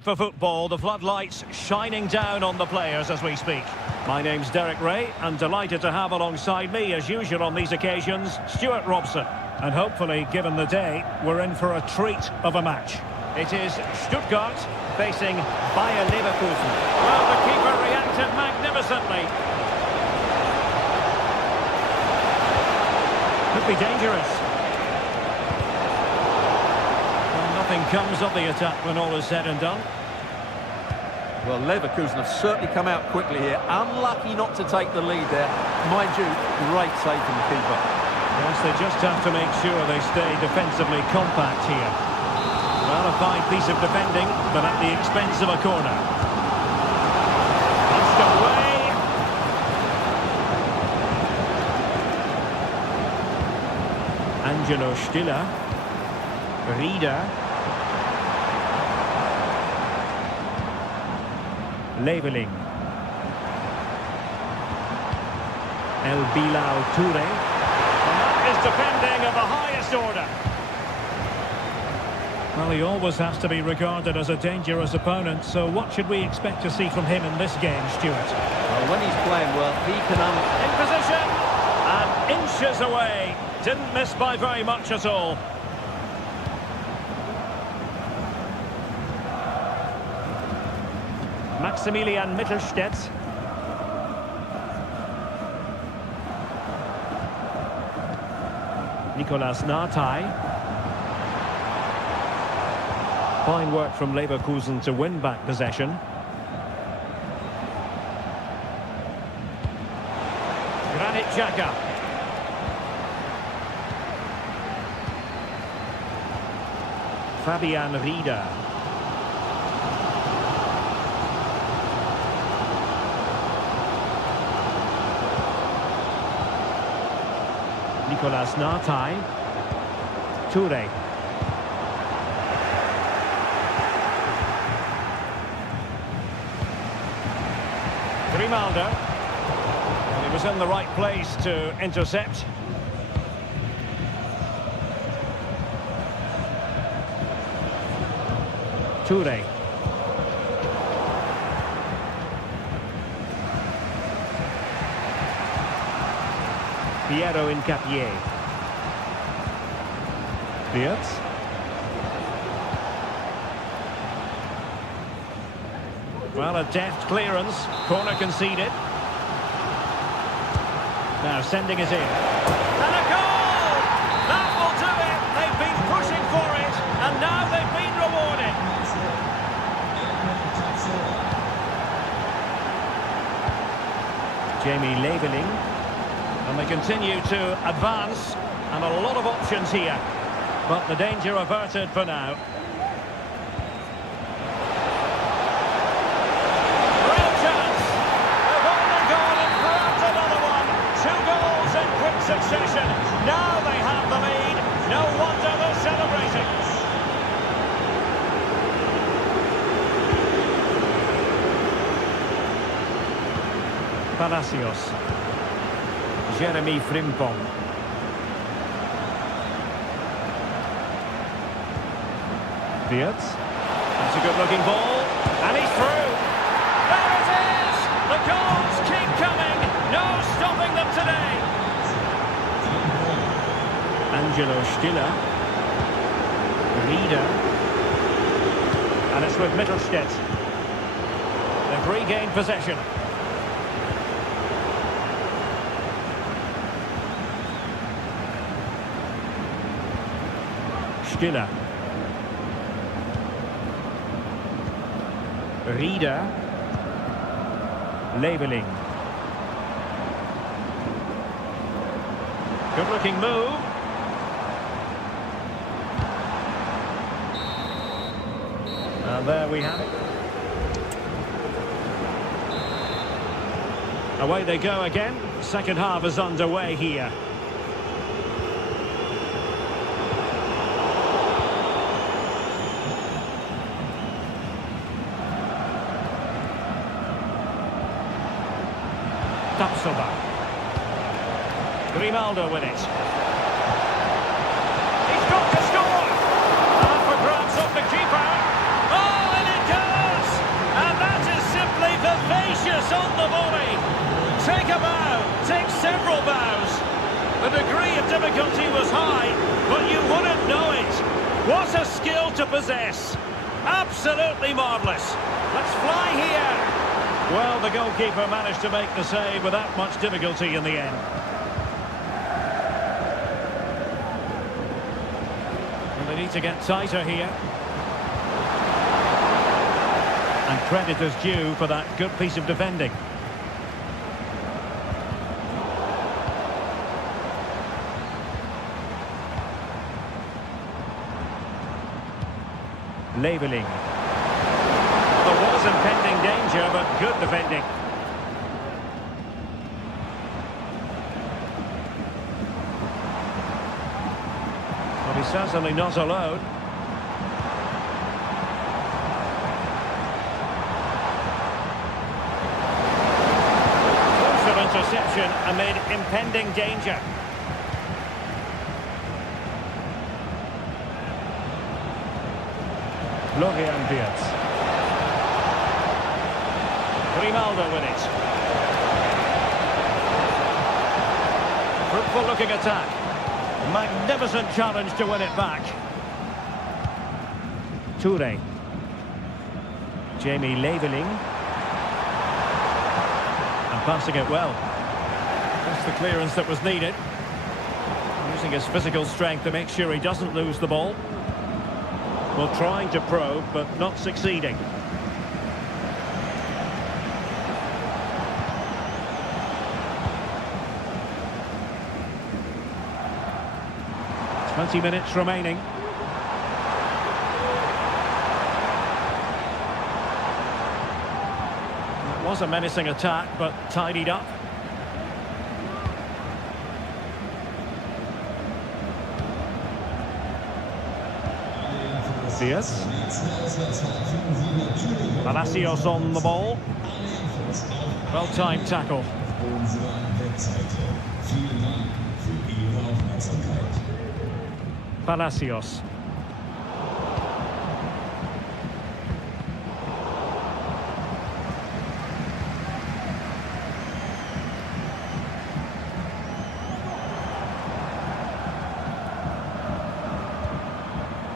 For football, the floodlights shining down on the players as we speak. My name's Derek Ray, and delighted to have alongside me, as usual on these occasions, Stuart Robson. And hopefully, given the day, we're in for a treat of a match. It is Stuttgart facing Bayer Leverkusen. Well, the keeper reacted magnificently. Could be dangerous. Nothing comes of the attack when all is said and done. Well, Leverkusen have certainly come out quickly here. Unlucky not to take the lead there. Mind you, great save from the keeper. Yes, they just have to make sure they stay defensively compact here. Well, a fine piece of defending, but at the expense of a corner. Punched away. Angelo Stiller. Rieder. Leveling. El Bilal Toure. And that is defending of the highest order. Well, he always has to be regarded as a dangerous opponent, so what should we expect to see from him in this game, Stuart? Well, when he's playing well, he can... In position! And inches away. Didn't miss by very much at all. Maximilian Mittelstädt. Nicolas Nartai. Fine work from Leverkusen to win back possession. Granit Xhaka. Fabian Rieder. Nicolas Nartai. Toure. Grimaldo. And he was in the right place to intercept. Toure. Piero Incapié. Diaz. Well, a deft clearance. Corner conceded. Now sending it in. And a goal! That will do it! They've been pushing for it, and now they've been rewarded. Jamie Leveling. And they continue to advance, and a lot of options here. But the danger averted for now. Real chance! They've only gone and grabbed another one. 2 goals in quick succession. Now they have the lead. No wonder they're celebrating. Palacios. Jeremy Frimpong. Diaz. That's a good-looking ball. And he's through. There it is! The goals keep coming. No stopping them today. Angelo Stiller. Rieder. And it's with Mittelstädt. They've regained possession. Stiller. Rieder. Leveling. Good looking move. And there we have it. Away they go again. Second half is underway here. Tapsoba. Grimaldo with it. He's got to score! And for grabs off the keeper. Oh, and it goes! It's on the volley. Take a bow. Take several bows. The degree of difficulty was high, but you wouldn't know it. What a skill to possess. Absolutely marvellous. Let's fly here. Well, the goalkeeper managed to make the save without much difficulty in the end. And they need to get tighter here. And credit is due for that good piece of defending. Labelling. There was impending danger, but good defending. Well, he's certainly not alone. Close of interception amid impending danger. Florian Wirtz. Grimaldo with it. Fruitful looking attack. Magnificent challenge to win it back. Toure. Jamie Labelling. And passing it well. That's the clearance that was needed. Using his physical strength to make sure he doesn't lose the ball. Well, trying to probe, but not succeeding. "20 minutes remaining. It was a menacing attack, but tidied up. Diaz. Palacios on the ball. Well-timed tackle. Palacios.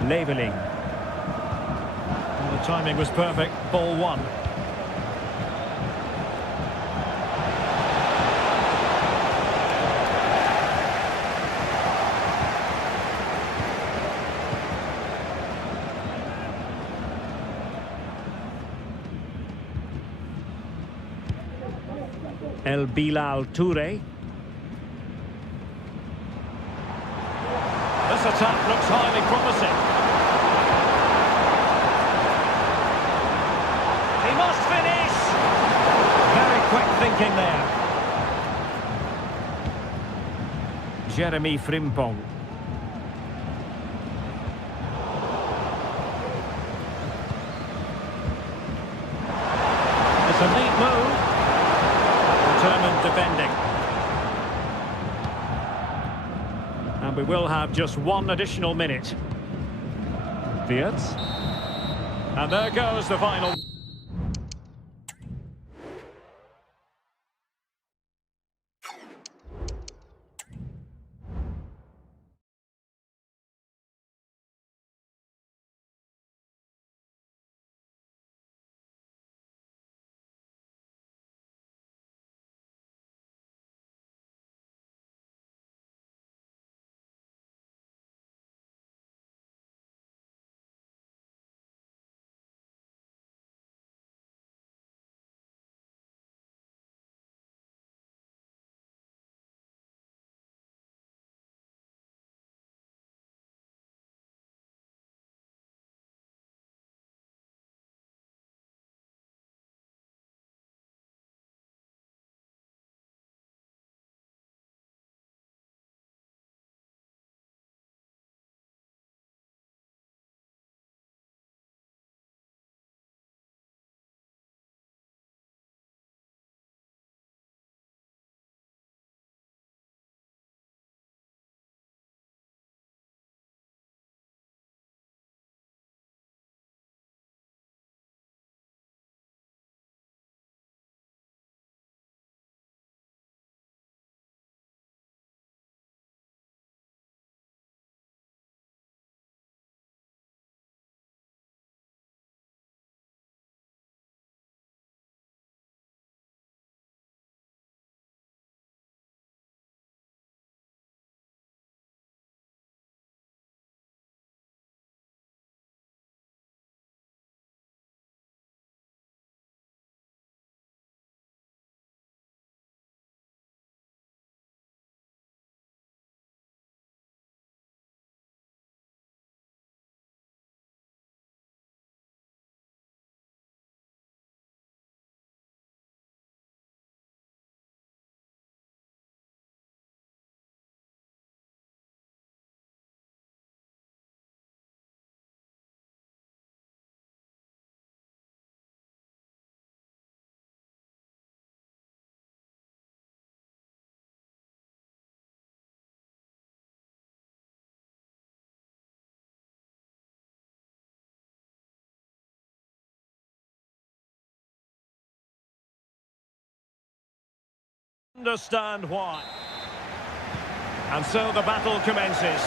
Labelling. The timing was perfect. Ball one. El Bilal Toure. This attack looks highly promising. He must finish! Very quick thinking there. Jeremy Frimpong. It's a neat move. Determined defending. And we will have just one additional minute. Wirtz. And there goes the final. Understand why. And so the battle commences.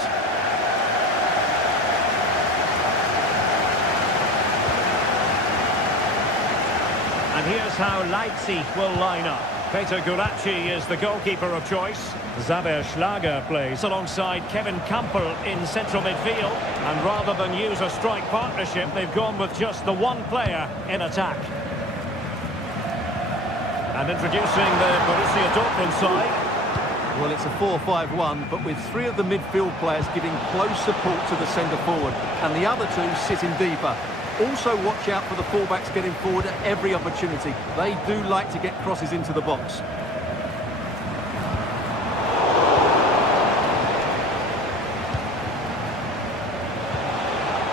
And here's how Leipzig will line up. Peter Guracci is the goalkeeper of choice. Xaver Schlager plays alongside Kevin Campbell in central midfield. And rather than use a strike partnership, they've gone with just the one player in attack. And introducing the Borussia Dortmund side. Well, it's a 4-5-1, but with three of the midfield players giving close support to the centre forward, and the other two sitting deeper. Also watch out for the fullbacks getting forward at every opportunity. They do like to get crosses into the box.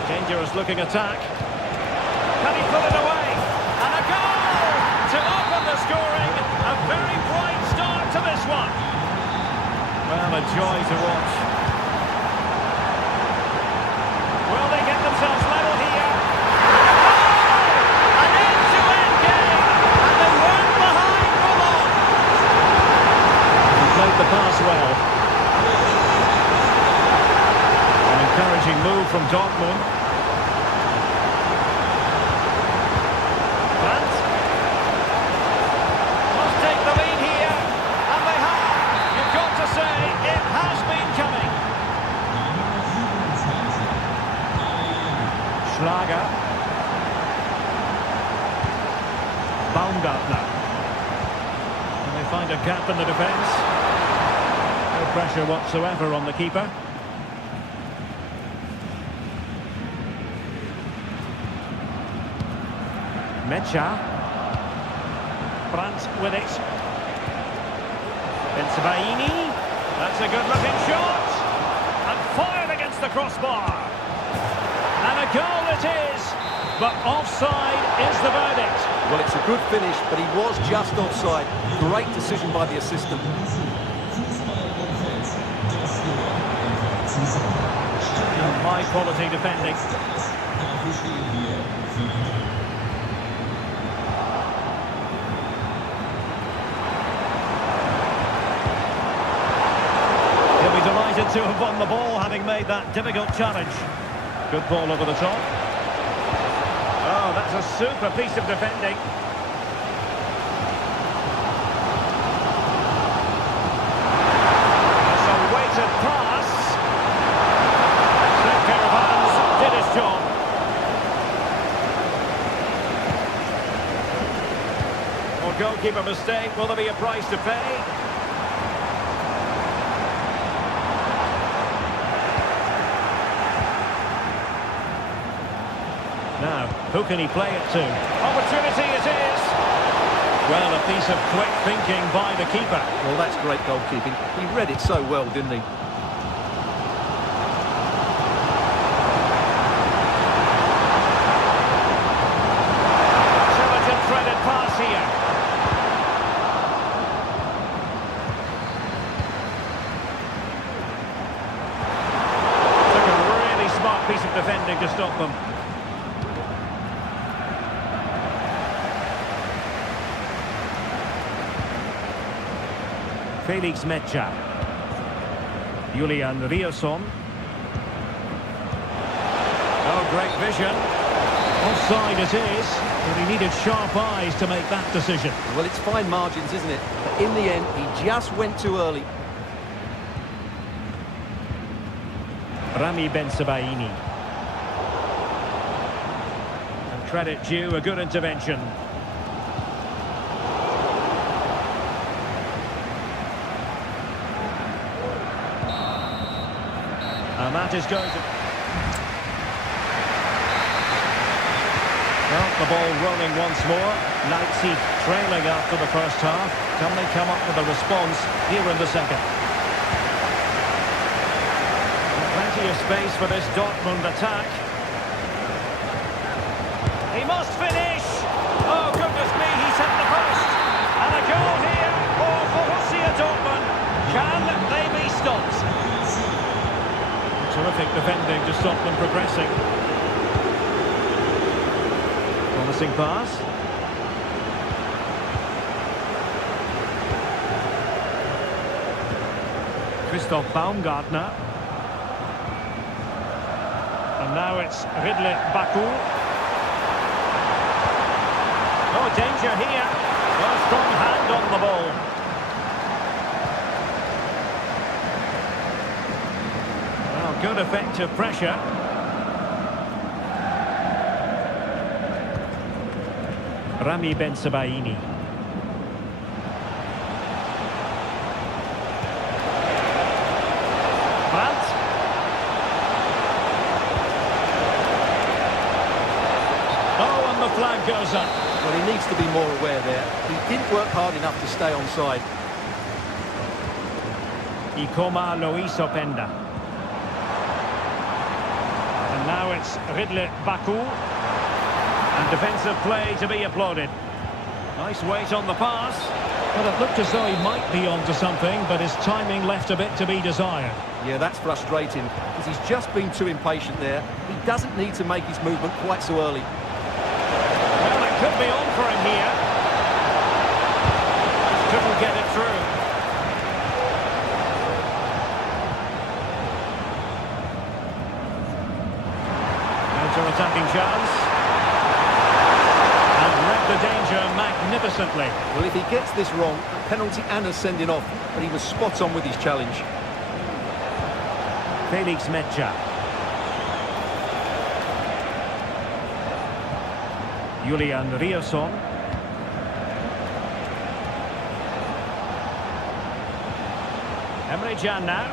Dangerous looking attack. Can he put it away? And a goal to open the scoring. A very bright start to this one. Well, a joy to watch. Will they get themselves level here? An end-to-end game, and they weren't behind for long. He played the pass well. An encouraging move from Dortmund. Brandt must take the lead here, and they have. You've got to say, it has been coming. Schlager. Baumgartner. And they find a gap in the defence. No pressure whatsoever on the keeper. Mecha. Brandt with it. Bensebaini. That's a good looking shot. And fired against the crossbar. And a goal it is. But offside is the verdict. Well, it's a good finish, but he was just offside. Great decision by the assistant. High quality defending. He'll be delighted to have won the ball, having made that difficult challenge. Good ball over the top. Oh, that's a super piece of defending. That's a weighted pass. That pair of hands did his job. Well, goalkeeper mistake. Will there be a price to pay? Now, who can he play it to? Opportunity it is! Well, a piece of quick thinking by the keeper. Well, that's great goalkeeping. He read it so well, didn't he? Intelligent threaded pass here. Took a really smart piece of defending to stop them. Felix Mecha. Julian Rierson. Oh, great vision. Offside it is, but he needed sharp eyes to make that decision. Well, it's fine margins, isn't it? But in the end, he just went too early. Rami Bensebaini. And credit due, a good intervention. And that is going to... Well, the ball rolling once more. Leipzig trailing after the first half. Can they come up with a response here in the second? Plenty of space for this Dortmund attack. He must finish! Oh, goodness me, he's hit the post! And a goal here for Borussia Dortmund. Can they be stopped? Terrific defending to stop them progressing. Promising pass. Christoph Baumgartner. And now it's Ridley Baku. Oh, danger here. Well, a strong hand on the ball. Well, good effective pressure. Rami Ben-Sebaini. Brandt. Oh, and the flag goes up. Well, he needs to be more aware there. He didn't work hard enough to stay onside. Ikoma Lois Openda. And now it's Ridley Baku. And defensive play to be applauded. Nice weight on the pass. Well, it looked as though he might be onto something, but his timing left a bit to be desired. Yeah, that's frustrating, because he's just been too impatient there. He doesn't need to make his movement quite so early. Well, it could be on for him here. Just couldn't get it through. Counter-attacking chance. The danger magnificently. Well, if he gets this wrong, a penalty and a sending off, but he was spot on with his challenge. Felix Mecha. Julian Riosson. Emre Can now.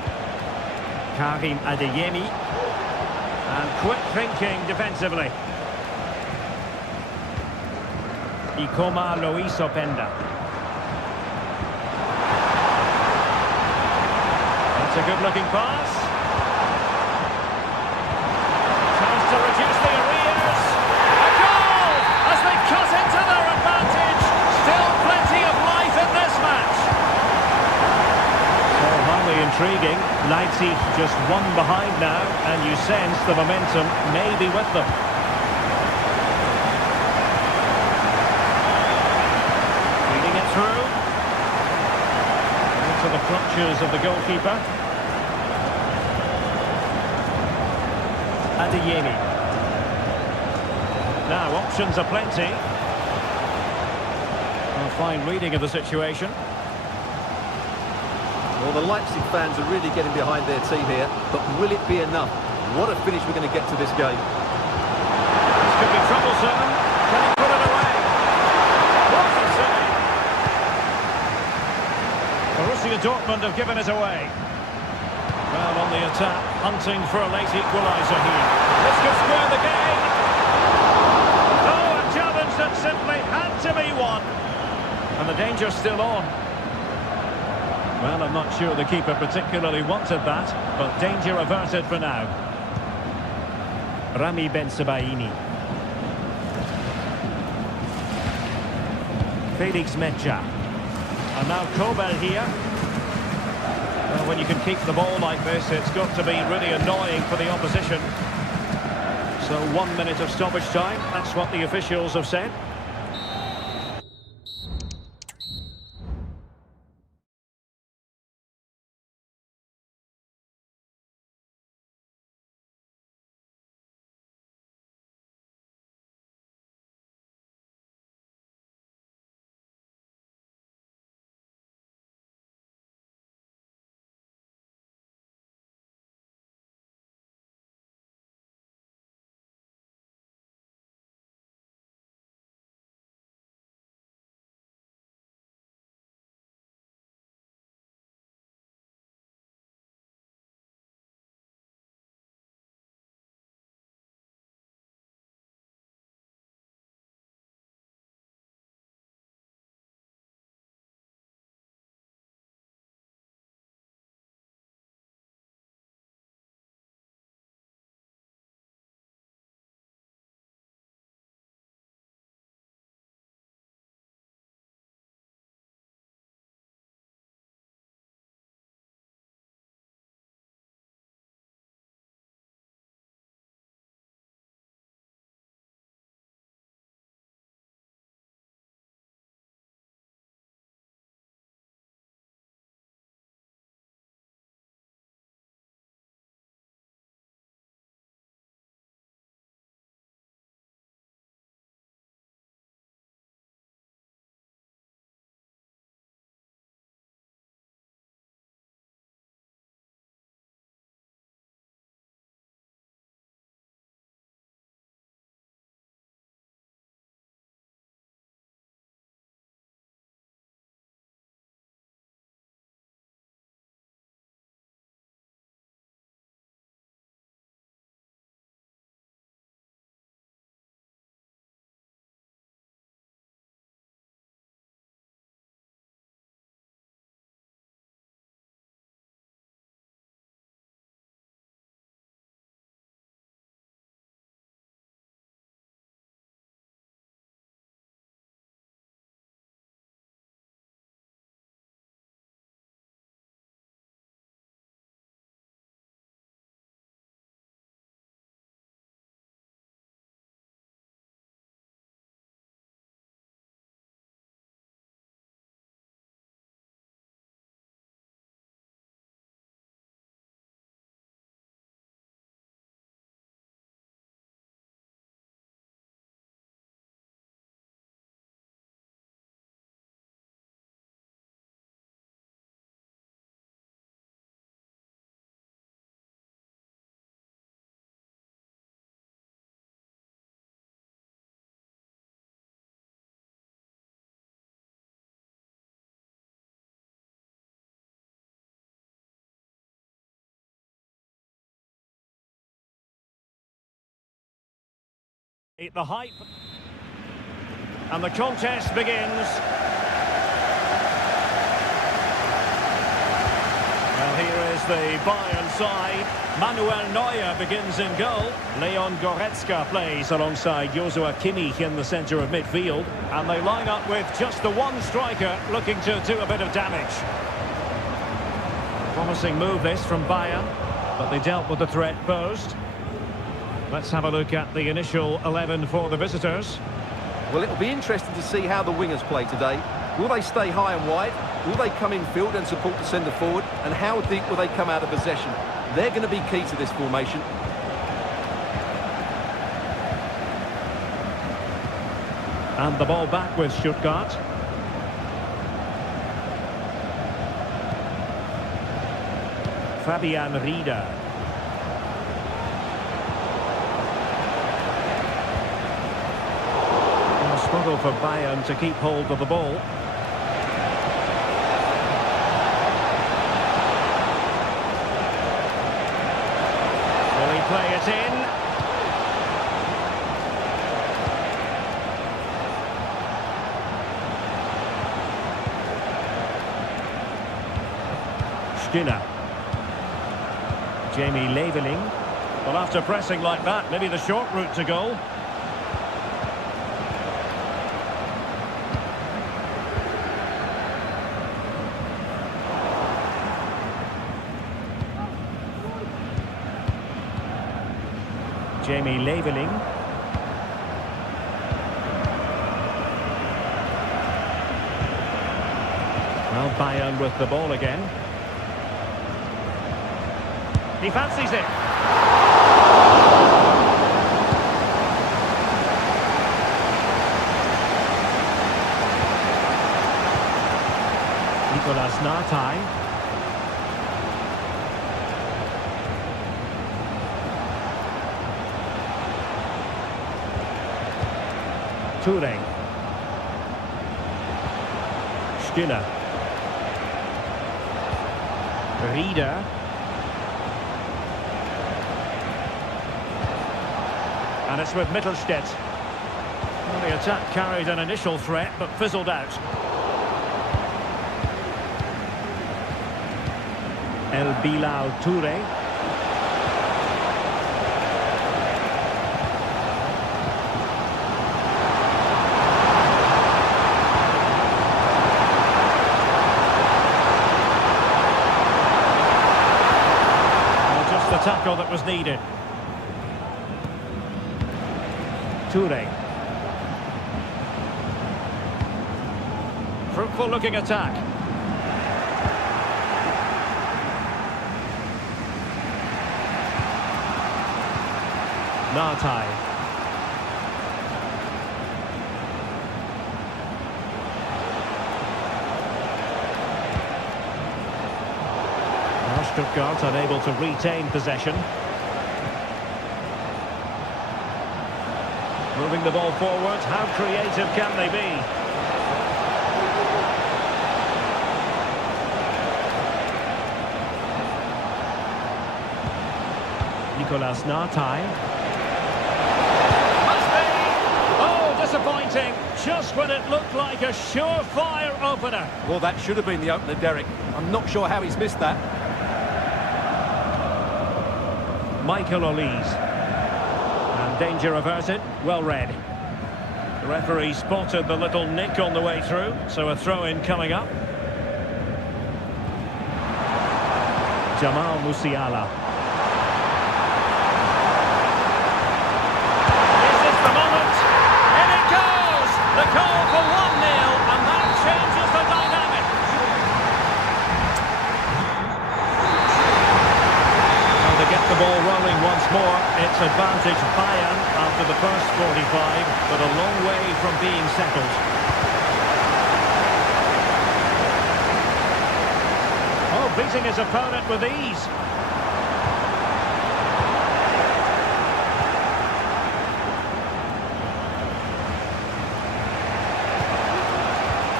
Karim Adeyemi. And quick thinking defensively. Ikoma Lois Openda. That's a good-looking pass. Chance to reduce the arrears. A goal! As they cut into their advantage. Still plenty of life in this match. So highly intriguing. Leipzig just one behind now, and you sense the momentum may be with them. Through into the clutches of the goalkeeper. Adeyemi. Now options are plenty. A fine reading of the situation. Well, the Leipzig fans are really getting behind their team here, but will it be enough? What a finish we're going to get to this game. This could be troublesome. Can he put it away? What a save! Borussia Dortmund have given it away. Well, on the attack, hunting for a late equaliser here. This could square the game. Oh, a challenge that simply had to be won. And the danger's still on. Well, I'm not sure the keeper particularly wanted that, but danger averted for now. Rami Ben-Sebaini. Felix Mecha. And now Kobel here. Well, when you can keep the ball like this, it's got to be really annoying for the opposition. So 1 minute of stoppage time, that's what the officials have said. The hype. And the contest begins. Well, here is the Bayern side. Manuel Neuer begins in goal. Leon Goretzka plays alongside Joshua Kimmich in the centre of midfield. And they line up with just the one striker looking to do a bit of damage. Promising move this from Bayern, but they dealt with the threat posed. Let's have a look at the initial 11 for the visitors. Well, it'll be interesting to see how the wingers play today. Will they stay high and wide? Will they come in field and support the centre forward? And how deep will they come out of possession? They're going to be key to this formation. And the ball back with Stuttgart. Fabian Rieder. Struggle for Bayern to keep hold of the ball. Will he play it in? Skinner. Jamie Leveling. Well, after pressing like that, maybe the short route to goal. Jamie Leveling. Well, Bayern with the ball again. He fancies it. Nicolas Nartai. Toure. Skinner. Rieder. And it's with Mittelstädt. Well, the attack carried an initial threat, but fizzled out. El Bilal Toure. Tackle that was needed. Toure. Fruitful looking attack. Nartai. Stuttgart unable to retain possession. Moving the ball forward, how creative can they be? Nicolas Nartai. Must be! Oh, disappointing! Just when it looked like a surefire opener. Well, that should have been the opener, Derek. I'm not sure how he's missed that. Michael Olise. And danger averted, well read. The referee spotted the little nick on the way through, so a throw-in coming up. Jamal Musiala. This is the moment, and it goes! The goal for 1-0, and that changes the dynamic. Well, to get the ball rolling once more, it's advantage Bayern after the first 45, but a long way from being settled. Oh, beating his opponent with ease.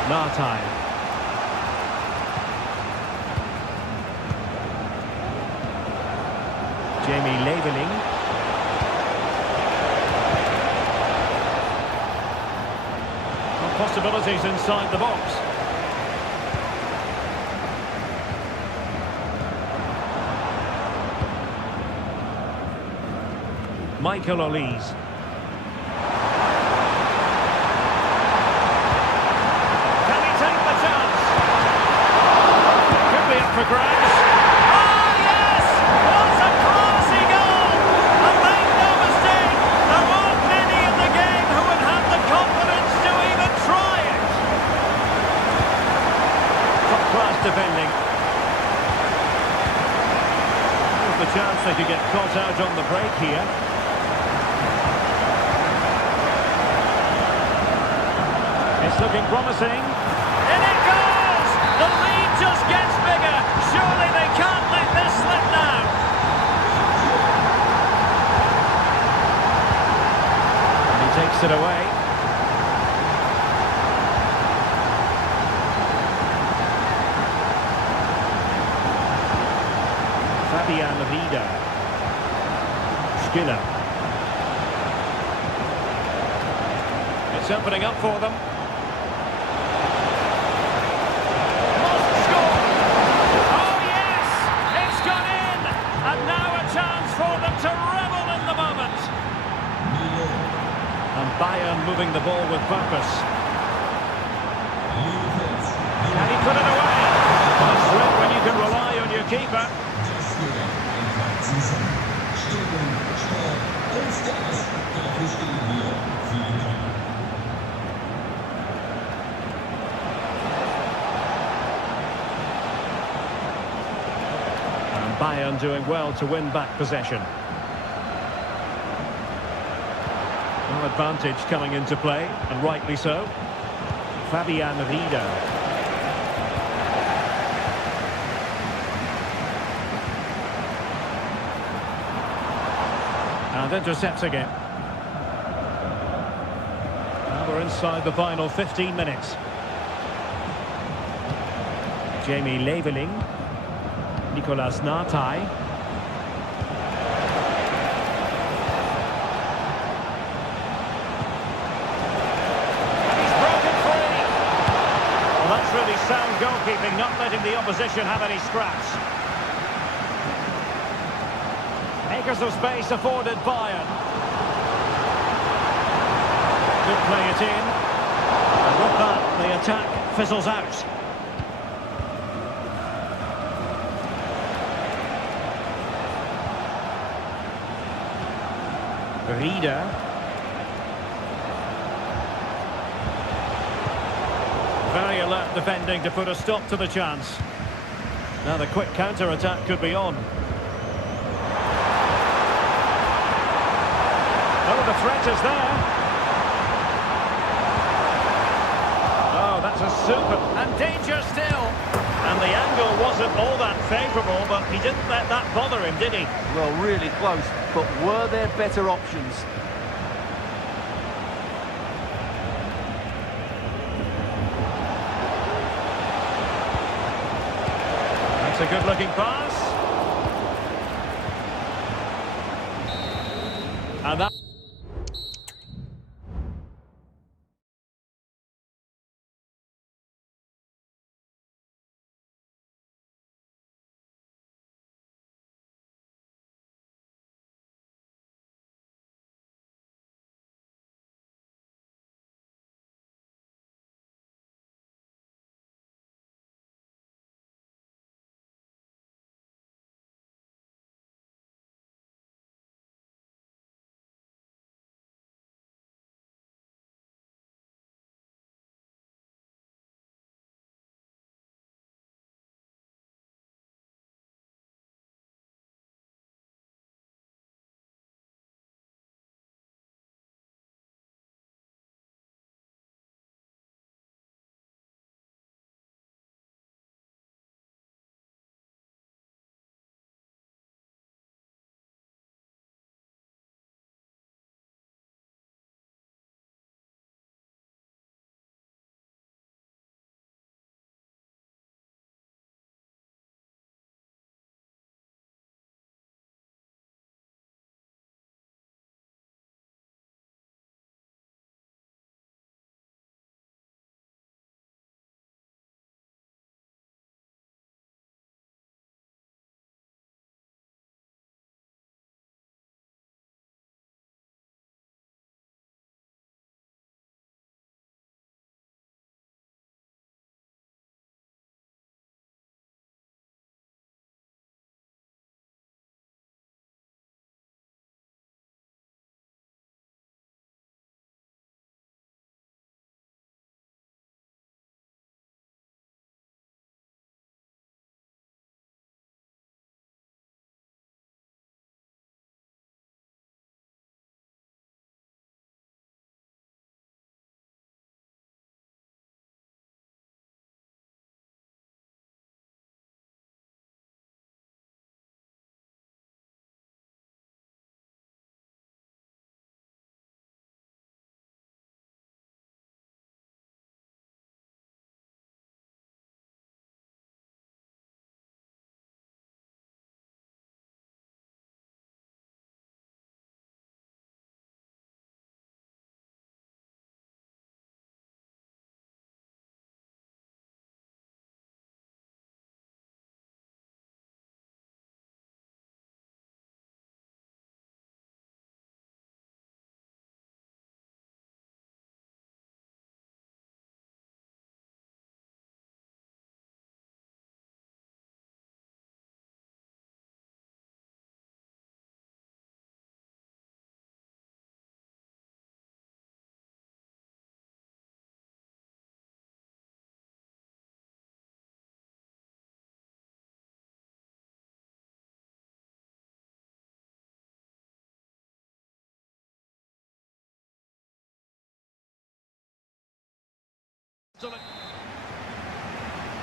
Nartai. Jamie Leveling. possibilities inside the box. Michael Olise. Can he take the chance? Could be up for grabs. Oh, yes! What a classy goal! And make no mistake, there aren't many in the game who would have the confidence to even try it. Top-class defending. There's the chance they could get caught out on the break here. It's looking promising. In it goes! The lead just gets bigger. Surely they can't let this slip now. And he takes it away. Fabian Rieder. Skinner. It's opening up for them. Bayern moving the ball with purpose. Can he put it away? That's right when you can rely on your keeper. And Bayern doing well to win back possession. Advantage coming into play, and rightly so. Fabian Rieder. And intercepts again. Now we're inside the final 15 minutes. Jamie Leveling. Nicolas Nartai. Really sound goalkeeping, not letting the opposition have any scraps. Acres of space afforded Bayern. Good play it in. And with that, the attack fizzles out. Rieder. Very alert defending to put a stop to the chance. Now the quick counter-attack could be on. Oh, the threat is there. Oh, that's a super... And danger still. And the angle wasn't all that favourable, but he didn't let that bother him, did he? Well, really close, but were there better options? It's a good-looking pass. And that...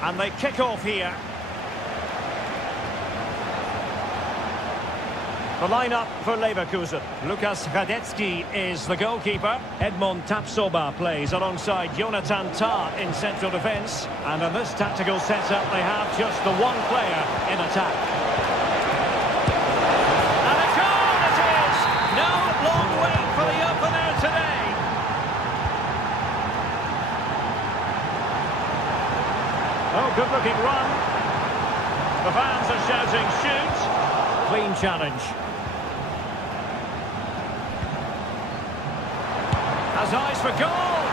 And they kick off here. The lineup for Leverkusen. Lukas Radecki is the goalkeeper. Edmond Tapsoba plays alongside Jonathan Tah in central defence. And in this tactical setup, they have just the one player in attack. And a goal it is! No long wait for the opener today. Oh, good-looking run. The fans are shouting, shoot! Clean challenge. Has eyes for goal.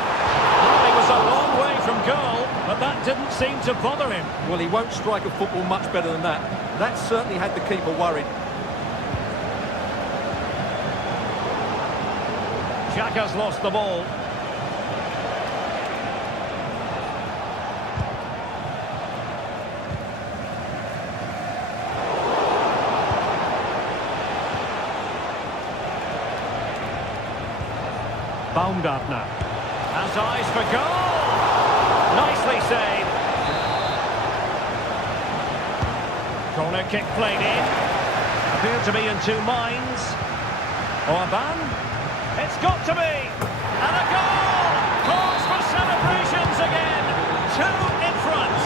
Well, he was a long way from goal, but that didn't seem to bother him. Well, he won't strike a football much better than that. That certainly had the keeper worried. Xhaka's lost the ball. Baumgartner has eyes for goal. Nicely saved. Corner kick played in. Appeared to be in two minds. Orban. It's got to be. And a goal. Calls for celebrations again. Two in front.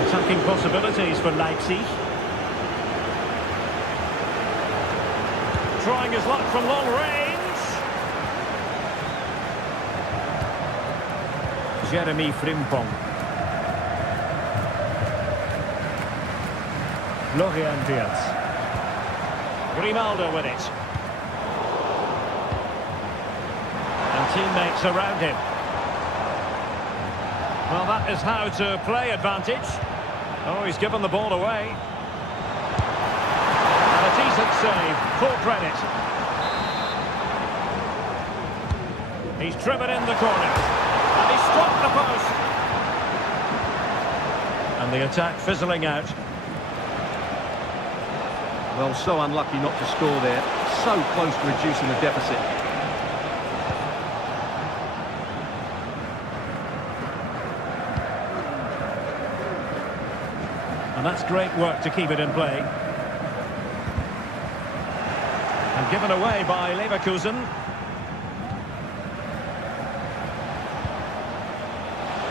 Attacking possibilities for Leipzig. Trying his luck from long range. Jeremy Frimpong. Florian Wirtz. Grimaldo with it. And teammates around him. Well, that is how to play advantage. Oh, he's given the ball away. Decent save, full credit. He's driven in the corner. And he struck the post. And the attack fizzling out. Well, so unlucky not to score there. So close to reducing the deficit. And that's great work to keep it in play. And given away by Leverkusen.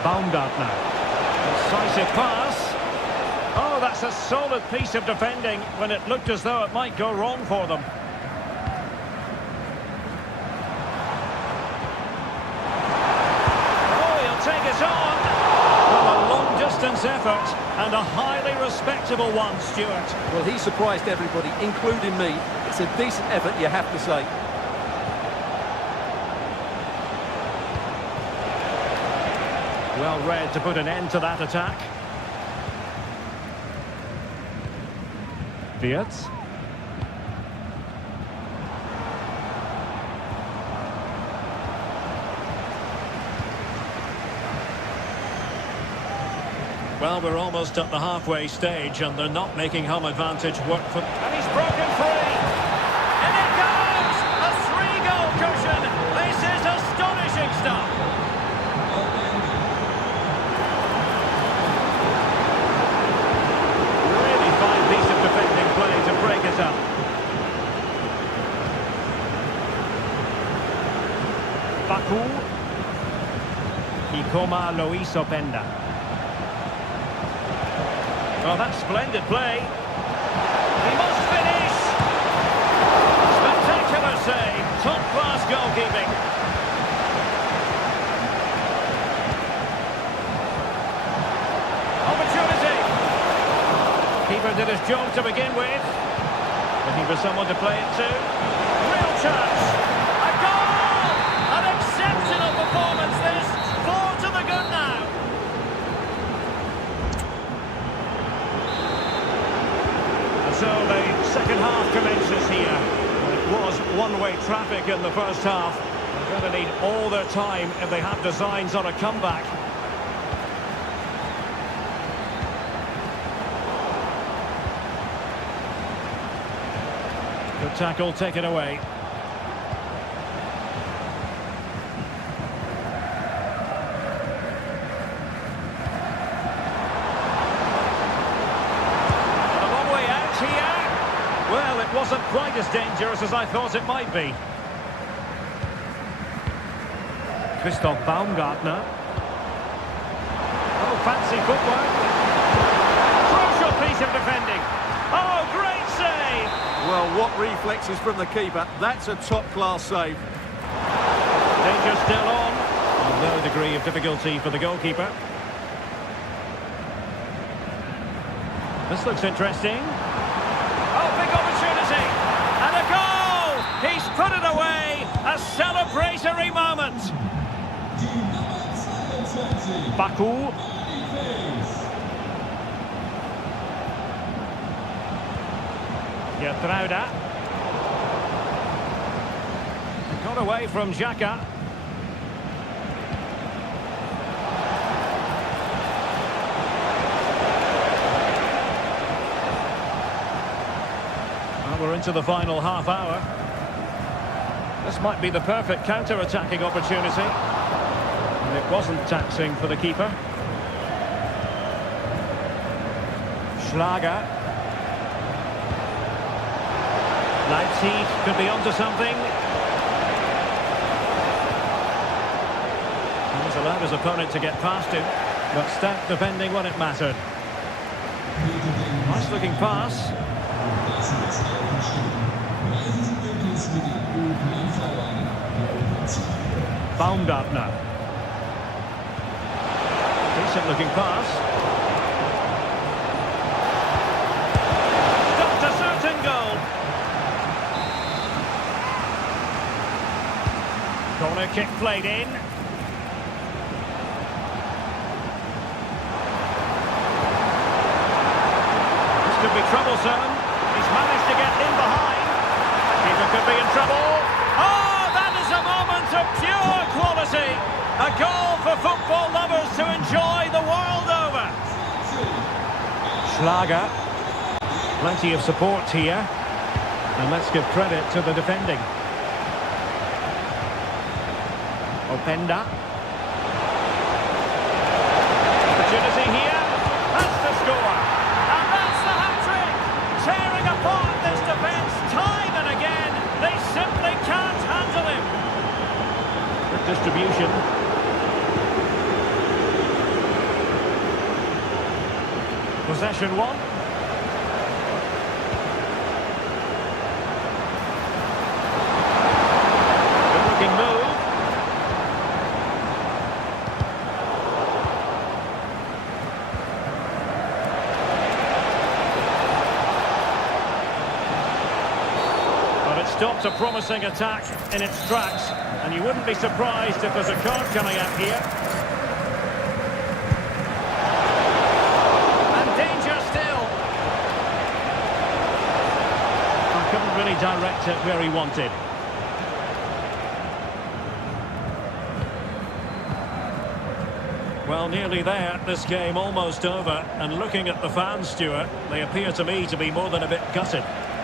Baumgartner. Decisive pass. Oh, that's a solid piece of defending when it looked as though it might go wrong for them. Oh, he'll take it on. Well, a long-distance effort and a highly respectable one, Stuart. Well, he surprised everybody, including me. It's a decent effort, you have to say. Well read to put an end to that attack. Wirtz. Well, we're almost at the halfway stage and they're not making home advantage work for... And he's broken free! And it goes! A three-goal cushion! This is astonishing stuff! Really fine piece of defending play to break it up. Baku. Ikoma Lois Openda. Well, that's splendid play. He must finish. Spectacular save. Top-class goalkeeping. Opportunity. Keeper did his job to begin with. Looking for someone to play it to. Real chance. A goal! An exceptional performance this. 4 to the good now. So the second half commences here. It was one-way traffic in the first half. They're going to need all their time if they have designs on a comeback. Could Good tackle, taken away. And a long way out here. Well, it wasn't quite as dangerous as I thought it might be. Christoph Baumgartner. Oh, fancy footwork. Crucial piece of defending. Oh, great save! Well, what reflexes from the keeper. That's a top-class save. Danger still on. No degree of difficulty for the goalkeeper. This looks interesting. Oh, big opportunity. And a goal! He's put it away. A celebratory moment. Baku. Gertruida. Got away from Xhaka. Well, we're into the final half hour. This might be the perfect counter-attacking opportunity. And it wasn't taxing for the keeper. Schlager. Leipzig could be onto something. He's allowed his opponent to get past him, but stout defending when it mattered. Nice looking pass. Baumgartner. Decent looking pass. Stopped a certain goal. Corner kick played in. This could be troublesome. He's managed to get in behind. Keeper could be in trouble. Oh, that is a moment of pure quality. A goal for football lovers to enjoy the world over. Schlager. Plenty of support here. And let's give credit to the defending. Openda. Opportunity here. That's the score. And that's the hat-trick. Tearing apart this defence time and again. They simply can't handle him. Good distribution. Possession one. Good looking move. Stopped a promising attack in its tracks, and you wouldn't be surprised if there's a card coming out here. And danger still. He couldn't really direct it where he wanted. Well, nearly there, this game almost over, and looking at the fans, Stuart, they appear to me to be more than a bit gutted.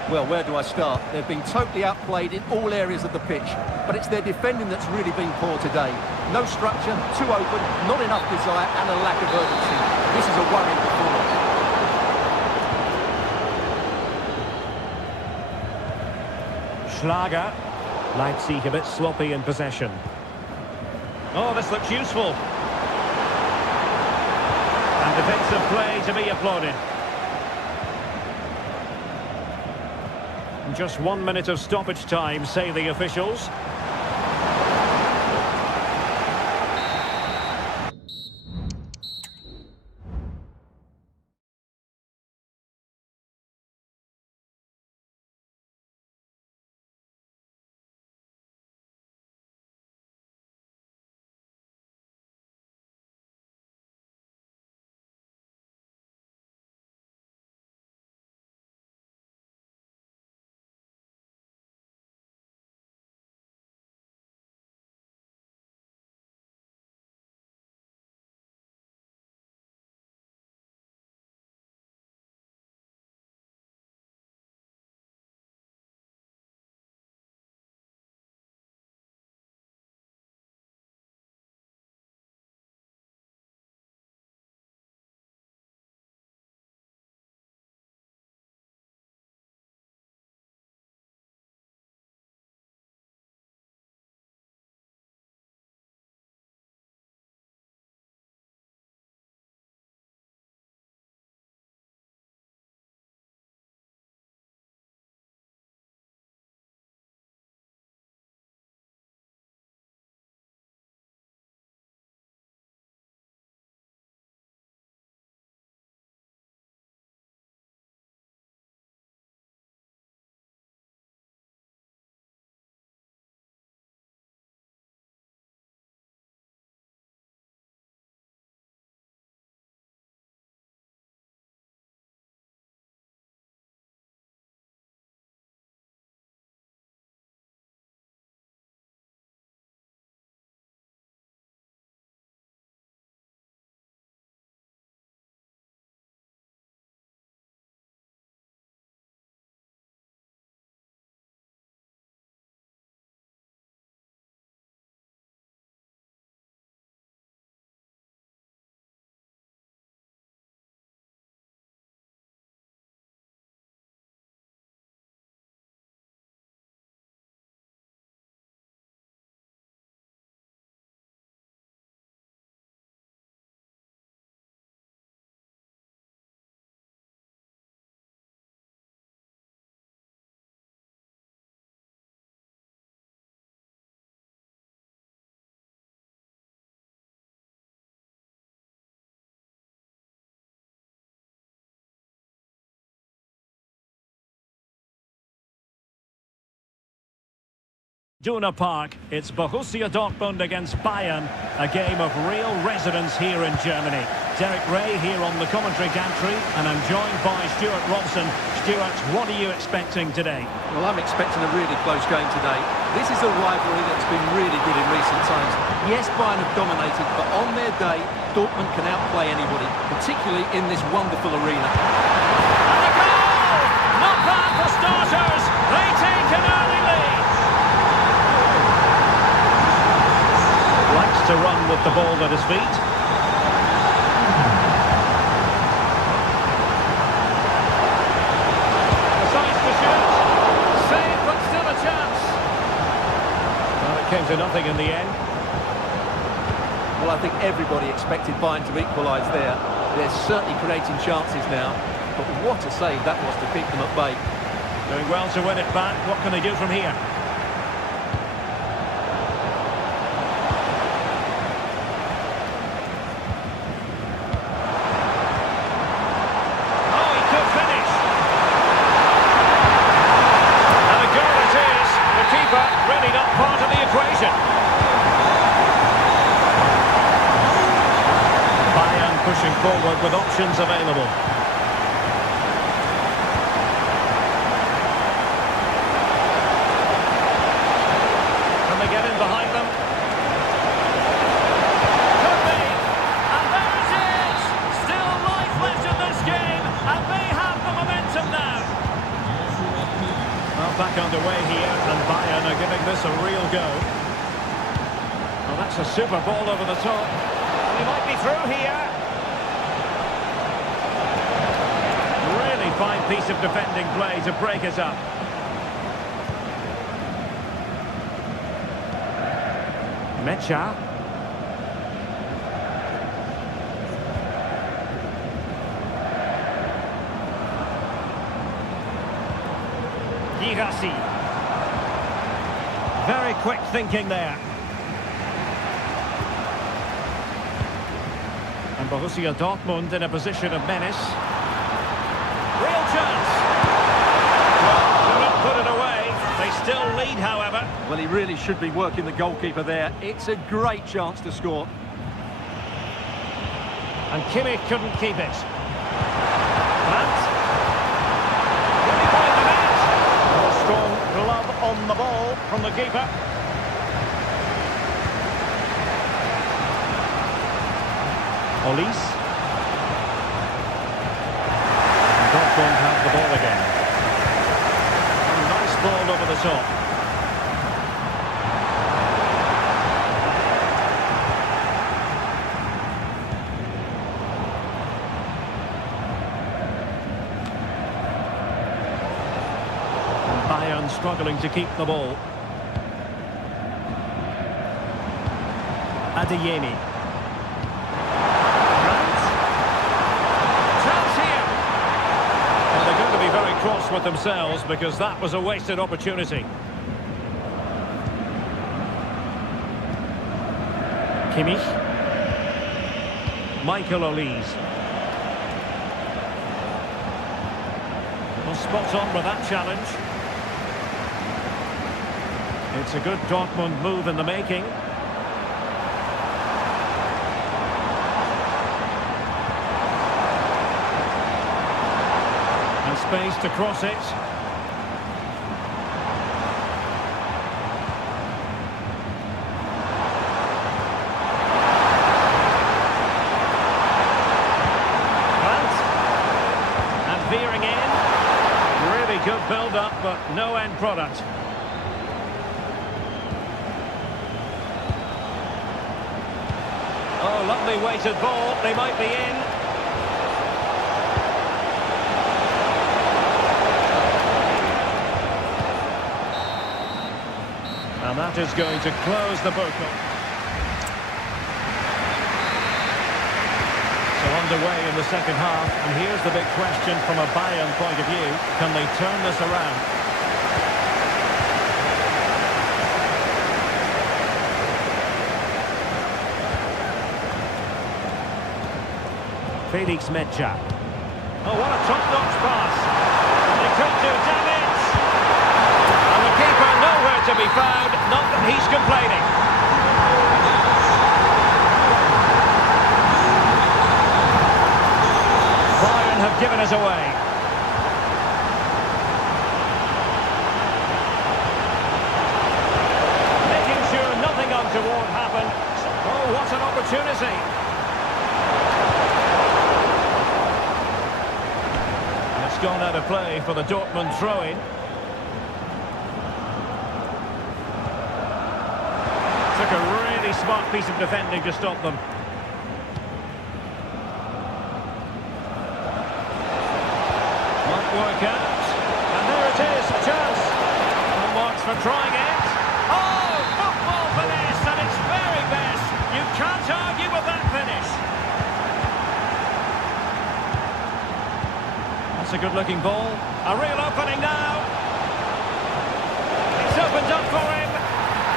Well, where do I start? They've been totally outplayed in all areas of the pitch, but it's their defending that's really been poor today. No structure, too open, not enough desire, and a lack of urgency. This is a worrying performance. Schlager. Leipzig a bit sloppy in possession. Oh, this looks useful. And defensive play to be applauded. Just 1 minute of stoppage time, say the officials. Duna Park, it's Borussia Dortmund against Bayern, a game of real resonance here in Germany. Derek Ray here on the commentary gantry, and I'm joined by Stuart Robson. Stuart, what are you expecting today? Well, I'm expecting a really close game today. This is a rivalry that's been really good in recent times. Yes, Bayern have dominated, but on their day, Dortmund can outplay anybody, particularly in this wonderful arena. And a goal! Not bad for starters. They take an early lead. Likes to run with the ball at his feet. Decides to shoot. Save, but still a chance. Well, it came to nothing in the end. Well, I think everybody expected Bayern to equalise there. They're certainly creating chances now, but what a save that was to keep them at bay. Doing well to win it back. What can they do from here? Oh, he could finish. And a goal it is. The keeper really not part of the equation. Bayern pushing forward with options available. Can they get in behind them? Could be. And there it is! Still life left in this game, and they have the momentum now. Well, back underway here, and Bayern are giving this a real go. Well, that's a super ball over the top. He might be through here. Really fine piece of defending play to break it up. Mecha. Girassi. Very quick thinking there. And Borussia Dortmund in a position of menace. Real chance. Well, couldn't put it away. They still lead, however. Well, he really should be working the goalkeeper there. It's a great chance to score. And Kimmich couldn't keep it. Brandt. Will he find the net? A strong glove on the ball from the keeper. Olise. And Dortmund have the ball again. A nice ball over the top. And Bayern struggling to keep the ball. Adeyemi. Very cross with themselves because that was a wasted opportunity. Kimmich. Michael Olise. Well, spot on with that challenge. It's a good Dortmund move in the making. Space to cross it. Brandt. And veering in. Really good build-up, but no end product. Oh, lovely weighted ball. They might be in. And that is going to close the book. So underway in the second half, and here's the big question from a Bayern point of view. Can they turn this around? Felix Mecha. Oh, what a top-notch pass. And they could do damage. And the keeper nowhere to to be found, not that he's complaining. Bayern have given us away. Making sure nothing untoward happened. Oh, what an opportunity. It's gone out of play for the Dortmund throw-in. Took a really smart piece of defending to stop them. Might work out. And there it is, a chance. No marks for trying it. Oh, football finesse at its very best. You can't argue with that finish. That's a good-looking ball. A real opening now. It's opened up for him.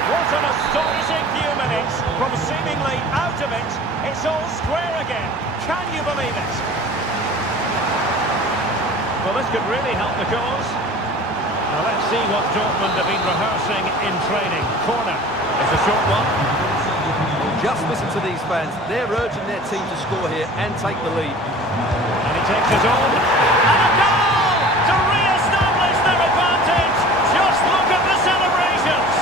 What an astonishing few minutes. From seemingly out of it, it's all square again. Can you believe it? Well, this could really help the cause. Now let's see what Dortmund have been rehearsing in training. Corner. It's a short one. Just listen to these fans. They're urging their team to score here and take the lead. And he takes it on. And a goal to re-establish their advantage. Just look at the celebrations.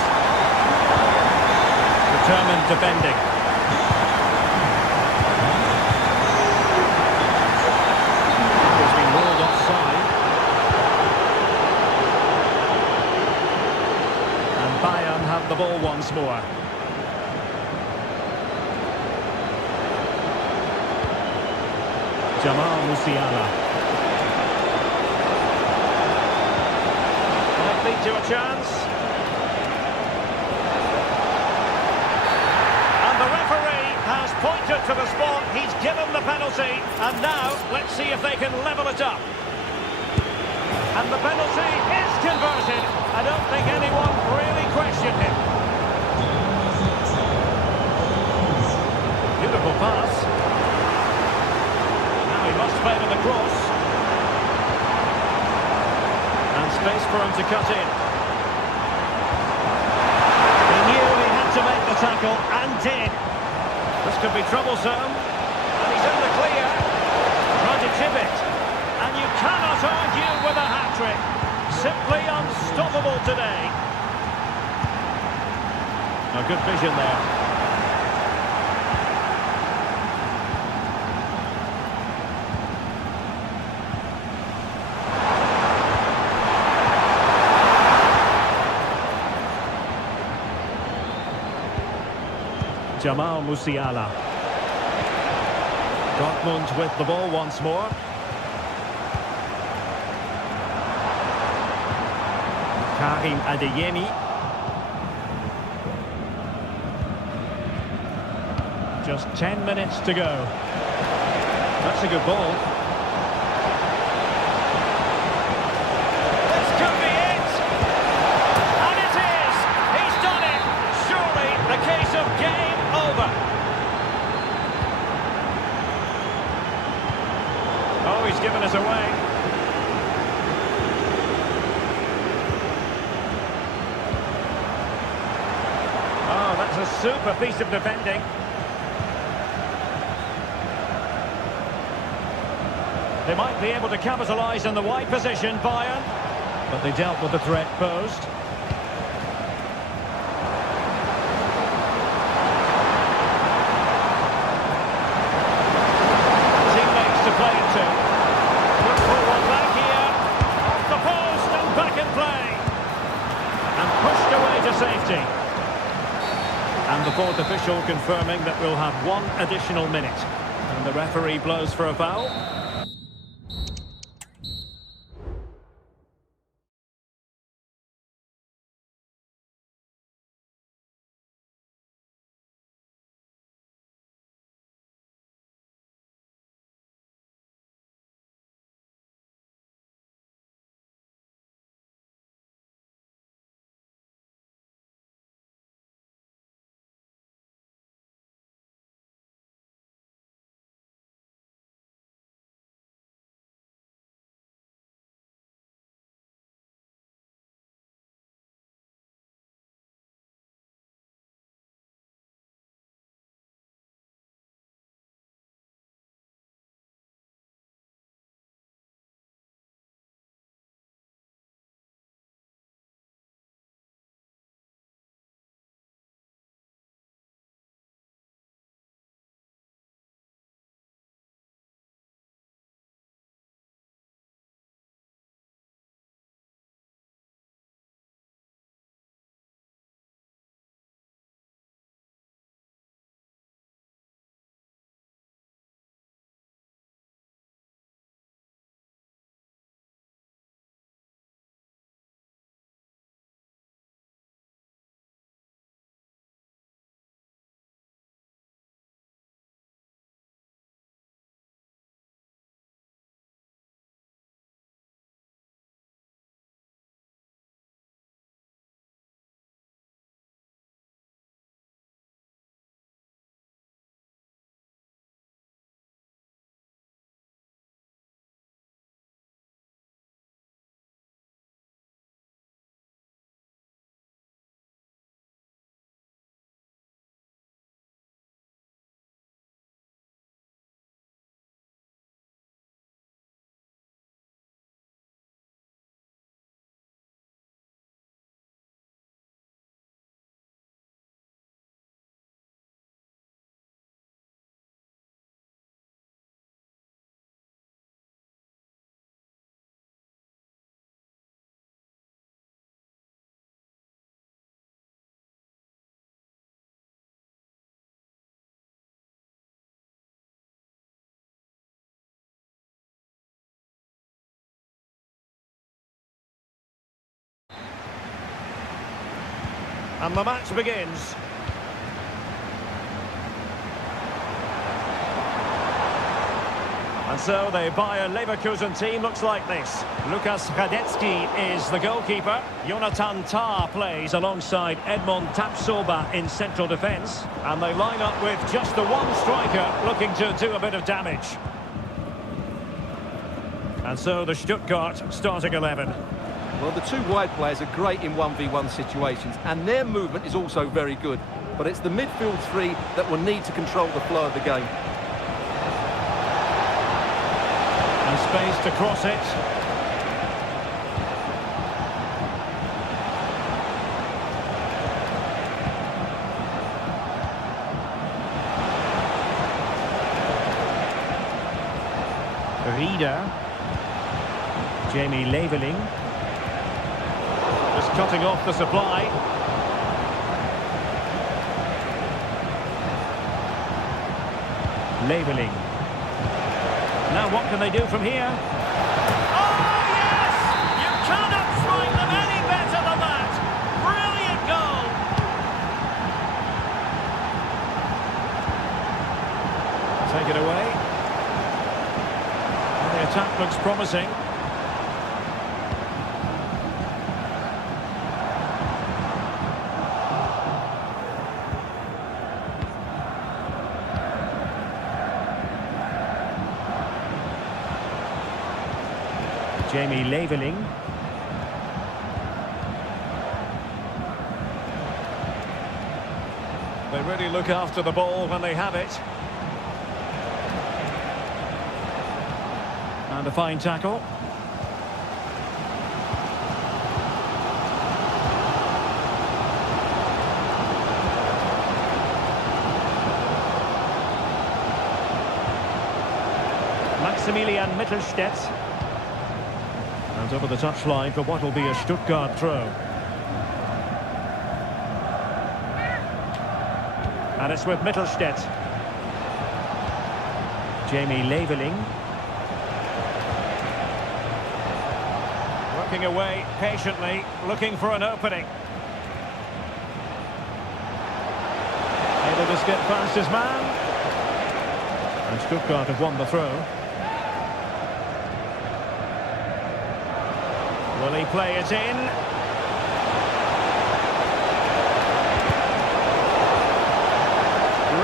Determined defending. He's been ruled offside. And Bayern have the ball once more. Jamal Musiala. Might lead to a chance. And the referee has pointed to the spot. He's given the penalty. And now, let's see if they can level it up. And the penalty is converted. I don't think anyone really questioned him. Beautiful pass. He must favour the cross. And space for him to cut in. He knew he had to make the tackle, and did. This could be troublesome. And he's in the clear. Trying to chip it. And you cannot argue with a hat-trick. Simply unstoppable today. A good vision there. Jamal Musiala. Dortmund with the ball once more. Karim Adeyemi. Just 10 minutes to go. That's a good ball. This could be it! And it is! He's done it! Surely the case of game over. Oh, he's given us away. Oh, that's a super piece of defending. They might be able to capitalise in the wide position, Bayern, but they dealt with the threat posed. Teammates to play it to. Look forward back here. Off the post and back in play. And pushed away to safety. And the fourth official confirming that we'll have one additional minute. And the referee blows for a foul. And the match begins. And so the Bayer Leverkusen team looks like this. Lukas Radetzky is the goalkeeper. Jonathan Tah plays alongside Edmond Tapsoba in central defence. And they line up with just the one striker looking to do a bit of damage. And so the Stuttgart starting 11. Well, the two wide players are great in 1v1 situations, and their movement is also very good. But it's the midfield three that will need to control the flow of the game. And space to cross it. Rieder. Jamie Leveling. Just cutting off the supply. Leveling. Now what can they do from here? Oh, yes! You cannot strike them any better than that! Brilliant goal! Take it away. And the attack looks promising. Jamie Leveling. They really look after the ball when they have it. And a fine tackle. Maximilian Mittelstädt. And over the touchline for what will be a Stuttgart throw. And it's with Mittelstädt. Jamie Leveling. Working away patiently, looking for an opening. Able to skip past his man. And Stuttgart have won the throw. Will he play it in?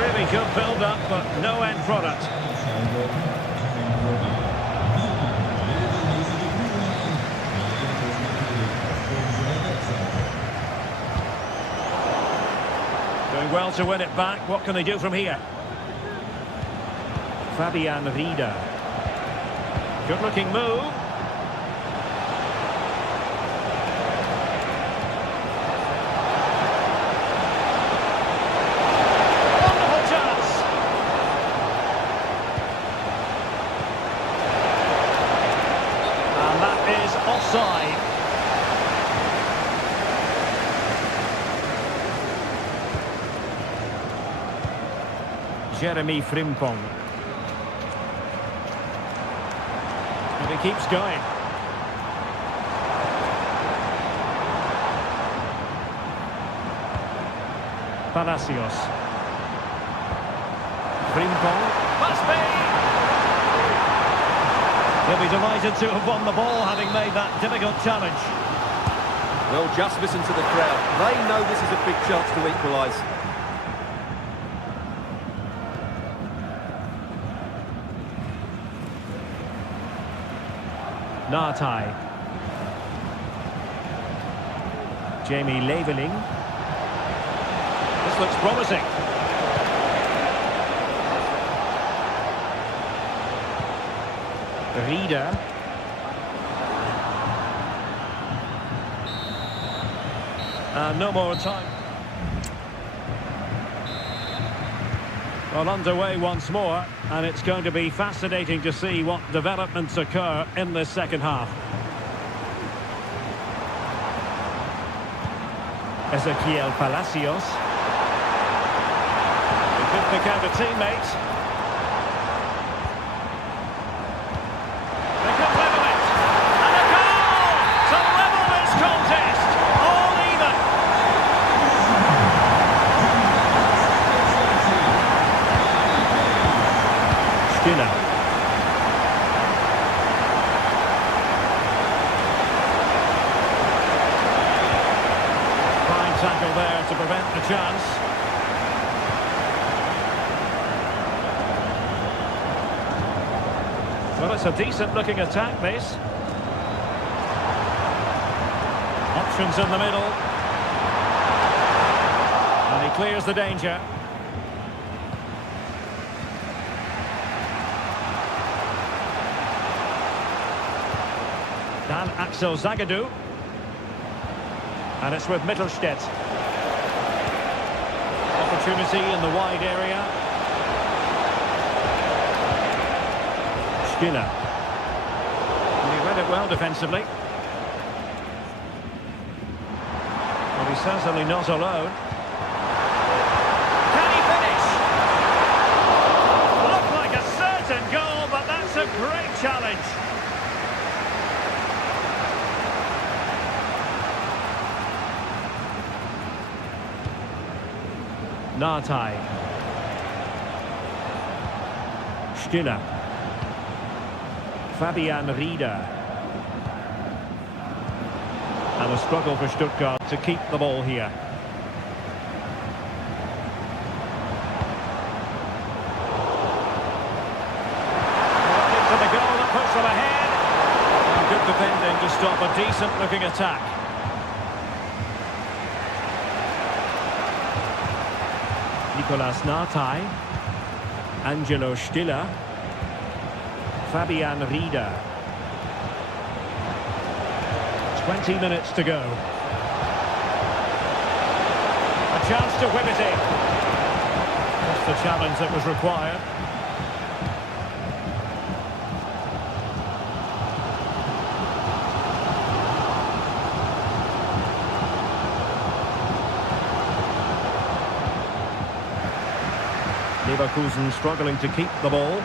Really good build-up, but no end product. Doing well to win it back. What can they do from here? Fabian Rieder. Good-looking move. Offside. Jeremy Frimpong. And he keeps going. Palacios. Frimpong. Must be! He'll be delighted to have won the ball, having made that difficult challenge. Well, just listen to the crowd. They know this is a big chance to equalise. Nartai. Jamie Leveling. This looks promising. Rieder. No more time. Well, underway once more, and it's going to be fascinating to see what developments occur in this second half. Ezequiel Palacios. He could pick out a teammate. Skiller. Fine tackle there to prevent the chance. Well, it's a decent-looking attack, this. Options in the middle. And he clears the danger. Dan Axel Zagadou. And it's with Mittelstedt. Opportunity in the wide area. Skiller. He read it well defensively. Well, he's certainly not alone. Can he finish? Looked like a certain goal, but that's a great challenge. Nartai. Skiller. Fabian Rieder. And a struggle for Stuttgart to keep the ball here. Into the goal that puts them ahead. And good defending to stop a decent-looking attack. Nicolas Nartai, Angelo Stiller, Fabian Rieder. 20 minutes to go. A chance to whip it in. That's the challenge that was required. Leverkusen struggling to keep the ball.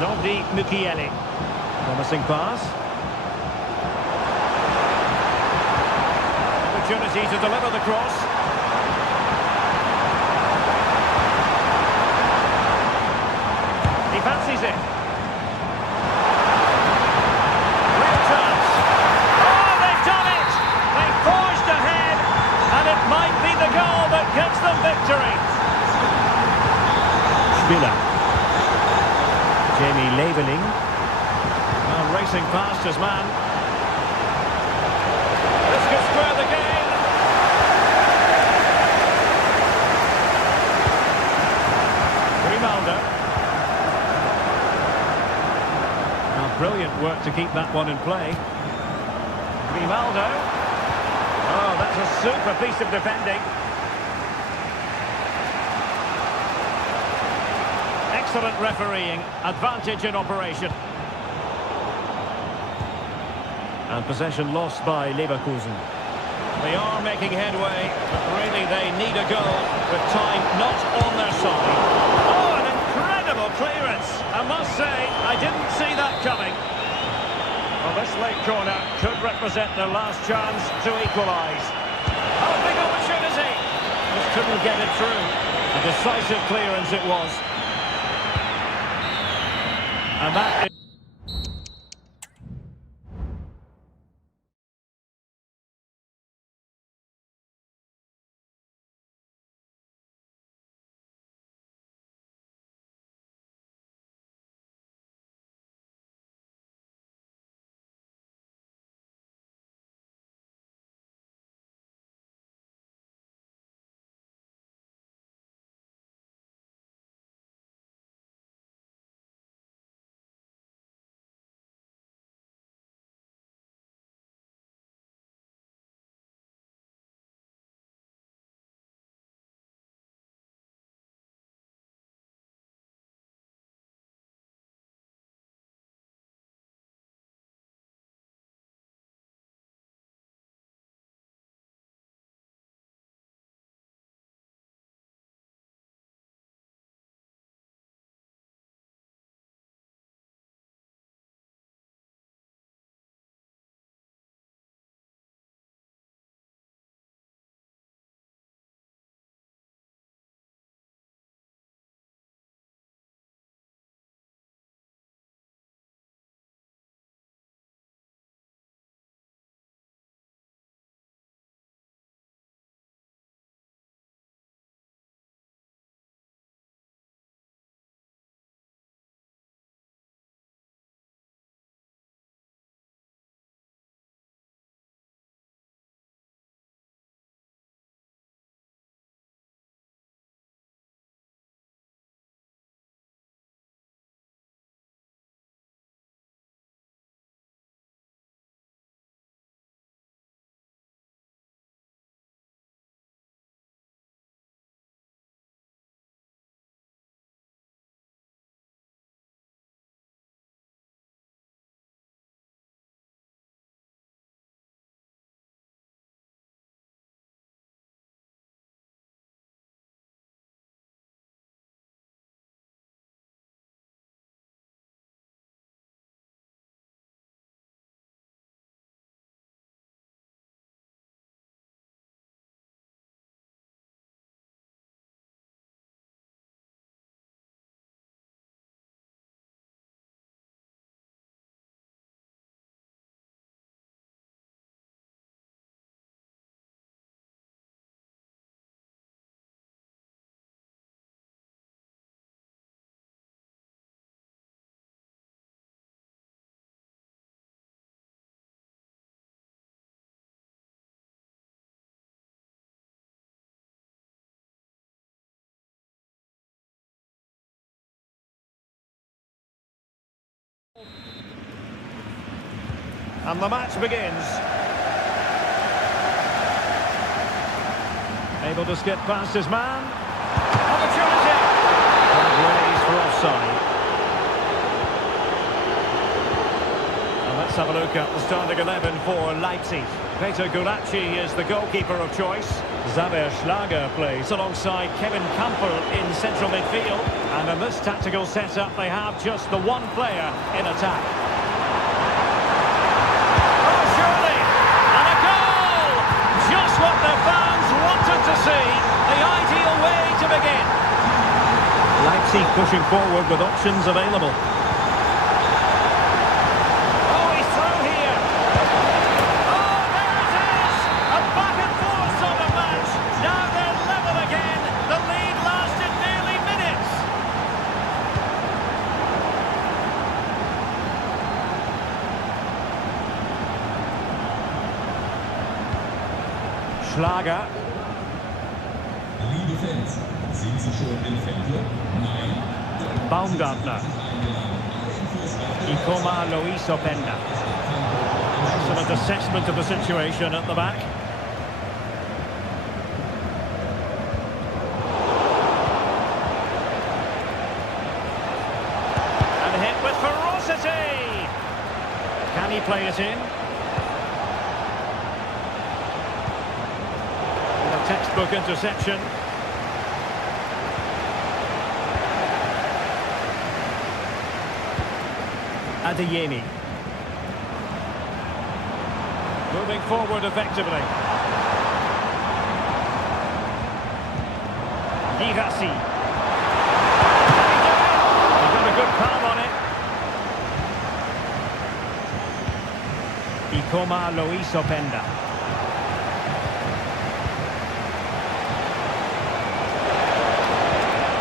Nobdi Mukiele. Promising pass. Opportunity to deliver the cross. He fancies it. Real chance. Oh, they've done it! They've forged ahead, and it might be the goal that gives them victory. Spiller. Jamie Leveling. Well, racing past his man. This could square the game. Grimaldo. Now, brilliant work to keep that one in play. Grimaldo. Oh, that's a super piece of defending. Excellent refereeing, advantage in operation. And possession lost by Leverkusen. They are making headway, but really they need a goal with time not on their side. Oh, an incredible clearance! I must say, I didn't see that coming. Well, this late corner could represent their last chance to equalise. Oh, big opportunity! Just couldn't get it through. A decisive clearance it was. And that is And the match begins. Able to skip past his man. Opportunity! Raised for offside. And let's have a look at the starting 11 for Leipzig. Peter Gulacsi is the goalkeeper of choice. Xaver Schlager plays alongside Kevin Campbell in central midfield. And in this tactical setup, they have just the one player in attack. Oh, surely! And a goal! Just what the fans wanted to see. The ideal way to begin. Leipzig pushing forward with options available. Oh, he's through here. Oh, there it is! A back and forth sort of match. Now they're level again. The lead lasted nearly minutes. Schlager. Liebe Fans, sind Sie schon im Fanclub? Nein? Baumgartner. Ikoma Luis Openda. Excellent assessment of the situation at the back. And hit with ferocity. Can he play it in? A textbook interception. Adeyemi. Moving forward effectively. Girassi. He's got a good palm on it. Ikoma Luis Openda.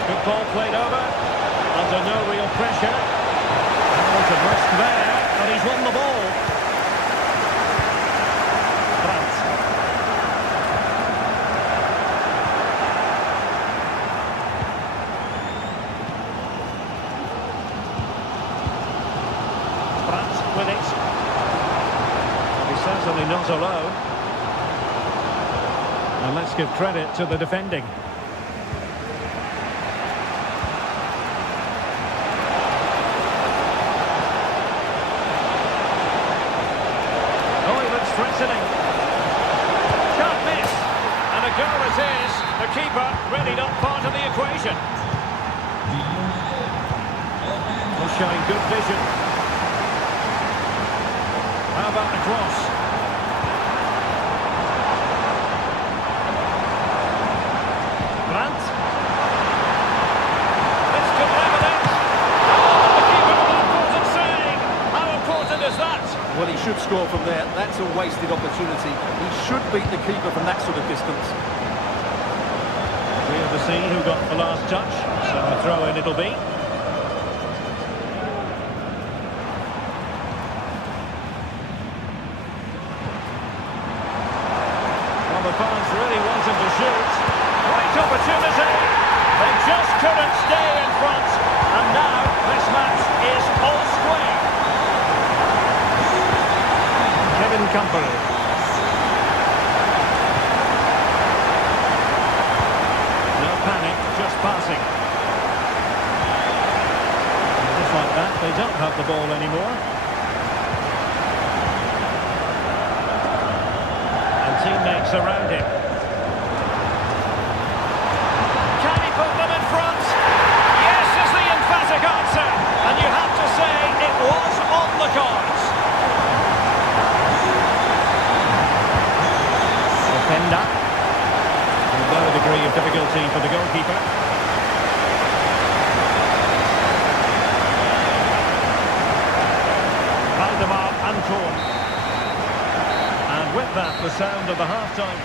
Good ball played over. Under no real pressure. To rest there, and he's won the ball. Brandt. Brandt with it. He's certainly not alone. And let's give credit to the defending. Threatening. Can't miss. And a goal it is. The keeper really not part of the equation. Well, showing good vision. How about the cross? Brandt. This could level it. Oh, the keeper with an important save. How important is that? Well, he should score from there. That's a wasted opportunity. He should beat the keeper from that sort of distance. We'll have to see who got the last touch. So a throw in it'll be. Well, the fans really want him to shoot. Great opportunity. They just couldn't stay in front. And now this match is all square. Kevin Campbell. No panic, just passing. And just like that, they don't have the ball anymore. And teammates around him. Can he put them in front? Yes is the emphatic answer. And you have to say it was on the cards. Openda. With no degree of difficulty for the goalkeeper. Valdemar Anton. And with that, the sound of the half-time.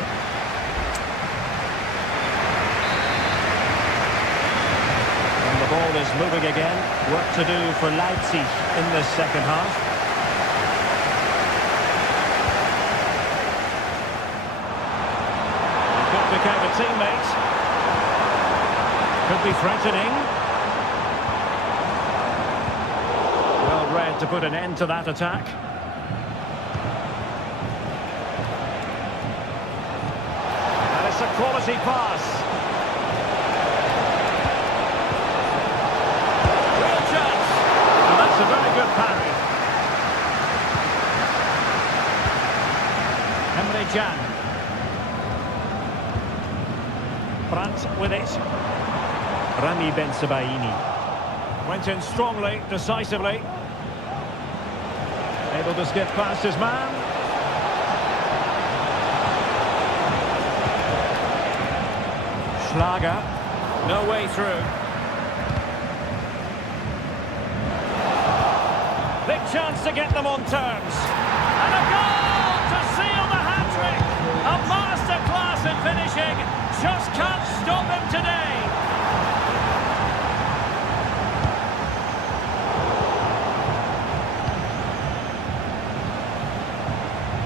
And the ball is moving again. Work to do for Leipzig in this second half. Pick out a teammate. Could be threatening. Well read to put an end to that attack. Easy pass. Real chance. And that's a very good parry. Emre Can. Brandt with it. Rami Ben-Sebaini. Went in strongly, decisively. Able to skip past his man. Schlager. No way through. Big chance to get them on terms. And a goal to seal the hat-trick. A masterclass in finishing. Just can't stop him today.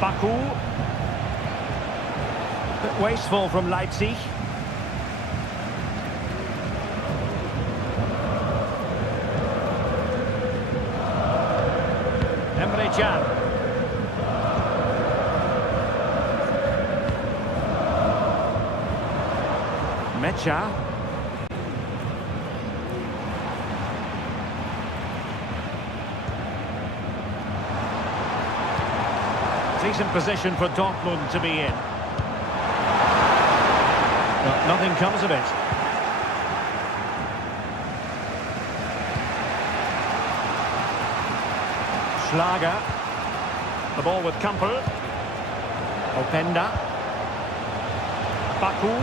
Baku. Bit wasteful from Leipzig. Emre Can. Mecha. Decent position for Dortmund to be in. But nothing comes of it. Schlager. The ball with Kampel. Openda. Baku.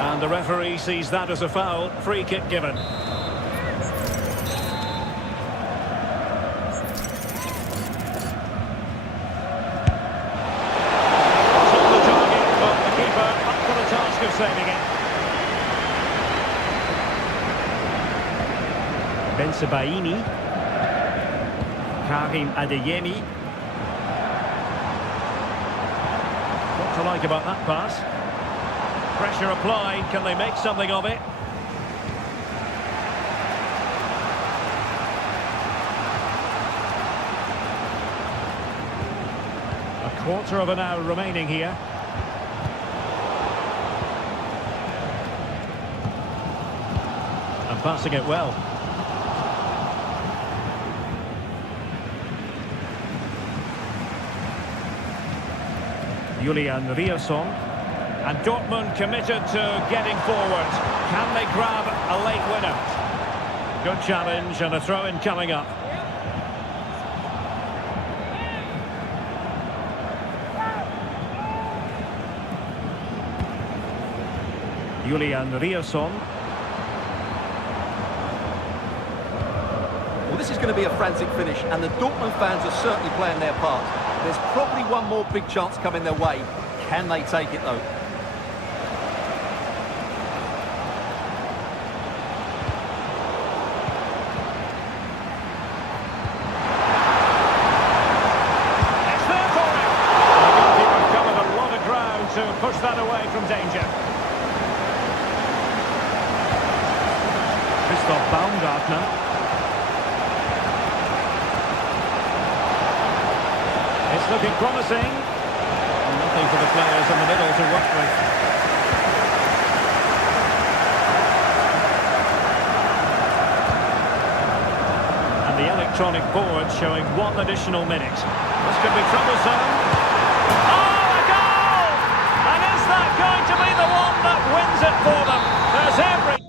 And the referee sees that as a foul. Free kick given. Of saving it. Ben-Sebaini. Karim Adeyemi. What to like about that pass? Pressure applied. Can they make something of it? A quarter of an hour remaining here. And passing it well. Julian Riasson. And Dortmund committed to getting forward. Can they grab a late winner? Good challenge and a throw-in coming up. Julian Riasson. Well, this is going to be a frantic finish, and the Dortmund fans are certainly playing their part. There's probably one more big chance coming their way. Can they take it, though? It's there for him. The goalkeeper covered a lot of ground to push that away from danger. Christoph Baumgartner. It's looking promising. Nothing for the players in the middle to work with. And the electronic board showing 1 additional minute. This could be troublesome. Oh, a goal! And is that going to be the one that wins it for them? There's every...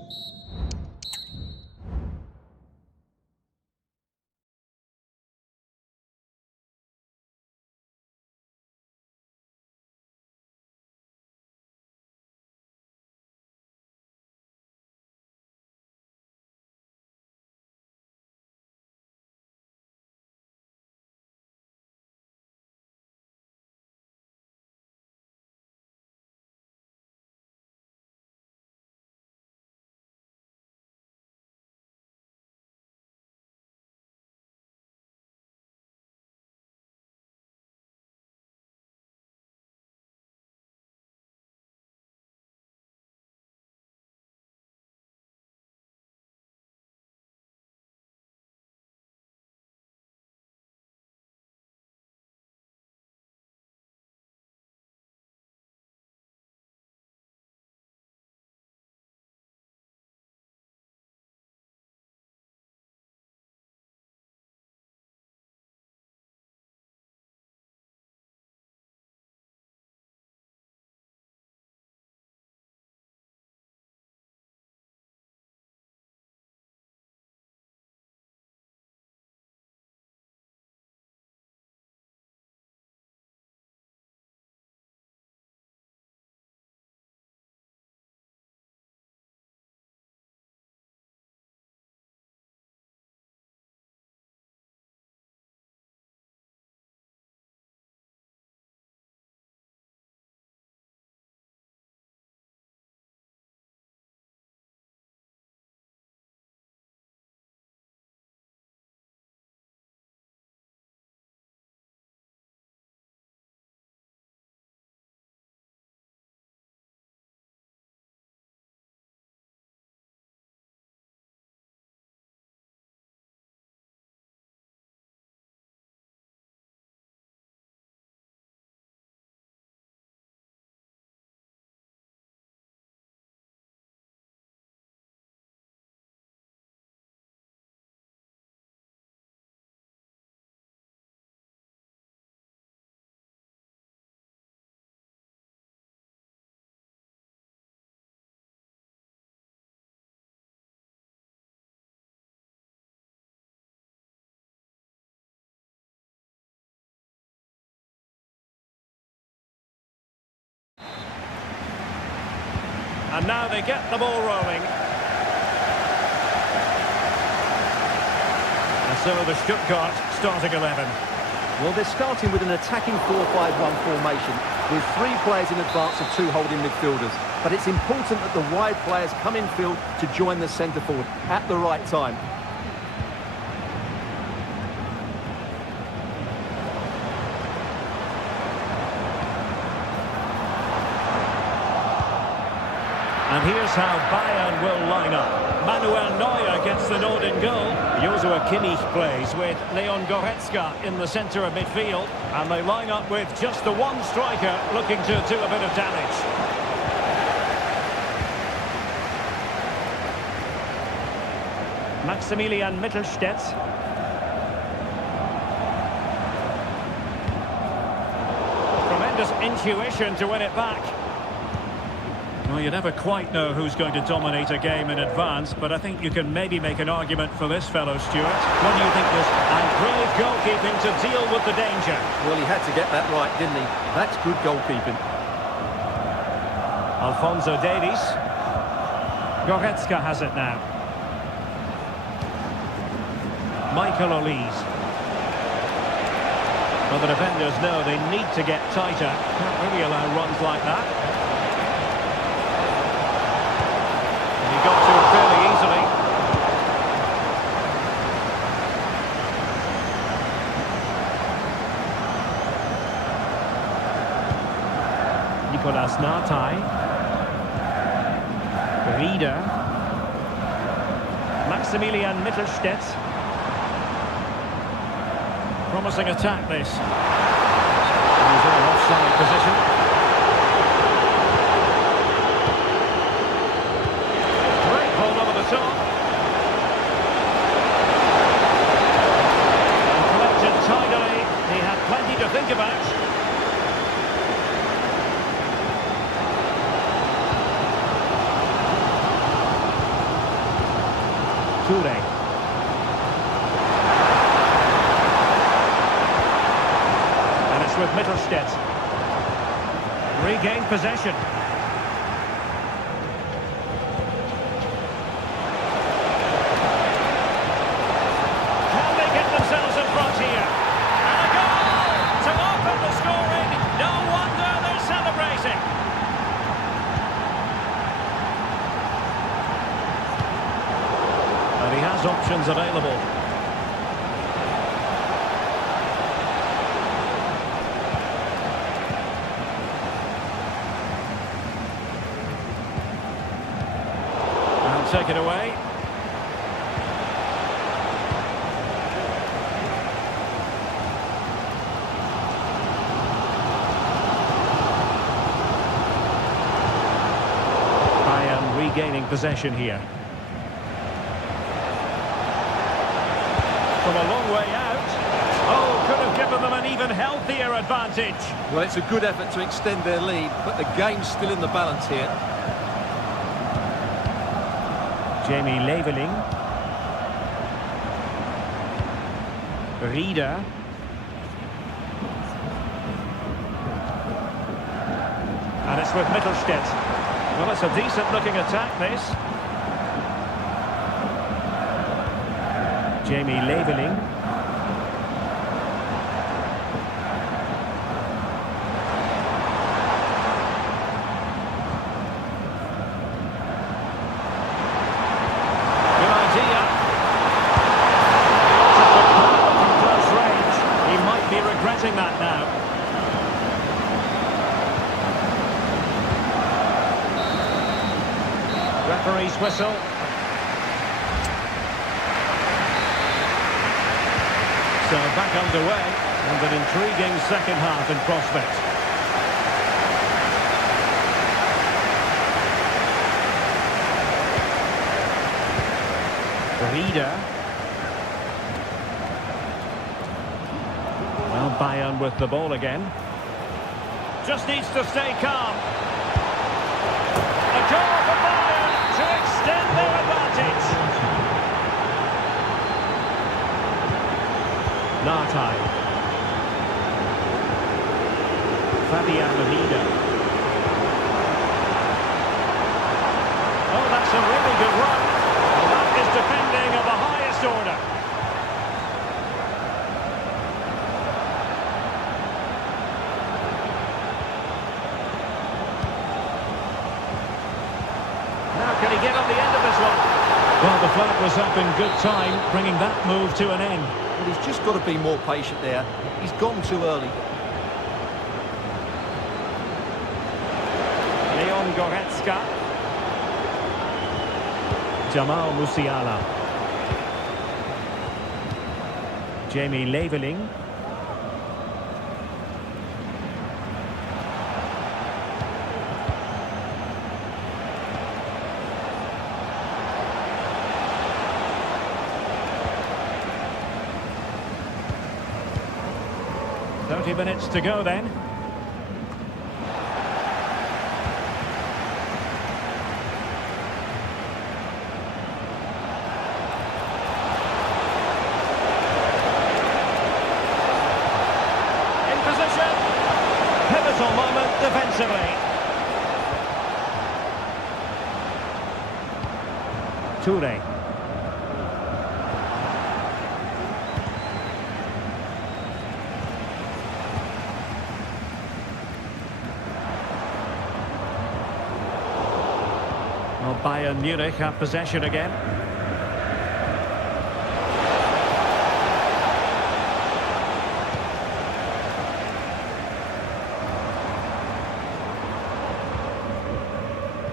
And now they get the ball rolling. And so the Stuttgart starting 11. Well, they're starting with an attacking 4-5-1 formation with 3 players in advance of 2 holding midfielders. But it's important that the wide players come in field to join the centre forward at the right time. And here's how Bayern will line up. Manuel Neuer gets the nod in goal. Joshua Kimmich plays with Leon Goretzka in the centre of midfield. And they line up with just the one striker looking to do a bit of damage. Maximilian Mittelstädt. Tremendous intuition to win it back. Well, you never quite know who's going to dominate a game in advance, but I think you can maybe make an argument for this fellow, Stuart. What do you think this? And brave goalkeeping to deal with the danger. Well, he had to get that right, didn't he? That's good goalkeeping. Alphonso Davies. Goretzka has it now. Michael Olise. Well, the defenders know they need to get tighter. Can't really allow runs like that. And he got to it fairly easily. Nicolas Nartai. Rieder. Maximilian Mittelstädt. Promising attack, this. He's in an offside position. Great ball over the top. And collected tidily. He had plenty to think about. Toure. With Mittelstädt. Regained possession. Can they get themselves in front here? And a goal to open the scoring. No wonder they're celebrating. And he has options available. Take it away. Bayern regaining possession here. From a long way out. Oh, could have given them an even healthier advantage. Well, it's a good effort to extend their lead, but the game's still in the balance here. Jamie Leveling. Rieder. And it's with Mittelstädt. Well, it's a decent looking attack, this. Jamie Leveling. That now. Referee's whistle. So back underway and an intriguing second half in prospect. Rieder. Well, Bayern with the ball again. Just needs to stay calm. A goal for Bayern to extend their advantage. Nartai. Fabian Rieder. good run. Well, that is defending of the highest order. Now can he get up the end of this one? Well, the flag was up in good time, bringing that move to an end. But he's just got to be more patient there. He's gone too early. Leon Goretzka. Jamal Musiala. Jamie Leveling. Minutes to go then. In position. Pivotal moment defensively. Toure. Well, Bayern Munich have possession again.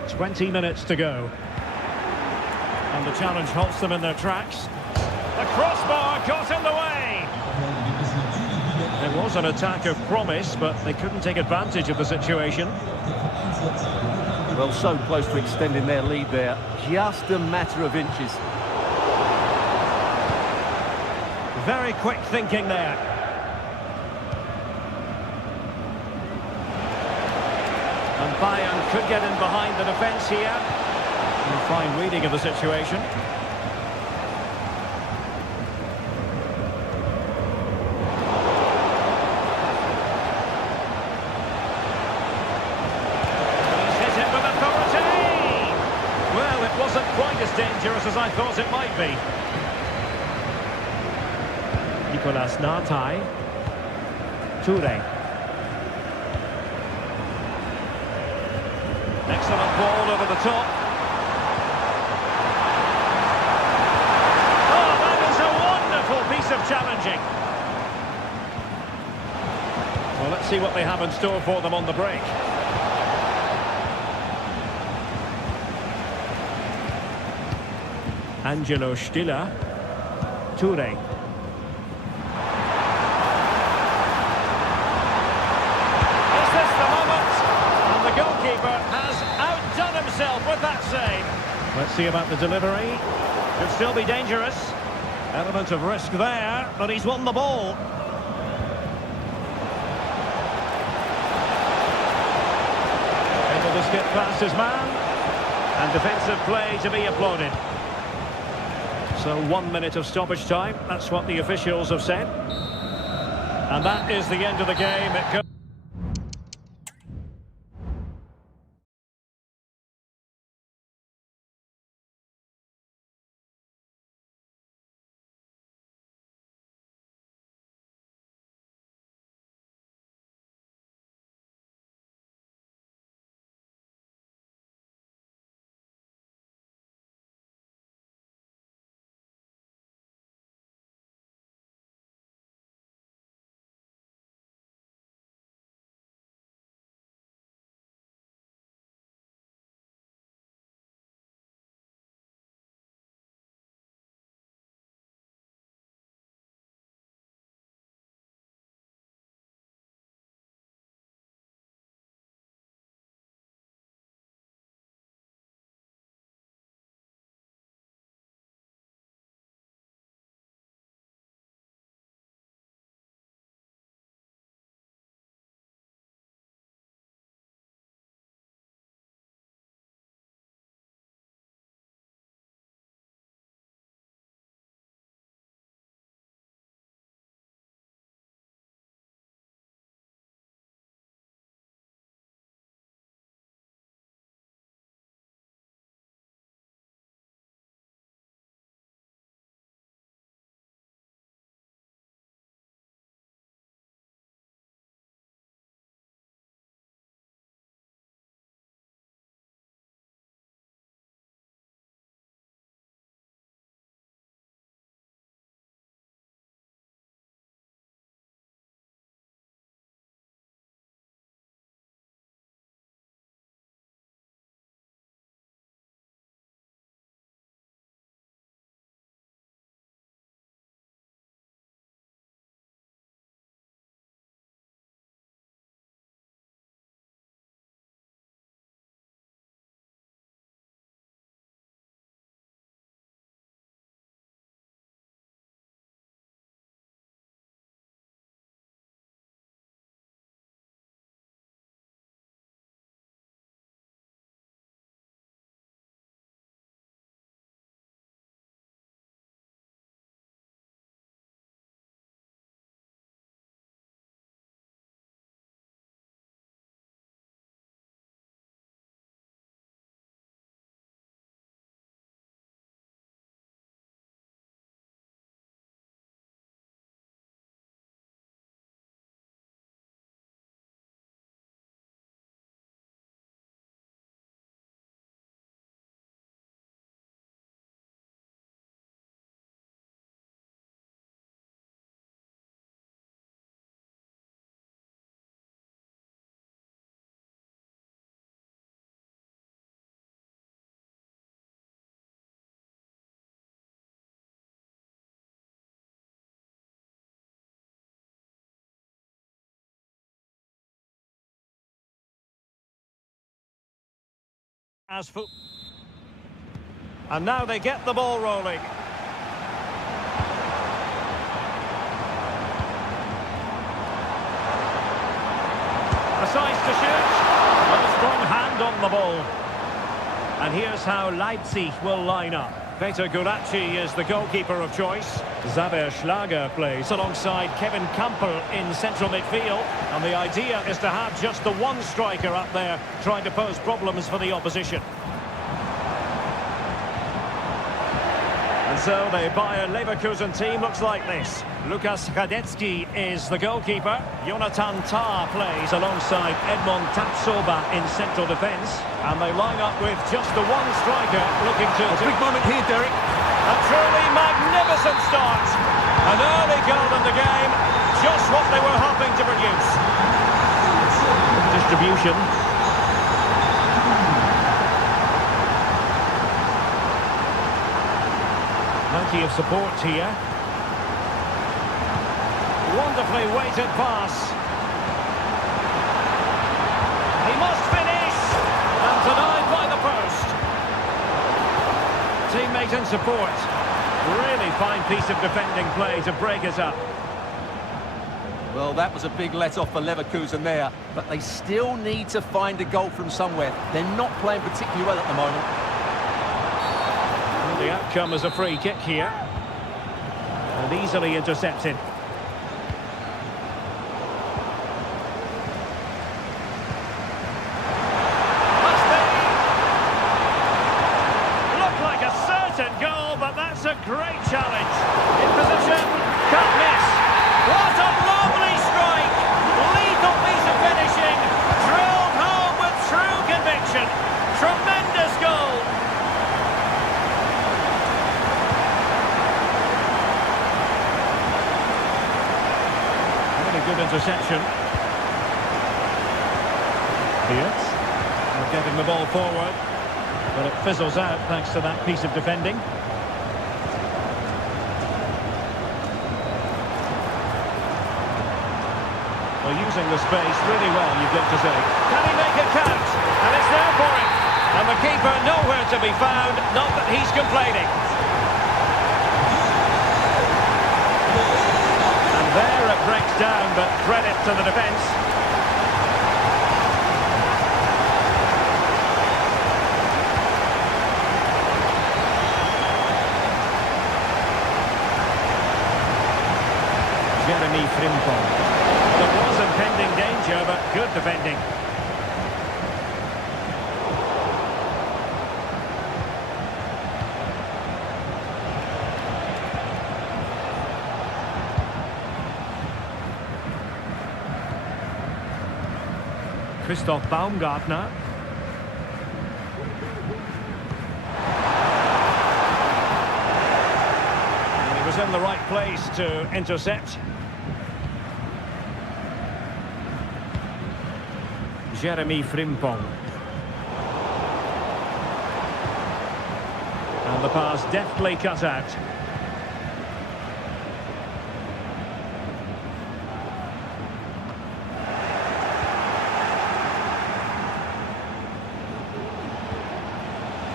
"20 minutes to go. And the challenge halts them in their tracks. The crossbar got in the way. There was an attack of promise, but they couldn't take advantage of the situation. Well, so close to extending their lead there. Just a matter of inches. Very quick thinking there. And Bayern could get in behind the defence here. A fine reading of the situation. Wasn't quite as dangerous as I thought it might be. Nicolas Nartai. Toure. Excellent ball over the top. Oh, that is a wonderful piece of challenging. Well, let's see what they have in store for them on the break. Angelo Stiller. Toure. Is this the moment? And the goalkeeper has outdone himself with that save. Let's see about the delivery. Could still be dangerous. Element of risk there, but he's won the ball. Able to skip past his man. And defensive play to be applauded. So 1 minute of stoppage time, that's what the officials have said. And that is the end of the game. It goes As foot. And now they get the ball rolling. Decides to shoot. A strong hand on the ball. And here's how Leipzig will line up. Peter Gulacsi is the goalkeeper of choice. Xaver Schlager plays alongside Kevin Campbell in central midfield. And the idea is to have just the one striker up there trying to pose problems for the opposition. And so the Bayer Leverkusen team looks like this. Lukas Radetzky is the goalkeeper. Jonathan Tah plays alongside Edmond Tapsoba in central defence. And they line up with just the one striker looking to... A big moment here, Derek. A truly magnificent start. An early goal in the game. Just what they were hoping to produce. Distribution. Plenty of support here. Wonderfully weighted pass. He must finish! And denied by the post. Teammate and support. Really fine piece of defending play to break it up. Well, that was a big let-off for Leverkusen there, but they still need to find a goal from somewhere. They're not playing particularly well at the moment. Well, the outcome is a free kick here. And easily intercepted. A great challenge. In position, can't miss. What a lovely strike. Lethal piece of finishing. Drilled home with true conviction. Tremendous goal. Really good interception. Here. They're getting the ball forward. But it fizzles out thanks to that piece of defending. Well, using the space really well, you've got to say. Can he make it count? And it's there for him. And the keeper nowhere to be found, not that he's complaining. And there it breaks down, but credit to the defence. Jeremy Frimpong. There was impending danger, but good defending. Christoph Baumgartner. And he was in the right place to intercept. Jeremy Frimpong. And the pass deftly cut out.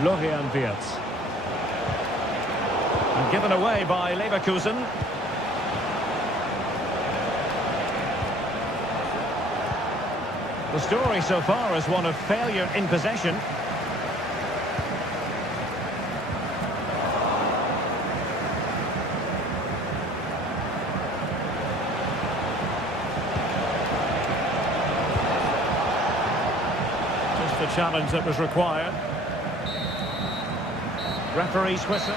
Florian Wirtz. And given away by Leverkusen. The story so far is one of failure in possession. Just the challenge that was required. Referee's whistle.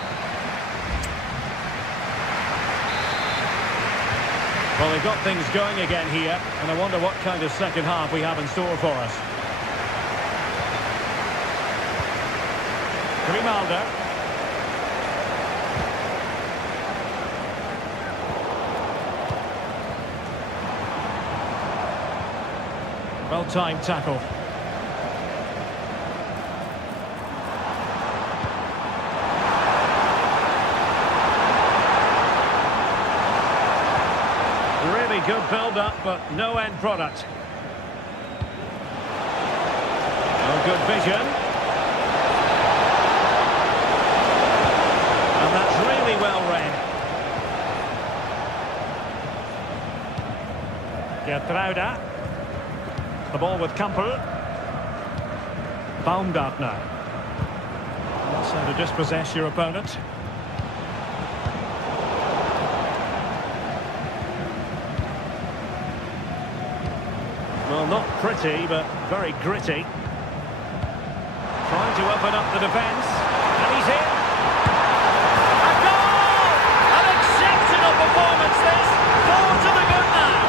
Well, they've got things going again here, and I wonder what kind of second half we have in store for us. Grimaldo. Well-timed tackle. Really good build-up, but no end product. Oh, good vision. Gertruida. The ball with Kampel. Baumgartner. That's how to dispossess your opponent. Well, not pretty, but very gritty. Trying to open up the defence. And he's in. A goal! An exceptional performance, this. 4 to the good now.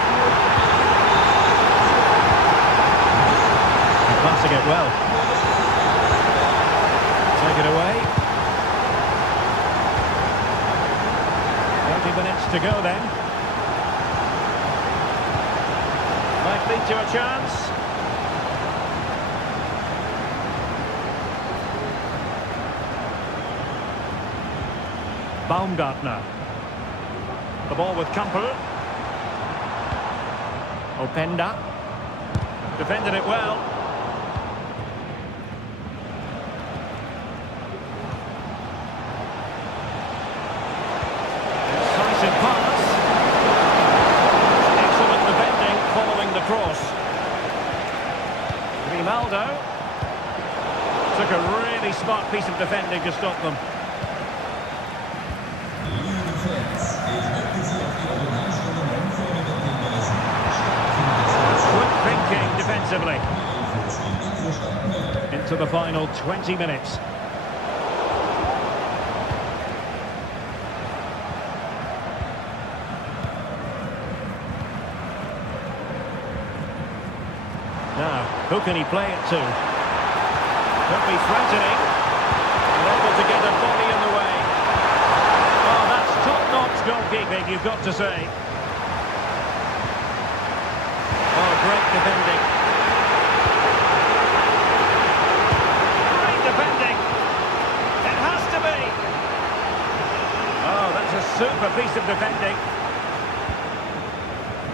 Passing it well. Take it away. 30 minutes to go then. Might lead to a chance. Baumgartner. The ball with Kampel. Openda. Defended it well. Decisive pass. Excellent defending following the cross. Grimaldo. Took a really smart piece of defending to stop them. Defensively into the final 20 minutes. Now, who can he play it to? Could be threatening. Able to get a body in the way. Oh, that's top-notch goalkeeping, you've got to say. Oh, great defending. Great defending. It has to be. Oh, that's a super piece of defending.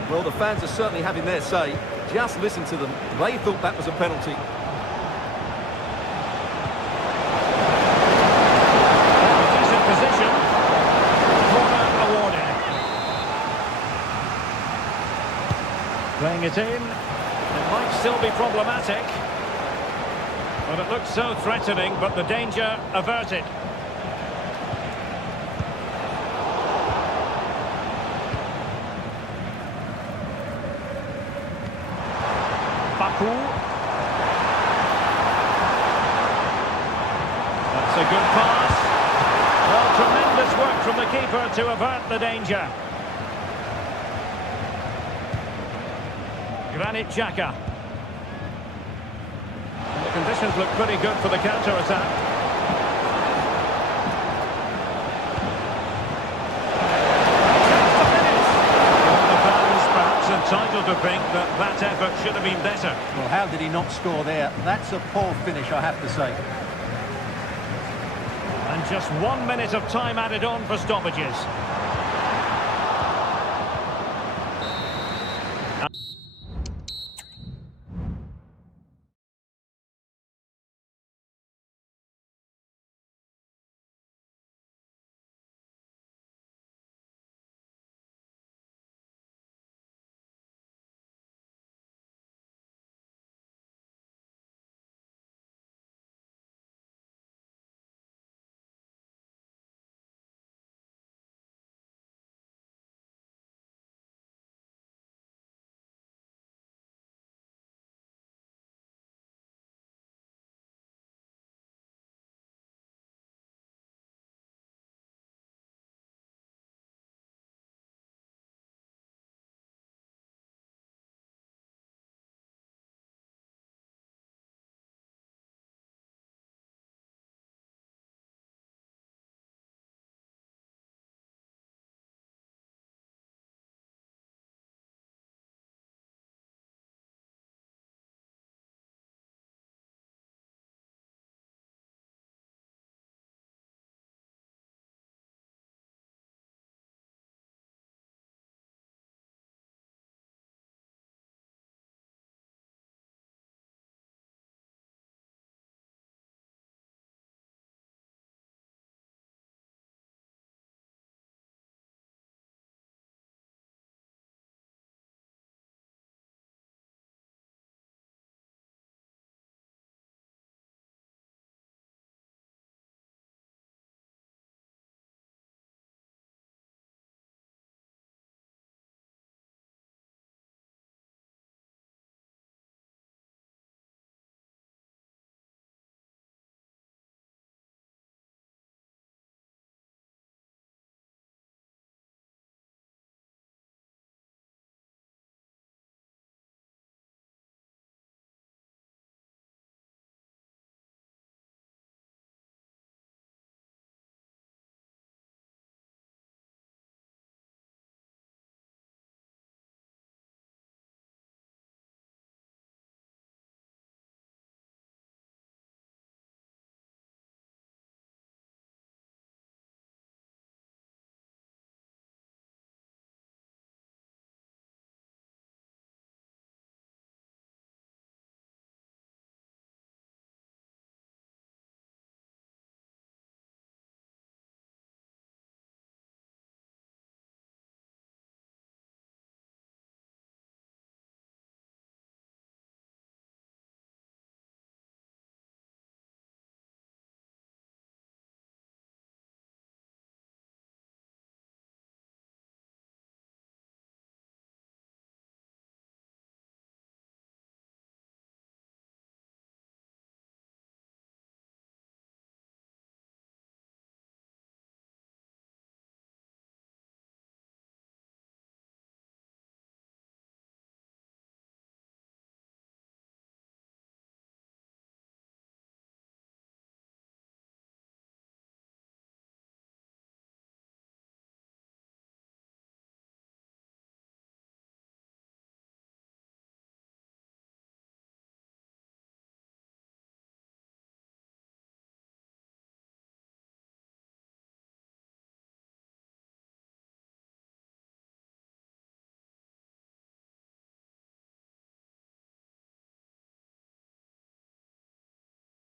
Well, the fans are certainly having their say. Just listen to them. They thought that was a penalty. Decent position. Corner awarded. Playing it in. It might still be problematic. But it looks so threatening, but the danger averted. Baku. That's a good pass. Well, tremendous work from the keeper to avert the danger. Granit Xhaka. And the conditions look pretty good for the counter-attack. The fans perhaps entitled to think that that effort should have been better. Well, how did he not score there? That's a poor finish, I have to say. And just 1 minute of time added on for stoppages.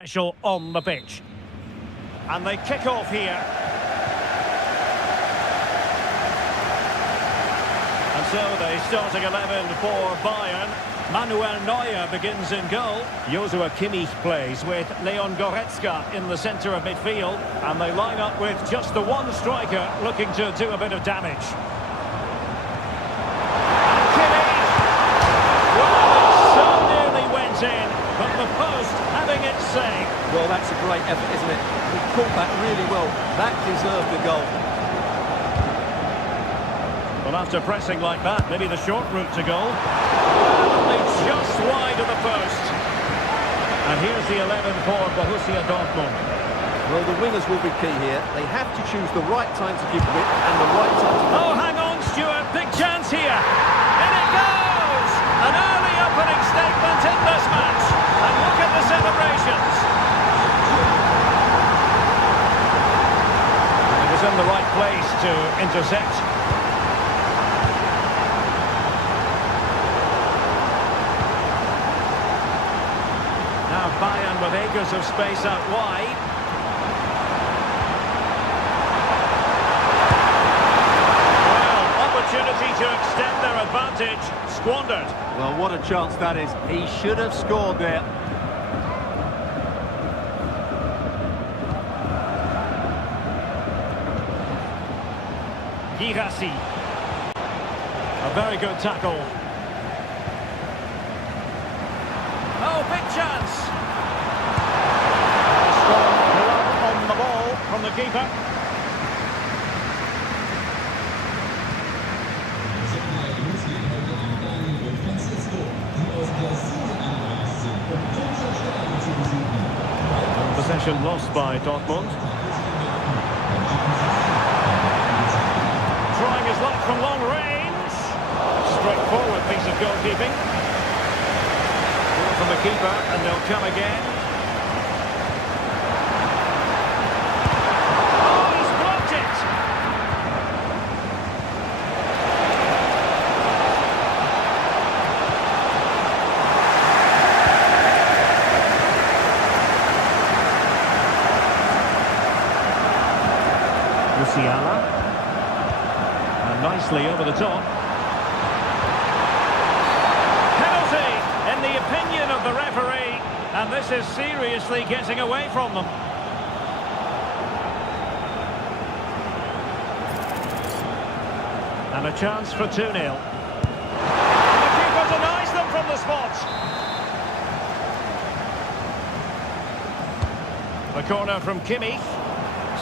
special on the pitch. And they kick off here. And so the starting 11 for Bayern. Manuel Neuer begins in goal. Joshua Kimmich plays with Leon Goretzka in the centre of midfield. And they line up with just the one striker looking to do a bit of damage. And Kimmich! Well, it so nearly went in, but the post having its say. Well, that's a great effort, isn't it? He caught that really well. That deserved the goal. Well, after pressing like that, maybe the short route to goal. Only just wide of the post. And here's the 11 for Borussia Dortmund. Well, the wingers will be key here. They have to choose the right time to give width and the right time to... Oh, hang on, Stuart. Big chance here. In it goes! An early opening statement in this match. And look at the celebrations. And it was in the right place to intercept. Bayern with acres of space out wide. Well, opportunity to extend their advantage, squandered. Well, what a chance that is. He should have scored there. Girassi. A very good tackle. Oh, big chance. Strong glove on the ball from the keeper. Possession lost by Dortmund. Trying his luck from long range. Straightforward piece of goalkeeping. From the keeper, and they'll come again. Oh, he's blocked it! Musiala. And nicely over the top. In the opinion of the referee, and this is seriously getting away from them. And a chance for 2-0. And the keeper denies them from the spot. The corner from Kimmich.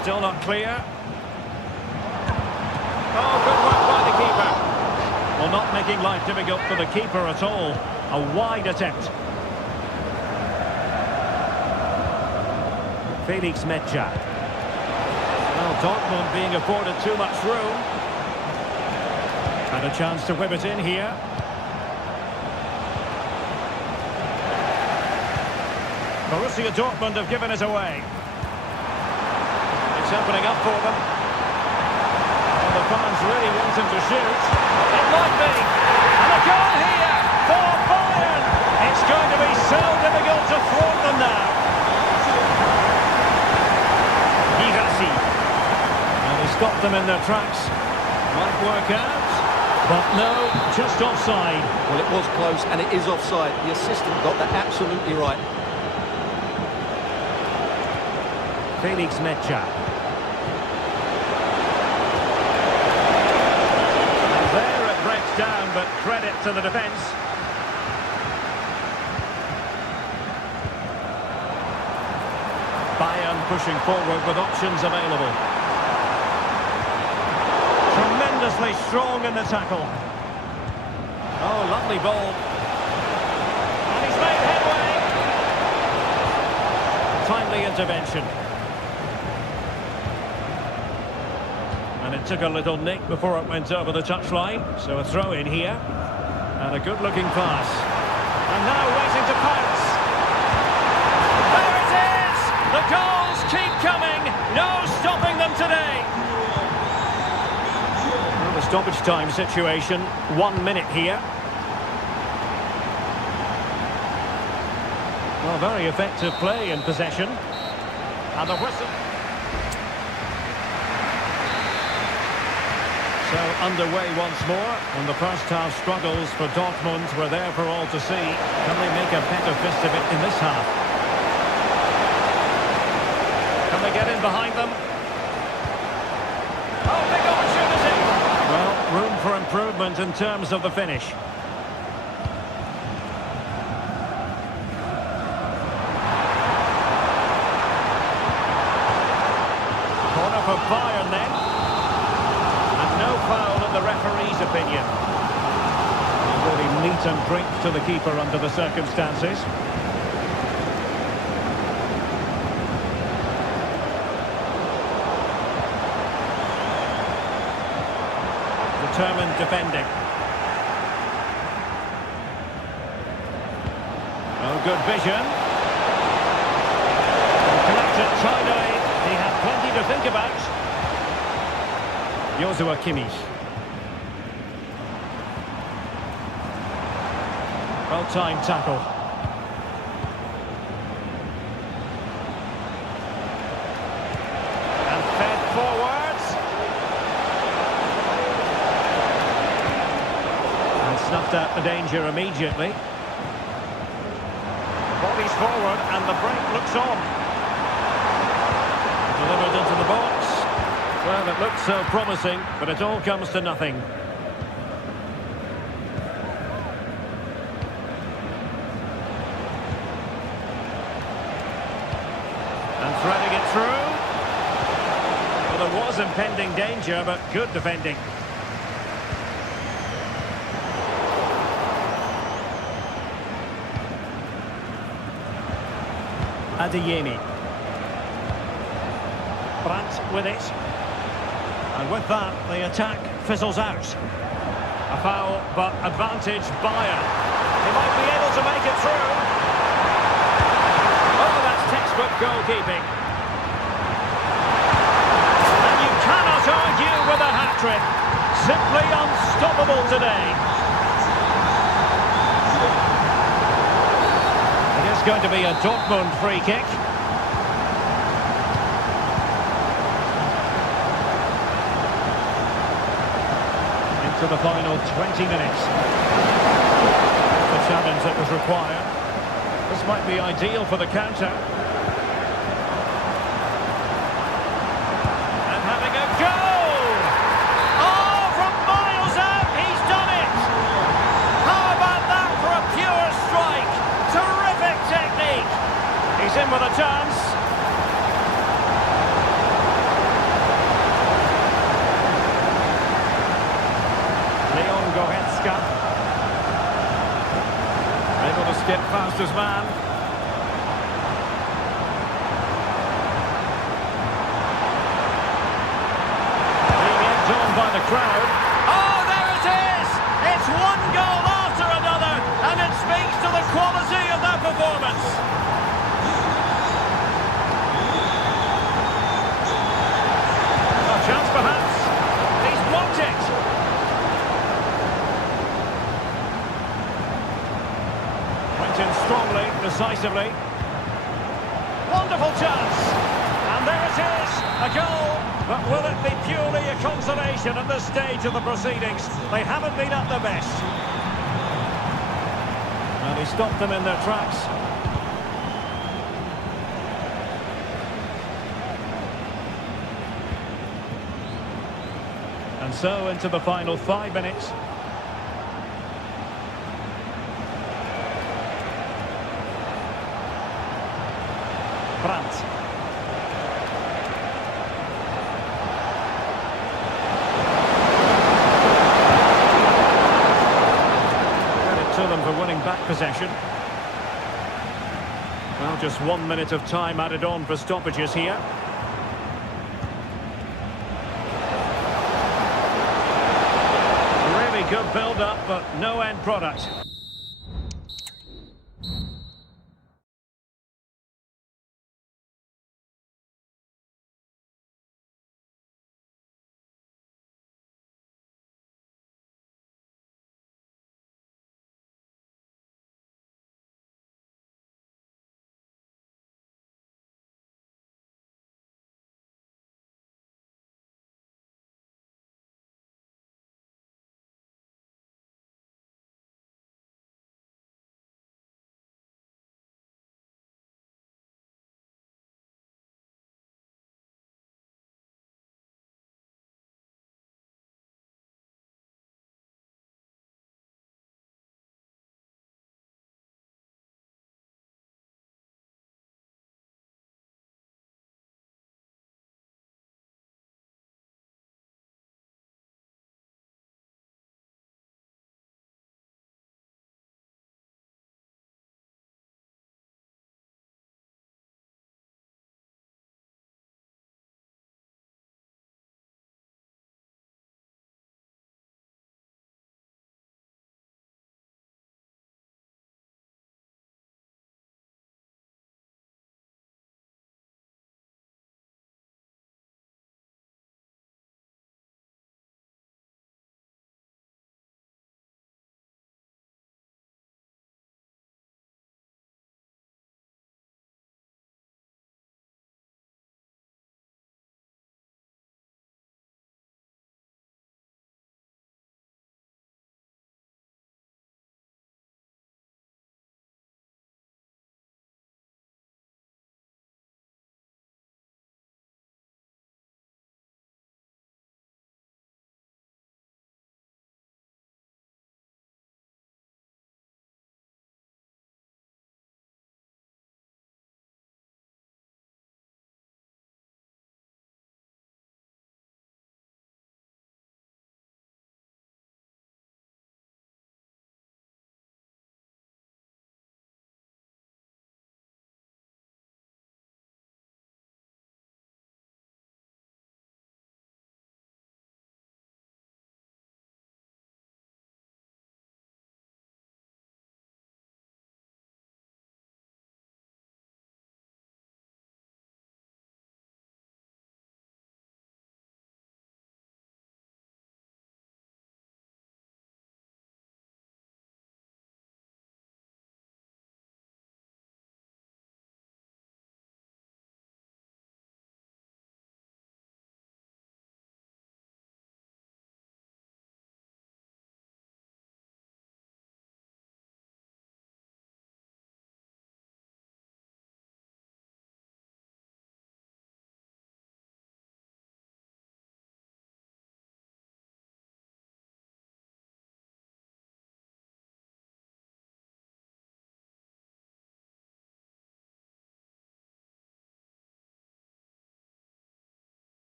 Still not clear. Oh, good work by the keeper. Well, not making life difficult for the keeper at all. A wide attempt. Felix Metscher. Well, Dortmund being afforded too much room. And a chance to whip it in here. Borussia Dortmund have given it away. It's opening up for them. And the fans really want him to shoot. It might be. And a goal here for Bayern. It's going to be so difficult to thwart them now. Girassi. And he stopped them in their tracks. Might work out. But no, just offside. Well, it was close, and it is offside. The assistant got that absolutely right. Felix Metscher. And there it breaks down, but credit to the defence. Bayern pushing forward with options available. Tremendously strong in the tackle. Oh, lovely ball. And he's made headway. Timely intervention. And it took a little nick before it went over the touchline. So a throw in here. And a good-looking pass. And now waiting to pounce. There it is! The goals keep coming. No stopping them today. Well, the stoppage time situation. 1 minute here. Well, very effective play in possession. And the whistle. So underway once more, and the first half struggles for Dortmund were there for all to see. Can they make a better fist of it in this half? Can they get in behind them? Oh, big opportunity! Well, room for improvement in terms of the finish. Corner for Bayern then. No foul in the referee's opinion. Really meat and drink to the keeper under the circumstances. Determined defending. Oh, good vision. Collected tidily. He had plenty to think about. Joshua Kimmich. Well-timed tackle. And fed forwards. And snuffed out the danger immediately. Bodies forward and the break looks on. Delivered into the box. Well, it looked so promising, but it all comes to nothing. And threading it through. Well, there was impending danger, but good defending. Adeyemi. Brandt with it. And with that, the attack fizzles out. A foul, but advantage Bayern. He might be able to make it through. Oh, that's textbook goalkeeping. And you cannot argue with a hat-trick. Simply unstoppable today. It is going to be a Dortmund free kick. To the final 20 minutes. The challenge that was required. This might be ideal for the counter. And having a goal! Oh, from miles out, he's done it! How about that for a pure strike? Terrific technique! He's in with a chance. Able to skip past his man. Being egged on by the crowd. Oh, there it is! It's one goal after another, and it speaks to the quality of their performance. A chance perhaps. He's blocked it. In strongly, decisively. Wonderful chance. And there it is, a goal. But will it be purely a consolation at this stage of the proceedings? They haven't been at their best. And he stopped them in their tracks. And so into the final 5 minutes. Brandt. Credit to them for winning back possession. Well, just 1 minute of time added on for stoppages here. Really good build-up, but no end product.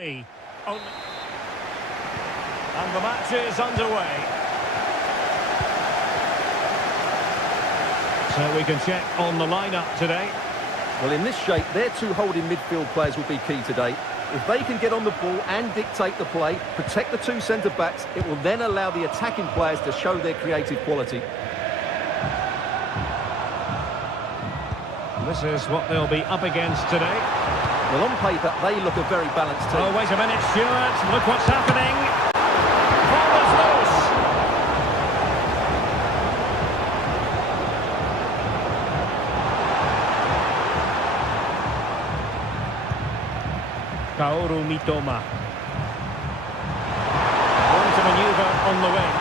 And the match is underway. So we can check on the lineup today. Well, in this shape, their two holding midfield players will be key today. If they can get on the ball and dictate the play, protect the two centre-backs, it will then allow the attacking players to show their creative quality. This is what they'll be up against today. Well, on paper, they look a very balanced team. Oh, wait a minute, Stuart. Look what's happening. Ball is loose. Kaoru Mitoma. Going to manoeuvre on the wing.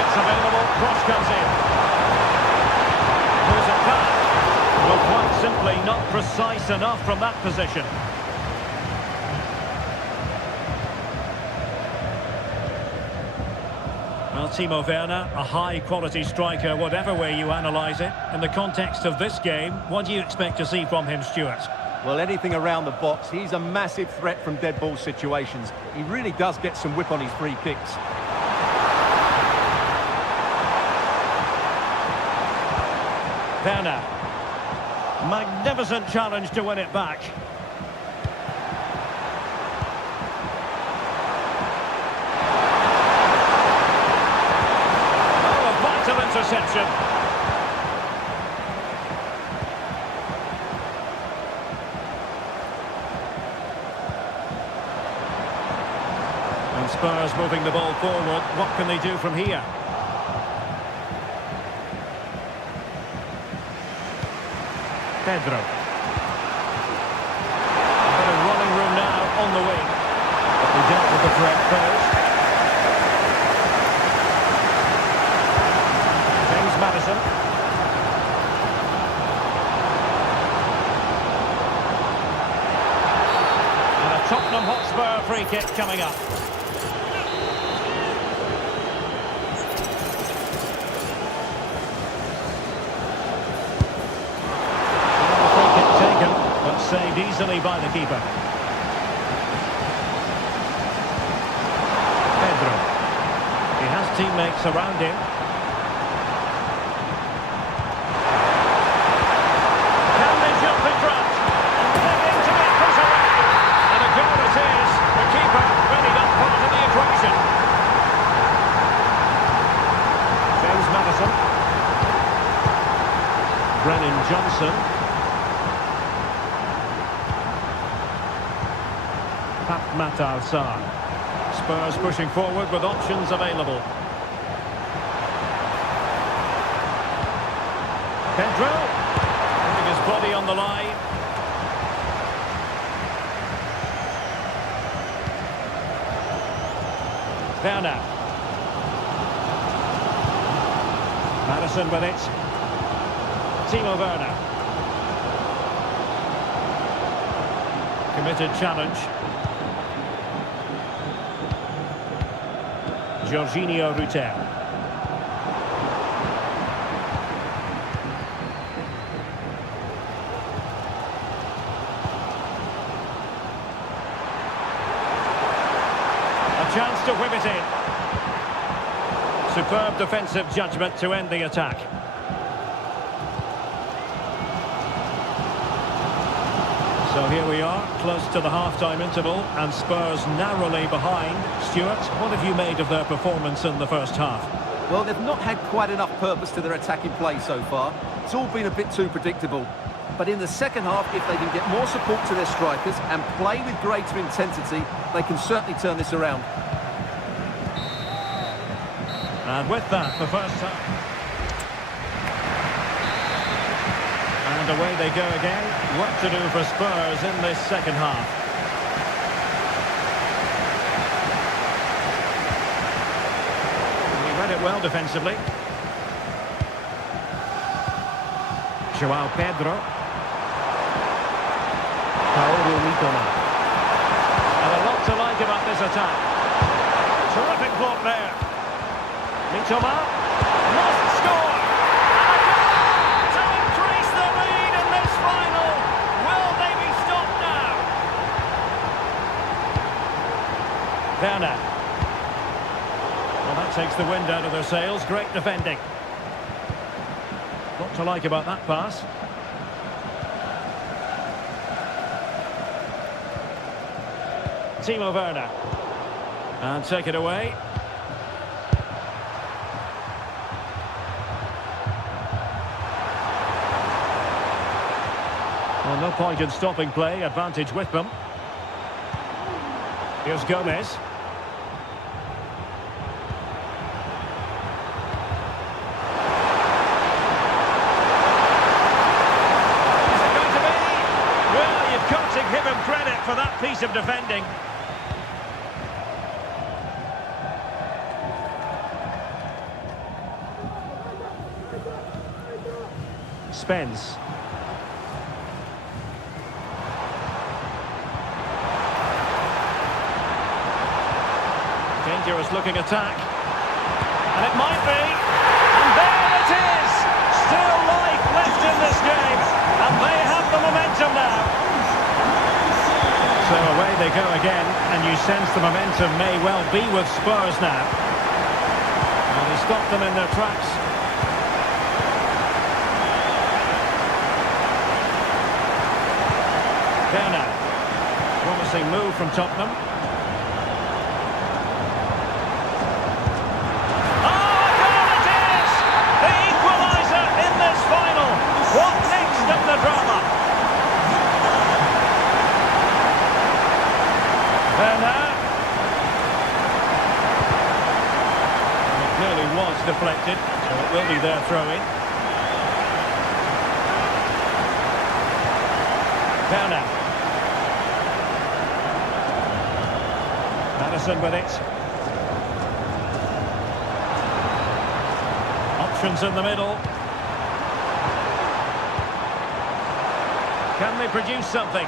Gets available. Cross comes in. There's a pass. Well, quite simply not precise enough from that position. Well, Timo Werner, a high-quality striker, whatever way you analyse it. In the context of this game, what do you expect to see from him, Stuart? Well, anything around the box. He's a massive threat from dead ball situations. He really does get some whip on his free kicks. Werner. Magnificent challenge to win it back. Oh, a vital interception. And Spurs moving the ball forward. What can they do from here? Pedro. A bit of running room now on the wing. But they dealt with the threat first. James Maddison. And a Tottenham Hotspur free kick coming up. Saved easily by the keeper. Pedro. He has teammates around him. Can they jump in front? Begging to be put away. And a goal it is. The keeper really not part of the equation. James Maddison. Brennan Johnson. Matar Sarr. Spurs pushing forward with options available. Pedro putting his body on the line. Werner. Maddison with it. Timo Werner. Committed challenge. Jorginho Rutter. A chance to whip it in. Superb defensive judgment to end the attack. So here we are, close to the half-time interval, and Spurs narrowly behind. Stuart, what have you made of their performance in the first half? Well, they've not had quite enough purpose to their attacking play so far. It's all been a bit too predictable. But in the second half, if they can get more support to their strikers and play with greater intensity, they can certainly turn this around. And with that, the first half. And away they go again. Work to do for Spurs in this second half. He read it well defensively. Joao Pedro. Kaoru Mitoma. And a lot to like about this attack. Terrific block there. Mitoma must score. To increase the lead in this final. Will they be stopped now? Werner. Well, that takes the wind out of their sails. Great defending. What to like about that pass? Timo Werner. And take it away. Well, no point in stopping play. Advantage with them. Here's Gomez. Is it going to be? Well, you've got to give him credit for that piece of defending. Spence. Dangerous looking attack. And it might be. And there it is! Still life left in this game. And they have the momentum now. So away they go again. And you sense the momentum may well be with Spurs now. And he stopped them in their tracks. Werner. Promising move from Tottenham. Oh, goal it is! The equaliser in this final. What next in the drama? Werner. It clearly was deflected, so it will be their throw-in. Werner. Madison with it. Options in the middle. Can they produce something?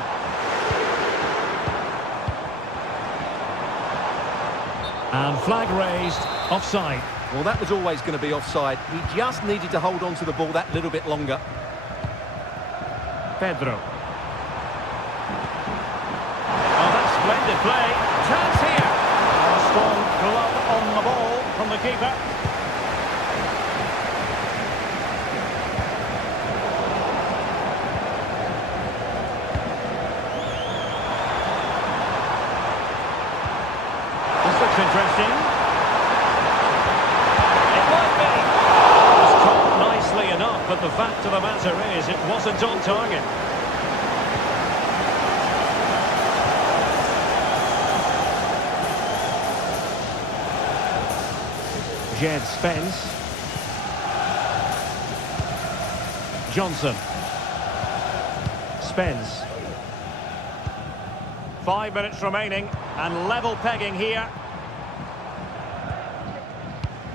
And flag raised, offside. Well, that was always going to be offside. He just needed to hold on to the ball that little bit longer. Pedro. Oh, that's splendid play. Chance here. A strong glove on the ball from the keeper. This looks interesting. It might be. It was caught nicely enough, but the fact of the matter is it wasn't on target. Jed Spence. Johnson. Spence. 5 minutes remaining and level pegging here.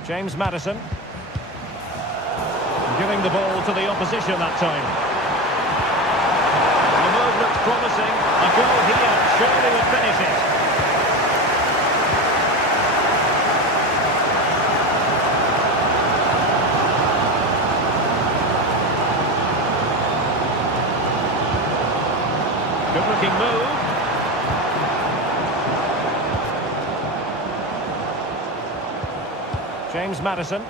James Madison. Giving the ball to the opposition that time. The move looks promising. A goal here surely would finish it. Good looking move. James Madison.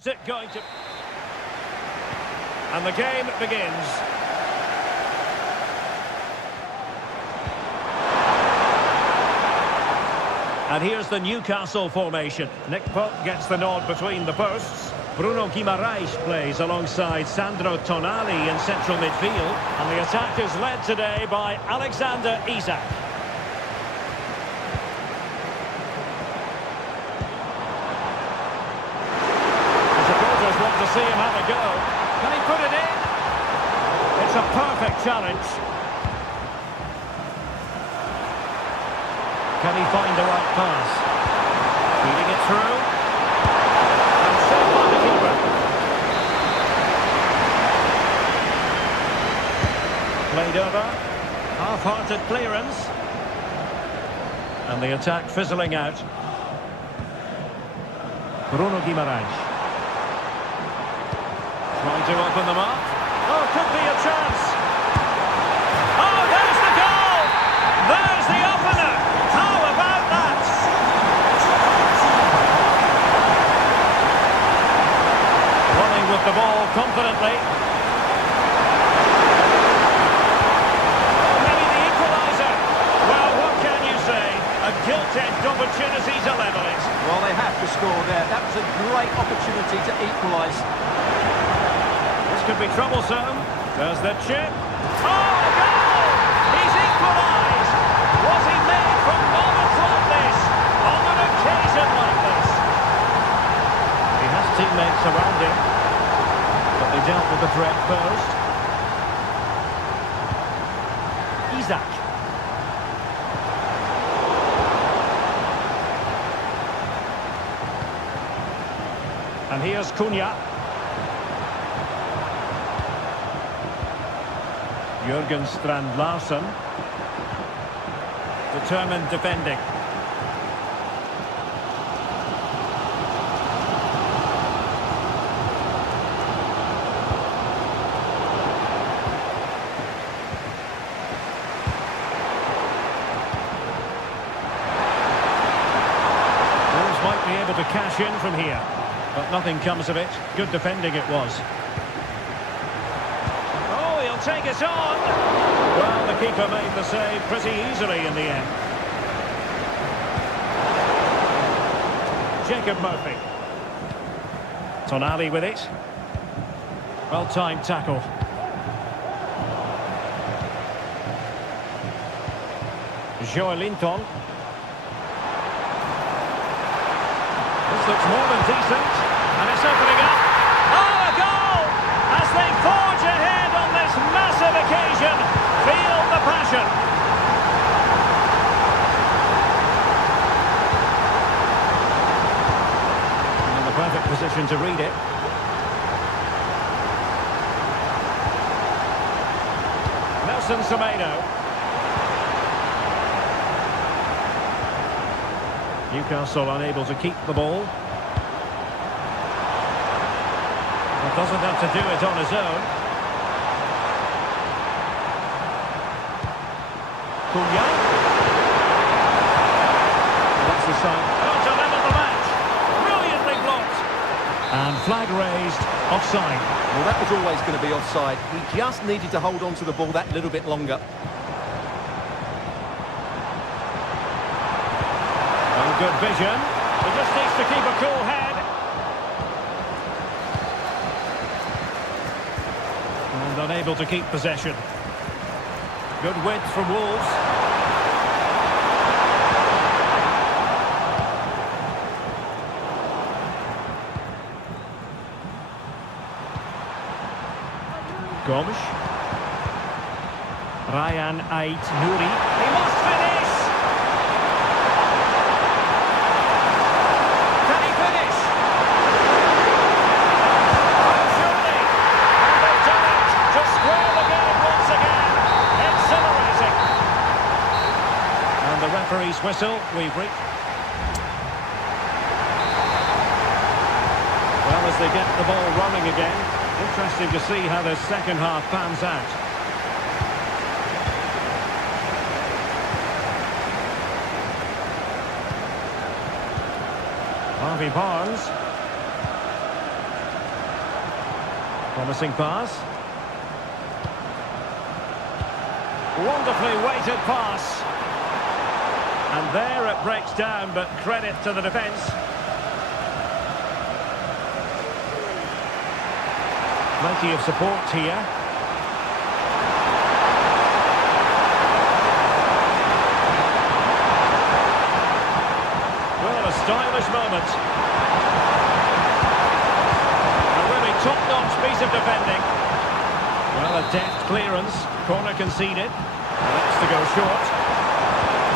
Is it going to... And the game begins. And here's the Newcastle formation. Nick Pope gets the nod between the posts. Bruno Guimaraes plays alongside Sandro Tonali in central midfield. And the attack is led today by Alexander Isak. The supporters want to see him have a go. Can he put it in? It's a perfect challenge. Can he find the right pass? Feeding it through. And saved by the keeper. Played over. Half-hearted clearance. And the attack fizzling out. Bruno Guimaraes. Trying to open them up. Oh, could be a chance. Oh, there's the goal! There's the opener! How about that? Running with the ball confidently. Oh, maybe the equaliser. Well, what can you say? A gilt-edged opportunity to level it. Well, they have to score there. That was a great opportunity to equalise. This could be troublesome. There's the chip. Oh, a goal! He's equalised! Was he made from moments like this? On an occasion like this? He has teammates around him, but they dealt with the threat first. Isak. And here's Cunha. Jürgen Strand Larsen. Determined defending. Wolves might be able to cash in from here, but nothing comes of it. Good defending it was. Oh, he'll take it on. Well, the keeper made the save pretty easily in the end. Jacob Murphy. Tonali with it. Well-timed tackle. Joelinton. This looks more than decent. And it's opening up. Oh, a goal! As they forge ahead on this massive occasion. Feel the passion. In the perfect position to read it. Nelson Semedo. Newcastle unable to keep the ball. But doesn't have to do it on his own. Cunha. That's the sign. Oh, to level the match. Brilliantly blocked. And flag raised. Offside. Well, that was always going to be offside. He just needed to hold on to the ball that little bit longer. Good vision. He just needs to keep a cool head. And unable to keep possession. Good width from Wolves. Gomes. Ryan Ait Nouri. He must finish! Can he finish? Oh, surely! And they've done it to square the game once again. Exhilarating. And the referee's whistle, we've reached. Well, as they get the ball running again, interesting to see how the second half pans out. Harvey Barnes. Promising pass. Wonderfully weighted pass. And there it breaks down, but credit to the defence. Plenty of support here. Well, a stylish moment. A really top-notch piece of defending. Well, a deft clearance. Corner conceded. That's to go short.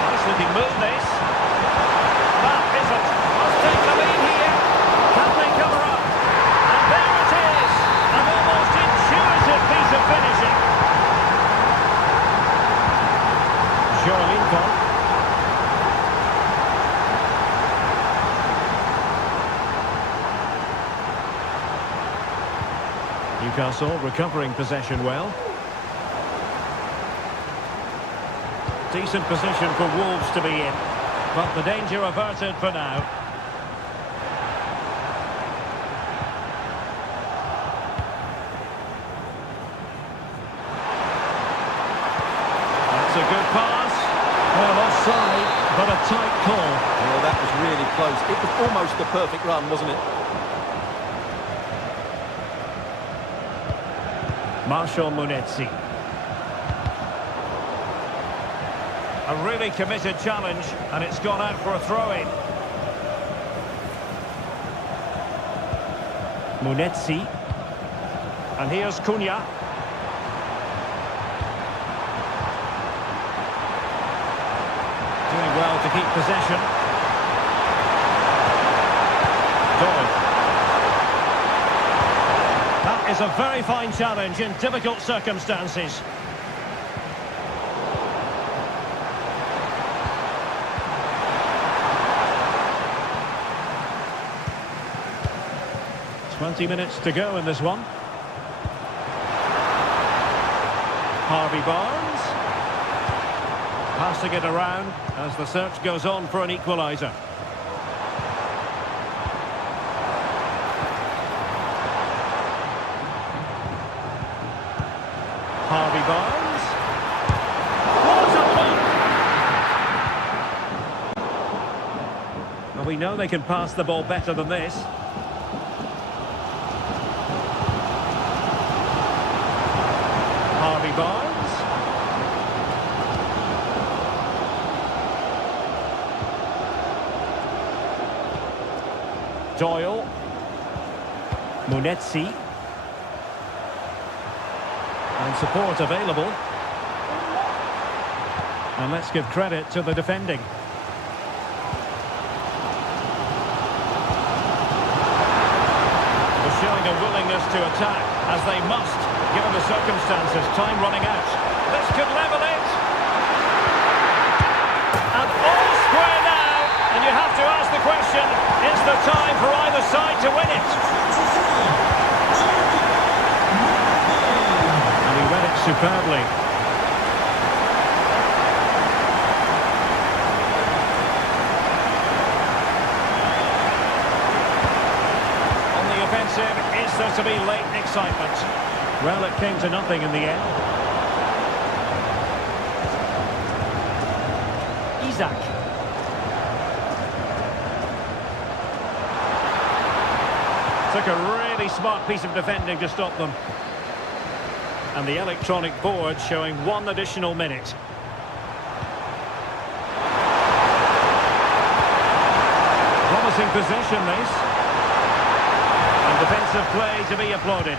Nice looking move, this. That isn't. Must take the lead here. Can they cover up? And there it is. An almost intuitive piece of finishing. Joelinko. Newcastle recovering possession well. Decent position for Wolves to be in, but the danger averted for now. That's a good pass. Well, offside, but a tight call. Well, that was really close. It was almost the perfect run, wasn't it? Marshall Munetsi. A really committed challenge, and it's gone out for a throw-in. Munetsi. And here's Cunha. Doing well to keep possession. Doyle. That is a very fine challenge in difficult circumstances. Twenty minutes to go in this one. Harvey Barnes. Passing it around as the search goes on for an equaliser. Harvey Barnes. What a block! Well, we know they can pass the ball better than this. Harvey Barnes. Doyle. Munetsi. And support available. And let's give credit to the defending. They're showing a willingness to attack, as they must, given the circumstances. Time running out. This could level it. And all square now. And you have to ask the question, is the time for either side to win it? And he read it superbly. On the offensive, is there to be late excitement? Well, it came to nothing in the end. Isaac. Took a really smart piece of defending to stop them. And the electronic board showing one additional minute. Promising possession, this. And defensive play to be applauded.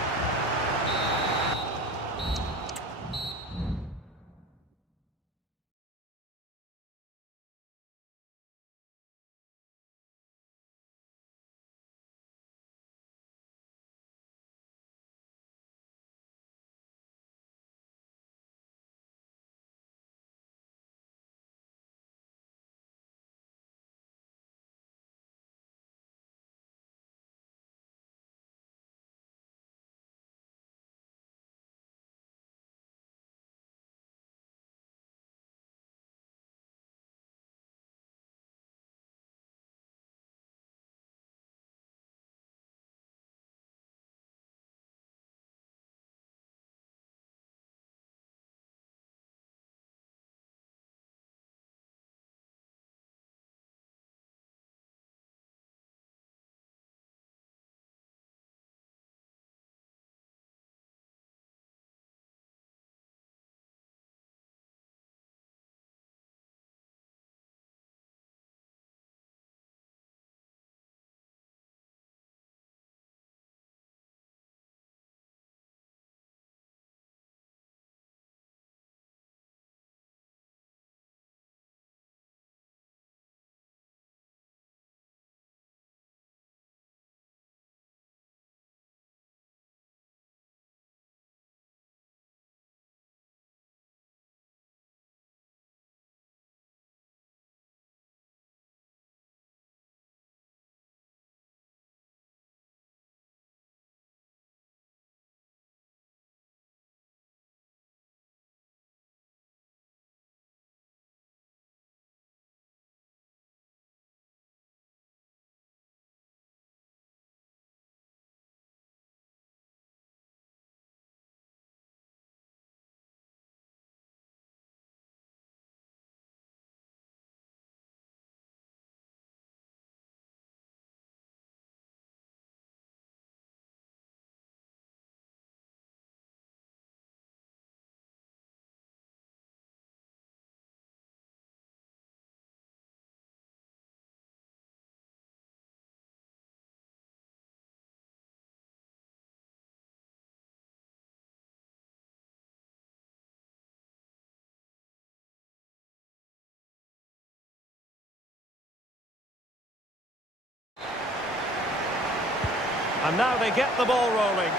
And now they get the ball rolling.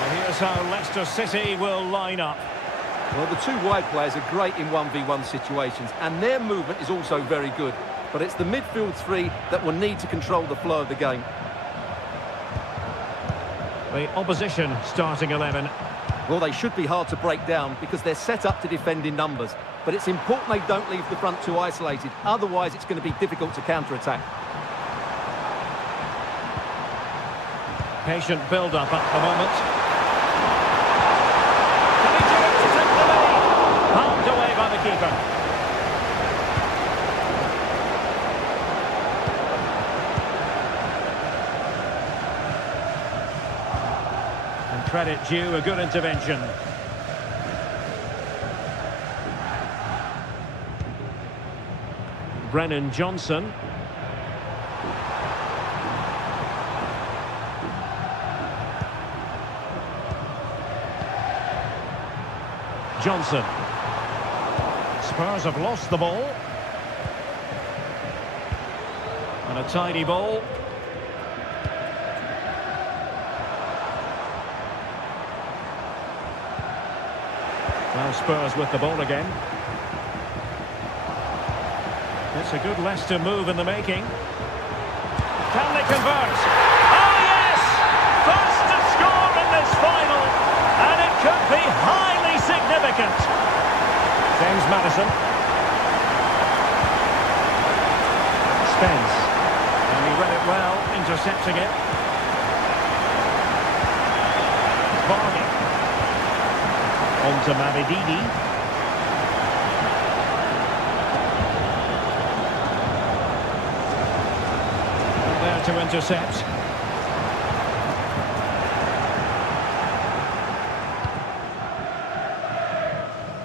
Well, here's how Leicester City will line up. Well, the two wide players are great in 1v1 situations, and their movement is also very good. But it's the midfield three that will need to control the flow of the game. The opposition starting 11. Well, they should be hard to break down because they're set up to defend in numbers. But it's important they don't leave the front two isolated. Otherwise, it's going to be difficult to counter-attack. Patient build-up at the moment. Can he do it to take the lead? Palmed away by the keeper. And credit due, a good intervention. Brennan Johnson. Johnson. Spurs have lost the ball. And a tidy ball. Now Spurs with the ball again. It's a good Leicester move in the making. Can they convert? Oh yes! First to score in this final, and it could be highly significant. James Maddison. Spence. And he read it well, intercepting it. Varney. On to Mavididi. To intercept.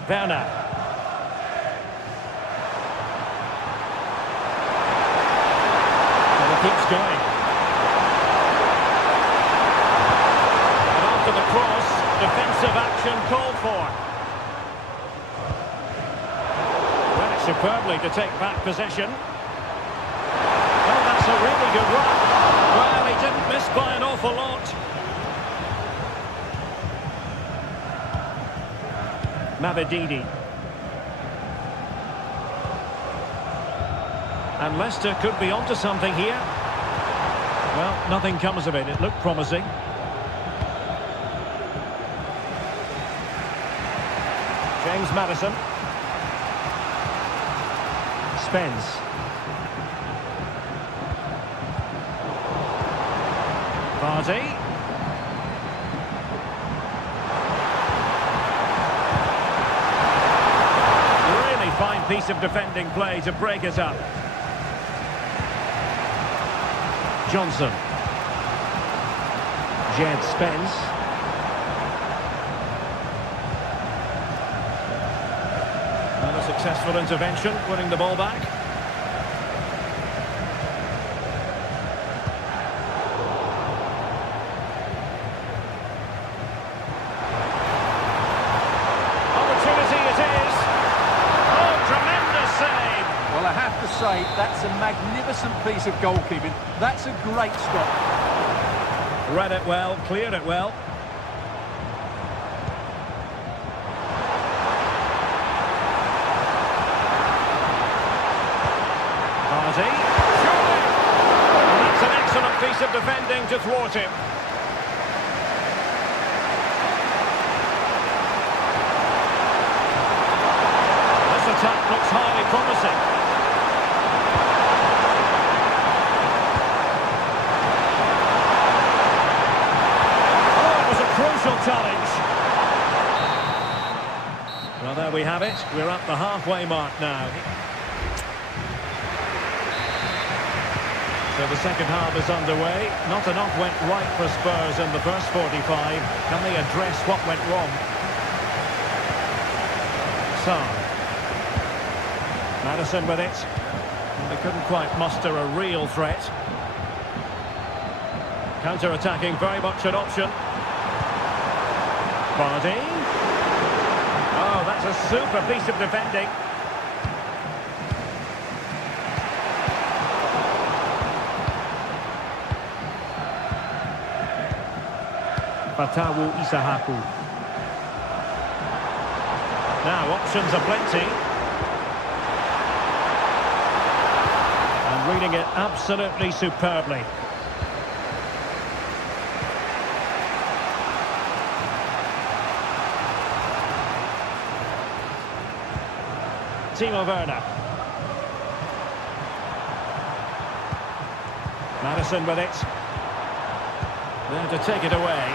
Werner. And he keeps going. And after the cross, defensive action called for. Read it superbly to take back possession. Oh, that's a really good run. Well, he didn't miss by an awful lot. Mavididi. And Leicester could be onto something here. Well, nothing comes of it. It looked promising. James Maddison. Spence. Vardy. Really fine piece of defending play to break us up. Johnson. Jed Spence. And a successful intervention, winning the ball back. Say that's a magnificent piece of goalkeeping. That's a great stop. Read it well, cleared it well. Vardy. And that's an excellent piece of defending to thwart him. This attack looks highly promising. Challenge. Well, there we have it. We're at the halfway mark now. So the second half is underway. Not enough went right for Spurs in the first 45. Can they address what went wrong? Sarr. Maddison with it. And they couldn't quite muster a real threat. Counter-attacking, very much an option. Vardy. Oh, that's a super piece of defending. Now, options are plenty. And reading it absolutely superbly. Timo Werner. Madison with it. There to take it away.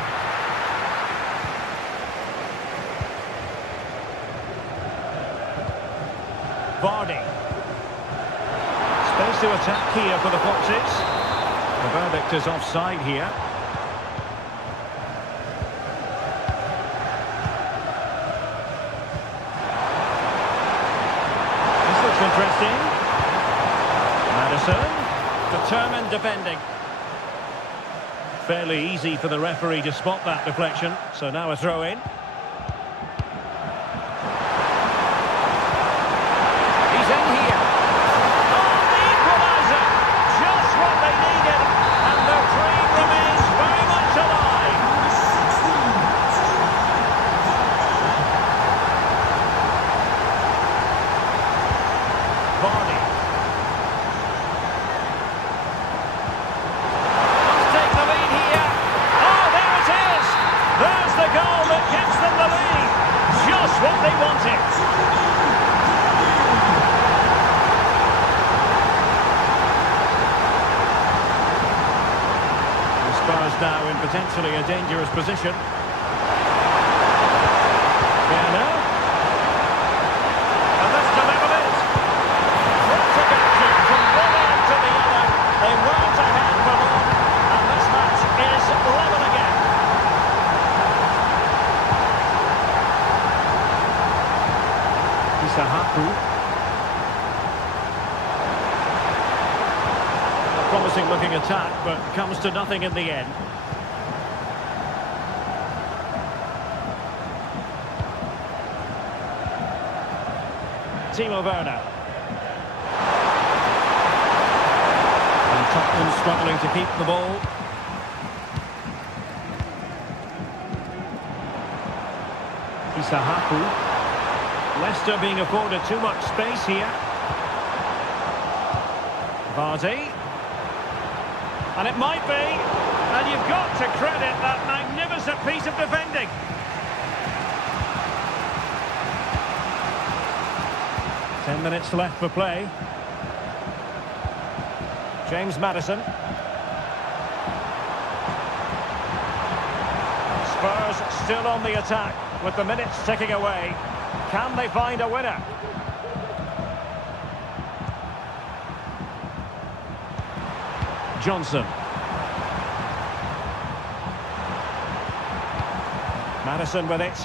Vardy. Space to attack here for the Foxes. The verdict is offside here. This looks interesting. Madison. Determined defending. Fairly easy for the referee to spot that deflection. So now a throw in. He's in here. Oh, the equaliser! Just what they needed. And their dream remains very much alive. Vardy. Let's take the lead here. Oh, there it is! There's the goal that gives them the lead. Just what they wanted. Spurs now in potentially a dangerous position. Werner. And that's delivered it. Frantic action from one end to the other. They weren't ahead for long. And this match is level again. Isahaku. Promising looking attack, but comes to nothing in the end. Timo Werner. And Tottenham struggling to keep the ball. Isahaku. Leicester being afforded too much space here. Vardy. And it might be, and you've got to credit that magnificent piece of defending. Ten minutes left for play. James Madison. Spurs still on the attack, with the minutes ticking away. Can they find a winner? Johnson. Madison with it.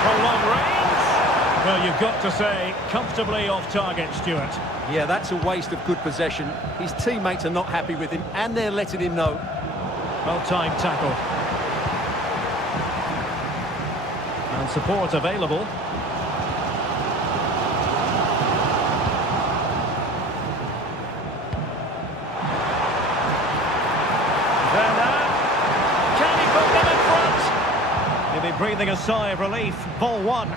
For long range. Well, you've got to say, comfortably off target, Stuart. Yeah, that's a waste of good possession. His teammates are not happy with him, and they're letting him know. Well-timed tackle. And support available. Breathing a sigh of relief. Ball one.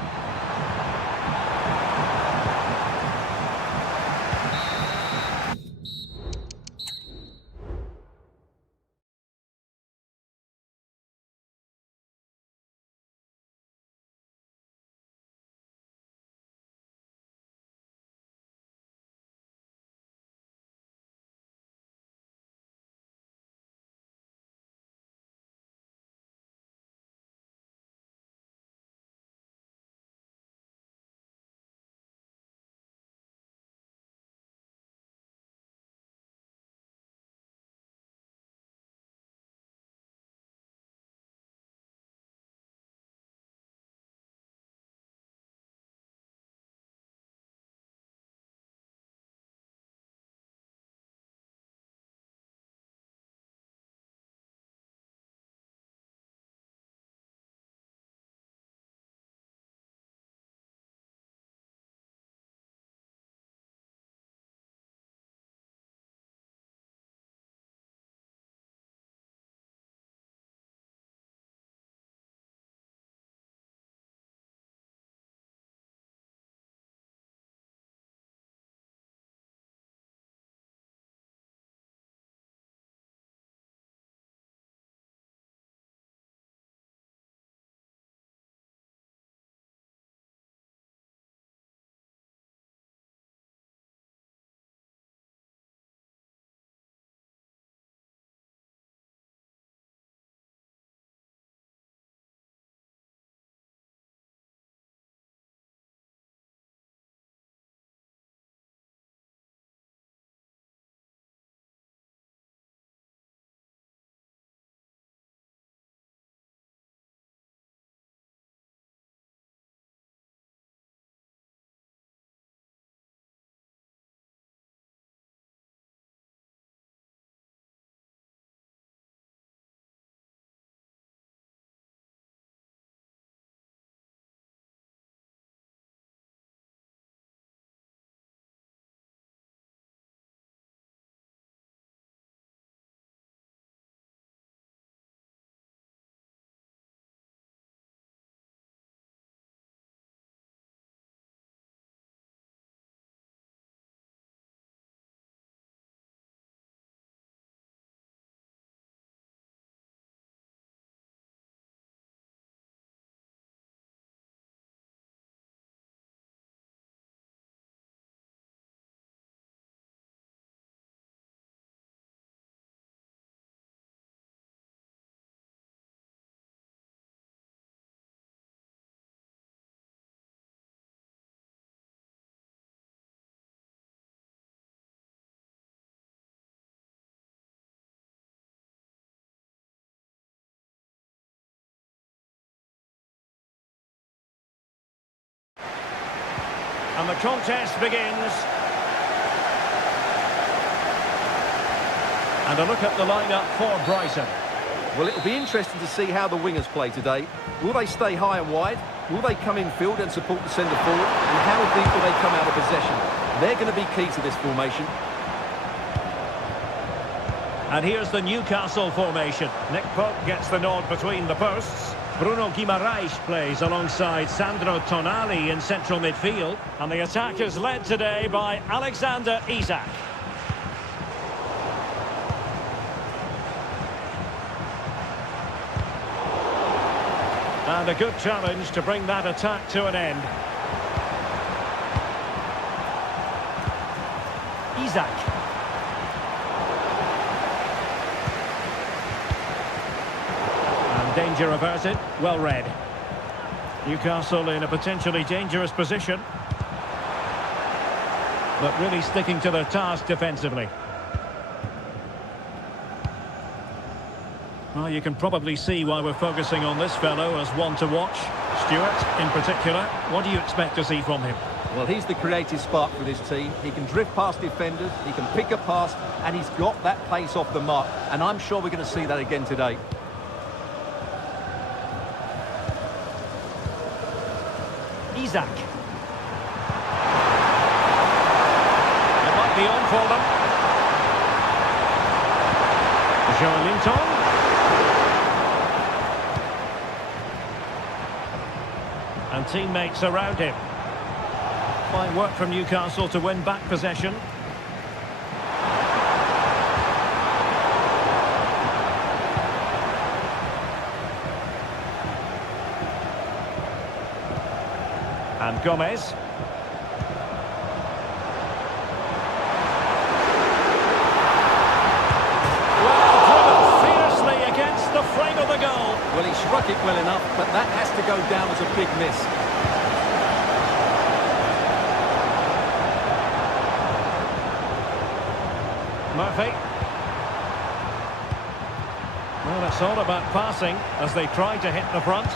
And the contest begins. And a look at the lineup for Brighton. Well, it'll be interesting to see how the wingers play today. Will they stay high and wide? Will they come in field and support the centre forward? And how deep will they come out of possession? They're going to be key to this formation. And here's the Newcastle formation. Nick Pope gets the nod between the posts. Bruno Guimaraes plays alongside Sandro Tonali in central midfield. And the attack is led today by Alexander Isak. And a good challenge to bring that attack to an end. Isak. And danger averted. Well read. Newcastle in a potentially dangerous position. But really sticking to their task defensively. Well, you can probably see why we're focusing on this fellow as one to watch. Stuart, in particular, what do you expect to see from him? Well, he's the creative spark for this team. He can drift past defenders, he can pick a pass, and he's got that pace off the mark. And I'm sure we're going to see that again today. Isak. It might be on for them. Joelinton. And teammates around him. Fine work from Newcastle to win back possession. And Gomez. Well, driven fiercely against the frame of the goal. Well, he struck it well enough, but that has to go down as a big miss. Murphy. Well, it's all about passing as they try to hit the front.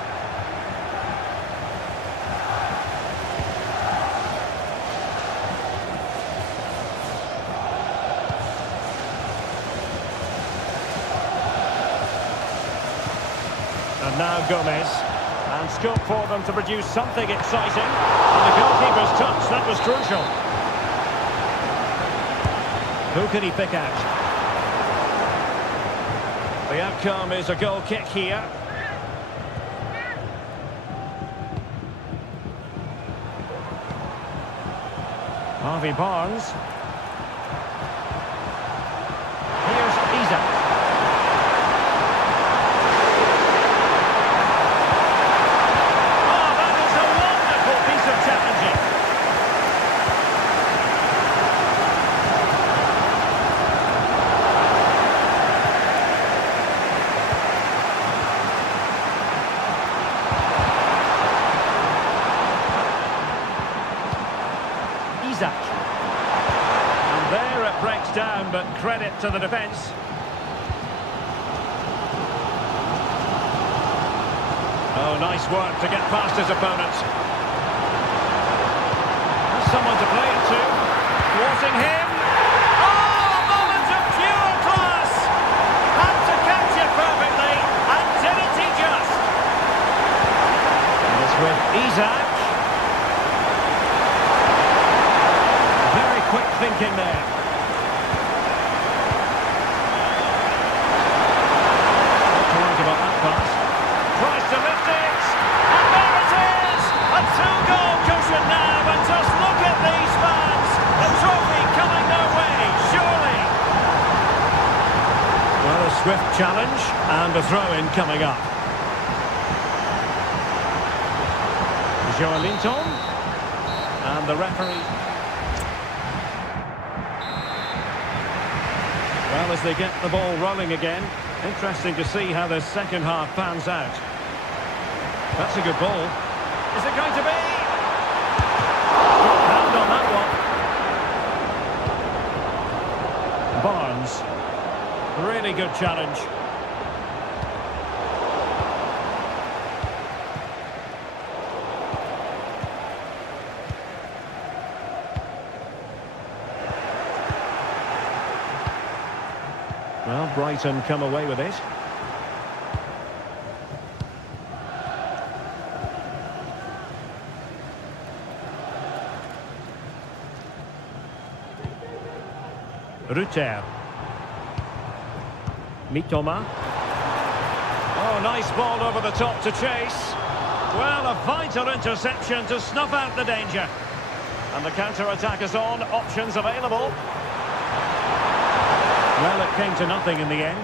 And now Gomez. And scope for them to produce something exciting. And the goalkeeper's touch, that was crucial. Who can he pick out? The outcome is a goal kick here. Harvey Barnes. Here's Isak. And there it breaks down, but credit to the defence. Oh, nice work to get past his opponent. There's someone to play it to. Thwarting him. Oh, a moment of pure class. Had to catch it perfectly, and didn't he just? And it's with Isak. Quick thinking there. Not too worried about that pass. Tries to lift it. And there it is! A two-goal cushion now, and just look at these fans. The trophy coming their way, surely. Well, a swift challenge and a throw-in coming up. Joelinton. And the referee. Well, as they get the ball rolling again, interesting to see how the second half pans out. That's a good ball. Is it going to be? Good hand on that one. Barnes. Really good challenge. Brighton come away with it. Rutter. Mitoma. Oh, nice ball over the top to chase. Well, a vital interception to snuff out the danger. And the counter-attack is on. Options available. Well, it came to nothing in the end.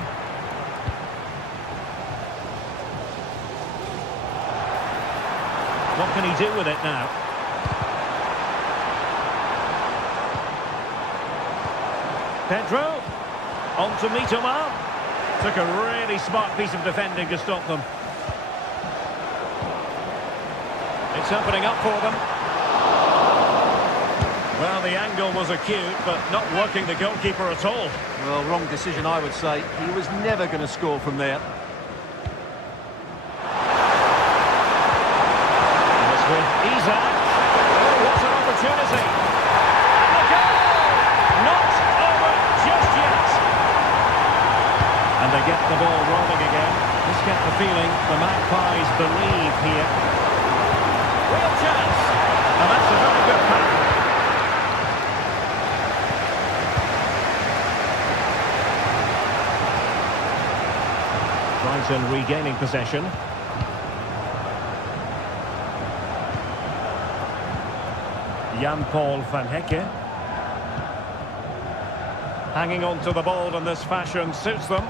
What can he do with it now? Pedro. On to Mitoma. Took a really smart piece of defending to stop them. It's opening up for them. Well, the angle was acute, but not working the goalkeeper at all. Well, wrong decision, I would say. He was never going to score from there. This with Isaac. Oh, what an opportunity. And the goal! Not over just yet. And they get the ball rolling again. Just get the feeling the Magpies believe here. Real chance. And that's a very good pass. Brighton regaining possession. Jan-Paul van Hecke. Hanging on to the ball in this fashion suits them.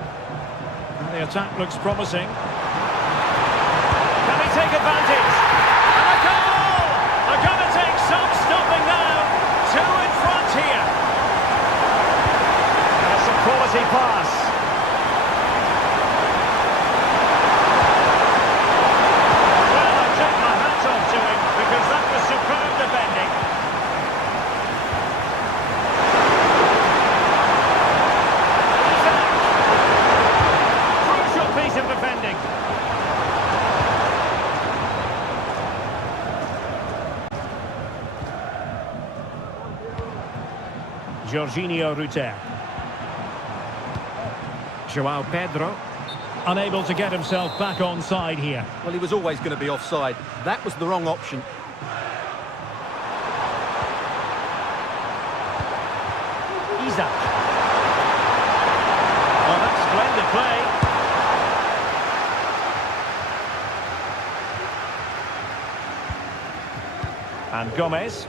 And the attack looks promising. Can he take advantage? And a goal! They're going to take some stopping now. Two in front here. And it's a quality pass. Well, I take my hat off to him because that was superb defending. Crucial piece of defending. Jorginho Rutter. João Pedro. Unable to get himself back onside here. Well, he was always going to be offside. That was the wrong option. Isaac. Oh, that's splendid play. And Gomez.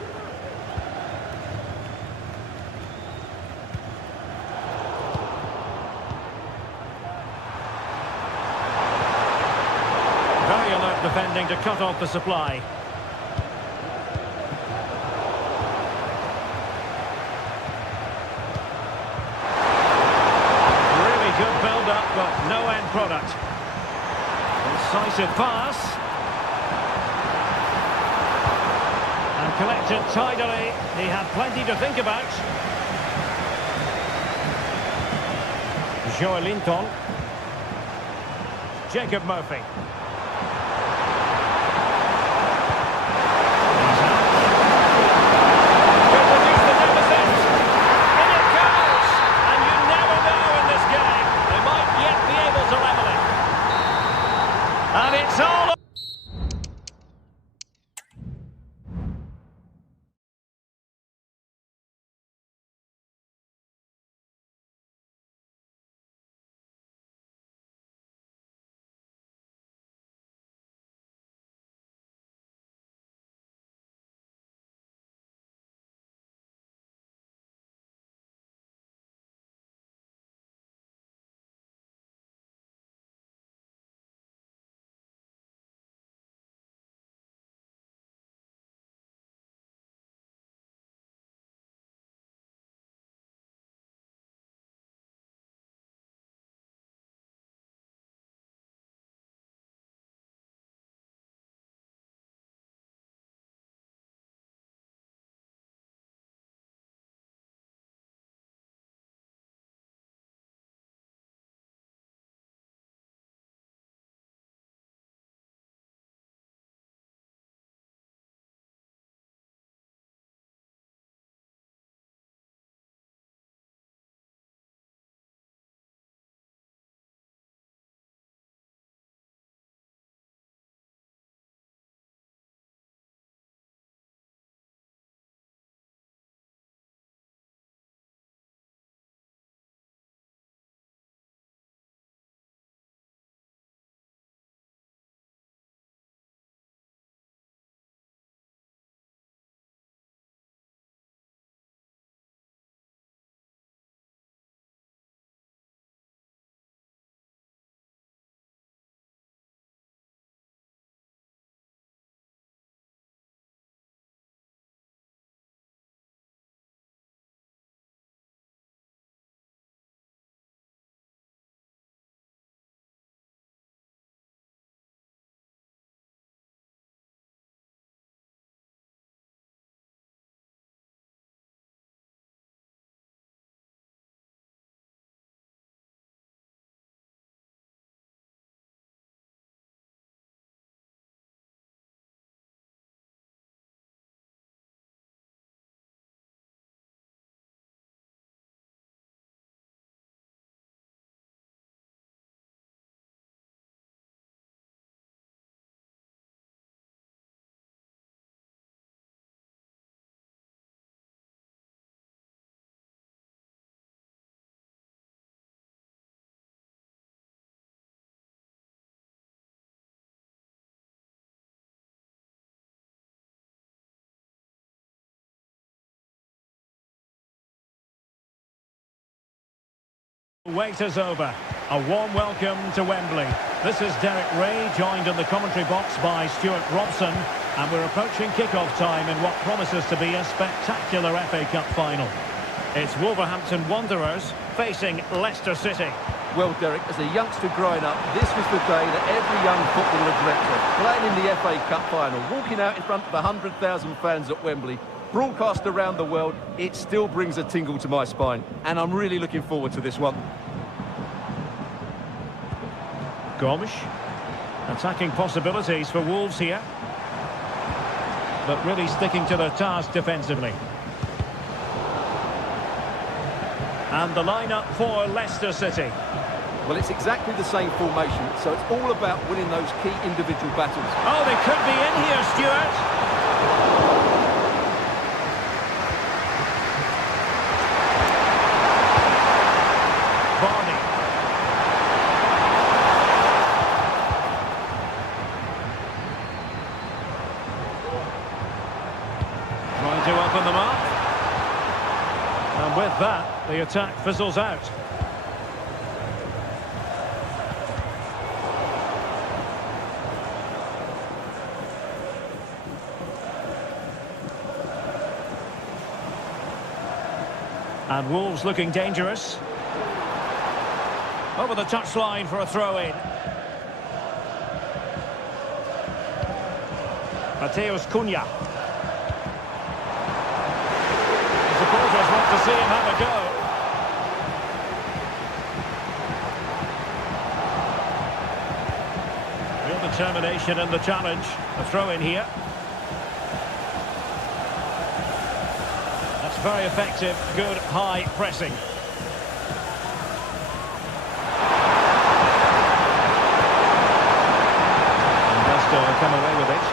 Very alert defending to cut off the supply. Really good build-up, but no end product. Incisive pass. And collected tidily. He had plenty to think about. Joelinton. Jacob Murphy. Could produce the deficit. In it goes! And you never know in this game. They might yet be able to level it. And it's all Wait is over. A warm welcome to Wembley. This is Derek Ray, joined in the commentary box by Stuart Robson, and we're approaching kick-off time in what promises to be a spectacular FA Cup final. It's Wolverhampton Wanderers facing Leicester City. Well, Derek, as a youngster growing up, this was the day that every young footballer dreamt of. Playing in the FA Cup final, walking out in front of 100,000 fans at Wembley, broadcast around the world, it still brings a tingle to my spine. And I'm really looking forward to this one. Gomes. Attacking possibilities for Wolves here. But really sticking to their task defensively. And the lineup for Leicester City. Well, it's exactly the same formation, so it's all about winning those key individual battles. Oh, they could be in here, Stuart. Varney. Trying to open them up. And with that, the attack fizzles out. And Wolves looking dangerous. Over the touchline for a throw-in. Mateus Cunha. The supporters want to see him have a go. Real determination in the challenge. A throw-in here. Very effective, good high pressing. And Leicester come away with it.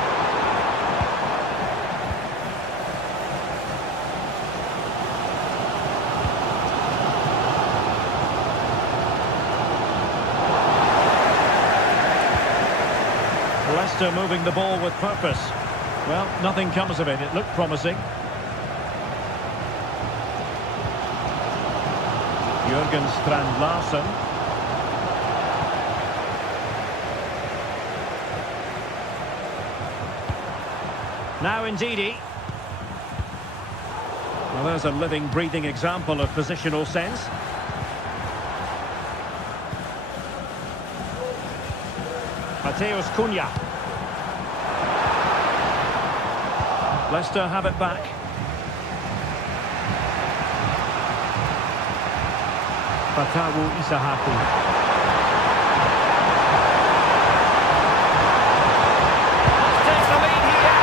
Leicester moving the ball with purpose. Well, nothing comes of it. It looked promising. Jürgen Strand Larsen. Now Ndidi. Well, there's a living, breathing example of positional sense. Mateus Cunha. Leicester have it back. Fatawu Isahaku. Takes the lead here.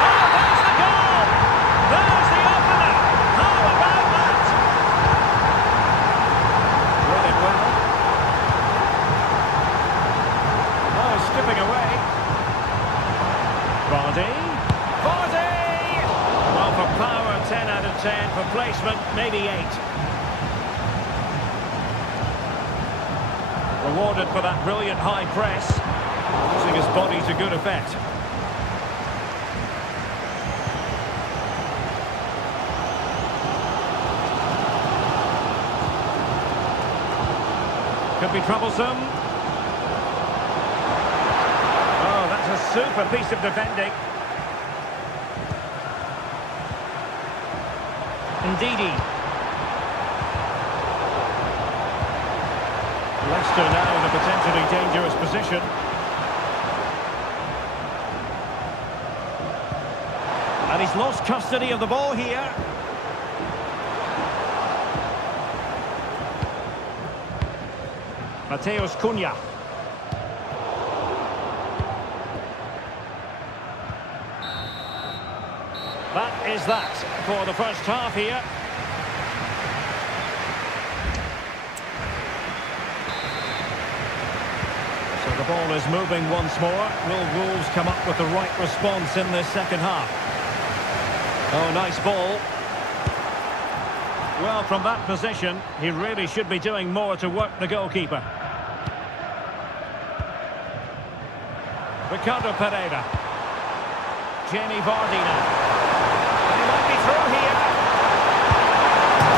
Oh, there's the goal! There's the opener! How about that? Running well. Oh, skipping away. Vardy. Vardy! Well, for power, 10 out of 10. For placement, maybe 8. Rewarded for that brilliant high press, using his body to good effect. Could be troublesome. Oh, that's a super piece of defending. Ndidi. Leicester now in a potentially dangerous position. And he's lost custody of the ball here. Mateus Cunha. That is that for the first half here. The ball is moving once more. Will Wolves come up with the right response in this second half? Oh, nice ball. Well, from that position, he really should be doing more to work the goalkeeper. Ricardo Pereira. Jamie Vardy now. And he might be through here.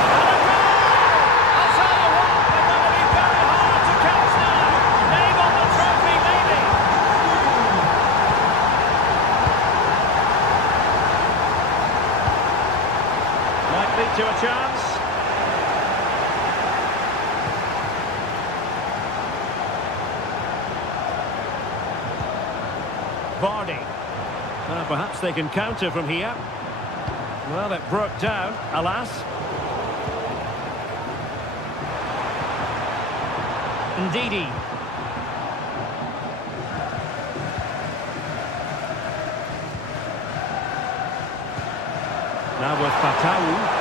And a goal! I'll tell you what, they've done an to a chance. Vardy. Now perhaps they can counter from here. Well, it broke down, alas. Ndidi. Now with Fatau.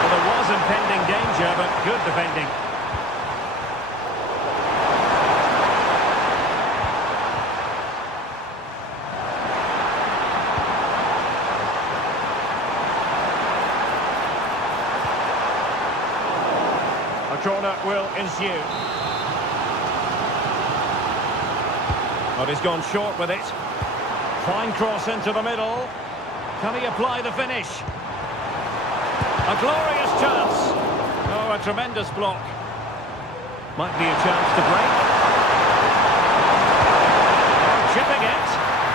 Well, there was impending danger, but good defending. A corner will ensue. But he's gone short with it. Fine cross into the middle. Can he apply the finish? A glorious chance. Oh, a tremendous block. Might be a chance to break. Chipping it.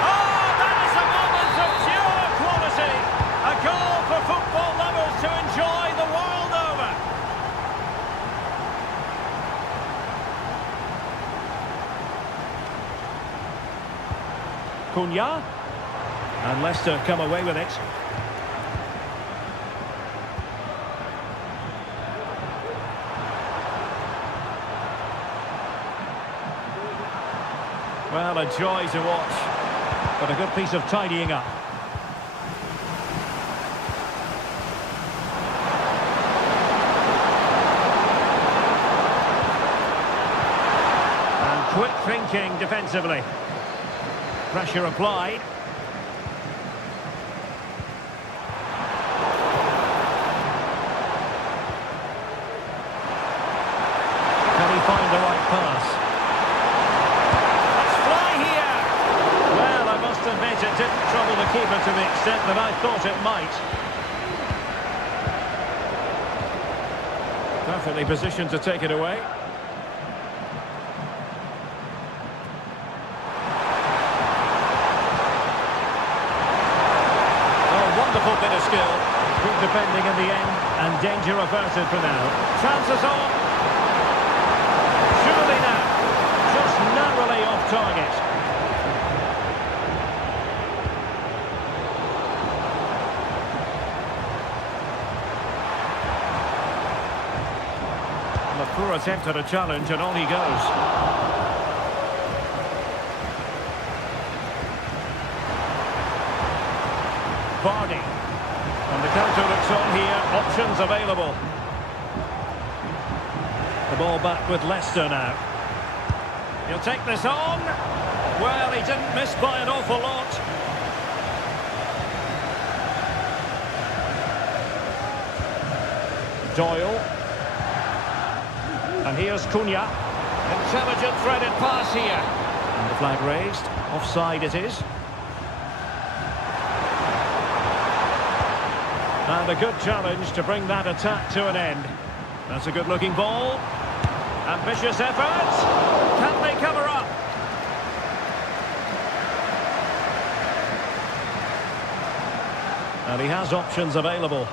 Oh, that is a moment of pure quality. A goal for football lovers to enjoy the world over. Cunha. And Leicester come away with it. Well, a joy to watch, but a good piece of tidying up. And quick thinking defensively. Pressure applied. Find the right pass. Let's fly here. Well, I must admit it didn't trouble the keeper to the extent that I thought it might. Perfectly positioned to take it away. Oh, wonderful bit of skill. Good defending in the end, and danger averted for now. Chances on. Surely now, just narrowly off target. The poor attempt at a challenge and on he goes. Vardy. And the counter looks on here, options available. The ball back with Leicester now. He'll take this on. Well, he didn't miss by an awful lot. Doyle. And here's Cunha. Intelligent threaded pass here. And the flag raised. Offside it is. And a good challenge to bring that attack to an end. That's a good-looking ball. Ambitious effort. Can they cover up? And he has options available.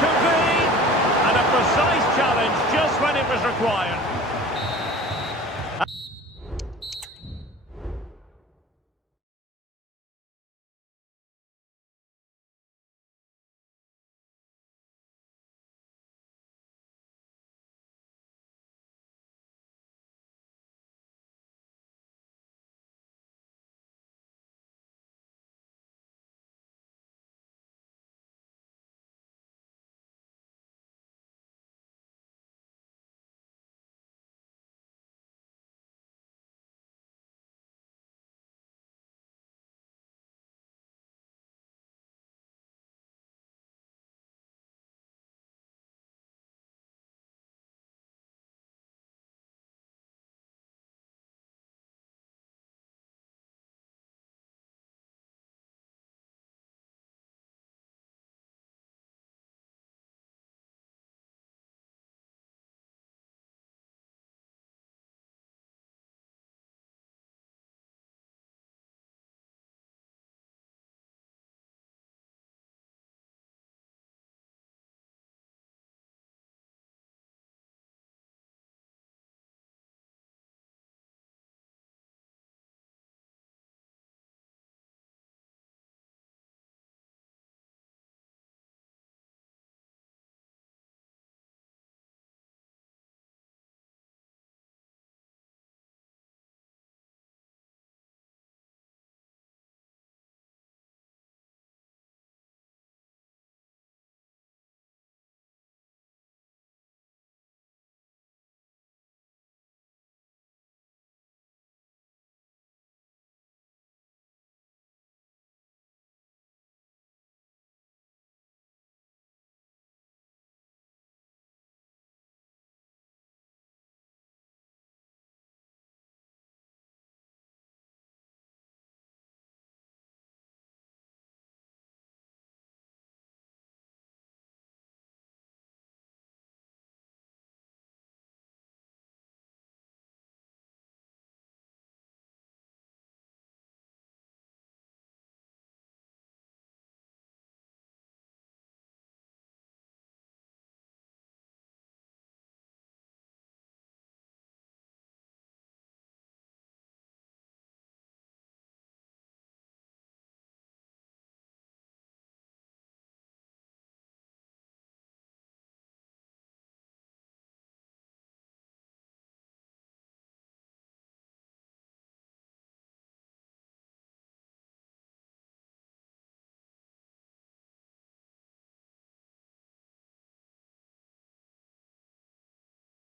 Could be. And a precise challenge just when it was required.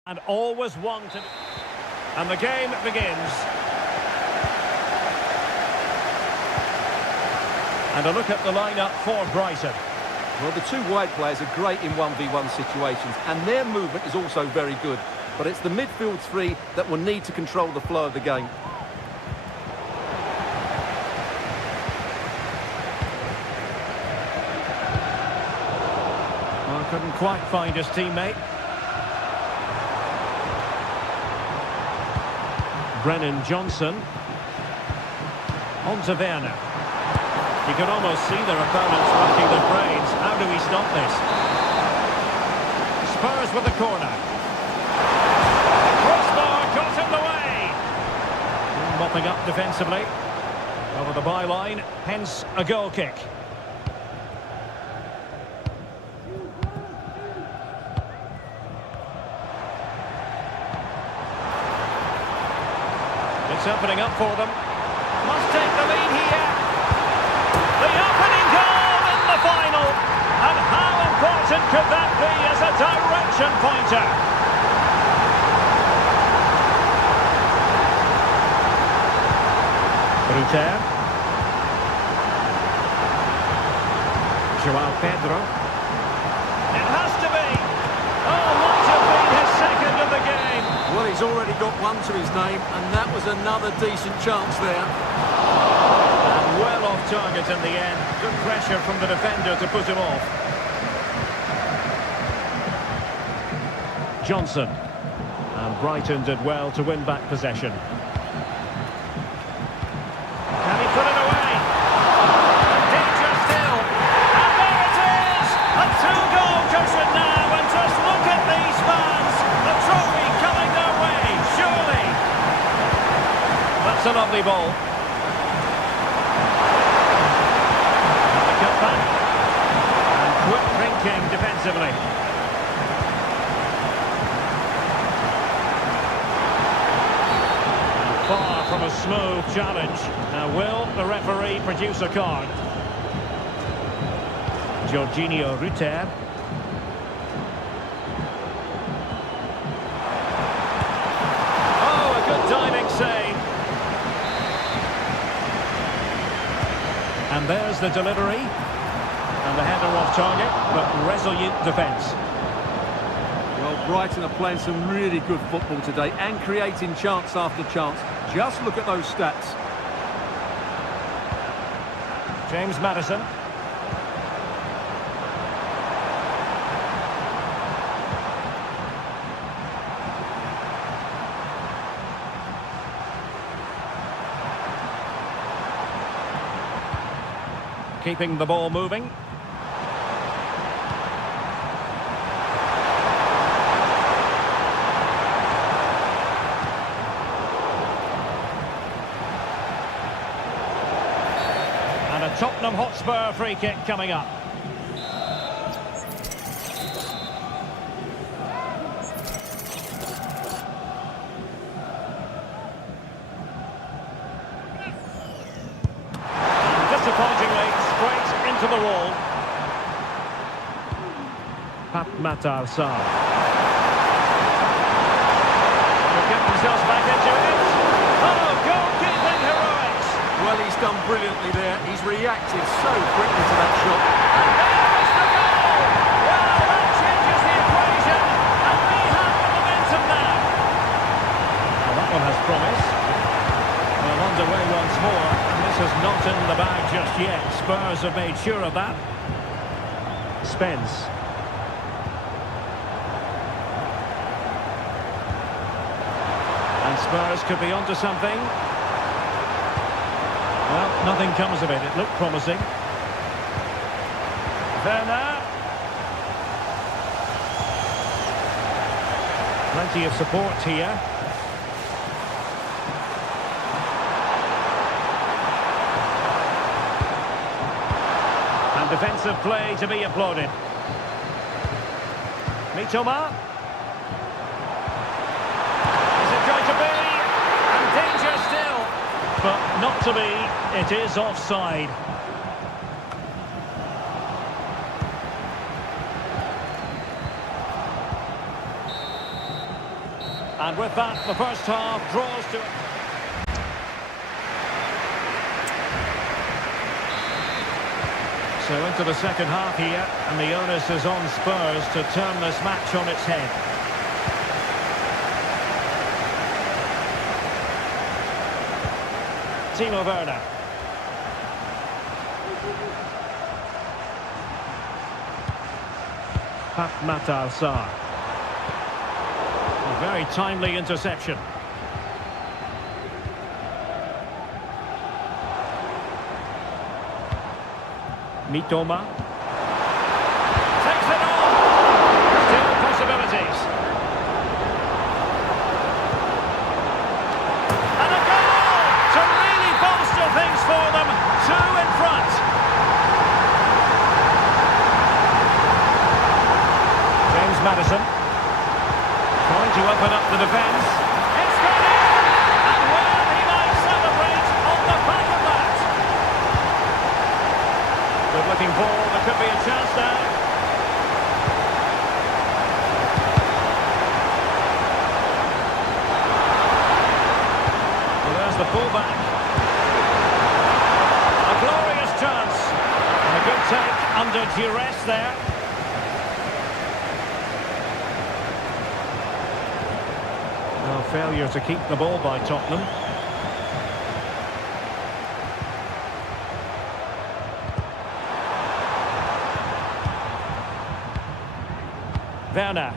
And always one to... And the game begins. And a look at the lineup for Brighton. Well, the two wide players are great in 1v1 situations, and their movement is also very good. But it's the midfield three that will need to control the flow of the game. Well, couldn't quite find his teammate. Brennan Johnson. On to Werner. You can almost see their opponents racking their brains. How do we stop this? Spurs with the corner. Crossbar got in the way. Mopping up defensively. Over the byline, hence a goal kick. It's opening up for them. Must take the lead here. The opening goal in the final. And how important could that be as a direction pointer? Ruter. João Pedro. It has to be. Oh, might have been his second of the game. Well, he's already got one to his name, and that was another decent chance there. And well off target in the end. Good pressure from the defender to put him off. Johnson. And Brighton did well to win back possession. Can he put it away? Danger still. And there it is! A two-goal cushion now, and just look at these fans. The trophy coming their way, surely. That's a lovely ball. The cutback. And quick thinking defensively. Far from a smooth challenge. Now will the referee produce a card? Jorginho Ruter. Oh, a good diving save. And there's the delivery. And the header off target, but resolute defence. Well, Brighton are playing some really good football today and creating chance after chance. Just look at those stats. James Maddison. Keeping the ball moving. Tottenham Hotspur free kick coming up. And disappointingly, straight into the wall. Pat Matar Sarr. They'll get themselves back into it. Oh, goalkeeping heroics. Well, he's done brilliantly there. He's reacted so quickly to that shot. And there is the goal! Well, that changes the equation. And we have the momentum now. Well, that one has promise. Well, underway once more. And this is not in the bag just yet. Spurs have made sure of that. Spence. And Spurs could be onto something. Well, nothing comes of it. It looked promising. Werner. Plenty of support here. And defensive play to be applauded. Mitoma. Is it going to be? And danger still. But not to be. It is offside. And with that, the first half draws to... So into the second half here, and the onus is on Spurs to turn this match on its head. Timo Werner. Matar Sarr. A very timely interception. Mitoma. Takes it on. Still possibilities. And a goal to really bolster things for them. Two in front. James Maddison. Trying to open up the defence. It's gone in! And well, he might celebrate on the back of that. Good looking ball, there could be a chance now. Well, there's the fullback. A glorious chance. And a good take under duress there. No failure to keep the ball by Tottenham. Werner.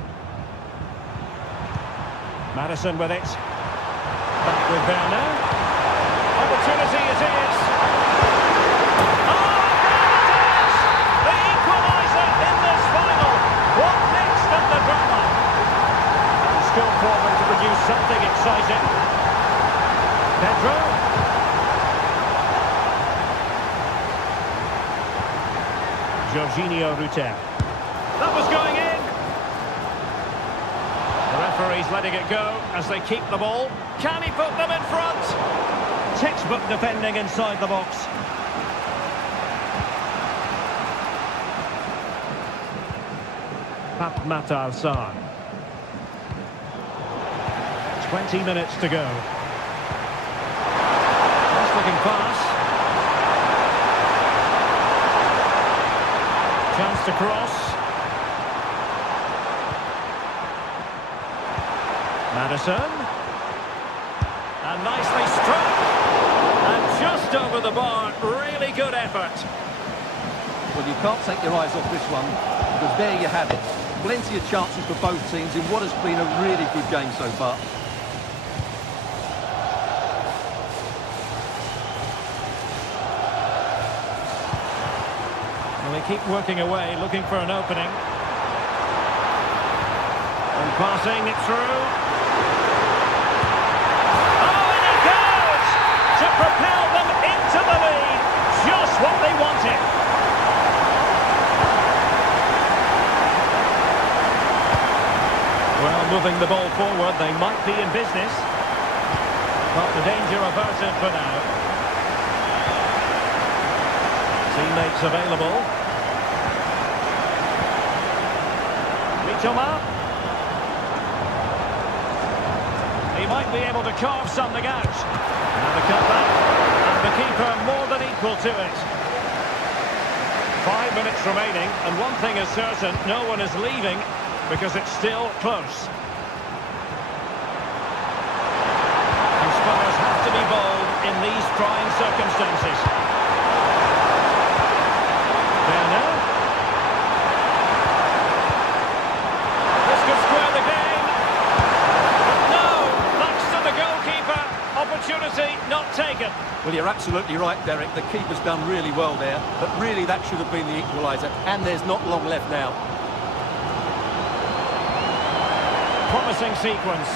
Maddison with it. Back with Werner. Opportunity it is. Oh, there it is! The equaliser in this final. What next in the drama? And still forming to produce something exciting. Pedro. Jorginho Rutter. That was going in. The referee's letting it go as they keep the ball. Can he put them in front? Textbook defending inside the box. Matar Sarr. 20 minutes to go. Nice looking pass. Chance to cross. Maddison. And nicely struck. And just over the bar. Really good effort. Well, you can't take your eyes off this one, because there you have it. Plenty of chances for both teams in what has been a really good game so far. Well, they keep working away, looking for an opening. And passing it through. Oh, and it goes! To propel them into the lead. Just what they wanted. Well, moving the ball forward, they might be in business. But the danger averted for now. Teammates available. Mitoma. He might be able to carve something out. And the cutback. And the keeper more than equal to it. 5 minutes remaining, and one thing is certain, no one is leaving because it's still close. And Spurs have to be bold in these trying circumstances. Werner. This could square the game. But no, thanks to the goalkeeper. Opportunity not taken. Well, you're absolutely right, Derek. The keeper's done really well there, but really that should have been the equaliser, and there's not long left now. Promising sequence.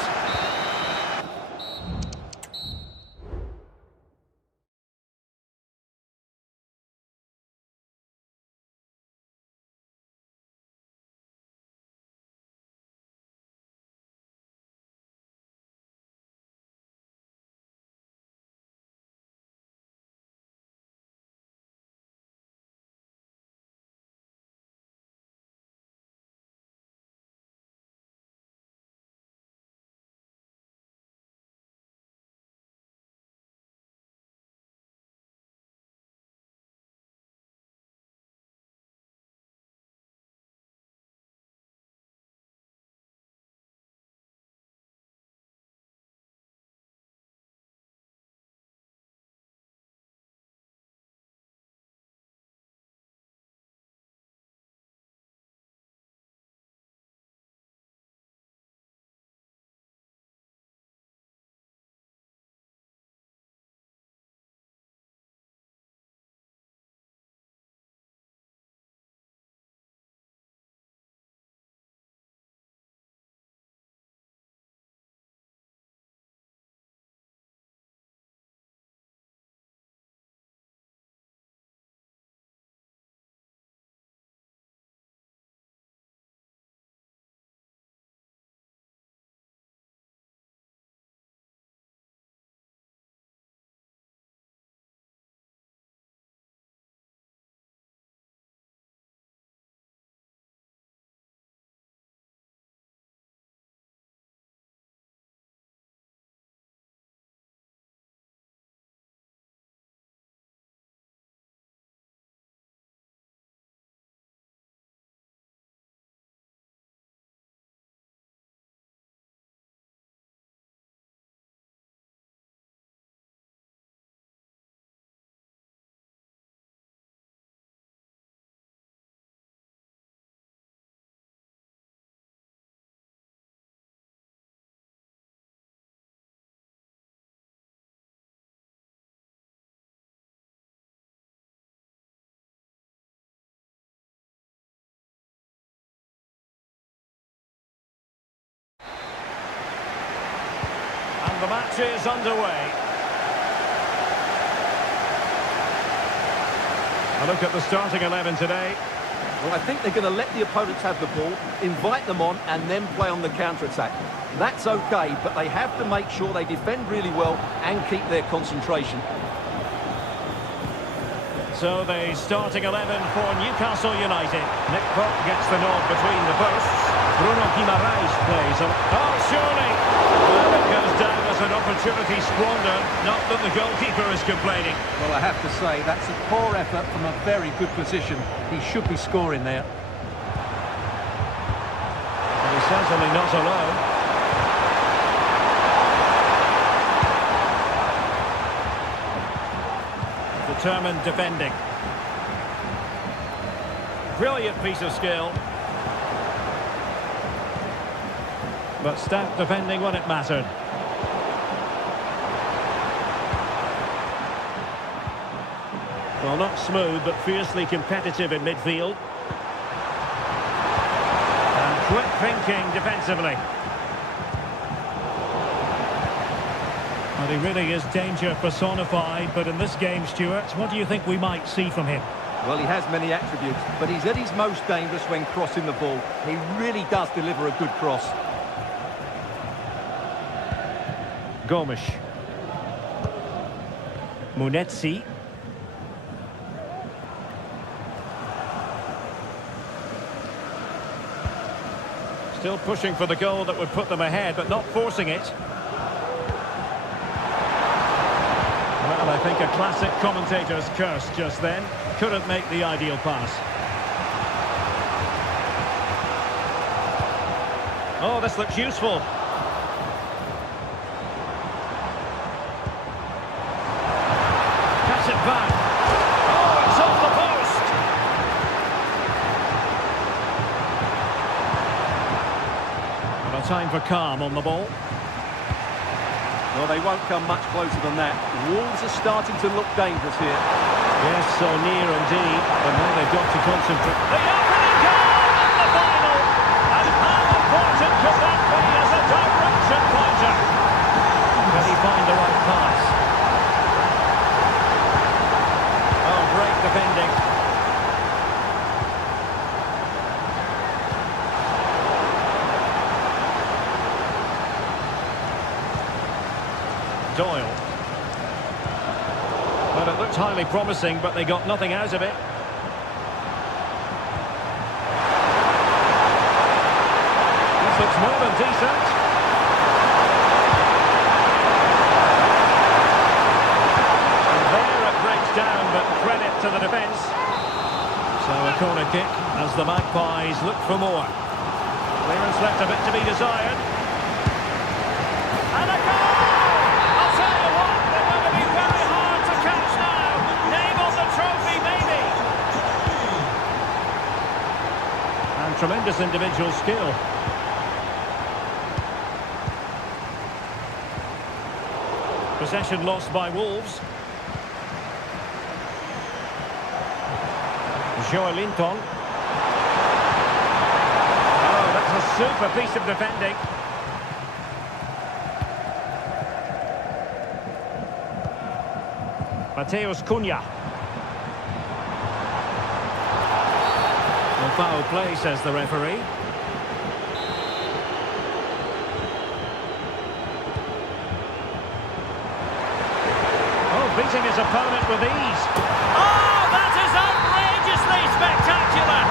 the match is underway. A look at the starting 11 today. Well, I think they're going to let the opponents have the ball, invite them on, and then play on the counter-attack. That's okay, but they have to make sure they defend really well and keep their concentration. So the starting 11 for Newcastle United. Nick Pope gets the nod between the posts. Bruno Guimaraes plays. Oh, surely! Well, it goes down as an opportunity squandered. Not that the goalkeeper is complaining. Well, I have to say, that's a poor effort from a very good position. He should be scoring there. And he's certainly not alone. Determined defending. Brilliant piece of skill. But stout defending when it mattered. Well, not smooth, but fiercely competitive in midfield. And quick thinking defensively. Well, he really is danger personified, but in this game, Stuart, what do you think we might see from him? Well, he has many attributes, but he's at his most dangerous when crossing the ball. He really does deliver a good cross. Gomes. Munetsi. Still pushing for the goal that would put them ahead, but not forcing it. Well, I think a classic commentator's curse just then. Couldn't make the ideal pass. Oh, this looks useful. Pass it back. Oh, it's off the post. Well, a time for calm on the ball. Well, they won't come much closer than that. Wolves are starting to look dangerous here. Yes, so near indeed, but now they've got to concentrate. The opening goal in the final! And how important could that be as a direction pointer? Can he find the right pass? Oh, great defending. Doyle. Well, it looked highly promising, but they got nothing out of it. This looks more than decent. And there it breaks down, but credit to the defence. So a corner kick as the Magpies look for more. Clearance left a bit to be desired. And a goal! I'll tell you what, they're going to be very hard to catch now. Name on the trophy, maybe. And tremendous individual skill. Possession lost by Wolves. Joelinton. Oh, that's a super piece of defending. Mateus Cunha. No foul play, says the referee. Oh, beating his opponent with ease. Oh, that is outrageously spectacular.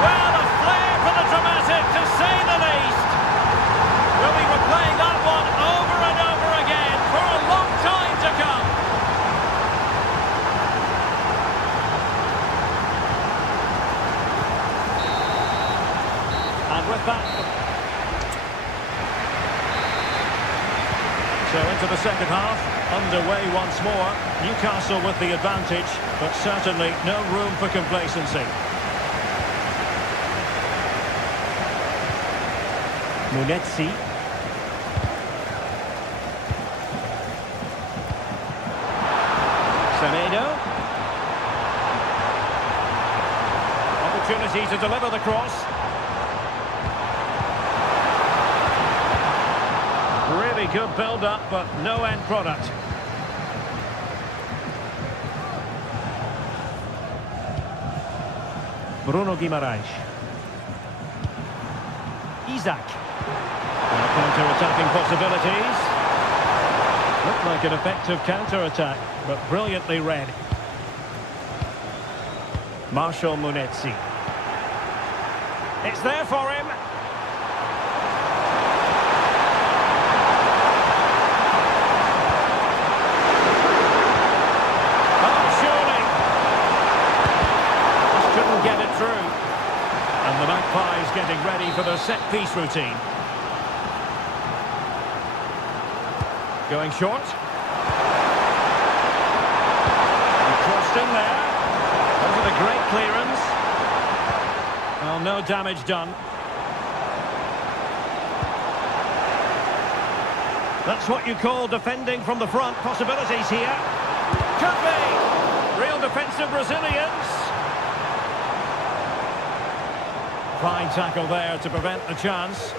Well, a flair for the dramatic, to say the least. We'll be replaying that one over and over again for a long time to come. And with that... So into the second half, underway once more. Newcastle with the advantage, but certainly no room for complacency. Munetsi. Semedo. Opportunity to deliver the cross. Really Very good build-up, but no end product. Bruno Guimaraes. Isaac. Counter-attacking possibilities. Looked like an effective counter-attack, but brilliantly read. Marshall Munetsi. It's there for him. Oh, surely. Just couldn't get it through. And the Magpies getting ready for their set-piece routine. Going short. And crossed in there. Wasn't a great clearance. Well, no damage done. That's what you call defending from the front. Possibilities here. Could be. Real defensive Brazilians. Fine tackle there to prevent the chance.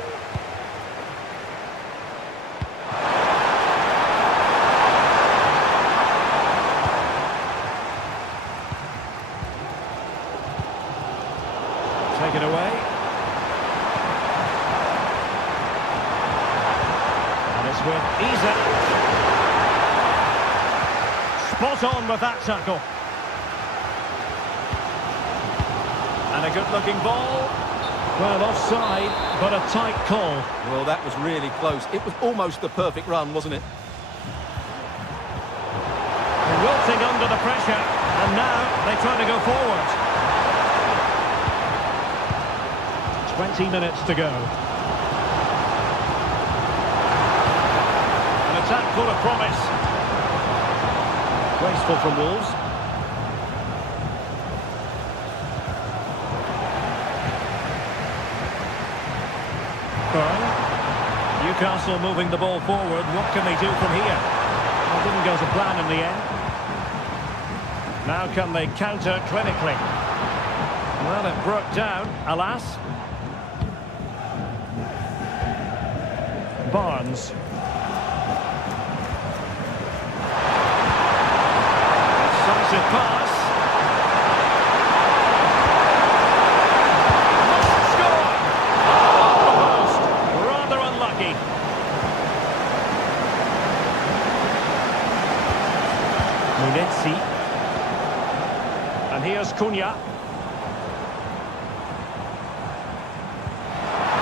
Take it away. And it's with Isaac. Spot on with that tackle. And a good-looking ball. Well, offside, but a tight call. Well, that was really close. It was almost the perfect run, wasn't it? Wilting under the pressure. And now they try to go forward. 20 minutes to go. An attack full of promise. Wasteful from Wolves. Byrne. Newcastle moving the ball forward. What can they do from here? Well, it didn't go to plan in the end. Now can they counter clinically? Well, it broke down, alas. Barnes. Decisive pass. Must score! Off the post. Rather unlucky. Munetsi. And here's Cunha.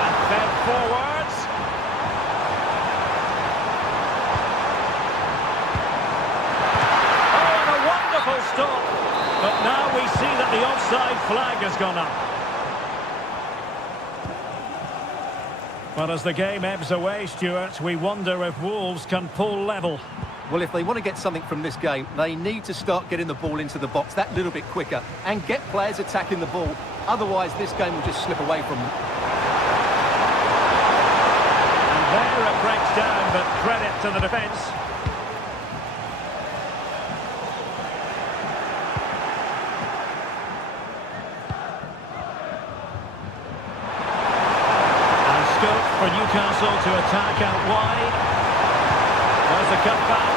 And fed forwards. Stop. But now we see that the offside flag has gone up. But as the game ebbs away, Stuart, we wonder if Wolves can pull level. Well, if they want to get something from this game, they need to start getting the ball into the box that little bit quicker and get players attacking the ball. Otherwise, this game will just slip away from them. And there it breaks down, but credit to the defence. For Newcastle to attack out wide. There's the cutback.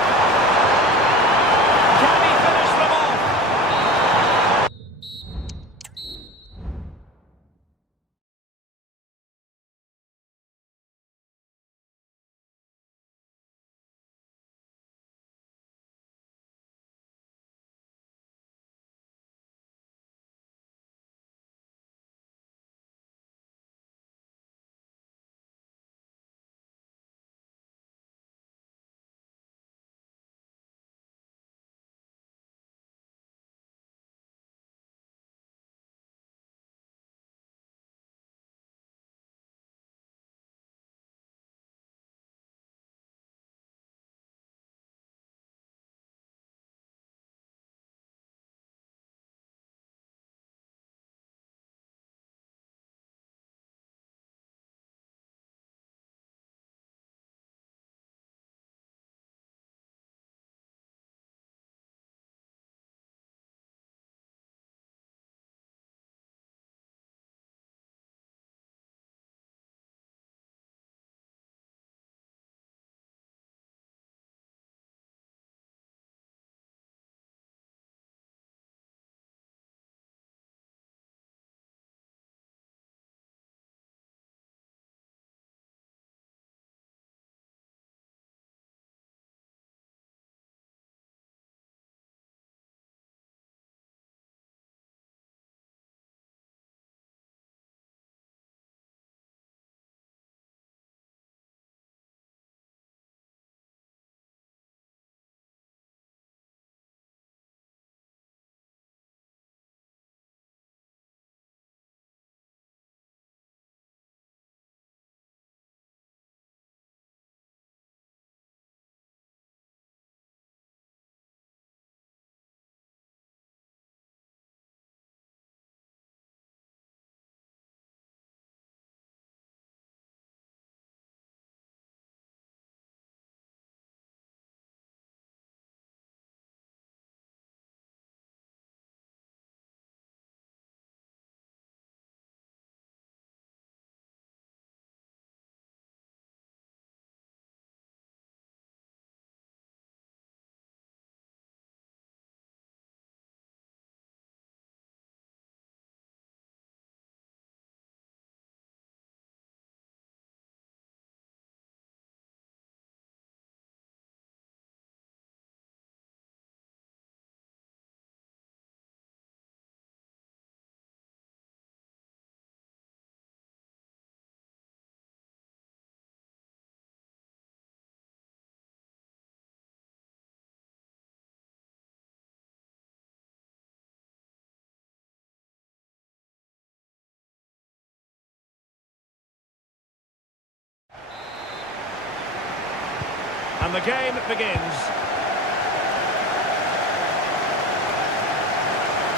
And the game begins.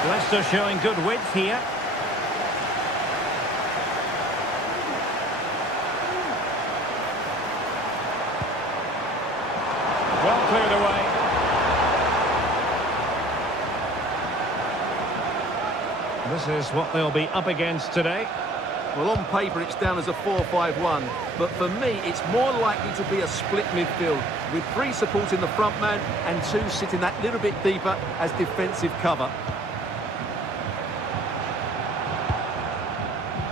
Leicester showing good width here. Well cleared away. This is what they'll be up against today. Well, on paper it's down as a 4-5-1, but for me it's more likely to be a split midfield, with 3 supporting the front man and 2 sitting that little bit deeper as defensive cover.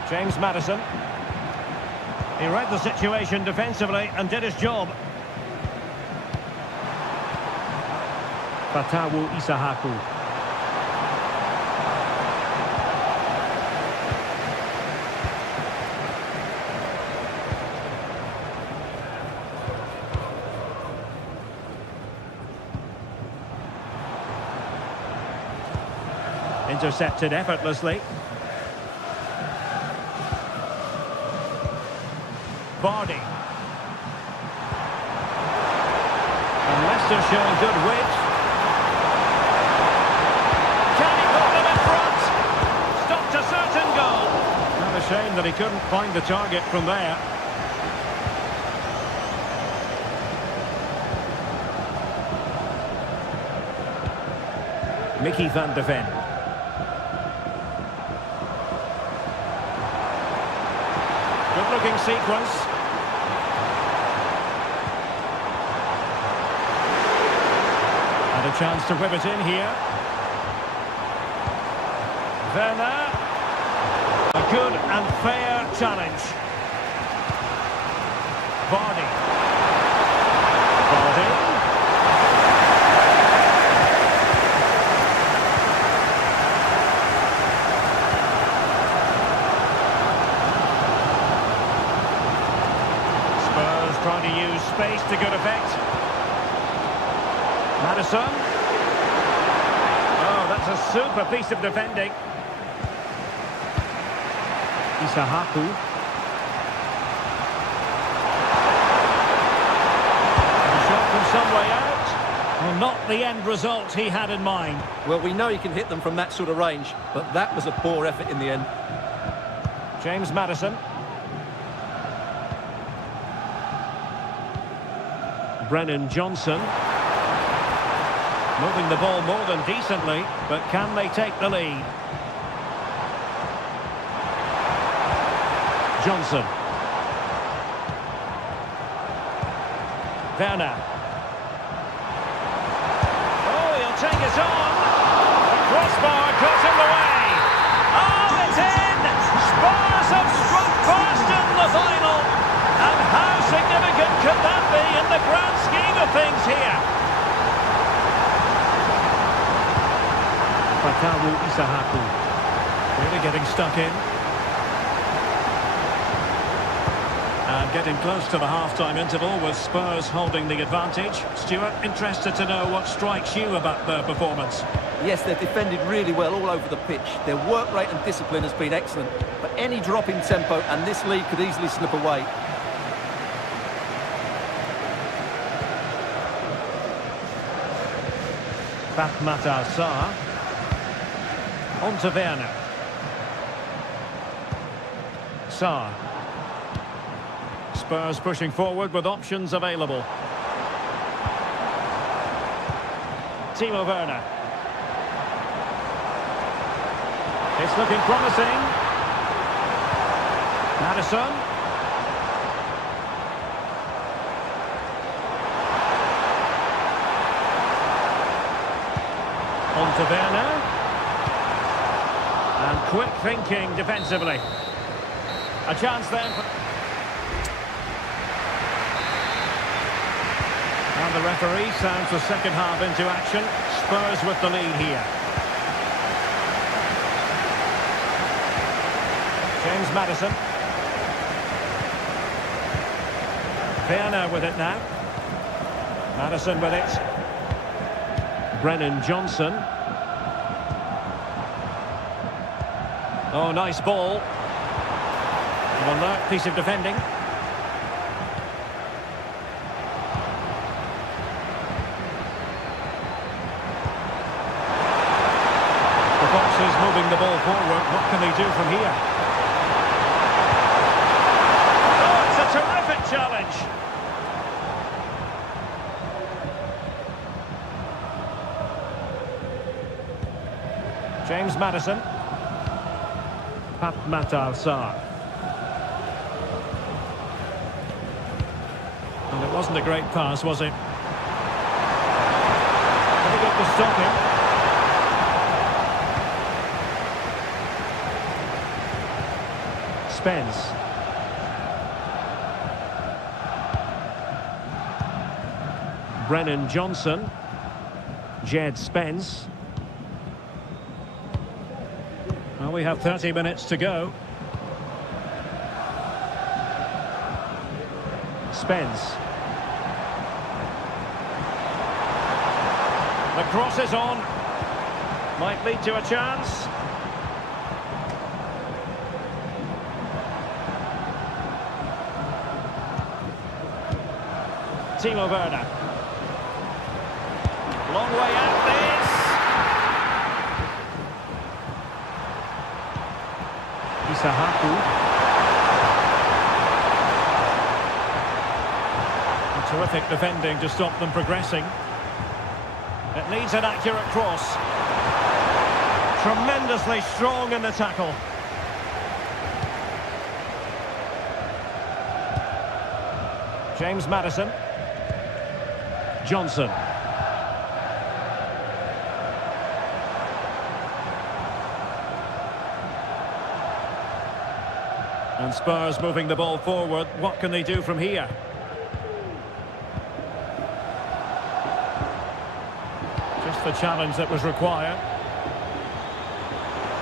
James Maddison. He read the situation defensively and did his job. Fatawu Isahaku. Intercepted effortlessly. Vardy. And Leicester showing good width. Can he put them in front? Stopped a certain goal. Not a shame that he couldn't find the target from there. Mickey van de Ven. Good-looking sequence. And a chance to whip it in here. Werner. A good and fair challenge. Vardy. Vardy. Trying to use space to good effect. Maddison. Oh, that's a super piece of defending. Isahaku. And a shot from some way out. Well, not the end result he had in mind. Well, we know he can hit them from that sort of range, but that was a poor effort in the end. James Maddison. Brennan Johnson. Moving the ball more than decently, but can they take the lead? Johnson. Werner. Oh, he'll take it on. The crossbar caught in the way. Oh, it's in! Spurs have struck past in the final. And how significant could that be in the grand scheme of things here? Fatawu Isahaku. Really getting stuck in. And getting close to the half-time interval with Spurs holding the advantage. Stuart, interested to know what strikes you about their performance. Yes, they've defended really well all over the pitch. Their work rate and discipline has been excellent. But any drop in tempo and this lead could easily slip away. Fatmata Sarr. On to Werner. Sarr. Spurs pushing forward with options available. Timo Werner. It's looking promising. Maddison. On to Werner. And quick thinking defensively. A chance then. And the referee sounds the second half into action. Spurs with the lead here. James Maddison. Werner with it now. Maddison with it. Brennan Johnson. Oh, nice ball. An alert piece of defending. is moving the ball forward. What can they do from here? Oh, it's a terrific challenge. James Maddison. Pat Matar Sarr. And it wasn't a great pass, was it? Difficult to stop him. Spence. Brennan Johnson. Jed Spence. Well, we have 30 minutes to go. Spence. The cross is on. Might lead to a chance. Timo Werner. Long way out this. Isahaku. Terrific defending to stop them progressing. It needs an accurate cross. Tremendously strong in the tackle. James Maddison. Johnson. And Spurs moving the ball forward. What can they do from here? Just the challenge that was required.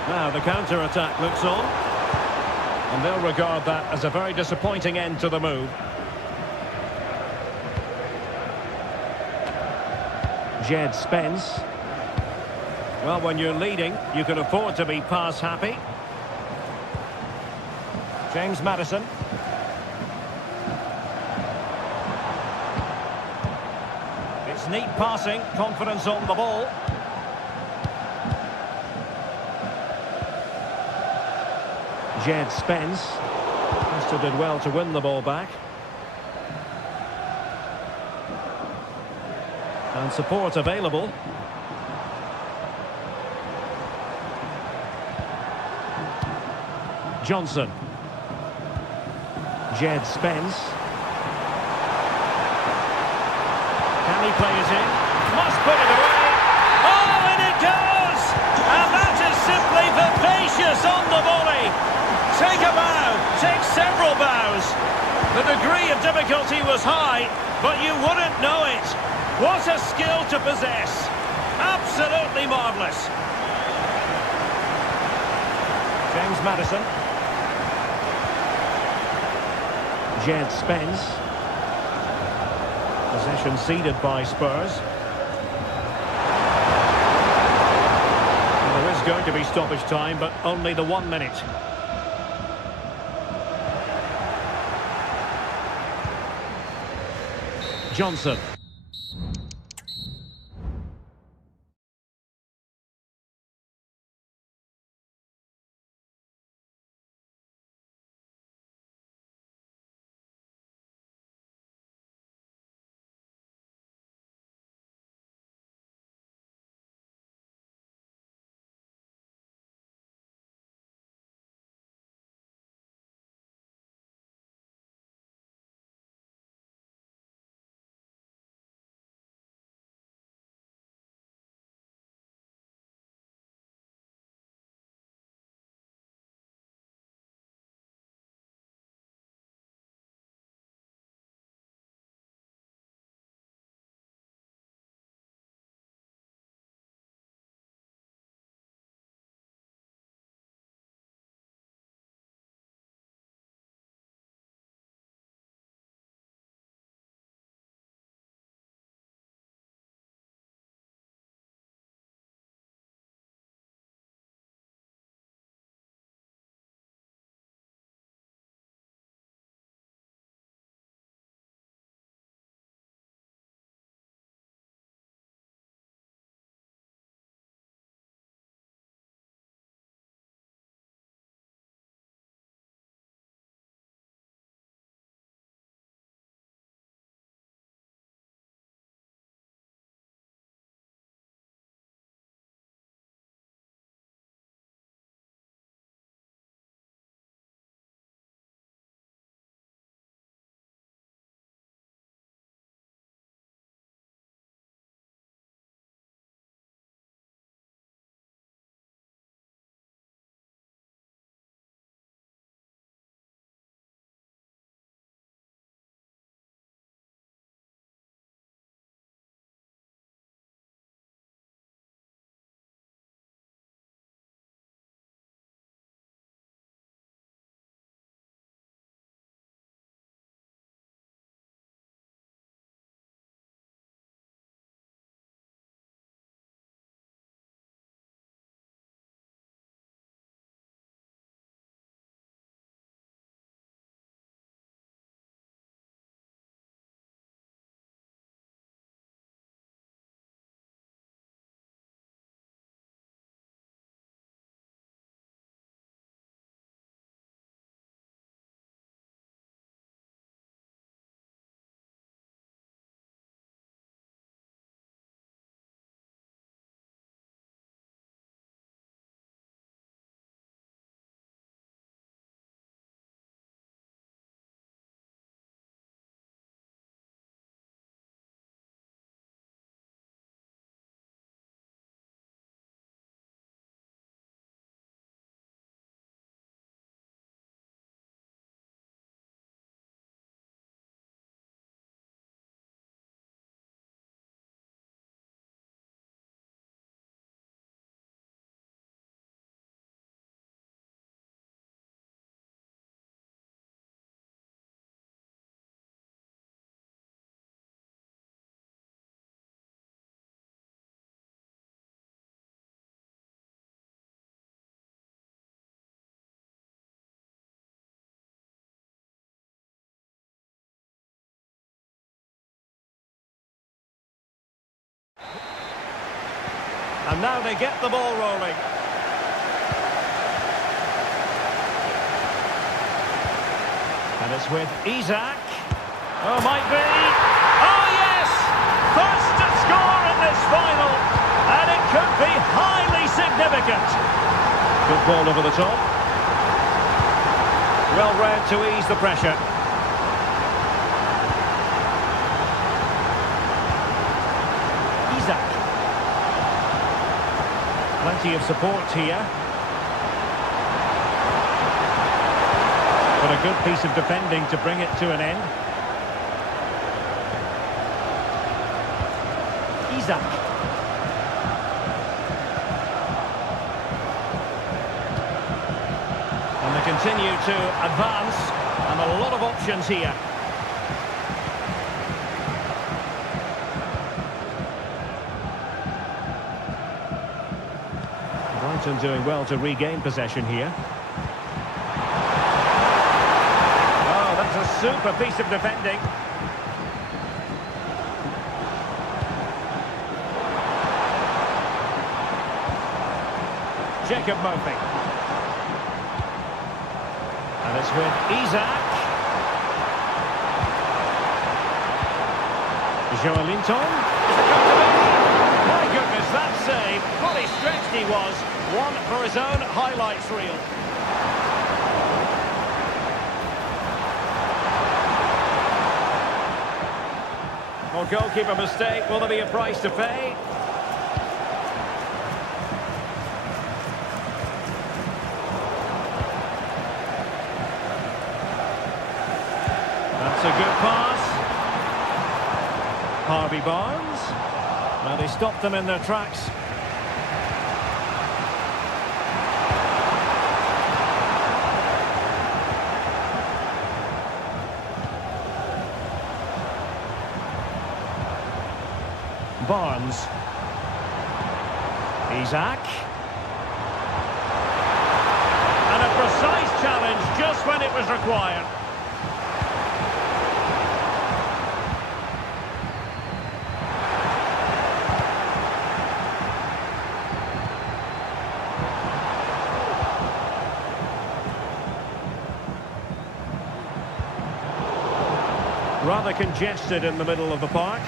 Now the counter-attack looks on. And they'll regard that as a very disappointing end to the move. Jed Spence. Well, when you're leading, you can afford to be pass happy. James Maddison. It's neat passing, confidence on the ball. Jed Spence. Leicester did well to win the ball back. And support available. Johnson. Jed Spence. Can he play it in? Must put it away. Oh, and it goes! And that is simply vivacious on the volley. Take a bow, take several bows. The degree of difficulty was high, but you wouldn't know it. What a skill to possess. Absolutely marvellous. James Maddison. Jed Spence. Possession ceded by Spurs. Well, there is going to be stoppage time, but only the 1 minute. Johnson. And now they get the ball rolling. And it's with Isak. Oh, might be. Oh, yes! First to score in this final. And it could be highly significant. Good ball over the top. Well read to ease the pressure. Isak. Plenty of support here. But a good piece of defending to bring it to an end. Isak. And they continue to advance, and a lot of options here. Brighton doing well to regain possession here. Oh, that's a super piece of defending. Jacob Murphy. And it's with Isak. Joelinton. My goodness, that save. Fully stretched he was. One for his own highlights reel. Well, goalkeeper mistake. Will there be a price to pay? That's a good pass. Harvey Barnes. Now they stopped them in their tracks. Barnes. Isak. And a precise challenge just when it was required. Rather congested in the middle of the park.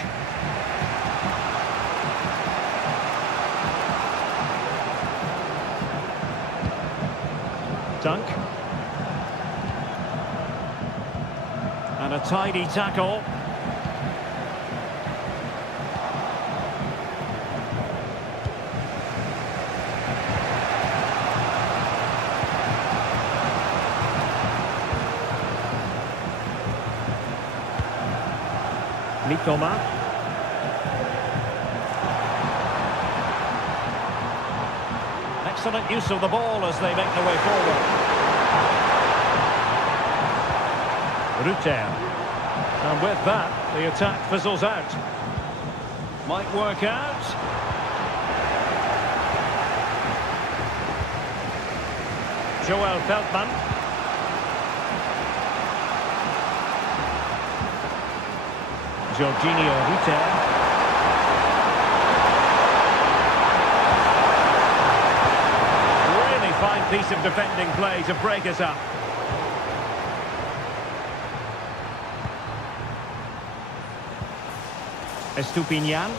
Dunk. And a tidy tackle. Mitoma. Excellent use of the ball as they make their way forward. Rutter. And with that, the attack fizzles out. Might work out. Joel Feldman. Jorginho Rutter. Really fine piece of defending play to break us up. Estupinian.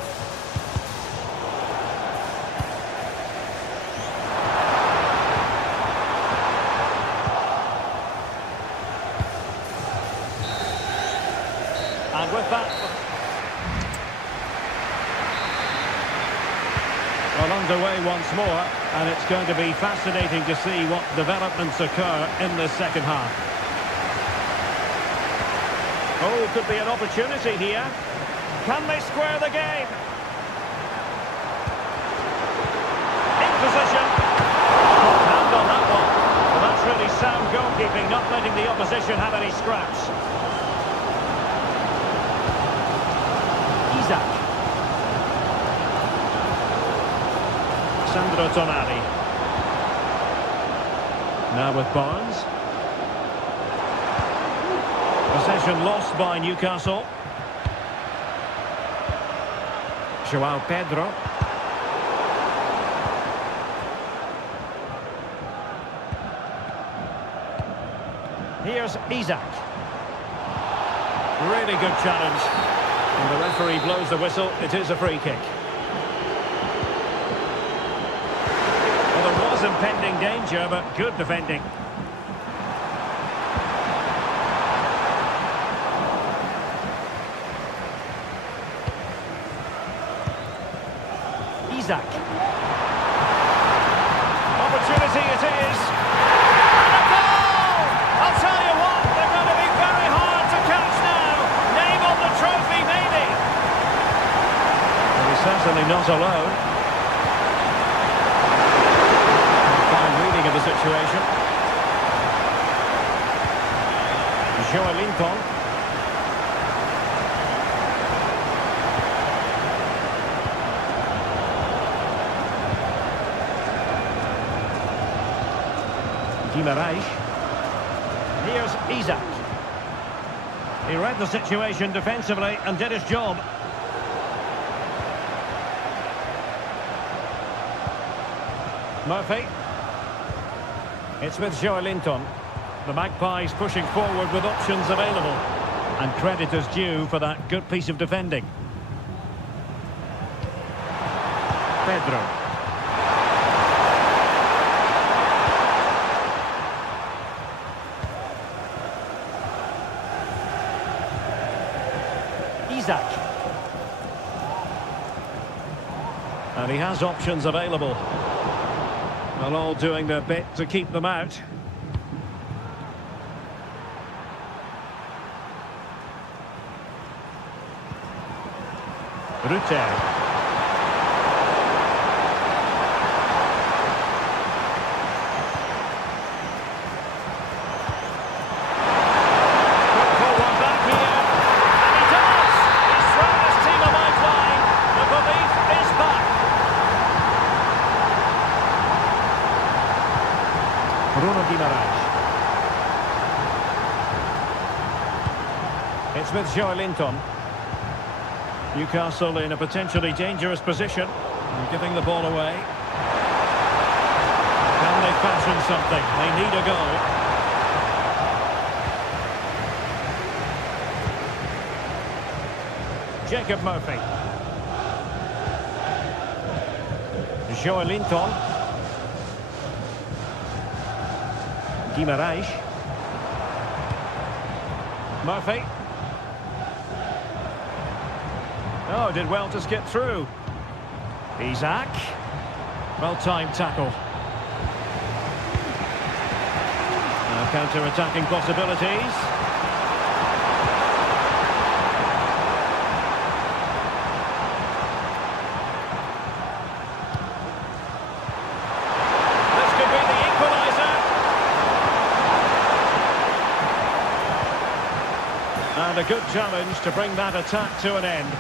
And with that, well, underway once more, and it's going to be fascinating to see what developments occur in the second half. Oh, could be an opportunity here. Can they square the game? In position. Top hand on that one. Well, that's really sound goalkeeping, not letting the opposition have any scraps. Isak. Sandro Tonali. Now with Barnes. Possession lost by Newcastle. João Pedro. Here's Isak. Really good challenge. And the referee blows the whistle. It is a free kick. Well, there was impending danger, but good defending. Isak. Opportunity it is. And a goal! I'll tell you what, they're going to be very hard to catch now. Name on the trophy, maybe. Well, he's certainly not alone. Fine reading of the situation. Joelinton. Here's Isak. He read the situation defensively and did his job. Murphy. It's with Joelinton. The Magpies pushing forward with options available. And credit is due for that good piece of defending. Pedro. Isak. And he has options available. Well, all doing their bit to keep them out. Rutte. It's with Joelinton. Newcastle in a potentially dangerous position. And giving the ball away. Can they fashion something? They need a goal. Jacob Murphy. Joelinton. Guimaraes. Murphy. Oh, did well to skip through. Isak. Well-timed tackle. Now counter-attacking possibilities. This could be the equaliser. And a good challenge to bring that attack to an end.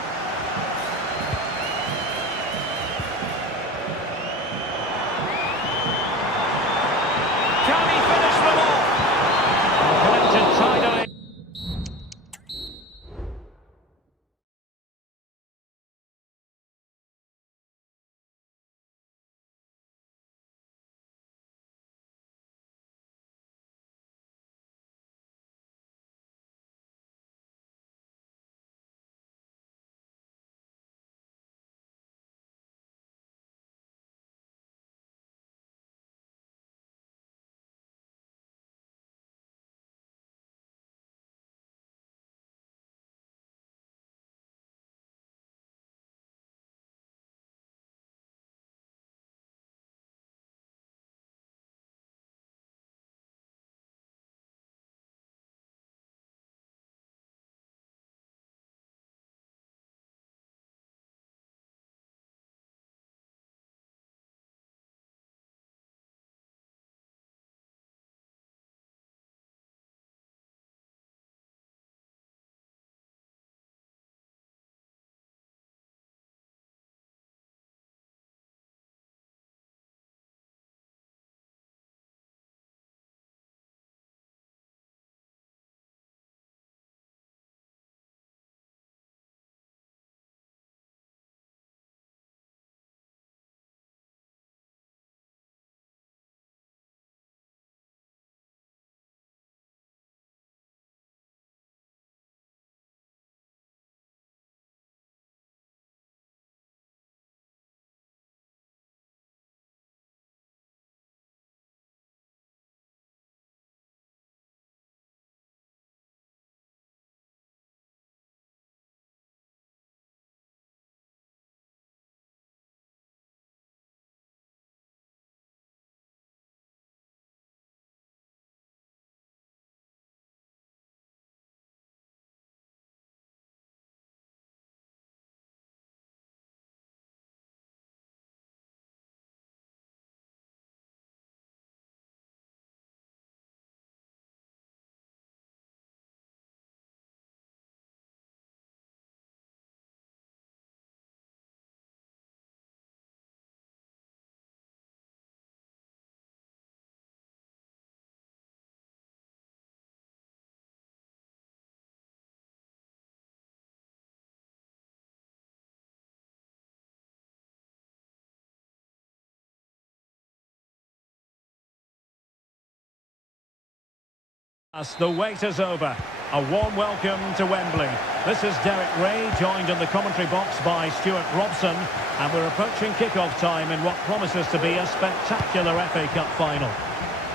The wait is over. A warm welcome to Wembley. This is Derek Ray, joined in the commentary box by Stuart Robson, and we're approaching kick-off time in what promises to be a spectacular FA Cup final.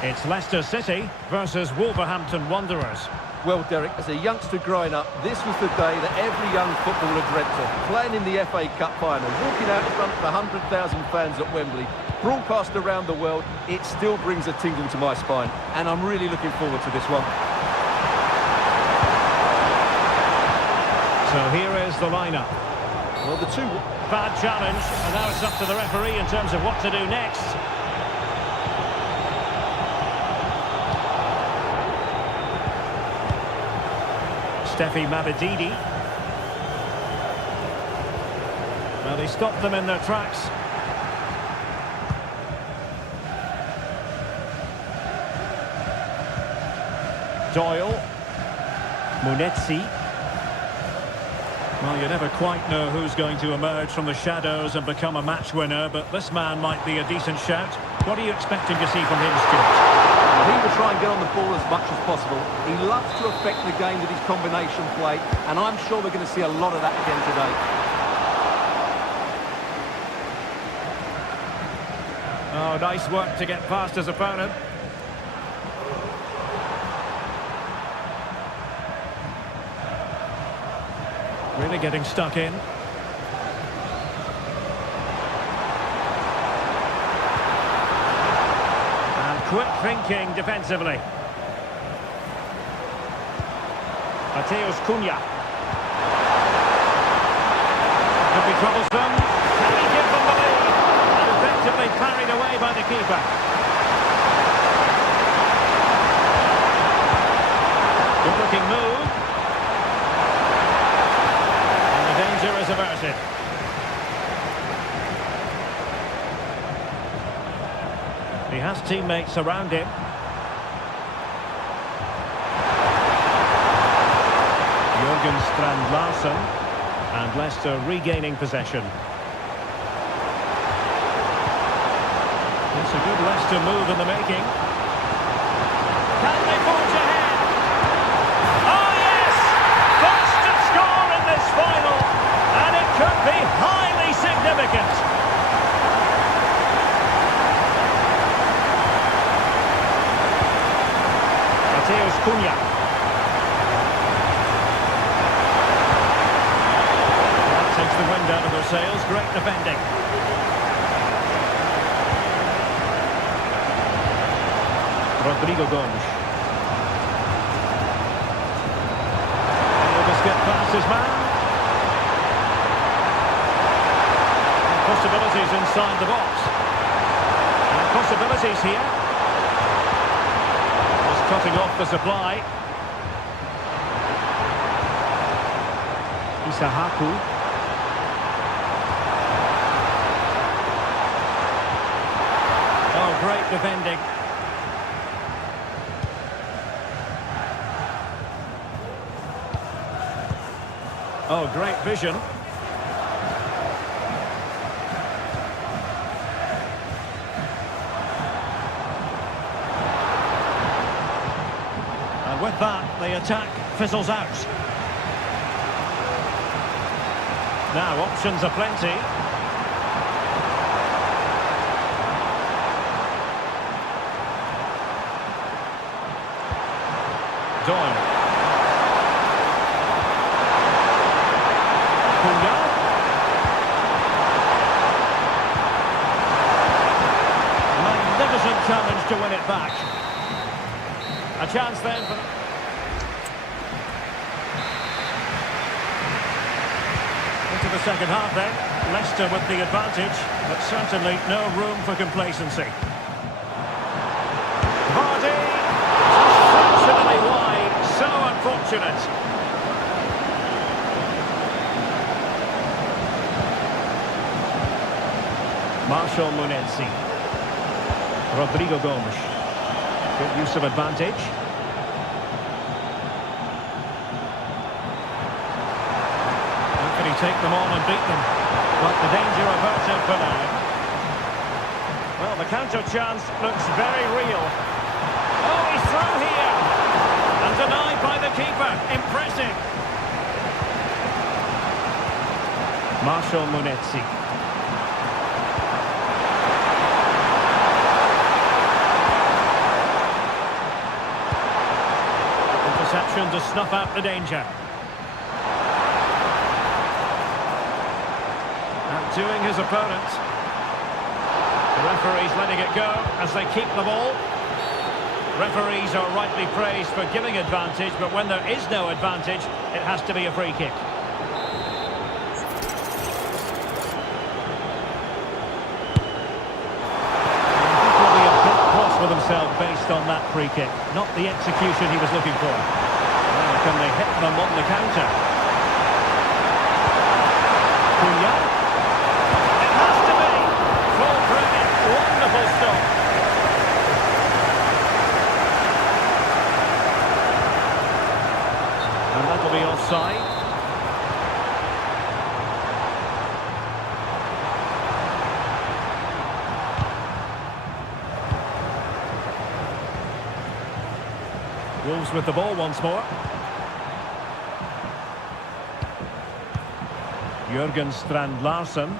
It's Leicester City versus Wolverhampton Wanderers. Well, Derek, as a youngster growing up, this was the day that every young footballer dreamt of. Playing in the FA Cup final, walking out in front of 100,000 fans at Wembley, broadcast around the world, it still brings a tingle to my spine. And I'm really looking forward to this one. So here is the lineup. Well, the two... Bad challenge, and now it's up to the referee in terms of what to do next. Steffi Mabididi. Well, he stopped them in their tracks. Doyle. Munetsi. Well, you never quite know who's going to emerge from the shadows and become a match winner, but this man might be a decent shout. What are you expecting to see from him, Stuart? He will try and get on the ball as much as possible. He loves to affect the game with his combination play, and I'm sure we're going to see a lot of that again today. Oh, nice work to get past his opponent. Really getting stuck in. And quick thinking defensively. Mateus Cunha. Could be troublesome. Can he give them the lead? And effectively parried away by the keeper. Good looking move. Danger is averted. He has teammates around him. Jürgen Strand-Larsen, and Leicester regaining possession. It's a good Leicester move in the making. Can they forge ahead? Oh yes! First to score in this final! And it could be highly significant. Mateus Cunha. That takes the wind out of their sails. Great defending. Rodrigo Gomes. Able to skip past his man. Possibilities inside the box. And possibilities here. Just cutting off the supply. Isahaku. Oh, great defending. Oh, great vision. With that, the attack fizzles out. Now, options are plenty. Doyle. Cunha. Magnificent challenge to win it back. A chance then for... Into the second half then. Leicester with the advantage, but certainly no room for complacency. Vardy! Exceptionally wide. So unfortunate. Marshall Munetsi. Rodrigo Gomes. Good use of advantage. How can he take them on and beat them? But the danger averted for now. Well, the counter chance looks very real. Oh, he's through here. And denied by the keeper. Impressive. Marshall Munetsi. Interception to snuff out the danger. Outdoing his opponent. The referee's letting it go as they keep the ball. Referees are rightly praised for giving advantage, but when there is no advantage, it has to be a free kick. With himself based on that free kick, not the execution he was looking for. Well, can they hit them on the counter? Cunha. It has to be. Full credit. Wonderful stop. And that'll be offside. Wolves with the ball once more. Jørgen Strand Larsen.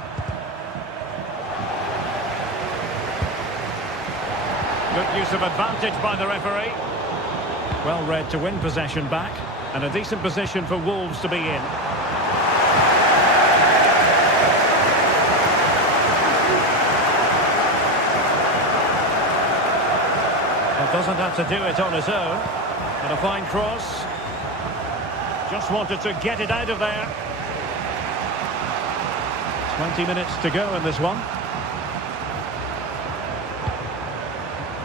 Good use of advantage by the referee. Well read to win possession back. And a decent position for Wolves to be in. Well, doesn't have to do it on his own. And a fine cross. Just wanted to get it out of there. 20 minutes to go in this one.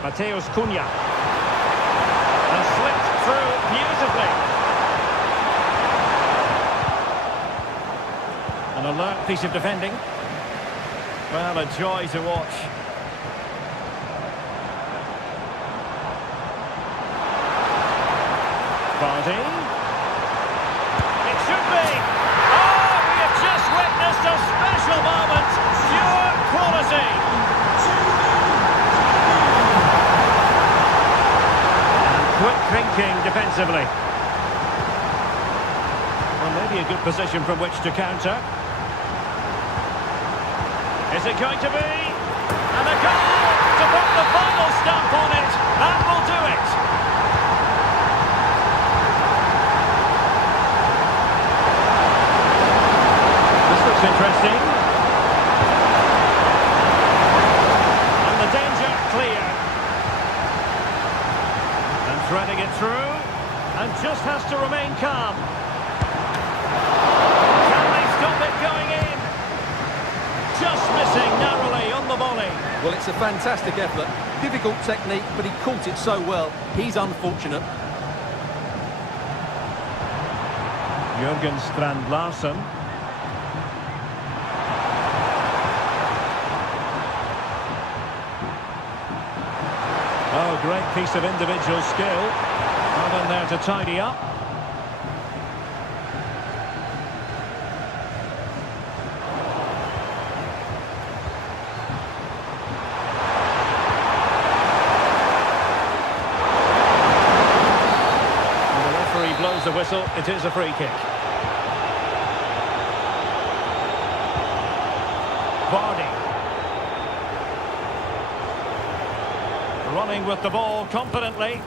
Mateus Cunha. And slipped through beautifully. An alert piece of defending. Well, a joy to watch. Vardy. It should be. Oh, we have just witnessed a special moment. Pure quality. And quick thinking defensively. Well, maybe a good position from which to counter. Is it going to be? And a goal to put the final stamp on it. That will do it. Looks interesting. And the danger clear. And threading it through. And just has to remain calm. Can they stop it going in? Just missing narrowly on the volley. Well, it's a fantastic effort. Difficult technique, but he caught it so well. He's unfortunate. Jørgen Strand Larsen. Oh, great piece of individual skill. Not in there to tidy up. And the referee blows the whistle. It is a free kick. Vardy. Running with the ball confidently.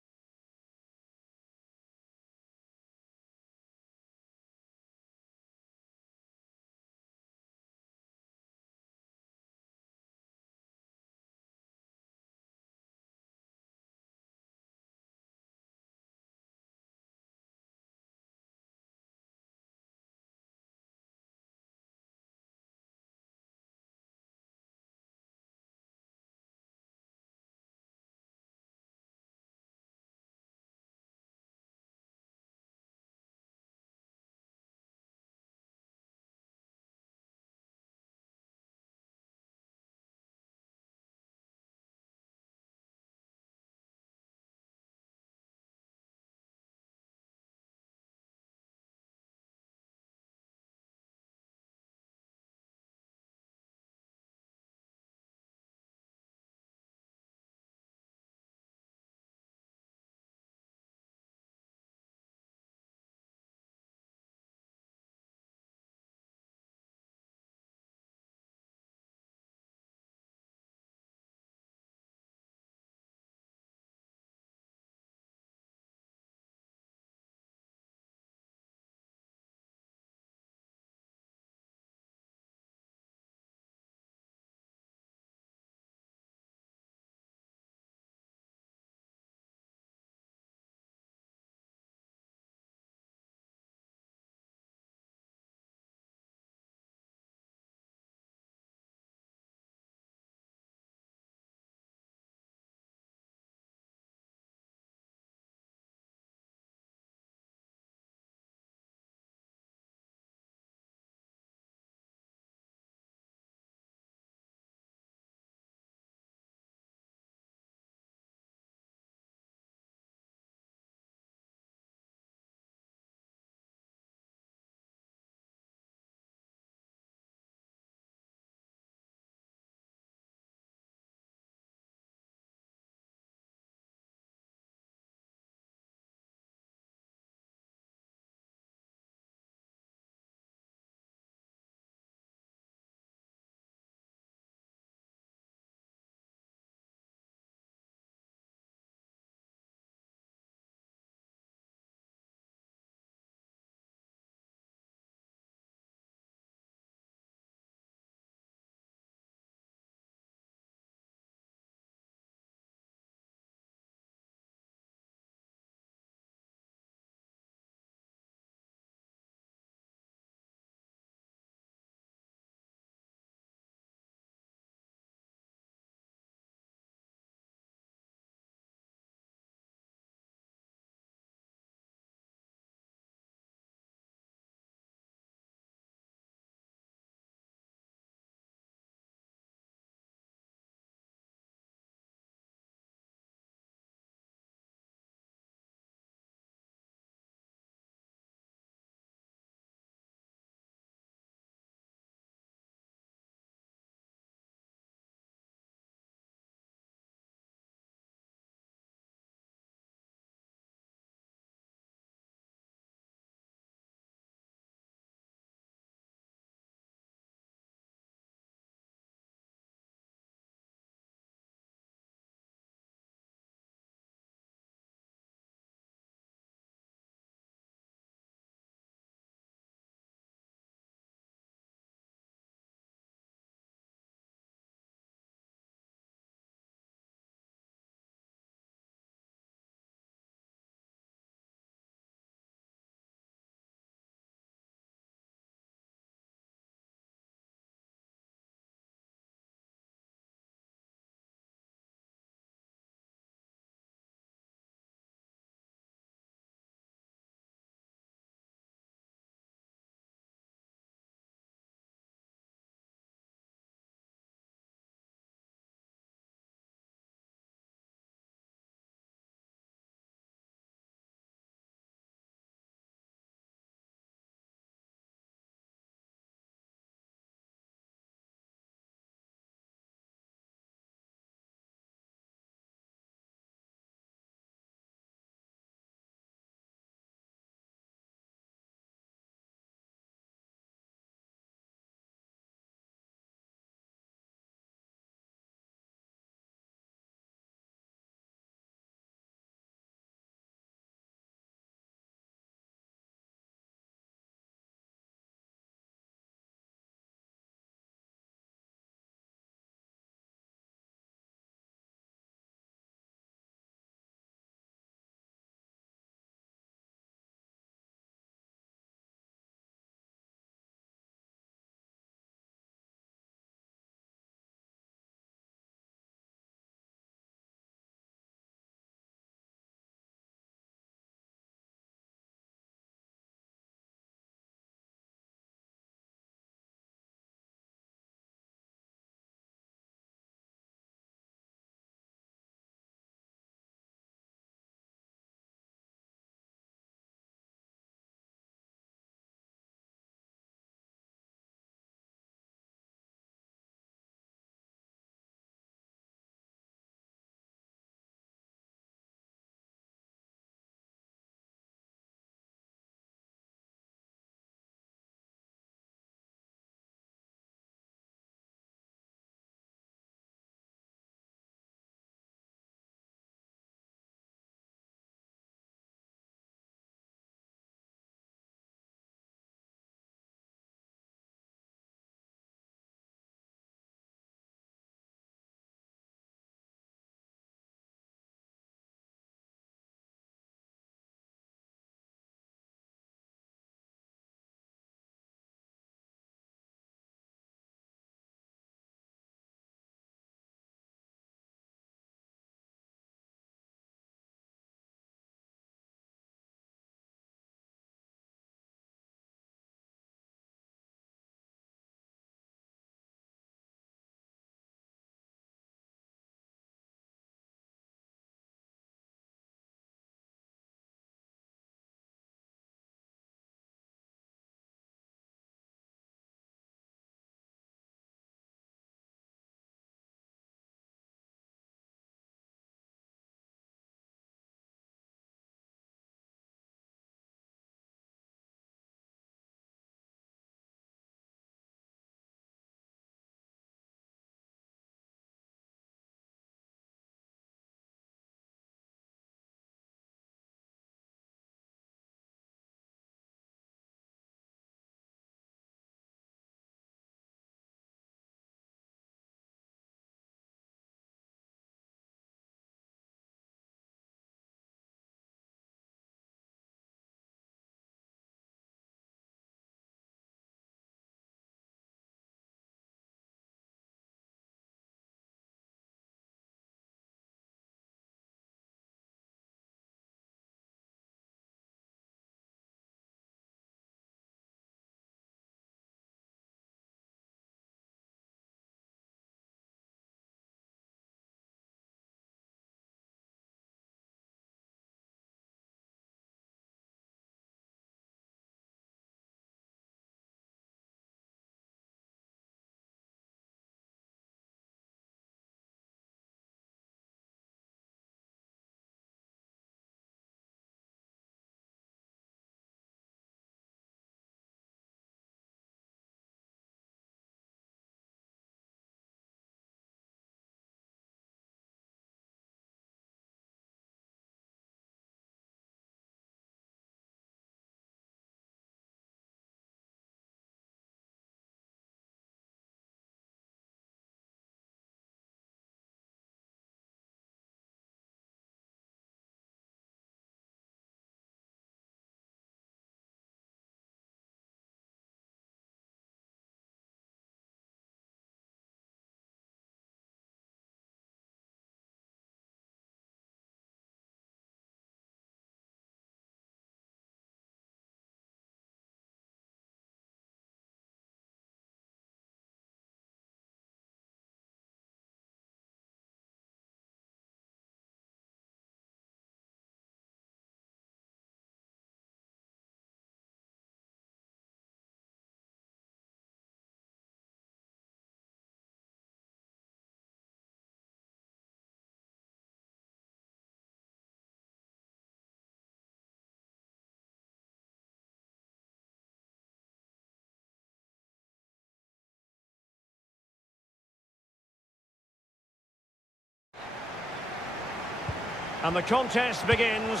And the contest begins.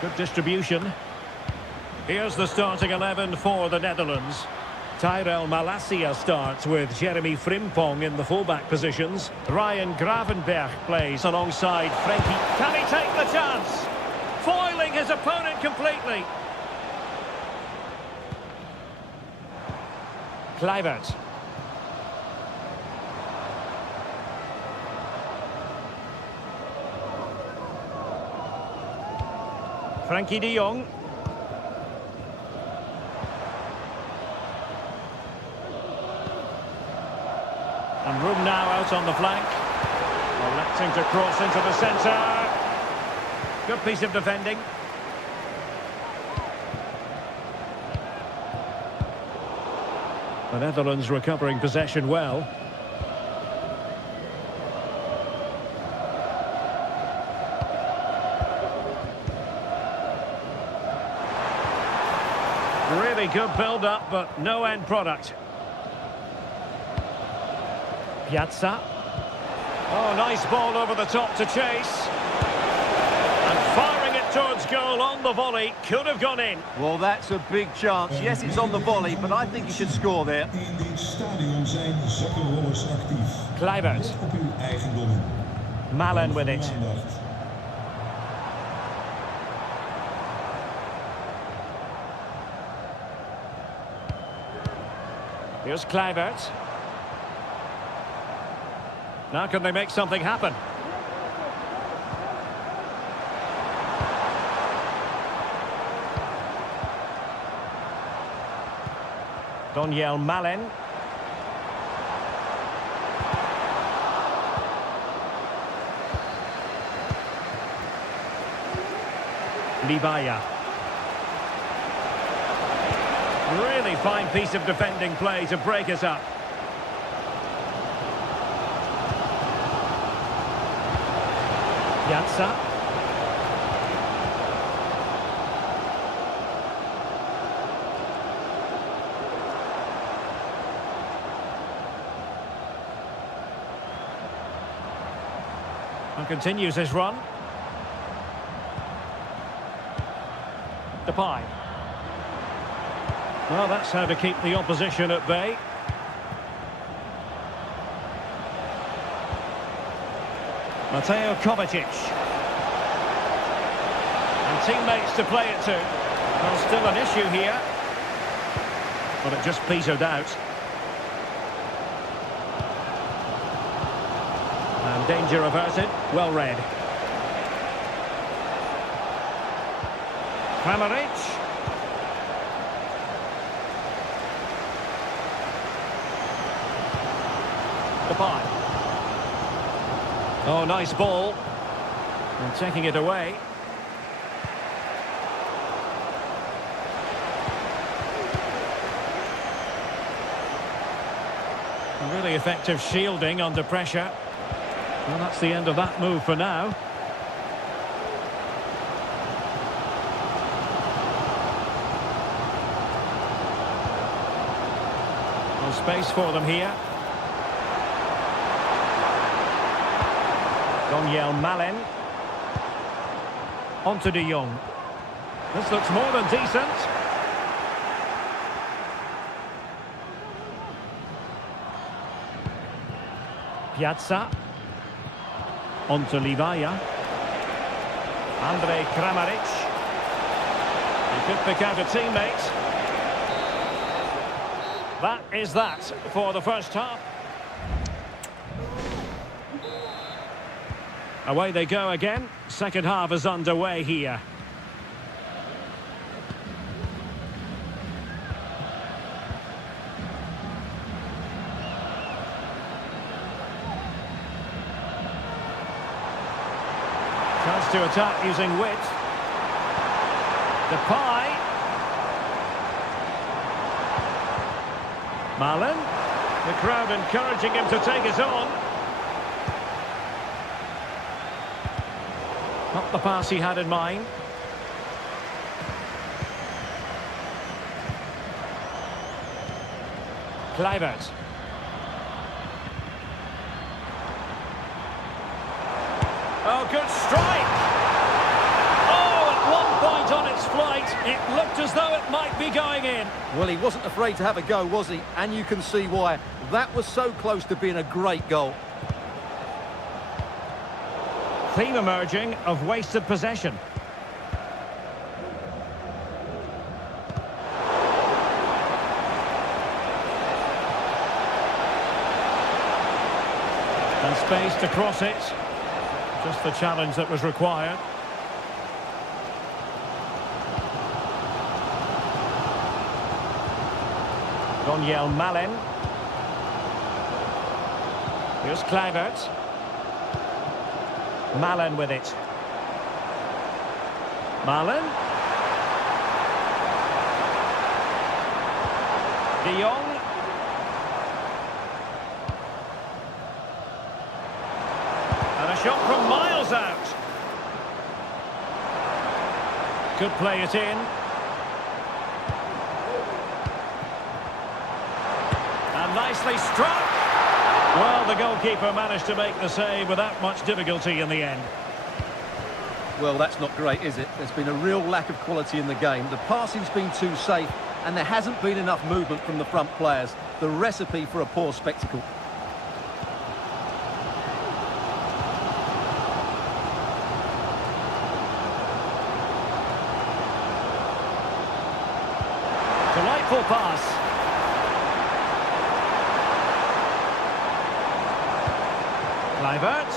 Good distribution. Here's the starting 11 for the Netherlands. Tyrell Malacia starts with Jeremy Frimpong in the fullback positions. Ryan Gravenberg plays alongside Frenkie. Can he take the chance? Foiling his opponent completely. Kluivert. Frenkie de Jong. And room now out on the flank. Electing to cross into the centre. Good piece of defending. The Netherlands recovering possession well. Really good build-up, but no end product. Piazza. Oh, nice ball over the top to chase. And firing it towards goal on the volley. Could have gone in. Well, that's a big chance. Yes, it's on the volley, but I think he should score there. In dit stadion zijn zakkenrollers actief. Kluivert. Let op uw eigendommen. Malen with it. Aandacht. Here's Kluivert. Now can they make something happen? Daniel Malen. Libaya. Really fine piece of defending play to break us up. Piazza. And continues his run. Depay. Well, that's how to keep the opposition at bay. Mateo Kovacic. And teammates to play it to. Well, still an issue here. But it just petered out. And danger averted. Well read. Kramaric. Depay. Oh, nice ball. And taking it away. A really effective shielding under pressure. Well, that's the end of that move for now. No space for them here. Daniel Malen. On to de Jong. This looks more than decent. Piazza. On to Libaya. Andrej Kramaric. He could pick out a teammate. That is that for the first half. Away they go again. Second half is underway here. Chance to attack using width. Depay. Malen. The crowd encouraging him to take it on. Not the pass he had in mind. Kluivert. good strike. Oh, at one point on its flight, it looked as though it might be going in. Well, he wasn't afraid to have a go, was he? And you can see why. That was so close to being a great goal. Theme emerging of wasted possession. And space to cross it. Just the challenge that was required. Daniel Malen. Here's Kluivert. Malen with it. Malen. De Jong. And a shot from miles out. Could play it in. And nicely struck. Well, the goalkeeper managed to make the save without much difficulty in the end. Well, that's not great, is it? There's been a real lack of quality in the game. The passing's been too safe, and there hasn't been enough movement from the front players. The recipe for a poor spectacle. Delightful pass. Kluivert.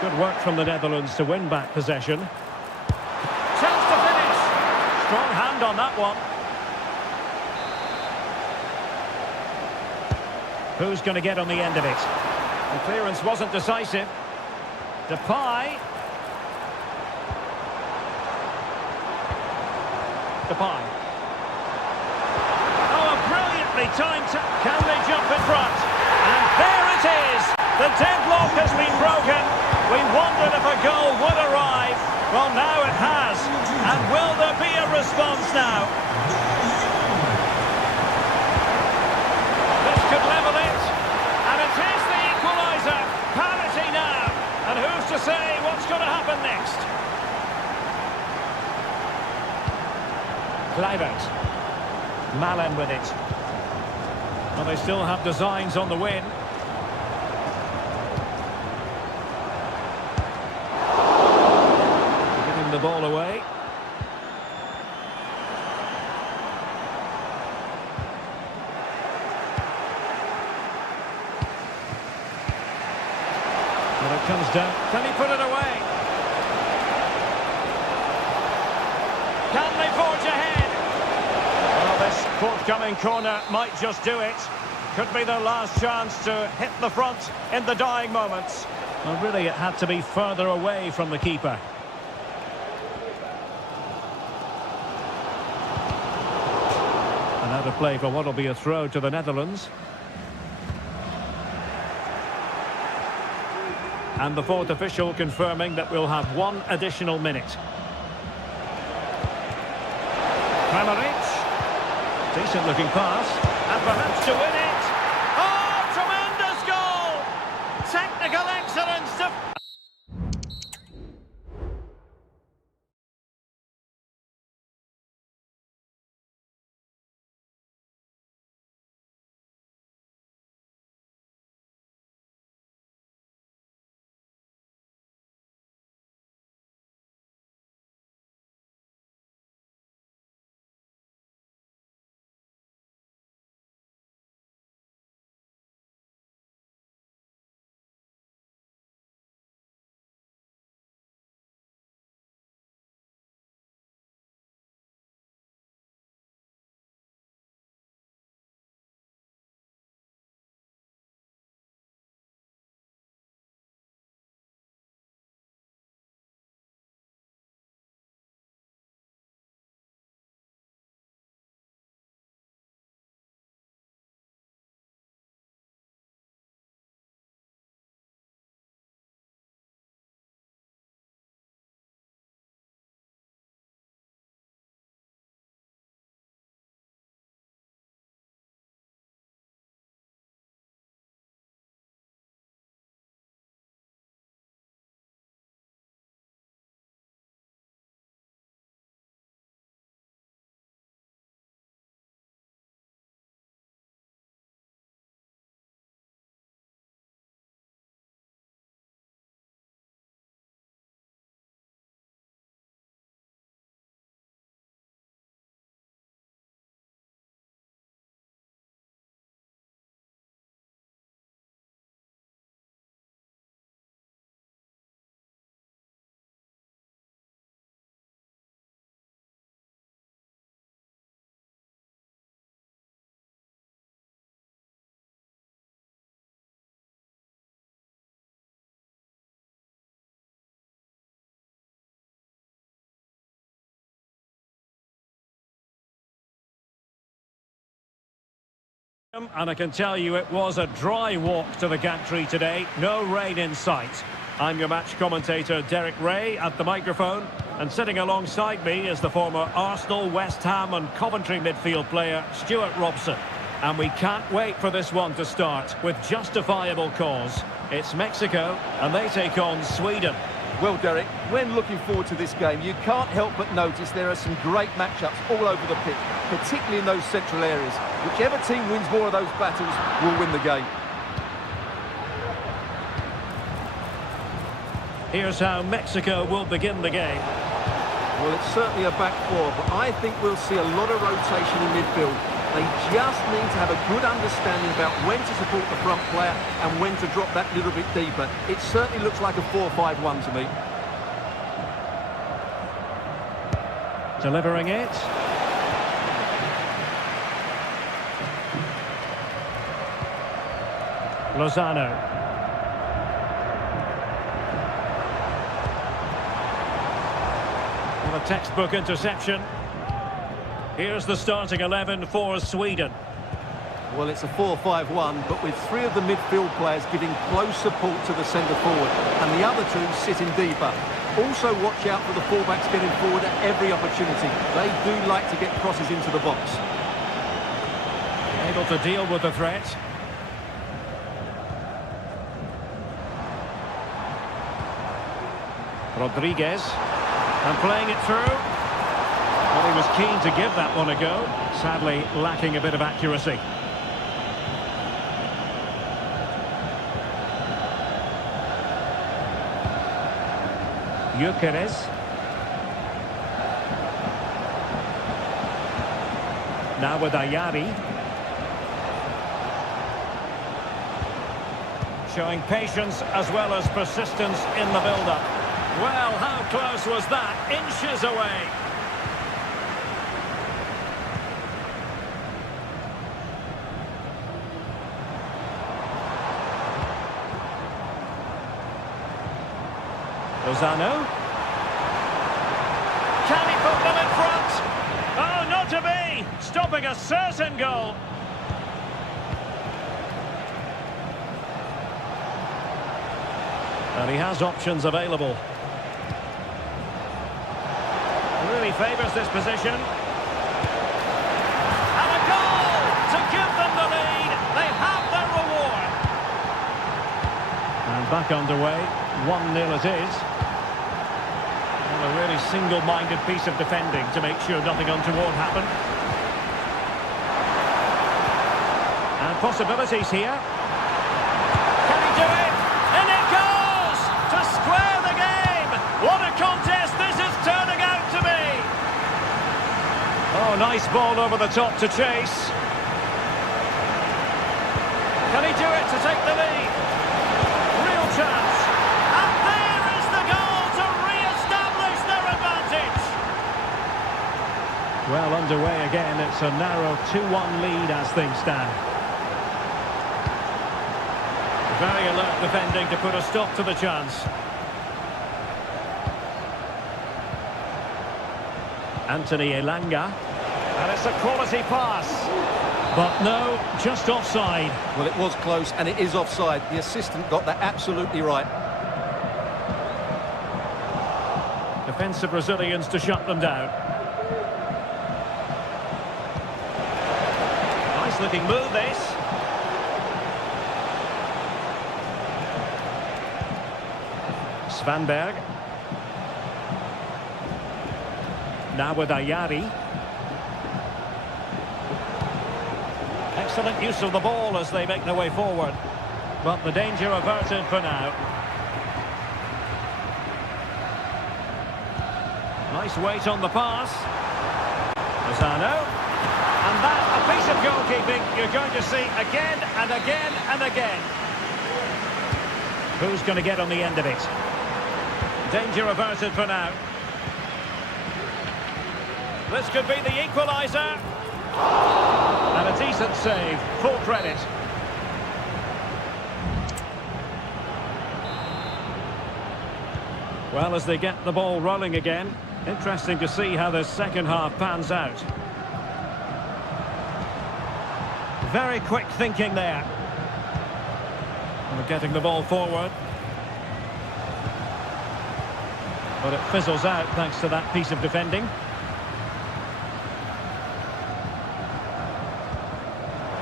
Good work from the Netherlands to win back possession. Chance to finish. Strong hand on that one. Who's going to get on the end of it? The clearance wasn't decisive. Depay. Depay. Time to... Can they jump in front? And there it is! The deadlock has been broken. We wondered if a goal would arrive. Well, now it has. And will there be a response now? This could level it. And it is the equaliser. Parity now. And who's to say what's going to happen next? Kluivert. Malen with it. Well, they still have designs on the win. Giving the ball away. Well, it comes down. Can he put it away? Can they forge ahead? Well, this forthcoming corner might just do it. Could be their last chance to hit the front in the dying moments. Well, really, it had to be further away from the keeper. And out of play for what will be a throw to the Netherlands. And the fourth official confirming that we'll have one additional minute. Kramaric. Decent looking pass. And perhaps to win it. Technical excellence to And I can tell you it was a dry walk to the gantry today. No rain in sight. I'm your match commentator Derek Ray at the microphone. And sitting alongside me is the former Arsenal, West Ham and Coventry midfield player Stuart Robson. And we can't wait for this one to start with justifiable cause. It's Mexico and they take on Sweden. Well, Derek, when looking forward to this game, you can't help but notice there are some great matchups all over the pitch, particularly in those central areas. Whichever team wins more of those battles will win the game. Here's how Mexico will begin the game. Well, it's certainly a back four, but I think we'll see a lot of rotation in midfield. They just need to have a good understanding about when to support the front player and when to drop that little bit deeper. It certainly looks like a 4-5-1 to me. Delivering it. Lozano. Well, a textbook interception. Here's the starting 11 for Sweden. Well, it's a 4-5-1, but with three of the midfield players giving close support to the centre forward, and the other two sitting deeper. Also watch out for the fullbacks getting forward at every opportunity. They do like to get crosses into the box. Able to deal with the threat. Rodriguez. And playing it through. Well, he was keen to give that one a go. Sadly, lacking a bit of accuracy. Gyökeres. Now with Ayari. Showing patience as well as persistence in the build-up. Well, how close was that? Inches away. Lozano. Can he put them in front? Oh, not to be! Stopping a certain goal. And he has options available. Really favours this position. And a goal to give them the lead. They have their reward. And back underway. 1-0 it is. A really single-minded piece of defending to make sure nothing untoward happened. And possibilities here. Can he do it? And it goes! To square the game! What a contest this is turning out to be! Oh, nice ball over the top to chase. Can he do it to take the lead? Real chance. Well, underway again. It's a narrow 2-1 lead as things stand. Very alert defending to put a stop to the chance. Anthony Elanga. And it's a quality pass. But no, just offside. Well, it was close and it is offside. The assistant got that absolutely right. Defensive Brazilians to shut them down. Looking move this. Svanberg. Now with Ayari. Excellent use of the ball as they make their way forward. But the danger averted for now. Nice weight on the pass. Lozano. And that, a piece of goalkeeping you're going to see again and again and again. Who's going to get on the end of it? Danger averted for now. This could be the equaliser. And a decent save, full credit. Well, as they get the ball rolling again, interesting to see how the second half pans out. Very quick thinking there. We're getting the ball forward. But it fizzles out thanks to that piece of defending.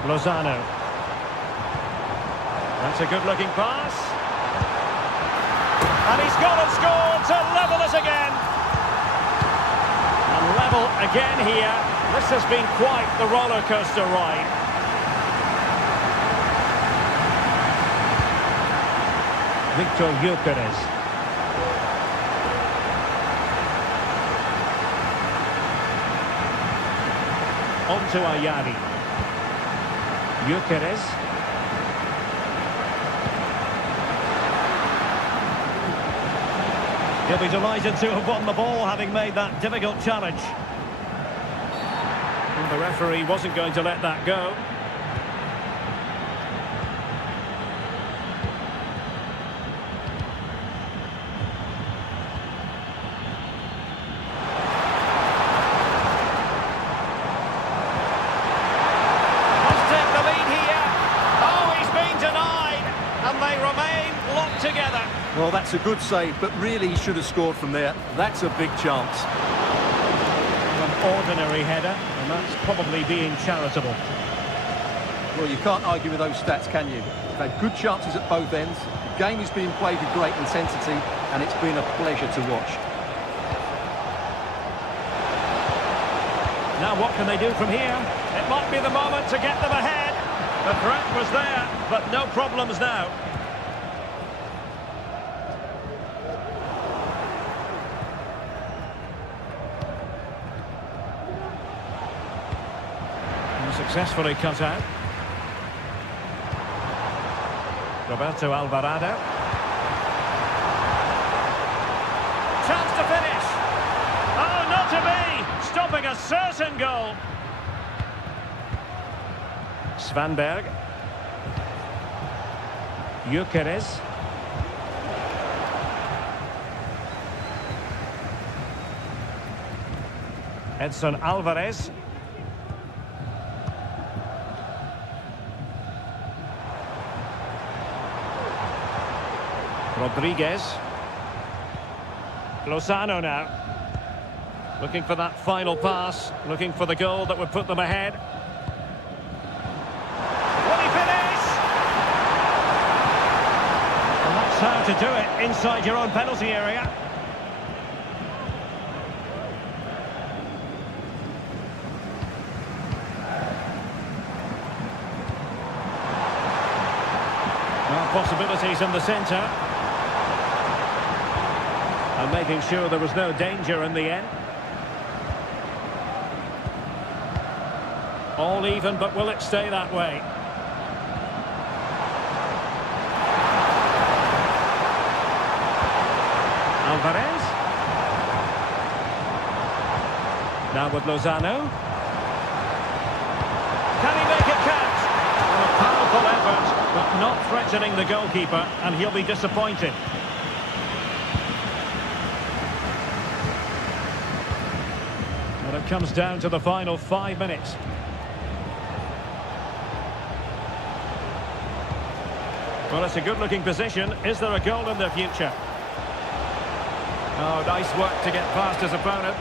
Lozano. That's a good-looking pass. And he's gone and scored to level it again. And level again here. This has been quite the roller coaster ride. Victor Gyökeres. On to Ayari. Gyökeres. He'll be delighted to have won the ball, having made that difficult challenge. And the referee wasn't going to let that go. Must take the lead here. Oh, he's been denied. And they remain locked together. Well, that's a good save, but really he should have scored from there. That's a big chance. An ordinary header, and that's probably being charitable. Well, you can't argue with those stats, can you? They've had good chances at both ends. The game is being played with great intensity, and it's been a pleasure to watch. Now what can they do from here? It might be the moment to get them ahead. The threat was there, but no problems now. Successfully cut out. Roberto Alvarado. Chance to finish. Oh, not to be. Stopping a certain goal. Svanberg. Gyökeres. Edson Alvarez. Rodriguez. Lozano now. Looking for that final pass. Looking for the goal that would put them ahead. Will he finish? And that's how to do it inside your own penalty area. Well, possibilities in the centre. And making sure there was no danger in the end. All even, but will it stay that way? Alvarez. Now with Lozano. Can he make it count? Well, a powerful effort, but not threatening the goalkeeper, and he'll be disappointed. It comes down to the final 5 minutes. Well, it's a good-looking position. Is there a goal in the future? Oh, nice work to get past his opponent.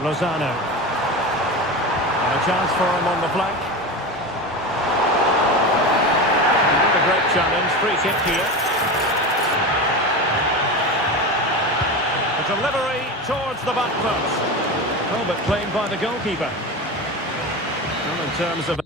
Lozano. And a chance for him on the flank. Another great challenge. Free kick here. Delivery towards the back post. Oh, but claimed by the goalkeeper. Well, in terms of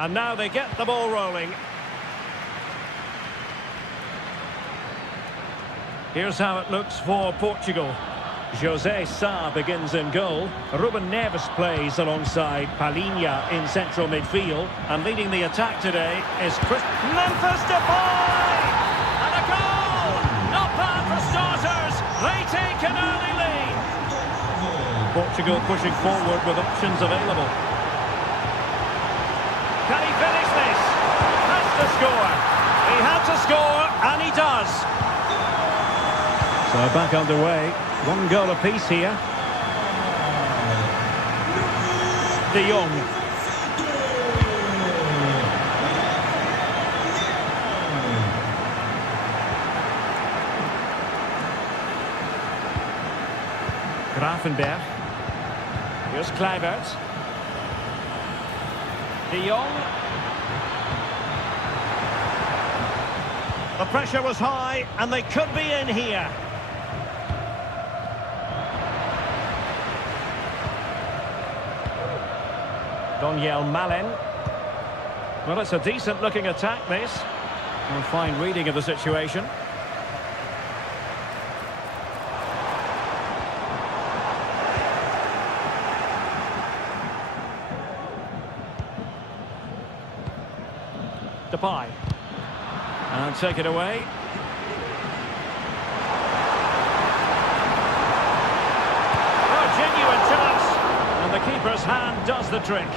And now they get the ball rolling. Here's how it looks for Portugal. José Sá begins in goal. Ruben Neves plays alongside Palhinha in central midfield. And leading the attack today is Memphis Depay! And a goal! Not bad for starters. They take an early lead. Portugal pushing forward with options available. Can he finish this? Has to score. He had to score, and he does. So back underway. One goal apiece here. De Jong. Grafenberg. Here's Kluivert. De Jong. The pressure was high, and they could be in here. Daniel Malen. Well, it's a decent-looking attack, this. A fine reading of the situation. Depay. And take it away. Oh, genuine chance. And the keeper's hand does the trick.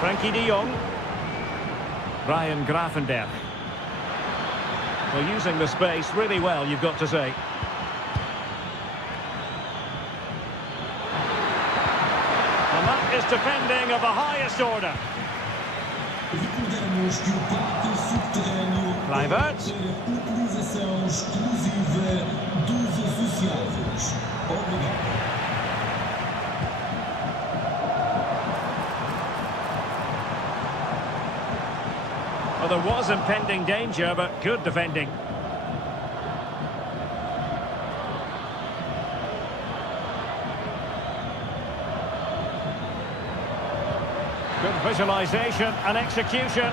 Frankie de Jong. Ryan Grafenberg. Well, using the space really well, you've got to say. And that is defending of the highest order. Recordamos que o pátio subterrâneo Kluivert. para utilização exclusiva dos associados. Obrigado. Well, there was impending danger, but good defending. Good visualization and execution.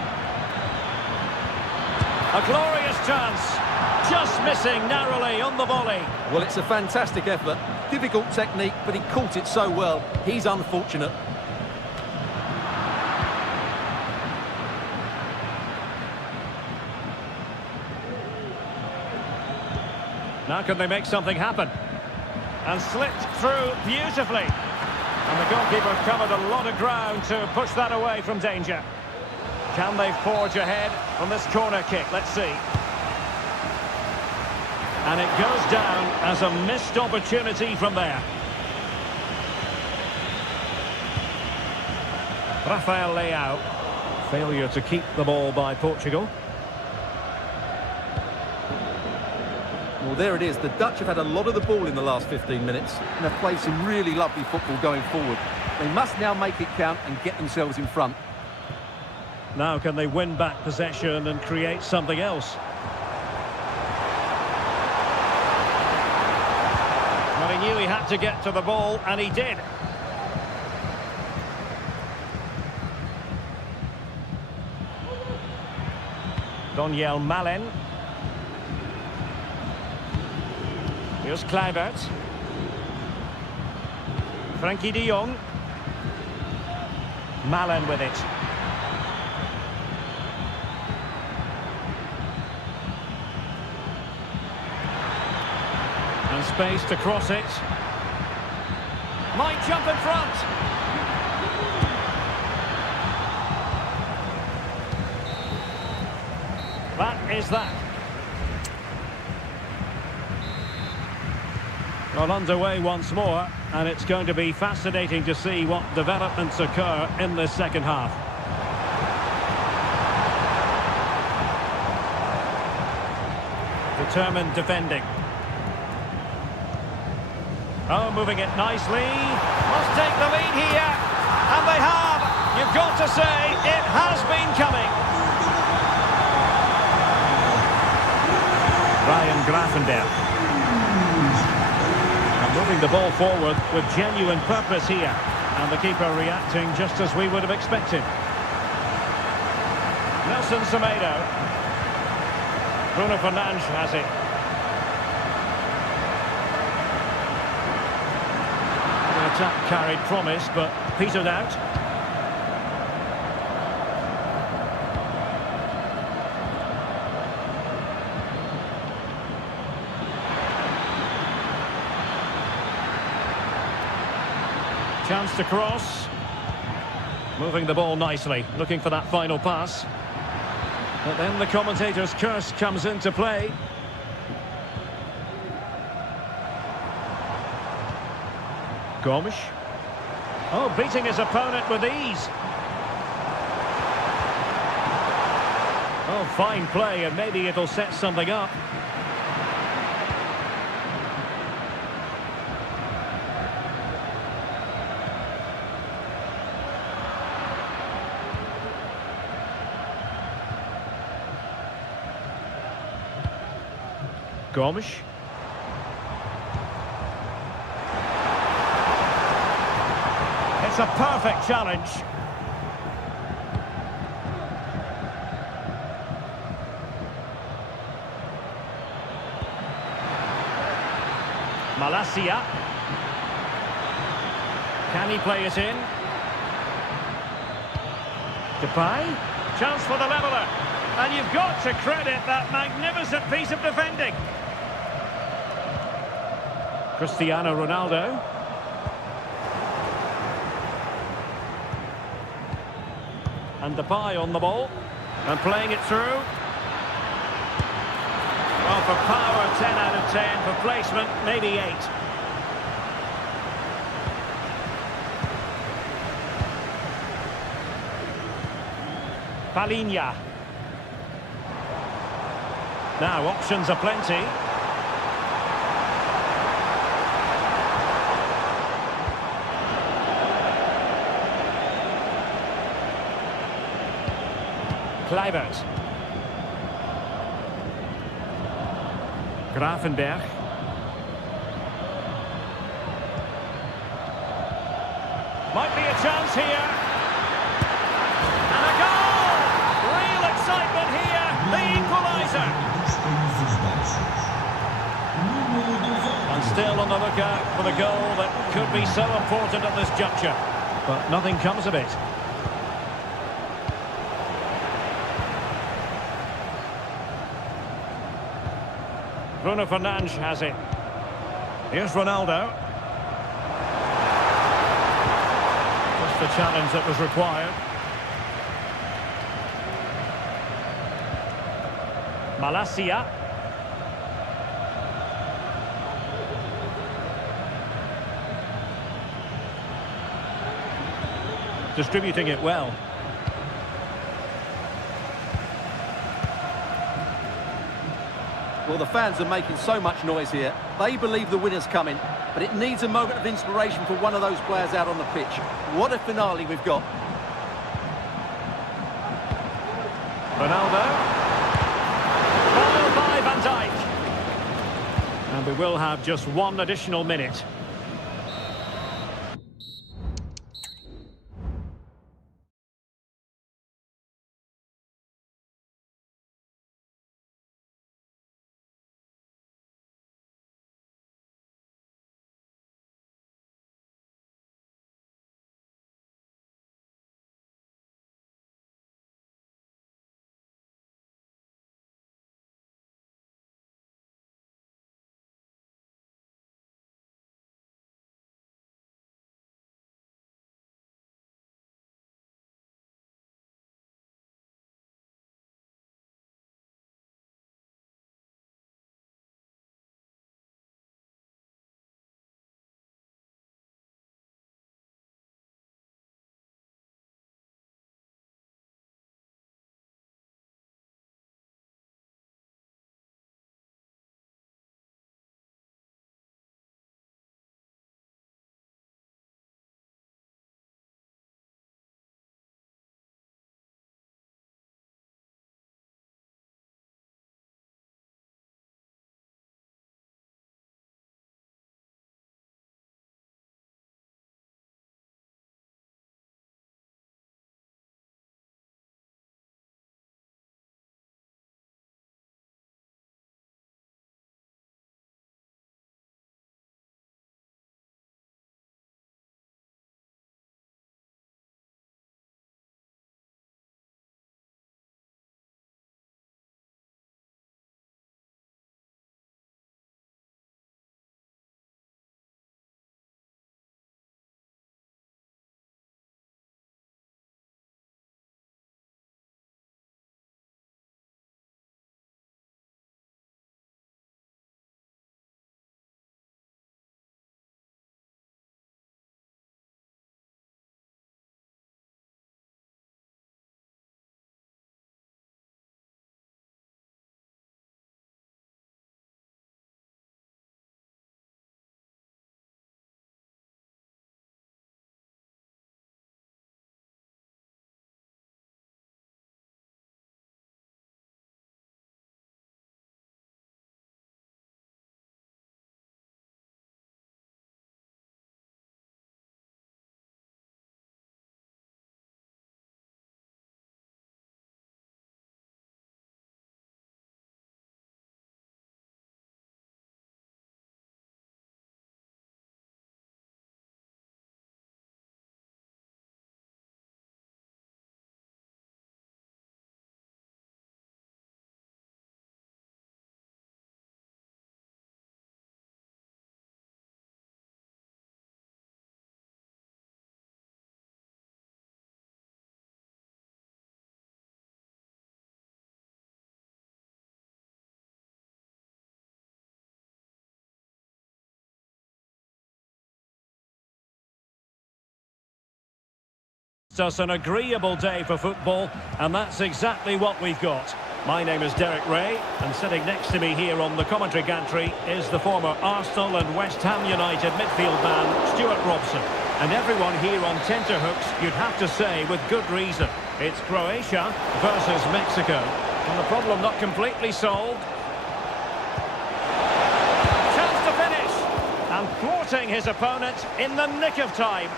A glorious chance. Just missing narrowly on the volley. Well, it's a fantastic effort. Difficult technique, but he caught it so well. He's unfortunate. Now can they make something happen? And slipped through beautifully. And the goalkeeper covered a lot of ground to push that away from danger. Can they forge ahead from this corner kick? Let's see. And it goes down as a missed opportunity from there. Rafael Leao. Failure to keep the ball by Portugal. Well, there it is. The Dutch have had a lot of the ball in the last 15 minutes and have played some really lovely football going forward. They must now make it count and get themselves in front. Now can they win back possession and create something else? Well, he knew he had to get to the ball, and he did. Daniel Malen. Here's Kluivert. Frankie de Jong. Malen with it. And space to cross it. Might jump in front. That is that. Well, underway once more, and it's going to be fascinating to see what developments occur in this second half. Determined defending. Oh, moving it nicely. Must take the lead here. And they have. You've got to say, it has been coming. Ryan Grafenberg. Moving the ball forward with genuine purpose here. And the keeper reacting just as we would have expected. Nelson Semedo. Bruno Fernandes has it. The attack carried promise, but petered out. Chance to cross. Moving the ball nicely, looking for that final pass. But then the commentator's curse comes into play. Gomes. Oh, beating his opponent with ease. Oh, fine play, and maybe it'll set something up. Gomes. It's a perfect challenge. Malacia. Can he play it in? Depay. Chance for the leveller. And you've got to credit that magnificent piece of defending. Cristiano Ronaldo. And Depay on the ball. And playing it through. Well, for power, 10 out of 10. For placement, maybe 8. Palinha. Now, options are plenty. Kluivert. Gravenberg. Might be a chance here. And a goal! Real excitement here. The equaliser. And still on the lookout for the goal that could be so important at this juncture. But nothing comes of it. Bruno Fernandes has it. Here's Ronaldo. Just the challenge that was required. Malacia. Distributing it well. Well, the fans are making so much noise here. They believe the winner's coming, but it needs a moment of inspiration for one of those players out on the pitch. What a finale we've got. Ronaldo. Followed by Van Dijk. And we will have just one additional minute. It's an agreeable day for football, and that's exactly what we've got. My name is Derek Ray, and sitting next to me here on the commentary gantry is the former Arsenal and West Ham United midfield man, Stuart Robson. And everyone here on tenterhooks, you'd have to say, with good reason. It's Croatia versus Mexico. And the problem not completely solved. Chance to finish! And thwarting his opponent in the nick of time.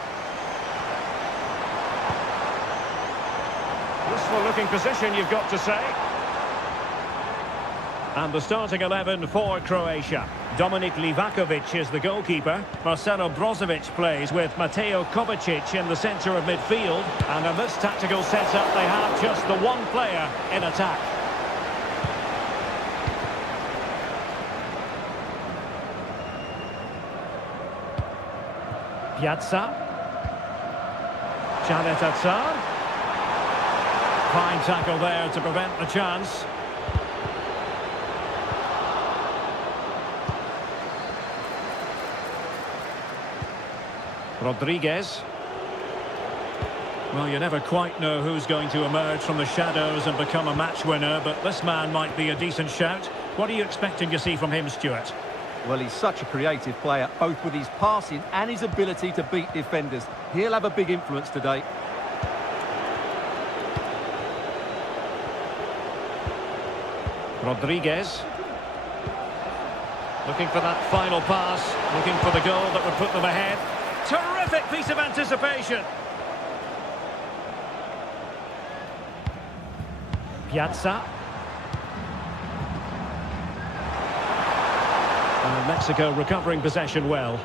Useful looking position, you've got to say. And the starting 11 for Croatia. Dominik Livakovic is the goalkeeper. Marcelo Brozovic plays with Mateo Kovacic in the centre of midfield. And in this tactical setup, they have just the one player in attack. Piazza. Janet Atsar. Fine tackle there to prevent the chance. Rodriguez. Well, you never quite know who's going to emerge from the shadows and become a match winner, but this man might be a decent shout. What are you expecting to see from him, Stuart? Well, he's such a creative player, both with his passing and his ability to beat defenders. He'll have a big influence today. Rodriguez. Looking for that final pass, looking for the goal that would put them ahead. Terrific piece of anticipation. Piazza. And Mexico recovering possession well.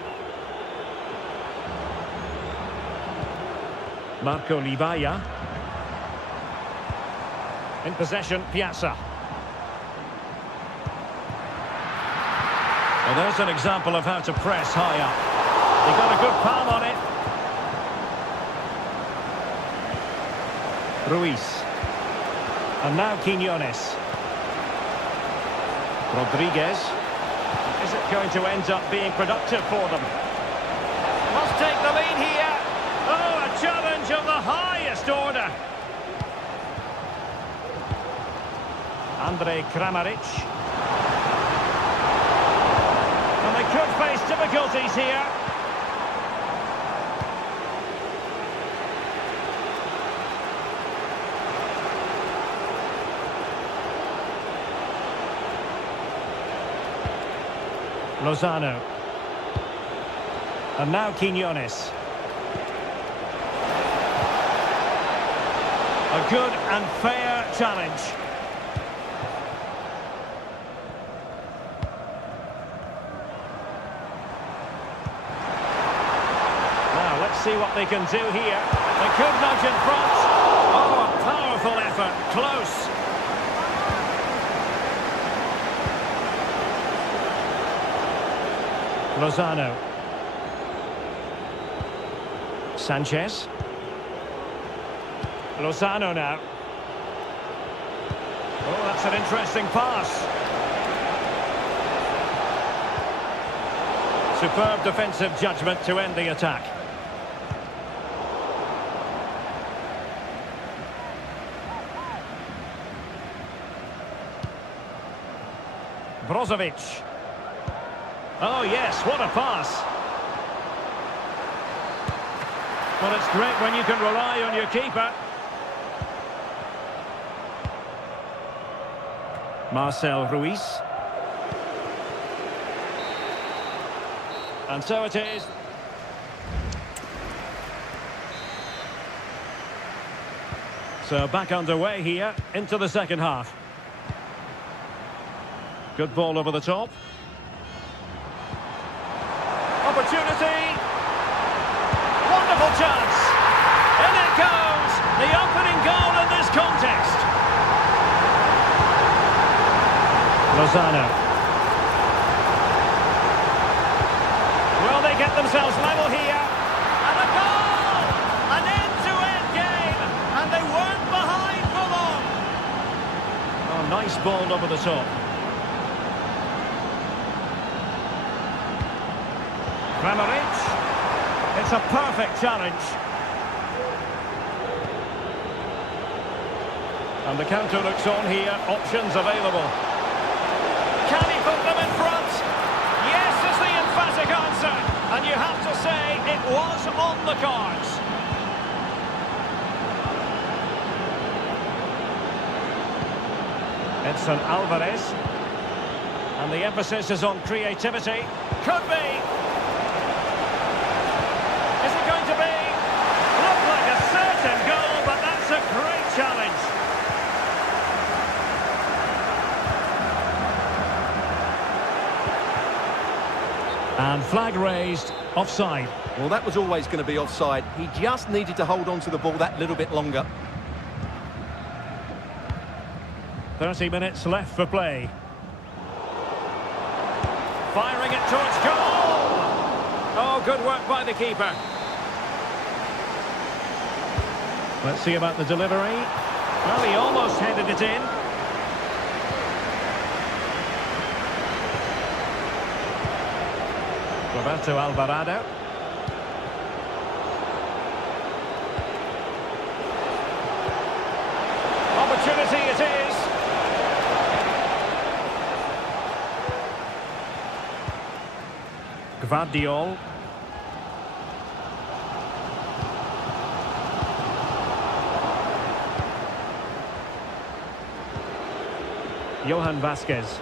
Marco Livaya. In possession, Piazza. Well, there's an example of how to press high up. He got a good palm on it. Ruiz. And now Quiñones. Rodriguez. Is it going to end up being productive for them? Must take the lead here. Oh, a challenge of the highest order. Andrej Kramaric. And they could face difficulties here. Lozano. And now Quiñones. A good and fair challenge. Now, let's see what they can do here. They could nudge in front. Oh, a powerful effort. Close. Lozano. Sanchez. Lozano now. Oh, that's an interesting pass. Superb defensive judgment to end the attack. Brozovic. Oh, yes, what a pass. Well, it's great when you can rely on your keeper. Marcel Ruiz. And so it is. So back underway here into the second half. Good ball over the top. Opportunity. Wonderful chance. In it goes. The opening goal in this contest. Lozano. Will they get themselves level here? And a goal! An end-to-end game. And they weren't behind for long. Oh, nice ball over the top. Kramaric. It's a perfect challenge. And the counter looks on here. Options available. Can he put them in front? Yes is the emphatic answer. And you have to say it was on the cards. Edson Alvarez. And the emphasis is on creativity. Could be. Is it going to be? Looked like a certain goal, but that's a great challenge. And flag raised, offside. Well, that was always going to be offside. He just needed to hold on to the ball that little bit longer. 30 minutes left for play. Firing it towards goal! Oh, good work by the keeper. Let's see about the delivery. Well, he almost headed it in. Roberto Alvarado. Opportunity it is. Gvardiol. Johan Vasquez.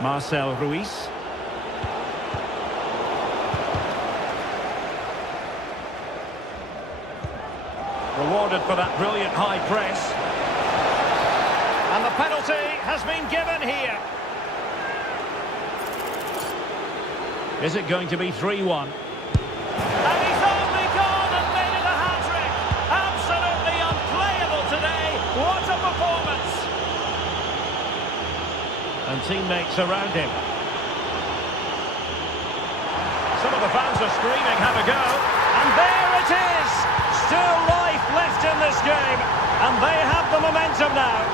Marcel Ruiz. Rewarded for that brilliant high press. And the penalty has been given here. Is it going to be 3-1? And he's only gone and made it a hat-trick. Absolutely unplayable today. What a performance. And teammates around him. Some of the fans are screaming, have a go. And there it is. Still life left in this game. And they have the momentum now.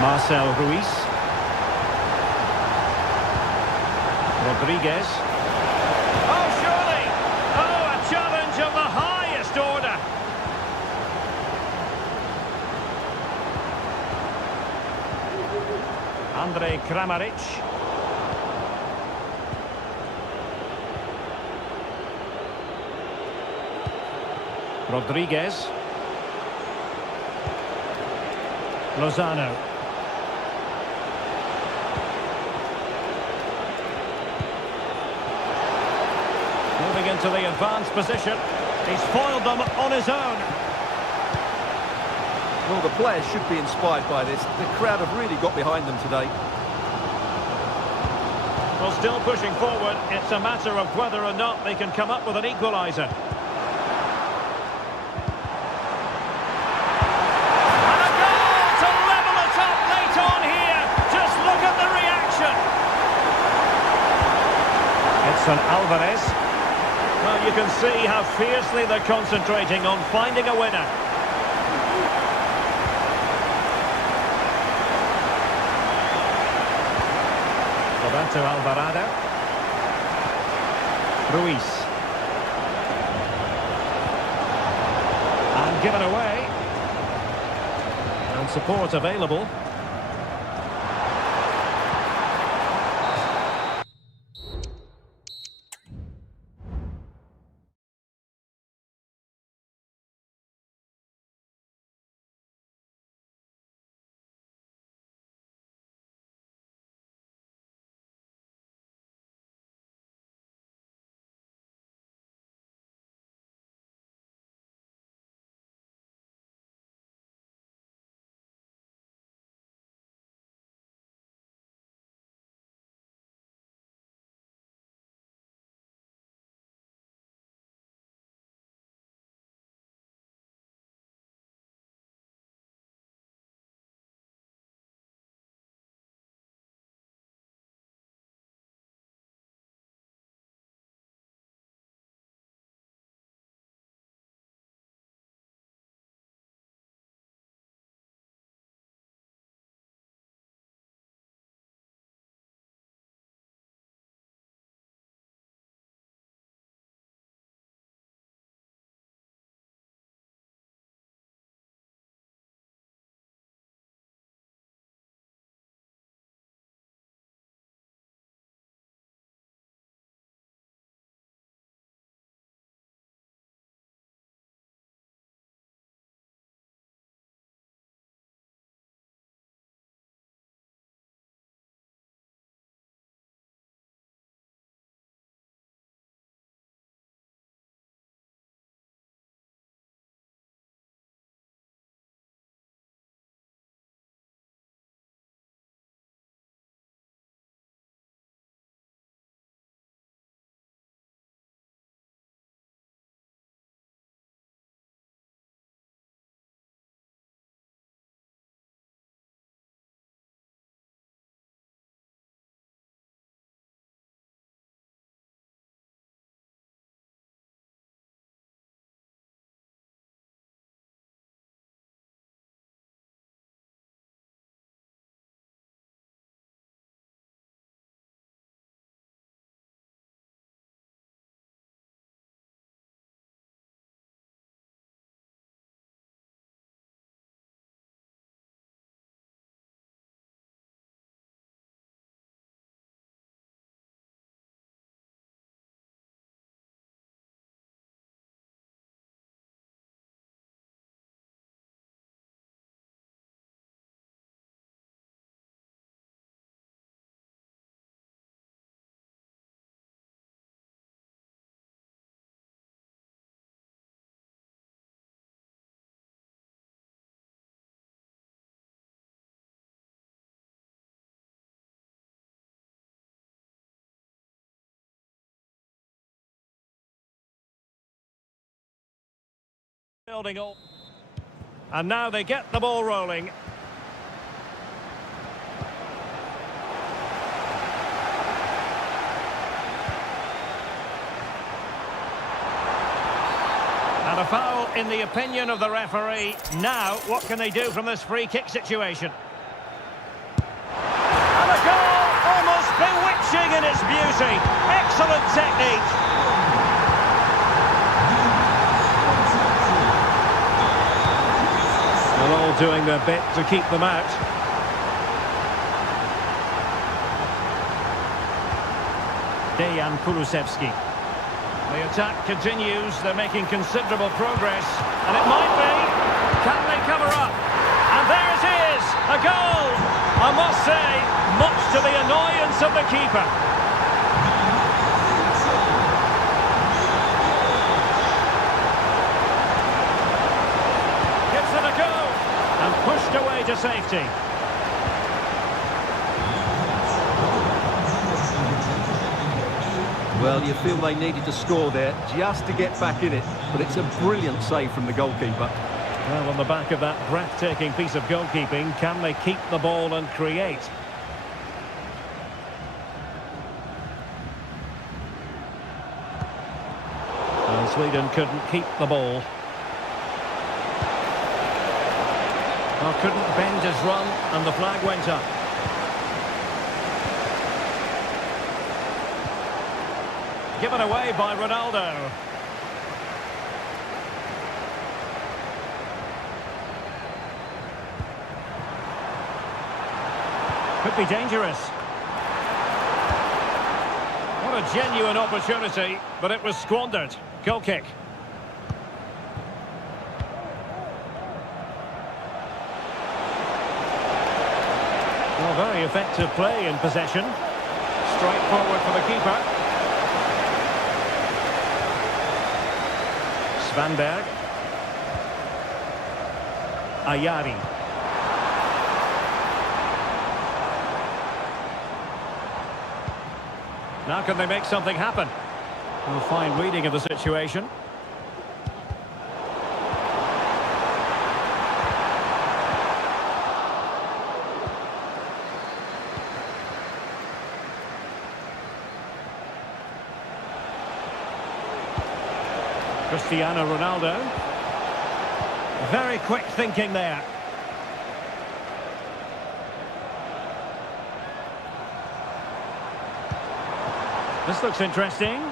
Marcel Ruiz. Rodriguez. Oh, surely! Oh, a challenge of the highest order. Andrej Kramaric. Rodriguez. Lozano. Moving into the advanced position. He's foiled them on his own. Well, the players should be inspired by this. The crowd have really got behind them today. Well, still pushing forward. It's a matter of whether or not they can come up with an equaliser. And a goal to level it up late on here. Just look at the reaction. It's an Alvarez. Well, you can see how fiercely they're concentrating on finding a winner. Roberto Alvarado. Ruiz. And given away. And support available. Building all. And now they get the ball rolling. And a foul in the opinion of the referee. Now, what can they do from this free kick situation? And a goal, almost bewitching in its beauty. Excellent technique. They're all doing their bit to keep them out. Dejan Kulusevski. The attack continues. They're making considerable progress. And it might be. Can they cover up? And there it is. A goal. I must say, much to the annoyance of the keeper. Gives it a go. And pushed away to safety. Well, you feel they needed to score there just to get back in it, but it's a brilliant save from the goalkeeper. Well, on the back of that breathtaking piece of goalkeeping, can they keep the ball and create? Well, Sweden couldn't keep the ball. Well, couldn't bend his run, and the flag went up. Given away by Ronaldo. Could be dangerous. What a genuine opportunity, but it was squandered. Goal kick. Well, very effective play in possession. Straight forward for the keeper. Svanberg. Ayari. Now can they make something happen? Well, fine reading of the situation. Cristiano Ronaldo. Very quick thinking there. This looks interesting. And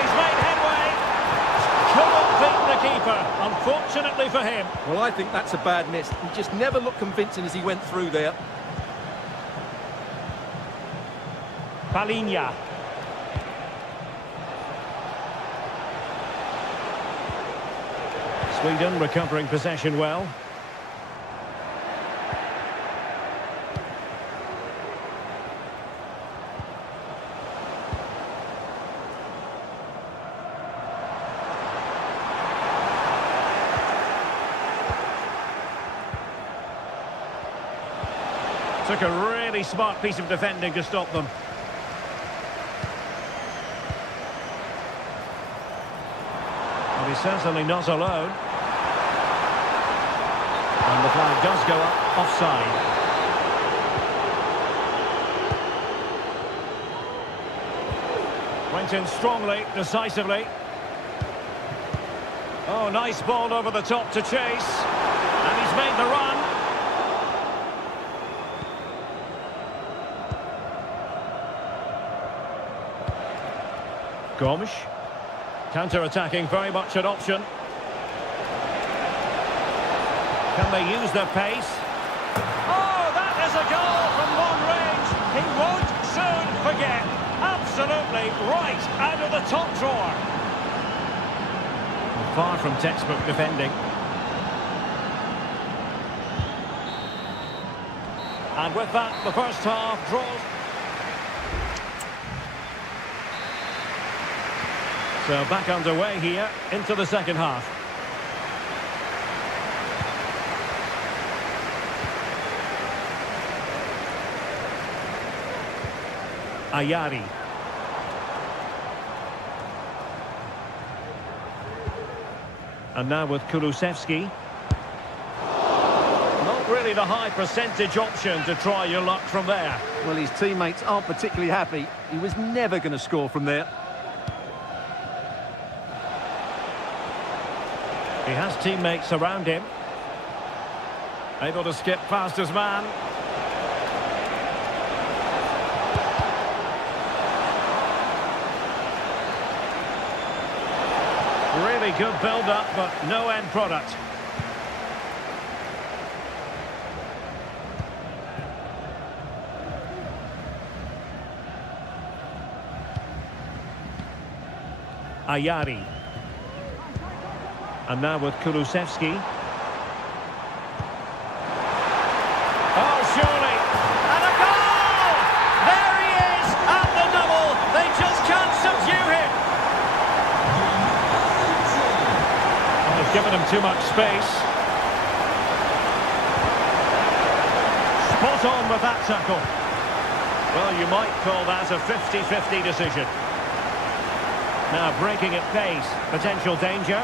he's made headway. Couldn't beat the keeper, unfortunately for him. Well, I think that's a bad miss. He just never looked convincing as he went through there. Palinha. Sweden recovering possession well. Took a really smart piece of defending to stop them. Well, he's certainly not alone. And the flag does go up offside. Went in strongly, decisively. Oh, nice ball over the top to chase. And he's made the run. Gomes. Counter-attacking, very much an option. Can they use their pace? Oh, that is a goal from long range. He won't soon forget. Absolutely right out of the top drawer. Far from textbook defending. And with that, the first half draws. So back underway here into the second half. Ayari. And now with Kulusevski. Not really the high percentage option to try your luck from there. Well, his teammates aren't particularly happy. He was never going to score from there. He has teammates around him. Able to skip past his man. Really good build-up, but no end product. Ayari. And now with Kulusevski. Oh, surely. And a goal! There he is at the double. They just can't subdue him. Oh, they've given him too much space. Spot on with that tackle. Well, you might call that a 50-50 decision. Now breaking at pace. Potential danger.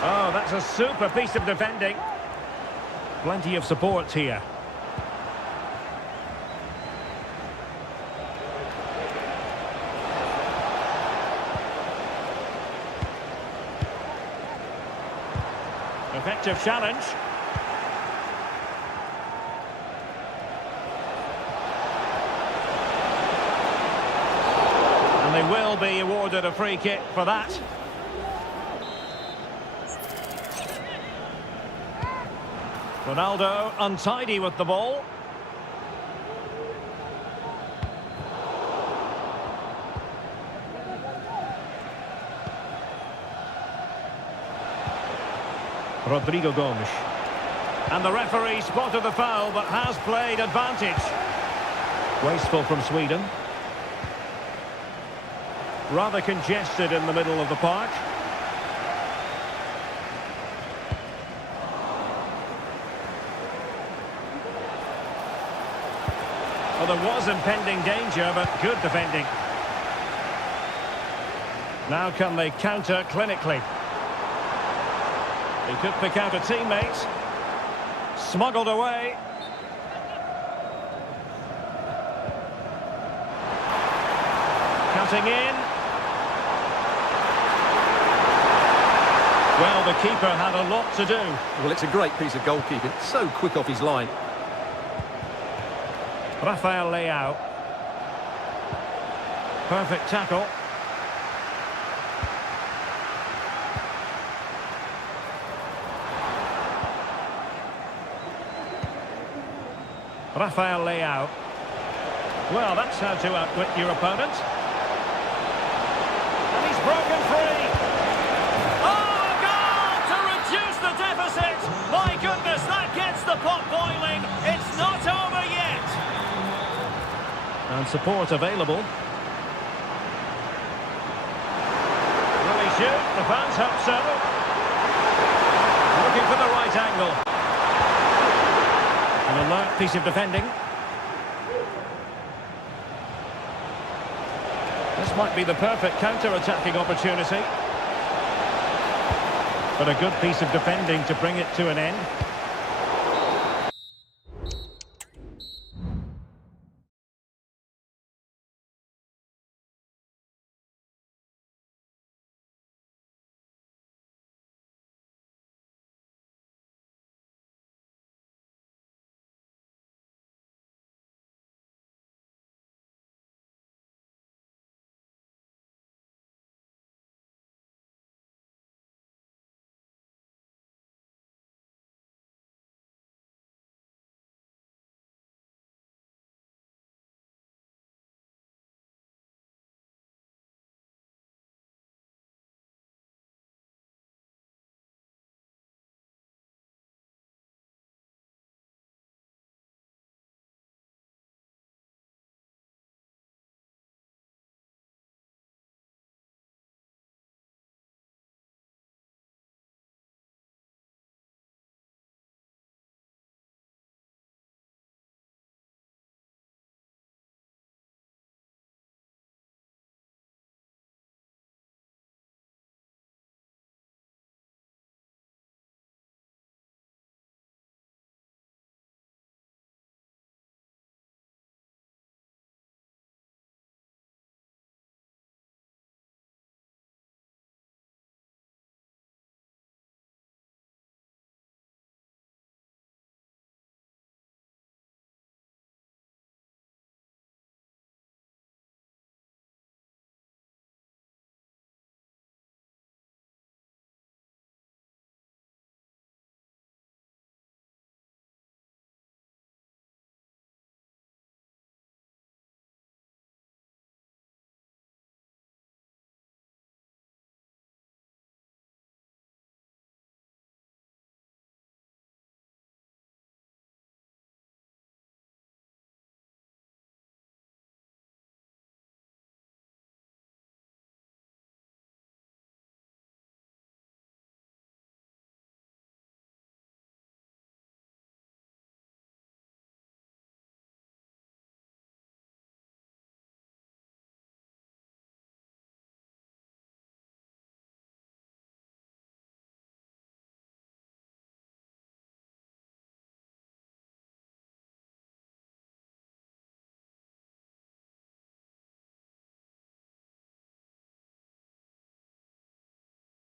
Oh, that's a super piece of defending. Plenty of support here. Effective challenge. And they will be awarded a free kick for that. Ronaldo untidy with the ball. Rodrigo Gomes. And the referee spotted the foul but has played advantage. Wasteful from Sweden. Rather congested in the middle of the park. Well, there was impending danger, but good defending. Now can they counter clinically? He could pick out a teammate. Smuggled away. Cutting in. Well, the keeper had a lot to do. Well, it's a great piece of goalkeeping. So quick off his line. Rafael Leao. Perfect tackle. Rafael Leao. Well, that's how to outwit your opponent. And he's broken free. Oh, a goal to reduce the deficit. My goodness, that gets the pot boiling. It's not over yet. And support available. Will he shoot? The fans hope so. Looking for the right angle. An alert piece of defending. This might be the perfect counter-attacking opportunity. But a good piece of defending to bring it to an end.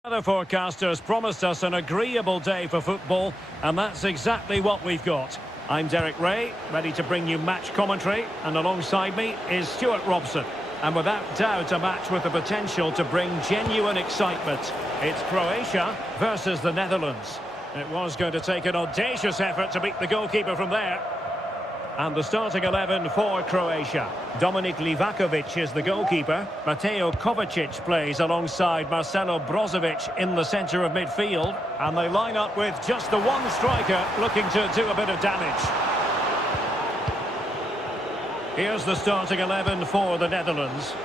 Weather forecasters promised us an agreeable day for football, and that's exactly what we've got. I'm Derek Ray, ready to bring you match commentary, and alongside me is Stuart Robson. And without doubt, a match with the potential to bring genuine excitement. It's Croatia versus the Netherlands. It was going to take an audacious effort to beat the goalkeeper from there. And the starting 11 for Croatia. Dominik Livakovic is the goalkeeper. Mateo Kovacic plays alongside Marcelo Brozovic in the centre of midfield. And they line up with just the one striker looking to do a bit of damage. Here's the starting 11 for the Netherlands.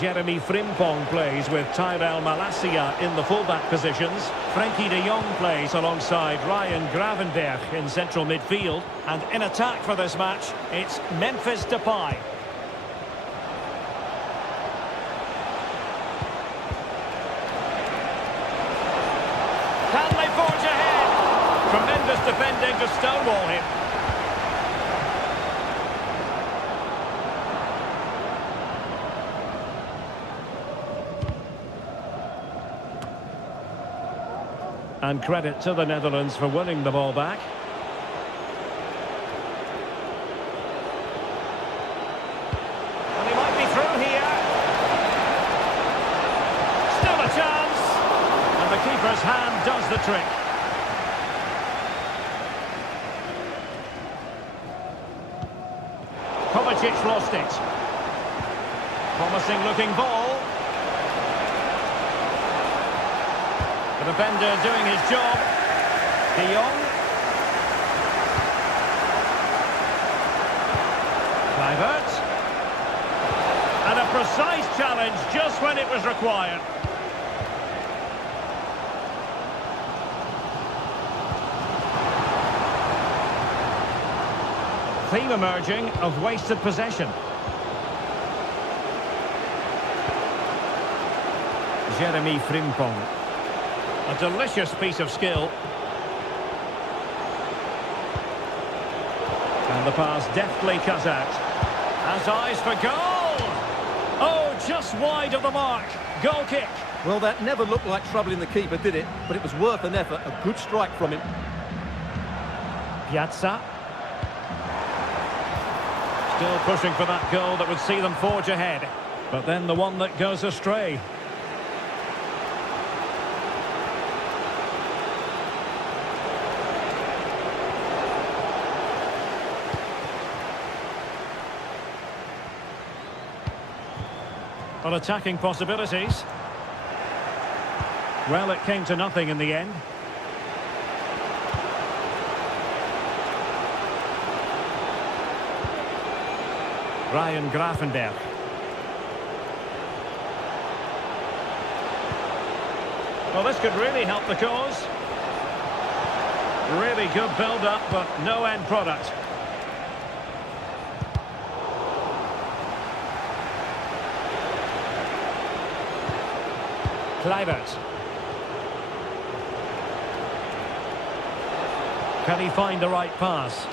Jeremy Frimpong plays with Tyrell Malacia in the fullback positions. Frenkie de Jong plays alongside Ryan Gravenberch in central midfield. And in attack for this match, it's Memphis Depay. Can they forge ahead? Tremendous defending to stonewall him. And credit to the Netherlands for winning the ball back. And he might be through here. Still a chance. And the keeper's hand does the trick. Kovacic lost it. Promising looking ball. The defender doing his job. De Jong. Kluivert. And a precise challenge just when it was required. Theme emerging of wasted possession. Jeremy Frimpong. A delicious piece of skill. And the pass deftly cut out. Has eyes for goal! Oh, just wide of the mark. Goal kick. Well, that never looked like troubling the keeper, did it? But it was worth an effort. A good strike from him. Piazza. Still pushing for that goal that would see them forge ahead. But then the one that goes astray. On attacking possibilities. Well, it came to nothing in the end. Ryan Gravenberch. Well, this could really help the cause. Really good build-up, but no end product. Kluivert. Can he find the right pass?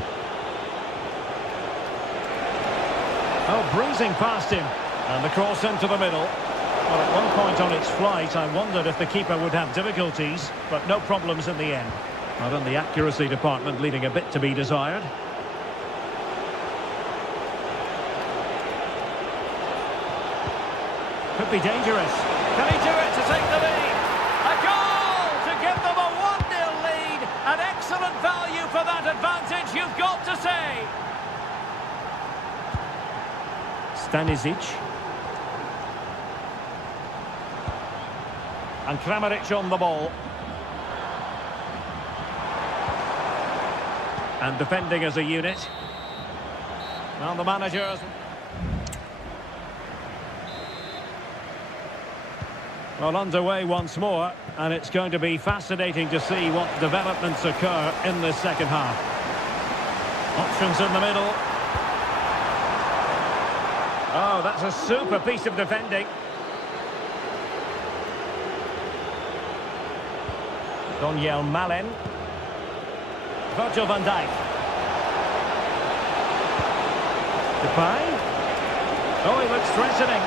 Oh, breezing past him. And the cross into the middle. Well, at one point on its flight, I wondered if the keeper would have difficulties, but no problems in the end. Not in the accuracy department, leaving a bit to be desired. Could be dangerous. Can he do it to take the lead? A goal to give them a 1-0 lead. An excellent value for that advantage, you've got to say. Stanisic. And Kramaric on the ball. And defending as a unit. Well, the manager... Well, underway once more, and it's going to be fascinating to see what developments occur in this second half. Options in the middle. Oh, that's a super piece of defending. Daniel Malen. Virgil van Dijk. Depay. Oh, he looks threatening.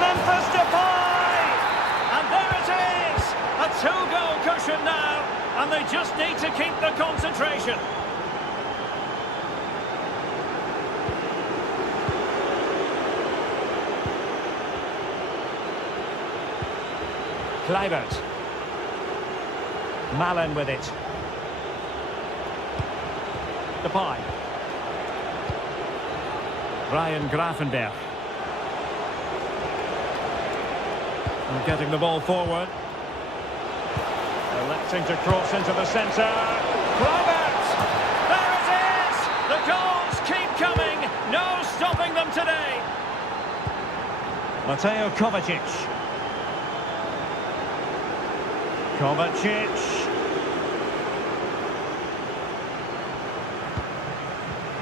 Memphis Depay! And there it is! A A two-goal cushion now, and they just need to keep the concentration. Kluivert. Malen with it. Depay. Ryan Gravenberch. And getting the ball forward. Electing to cross into the centre. Kluivert! There it is! The goals keep coming. No stopping them today. Mateo Kovacic. Kovacic.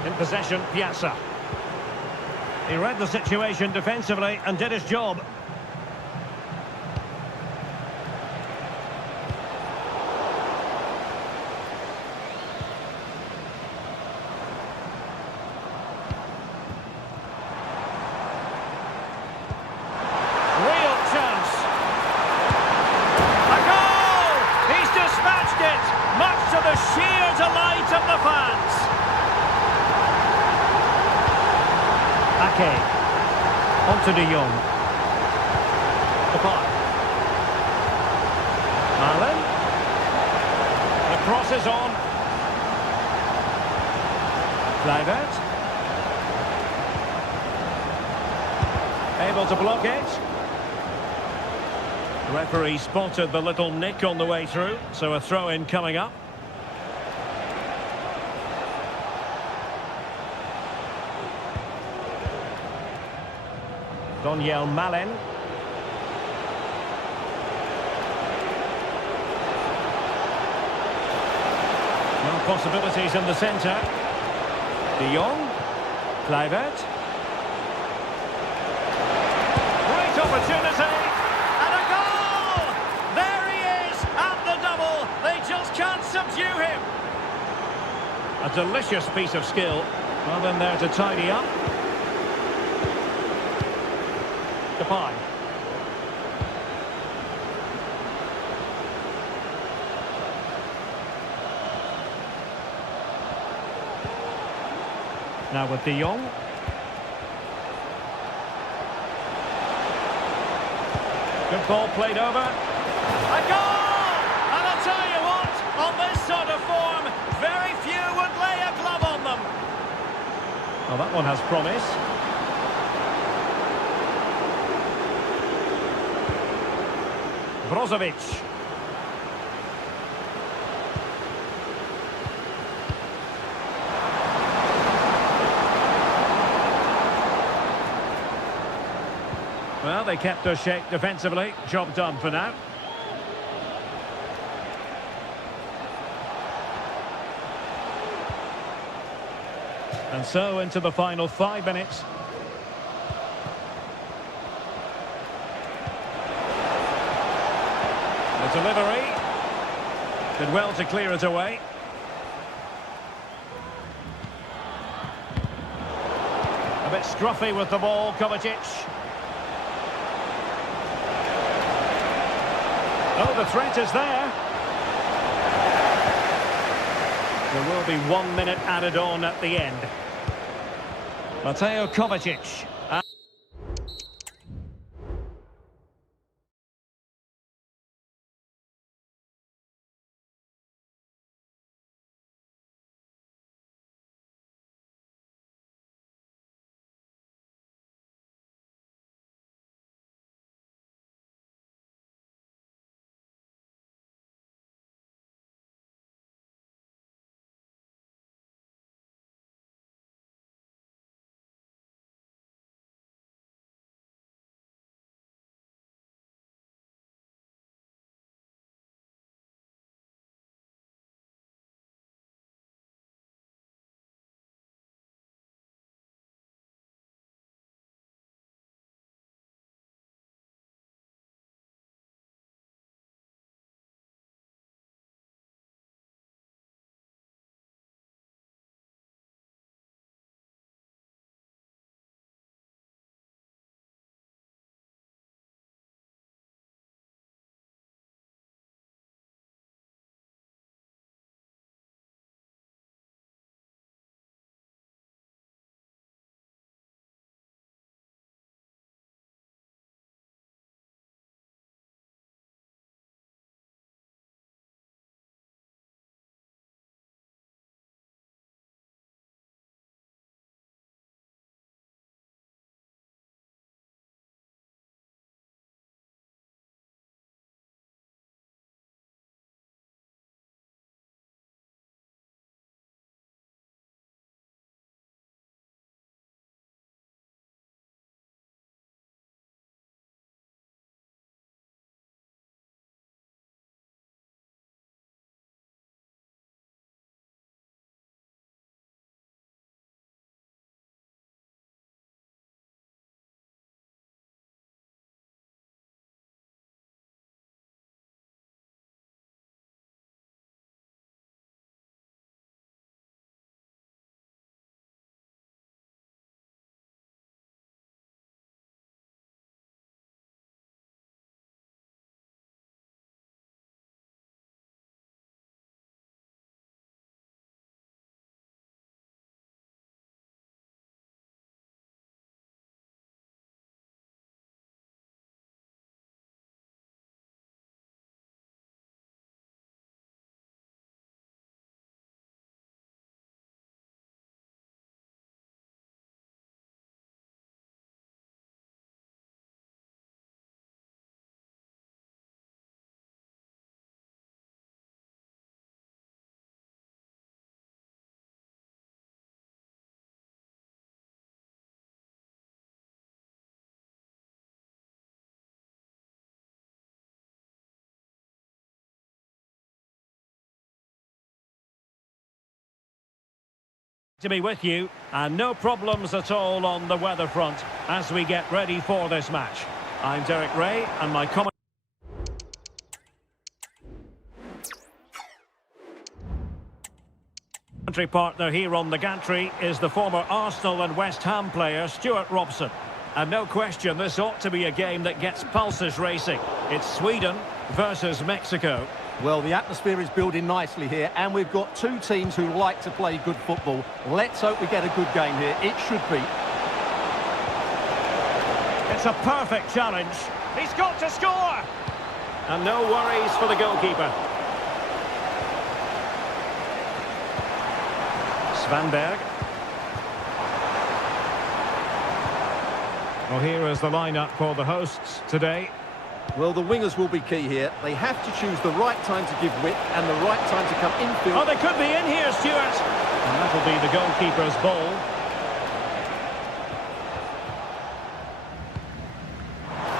In possession, Piazza. He read the situation defensively and did his job. Real chance. A goal! He's dispatched it, much to the sheer delight of the fans. Ake. Onto de Jong. Depay. Malen. The cross is on. Kluivert. Able to block it. The referee spotted the little nick on the way through, so a throw-in coming up. Donyell Malen. No possibilities in the centre. De Jong. Kluivert. Great opportunity. And a goal! There he is at the double. They just can't subdue him. A delicious piece of skill. Well, then there to tidy up. Depay. Now with De Jong. Good ball played over. A goal! And I'll tell you what, on this sort of form, very few would lay a glove on them. Well, that one has promise. Brozovic. Well, they kept their shape defensively. Job done for now. And so into the final 5 minutes. The delivery. Did well to clear it away. A bit scruffy with the ball, Kovacic. Oh, the threat is there. There will be 1 minute added on at the end. Mateo Kovacic. To be with you, and no problems at all on the weather front as we get ready for this match. I'm Derek Ray, and my commentary partner here on the gantry is the former Arsenal and West Ham player Stuart Robson. And no question, this ought to be a game that gets pulses racing. It's Sweden versus Mexico. Well, the atmosphere is building nicely here, and we've got two teams who like to play good football. Let's hope we get a good game here. It should be. It's a perfect challenge. He's got to score! And no worries for the goalkeeper. Svanberg. Well, here is the lineup for the hosts today. Well, the wingers will be key here. They have to choose the right time to give width and the right time to come infield. Oh, they could be in here, Stuart. And that'll be the goalkeeper's ball.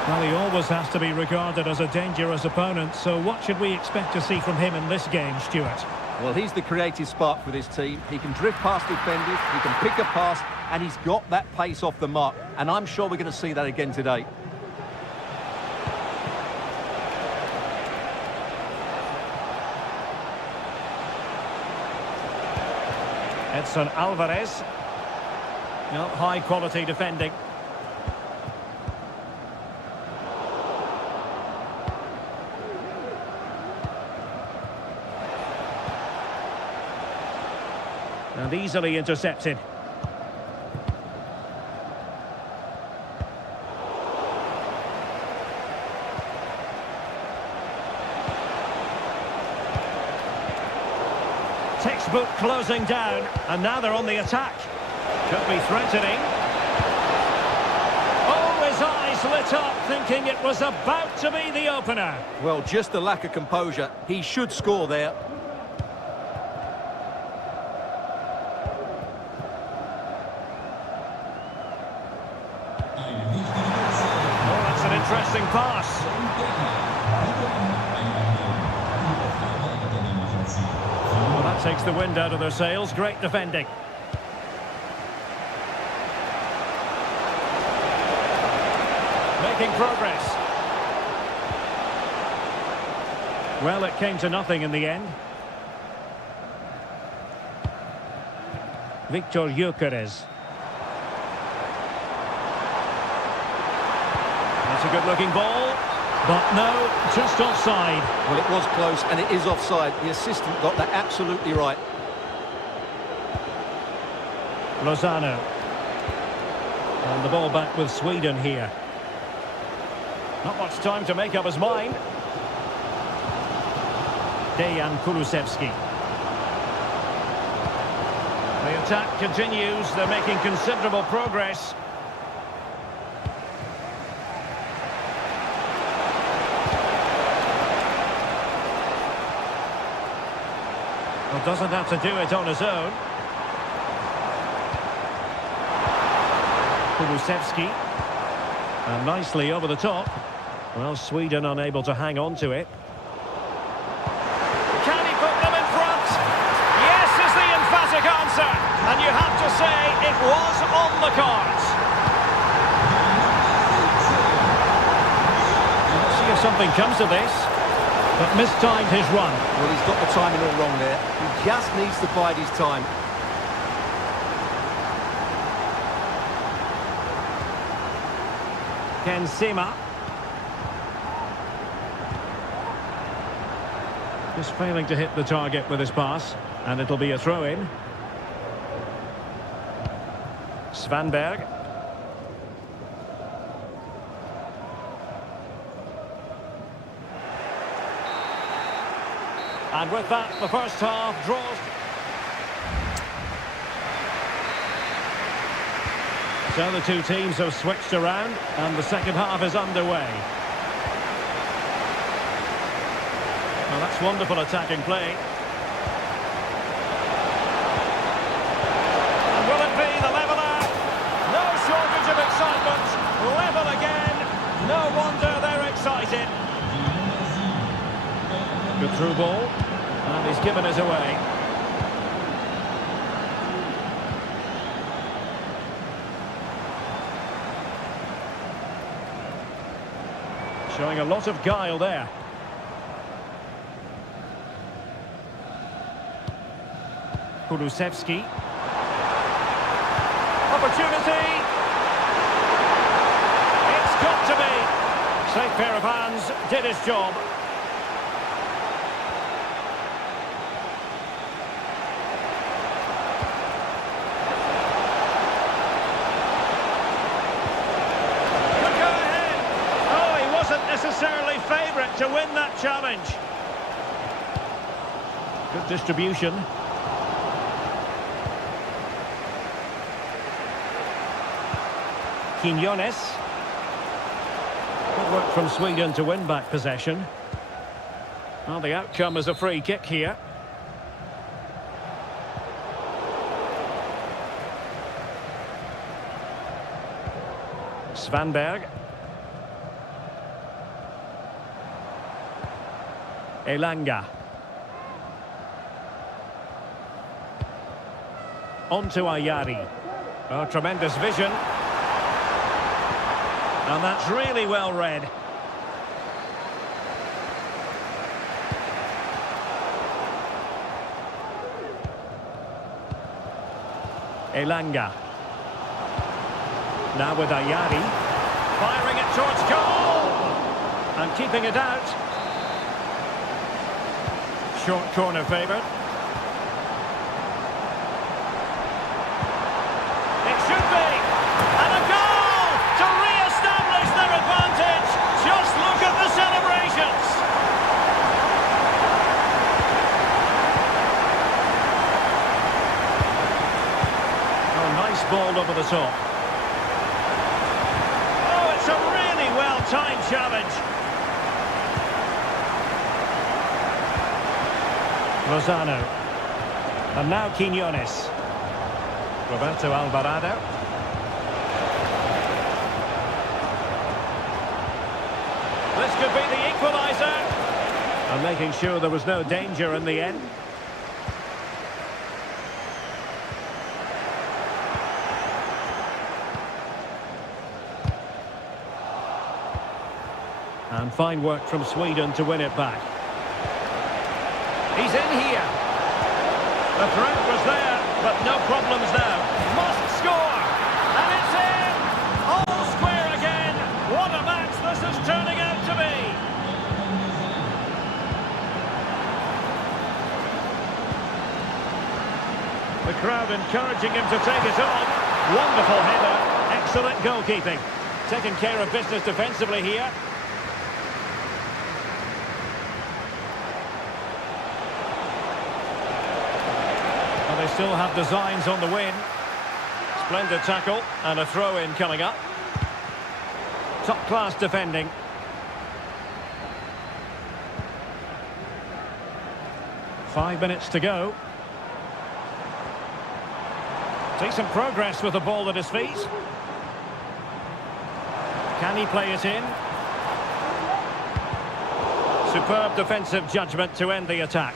Well, he always has to be regarded as a dangerous opponent, so what should we expect to see from him in this game, Stuart? Well, he's the creative spark for this team. He can drift past defenders, he can pick a pass, and he's got that pace off the mark. And I'm sure we're going to see that again today. Edson Alvarez. No, high quality defending. And easily intercepted. Textbook closing down, and now they're on the attack. Could be threatening. Oh, his eyes lit up, thinking it was about to be the opener. Well, just the lack of composure. He should score there. Oh, that's an interesting pass. Well, that takes the wind out of their sails. Great defending. Making progress. Well, it came to nothing in the end. Victor Gyökeres. That's a good-looking ball. But no, just offside. Well, it was close, and it is offside. The assistant got that absolutely right. Lozano. And the ball back with Sweden here. Not much time to make up his mind. Dejan Kulusevski. The attack continues. They're making considerable progress. Well, doesn't have to do it on his own. Kulusevski. And nicely over the top. Well, Sweden unable to hang on to it. Can he put them in front? Yes is the emphatic answer. And you have to say it was on the cards. Let's see if something comes of this. But mistimed his run. Well, he's got the timing all wrong there. He just needs to bide his time. Ken Sema. Just failing to hit the target with his pass. And it'll be a throw-in. Svanberg. And with that, the first half draws. So the two teams have switched around, and the second half is underway. Well, that's wonderful attacking play. And will it be the leveller? No shortage of excitement. Level again. No wonder they're excited. Good through ball. And he's given it away. Showing a lot of guile there. Kulusevski. Opportunity. It's got to be. Safe pair of hands, did his job. Could go ahead. Oh, he wasn't necessarily favourite to win that challenge. Good distribution. Quinones. Good work from Sweden to win back possession. Well, the outcome is a free kick here. Svanberg. Elanga. On to Ayari. Oh, tremendous vision. And that's really well read. Elanga. Now with Ayari. Firing it towards goal! And keeping it out. Short corner favoured. It should be! And a goal! To re-establish their advantage! Just look at the celebrations! Oh, nice ball over the top. Oh, it's a really well-timed challenge. Lozano. And now Quinones. Roberto Alvarado. This could be the equaliser. And making sure there was no danger in the end. And fine work from Sweden to win it back. He's in here. The threat was there, but no problems now. Must score. And it's in. All square again. What a match this is turning out to be. The crowd encouraging him to take it on. Wonderful header. Excellent goalkeeping. Taking care of business defensively here. They still have designs on the win. Splendid tackle and a throw-in coming up. Top-class defending. Five minutes to go. Decent progress with the ball at his feet. Can he play it in? Superb defensive judgment to end the attack.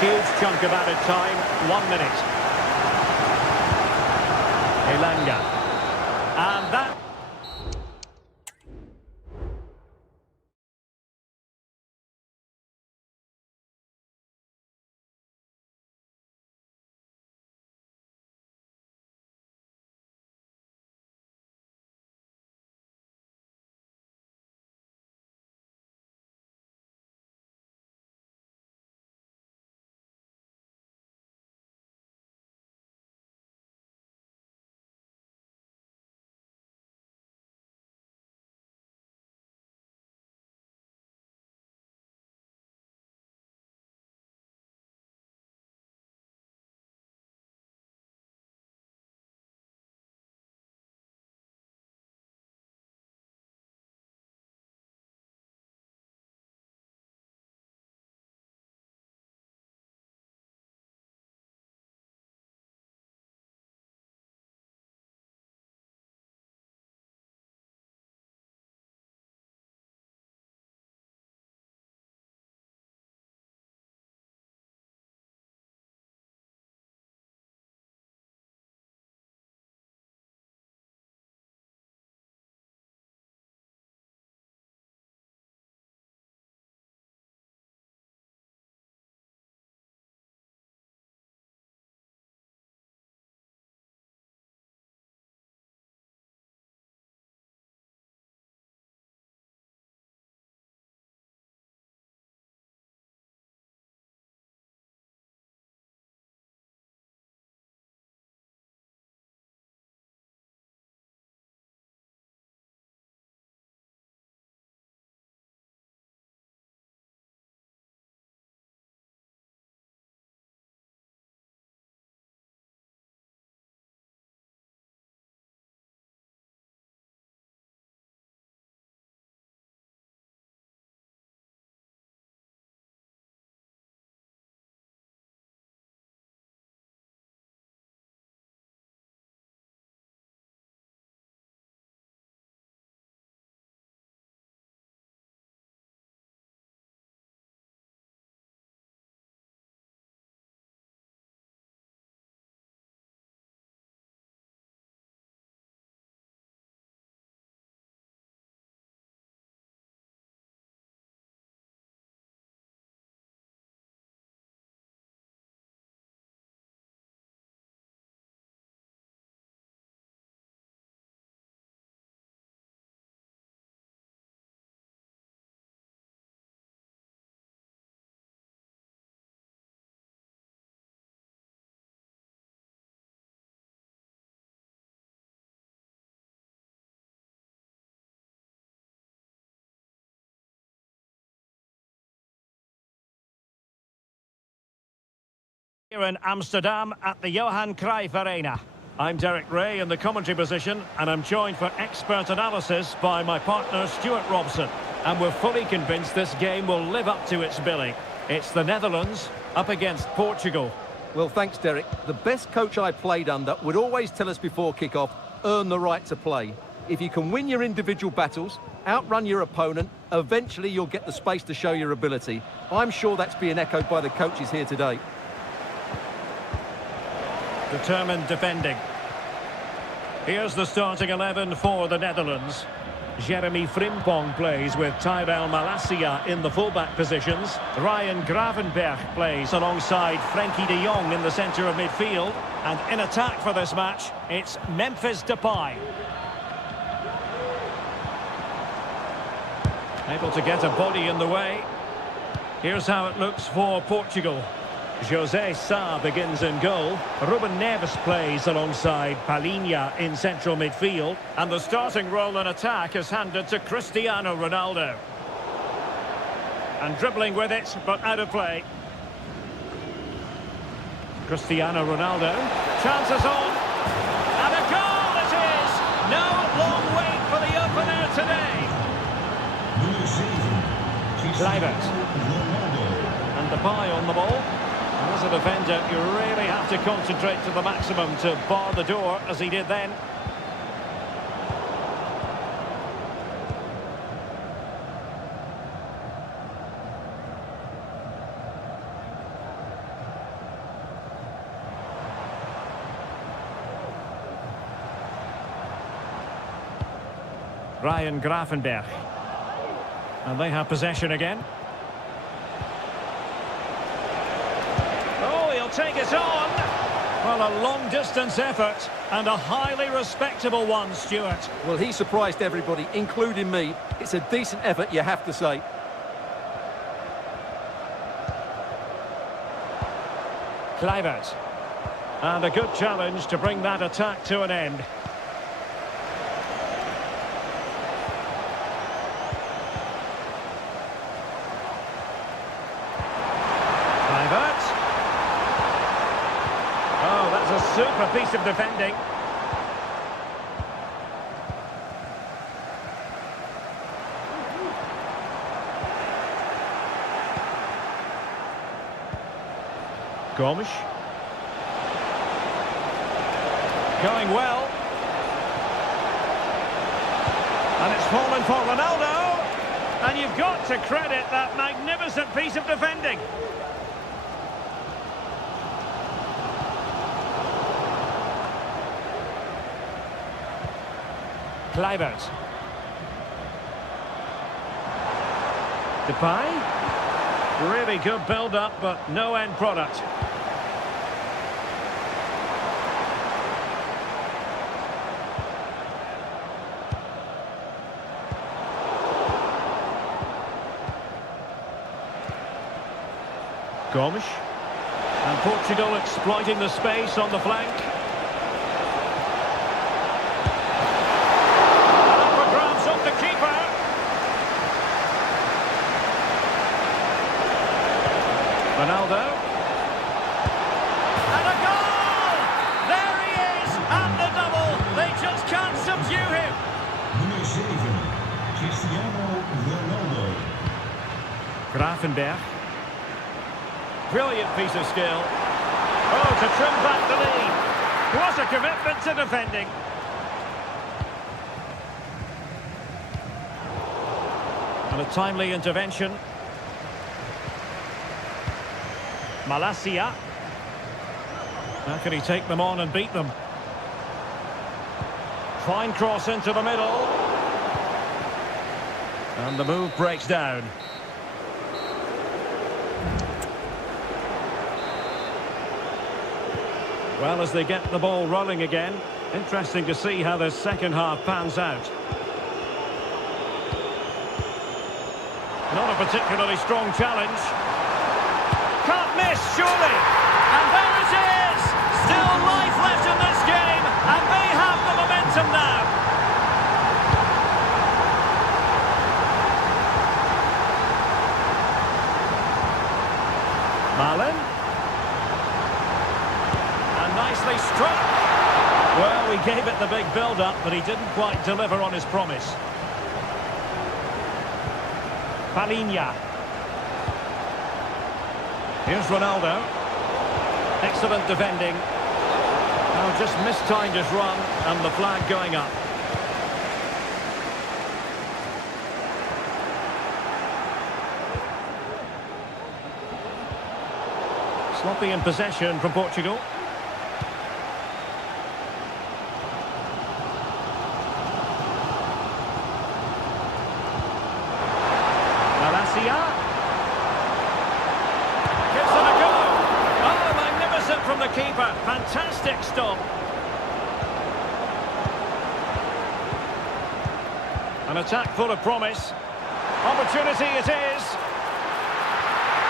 Huge chunk of added time, 1 minute. Elanga. And that Here in Amsterdam at the Johan Cruyff Arena. I'm Derek Ray in the commentary position, and I'm joined for expert analysis by my partner Stuart Robson. And we're fully convinced this game will live up to its billing. It's the Netherlands up against Portugal. Well, thanks, Derek. The best coach I played under would always tell us before kick-off, earn the right to play. If you can win your individual battles, outrun your opponent, eventually you'll get the space to show your ability. I'm sure that's being echoed by the coaches here today. Determined defending. Here's the starting 11 for the Netherlands. Jeremy Frimpong plays with Tyrell Malacia in the fullback positions. Ryan Gravenberch plays alongside Frenkie de Jong in the centre of midfield. And in attack for this match, it's Memphis Depay. Able to get a body in the way. Here's how it looks for Portugal. José Sá begins in goal. Ruben Neves plays alongside Palhinha in central midfield. And the starting role in attack is handed to Cristiano Ronaldo. And dribbling with it, but out of play. Cristiano Ronaldo. Chances on. And a goal it is! No long wait for the opener today. Kluivert. And Depay on the ball. As a defender, you really have to concentrate to the maximum to bar the door, as he did then. Ryan Gravenberch. And they have possession again. Take it on. Well, a long-distance effort and a highly respectable one, Stuart. Well, he surprised everybody, including me. It's a decent effort, you have to say. Kluivert. And a good challenge to bring that attack to an end. Super piece of defending. Gomes. Going well. And it's fallen for Ronaldo. And you've got to credit that magnificent piece of defending. Kluivert. Depay. Really good build-up, but no end product. Gomes. And Portugal exploiting the space on the flank. Ronaldo. And a goal! There he is, and the double. They just can't subdue him. Nummer 7, Cristiano Ronaldo. Gravenberch. Brilliant piece of skill. Oh, to trim back the lead. What a commitment to defending. And a timely intervention. Malacia. How can he take them on and beat them? Fine cross into the middle. And the move breaks down. Well, as they get the ball rolling again, interesting to see how the second half pans out. Not a particularly strong challenge. Can't miss, surely. And there it is! Still life left in this game, and they have the momentum now. Malin. he struck. Well, he gave it the big build-up, but he didn't quite deliver on his promise. Palinha. Here's Ronaldo. Excellent defending. Now just mistimed his run, and the flag going up. Sloppy in possession from Portugal. Malacia. Gives it a go. Oh, magnificent from the keeper. Fantastic stop. An attack full of promise. Opportunity it is.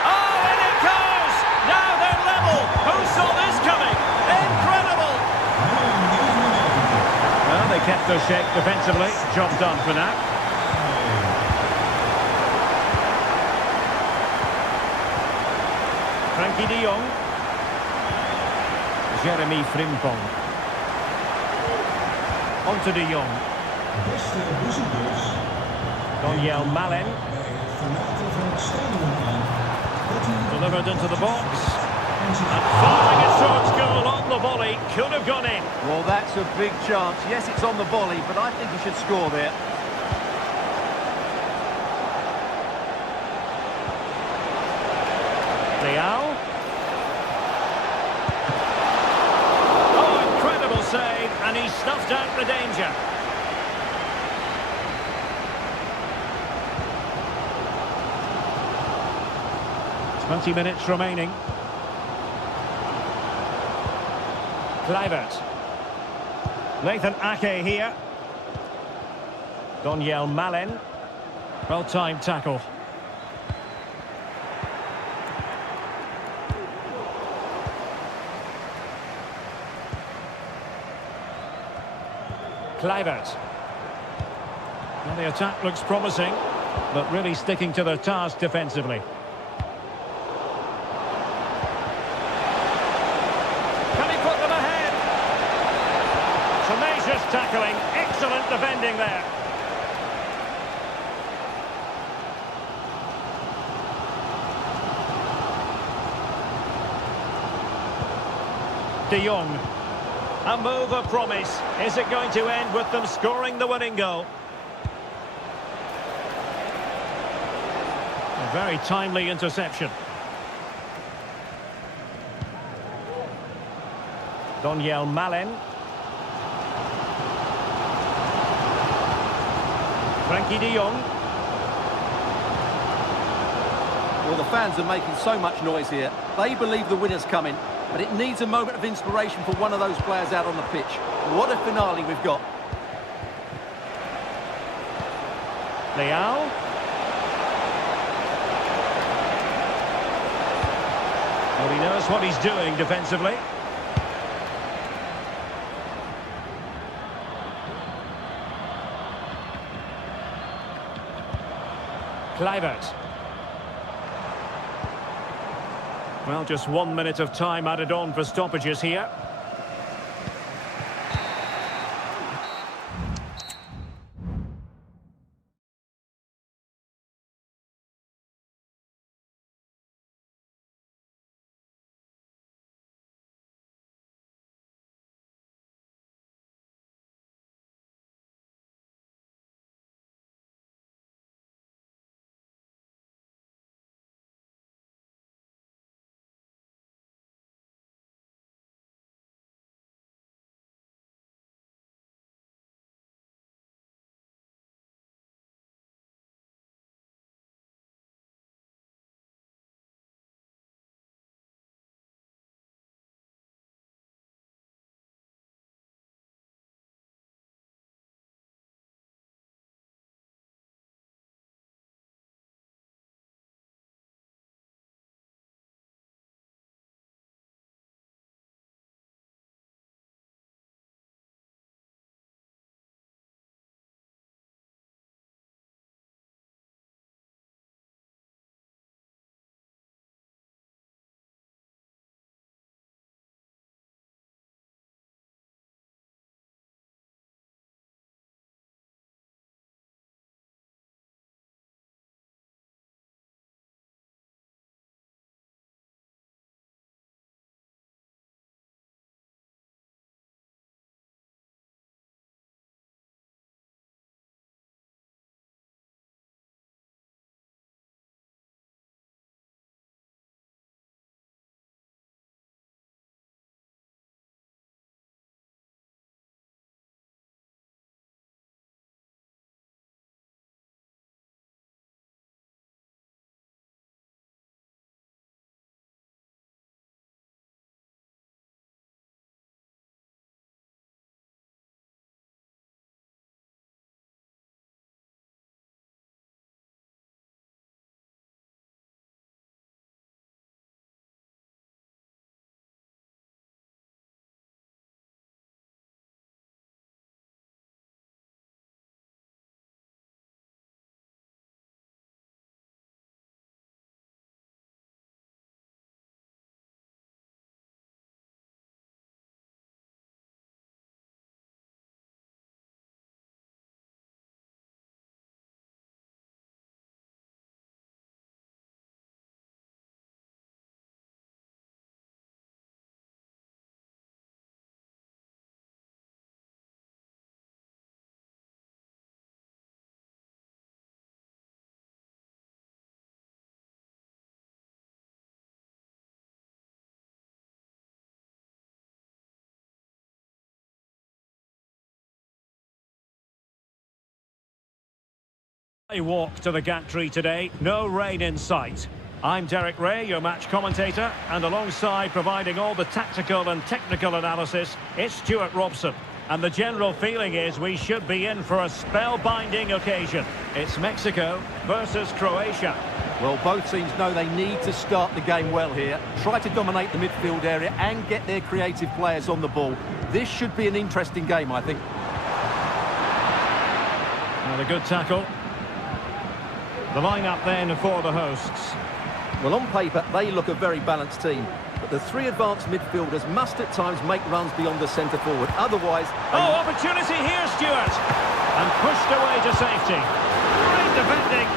Oh, in it goes! Now they're level. Who saw this coming? Incredible! Well, they kept their shape defensively. Job done for now. Frankie de Jong. Jeremy Frimpong. On to de Jong. Beste bezoekers. Daniel Malen. Verlaten van het stadion aan. Delivered into the box. And firing a short goal on the volley. Could have gone in. Well, that's a big chance. Yes, it's on the volley, but I think he should score there. Leao. Oh, incredible save, and he snuffed out the danger. 20 minutes remaining. Kluivert. Nathan Ake here. Daniel Malen. Well-timed tackle. Kluivert. Well, the attack looks promising, but really sticking to their task defensively. Can he put them ahead? Tenacious tackling, excellent defending there. De Jong. A move of promise. Is it going to end with them scoring the winning goal? A very timely interception. Daniel Malen. Frankie de Jong. Well, the fans are making so much noise here. They believe the winner's coming, but it needs a moment of inspiration for one of those players out on the pitch. What a finale we've got. Leao. Well, he knows what he's doing defensively. Kluivert. Well, just 1 minute of time added on for stoppages here. A walk to the gantry today, no rain in sight. I'm Derek Ray, your match commentator, and alongside providing all the tactical and technical analysis, it's Stuart Robson. And the general feeling is we should be in for a spellbinding occasion. It's Mexico versus Croatia. Well, both teams know they need to start the game well here, try to dominate the midfield area and get their creative players on the ball. This should be an interesting game, I think. And a good tackle. The line-up then for the hosts. Well, on paper, they look a very balanced team. But the three advanced midfielders must at times make runs beyond the centre-forward. Otherwise... Oh, opportunity here, Stuart! And pushed away to safety. Great defending.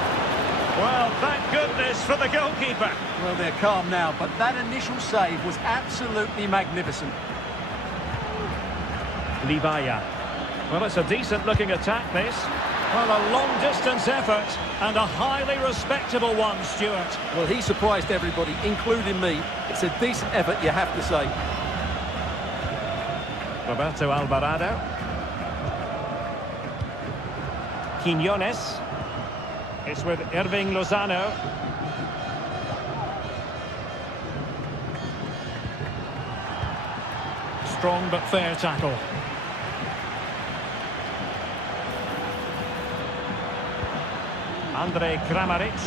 Well, thank goodness for the goalkeeper. Well, they're calm now, but that initial save was absolutely magnificent. Livaya. Well, it's a decent-looking attack, this. Well, a long-distance effort, and a highly respectable one, Stuart. Well, he surprised everybody, including me. It's a decent effort, you have to say. Roberto Alvarado. Quiñones. It's with Irving Lozano. Strong but fair tackle. Andrej Kramaric.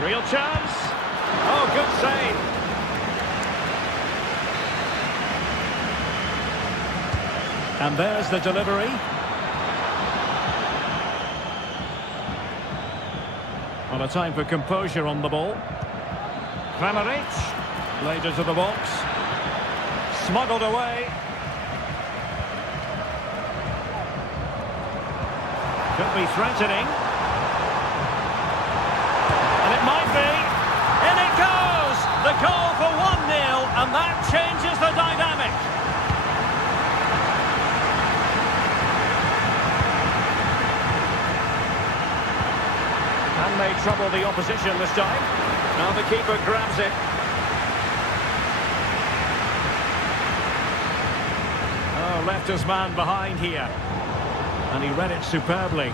Real chance. Oh, good save. And there's the delivery. Well, a time for composure on the ball. Kramaric. Laid into the box. Smuggled away. Could be threatening. Might be. In it goes! The goal for 1-0, and that changes the dynamic. And they trouble the opposition this time. Now the keeper grabs it. Oh, left his man behind here. And he read it superbly.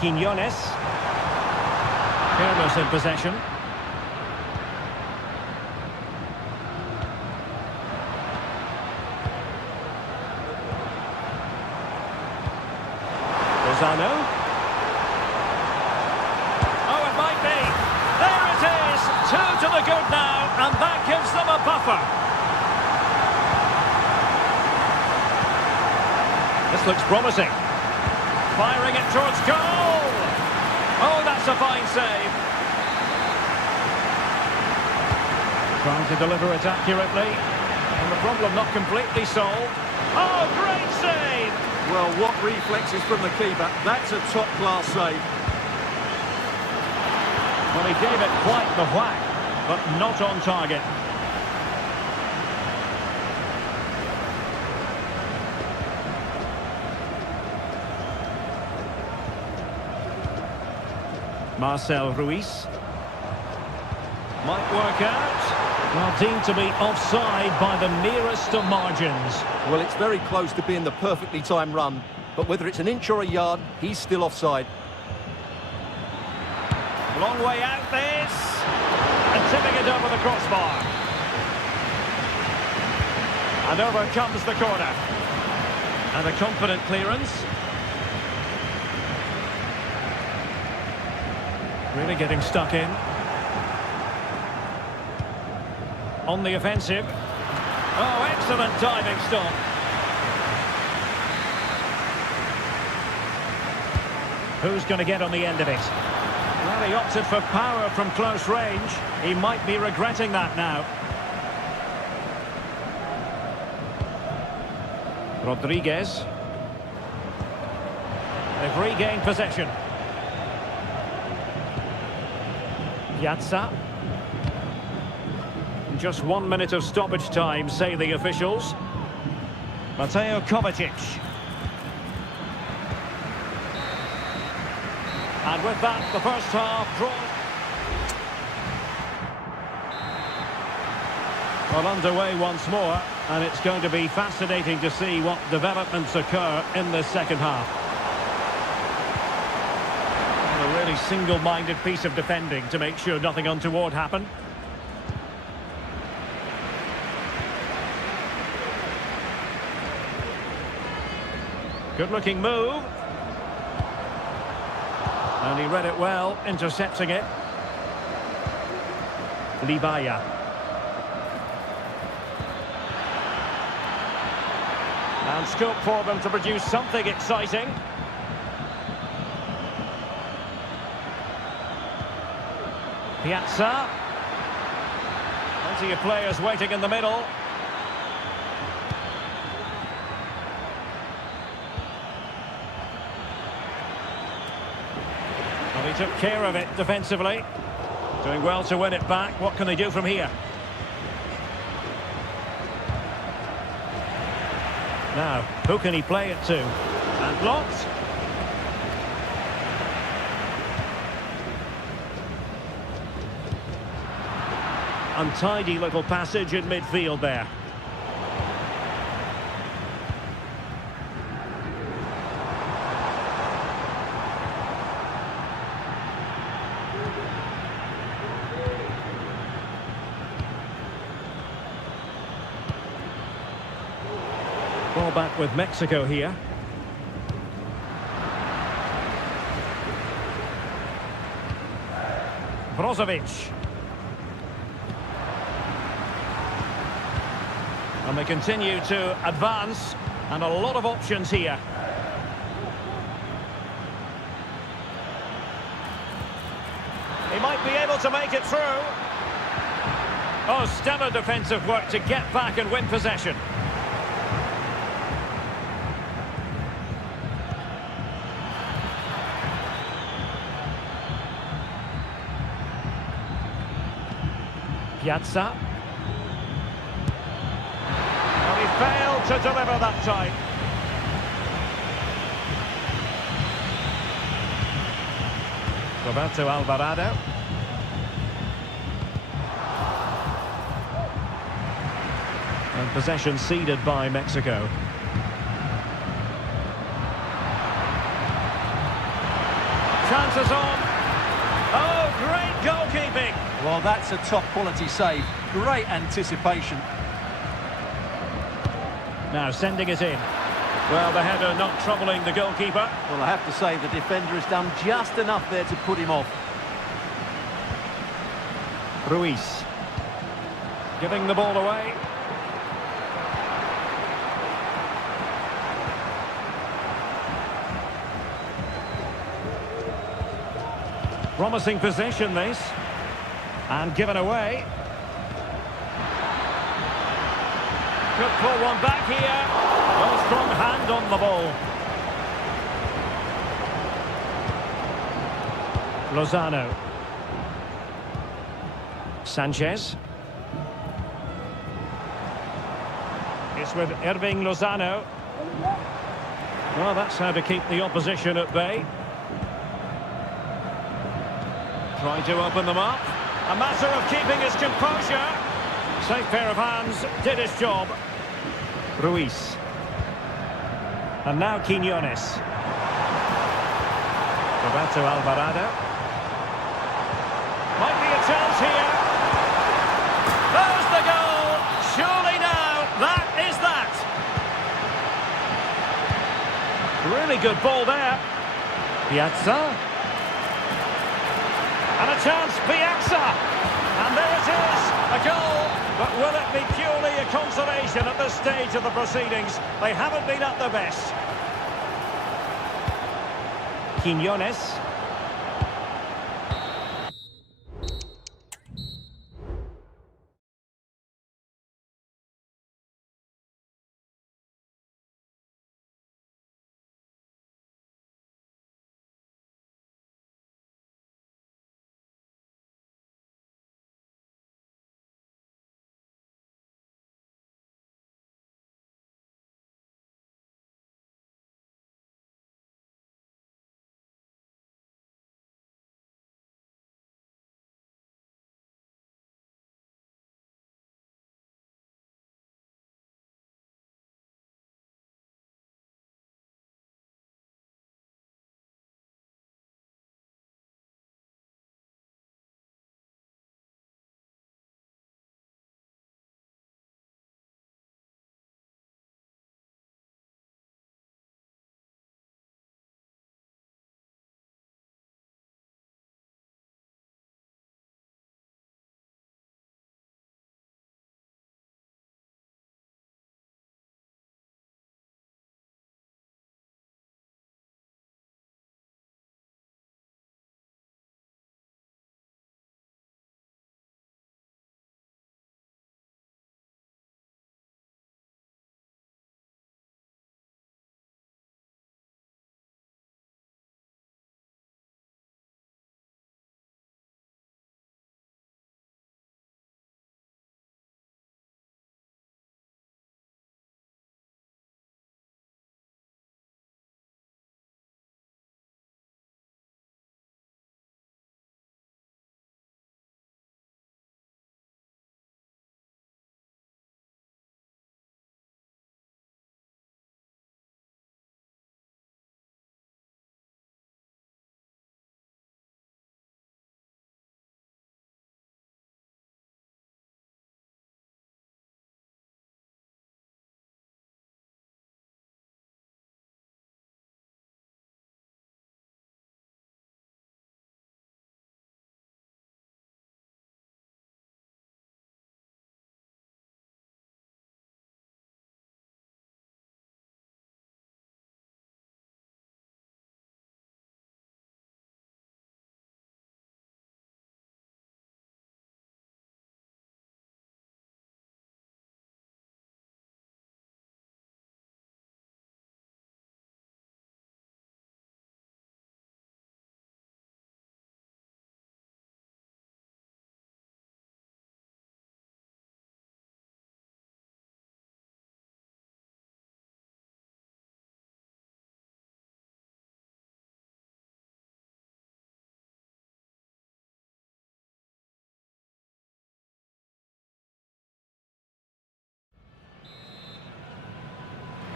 Quiñones. Careless in possession. Lozano. Oh, it might be. There it is. 2 to the good now, and that gives them a buffer. This looks promising. Firing it towards goal! Oh, that's a fine save. Trying to deliver it accurately. And the problem not completely solved. Oh, great save! Well, what reflexes from the keeper. That's a top-class save. Well, he gave it quite the whack, but not on target. Marcel Ruiz. Might work out. Well, deemed to be offside by the merest of margins. Well, it's very close to being the perfectly timed run. But whether it's an inch or a yard, he's still offside. Long way out this. And tipping it over the crossbar. And over comes the corner. And a confident clearance. Really getting stuck in. On the offensive. Oh, excellent diving stop. Who's going to get on the end of it? Well, he opted for power from close range. He might be regretting that now. Rodriguez. They've regained possession. Piazza. Just 1 minute of stoppage time, say the officials. Mateo Kovacic. And with that, the first half drawn. Well, underway once more, and it's going to be fascinating to see what developments occur in this second half. A really single-minded piece of defending to make sure nothing untoward happened. Good-looking move. And he read it well, intercepting it. Libaya. And scope for them to produce something exciting. Piazza. Plenty of players waiting in the middle. Well, he took care of it defensively. Doing well to win it back. What can they do from here? Now, who can he play it to? And blocked. Untidy little passage in midfield there. Ball back with Mexico here. Brozovic. And they continue to advance, and a lot of options here. He might be able to make it through. Oh, stellar defensive work to get back and win possession. Piazza. Well, he failed to deliver that time. Roberto Alvarado. And possession ceded by Mexico. Chances on. Oh, great goalkeeping. Well, that's a top-quality save. Great anticipation. Now sending it in. Well, the header not troubling the goalkeeper. Well, I have to say the defender has done just enough there to put him off. Ruiz. Giving the ball away. Promising possession, this. And given away. Could pull one back here. Well, strong hand on the ball. Lozano. Sanchez. It's with Irving Lozano. Well, that's how to keep the opposition at bay. Trying to open them up. A matter of keeping his composure. Safe pair of hands, did his job. Ruiz. And now Quiñones. Roberto Alvarado. Might be a chance here. There's the goal. Surely now, that is that. Really good ball there. Piazza. And a chance, Piazza. And there it is, a goal. But will it be purely a consolation at this stage of the proceedings? They haven't been at their best. Quiñones.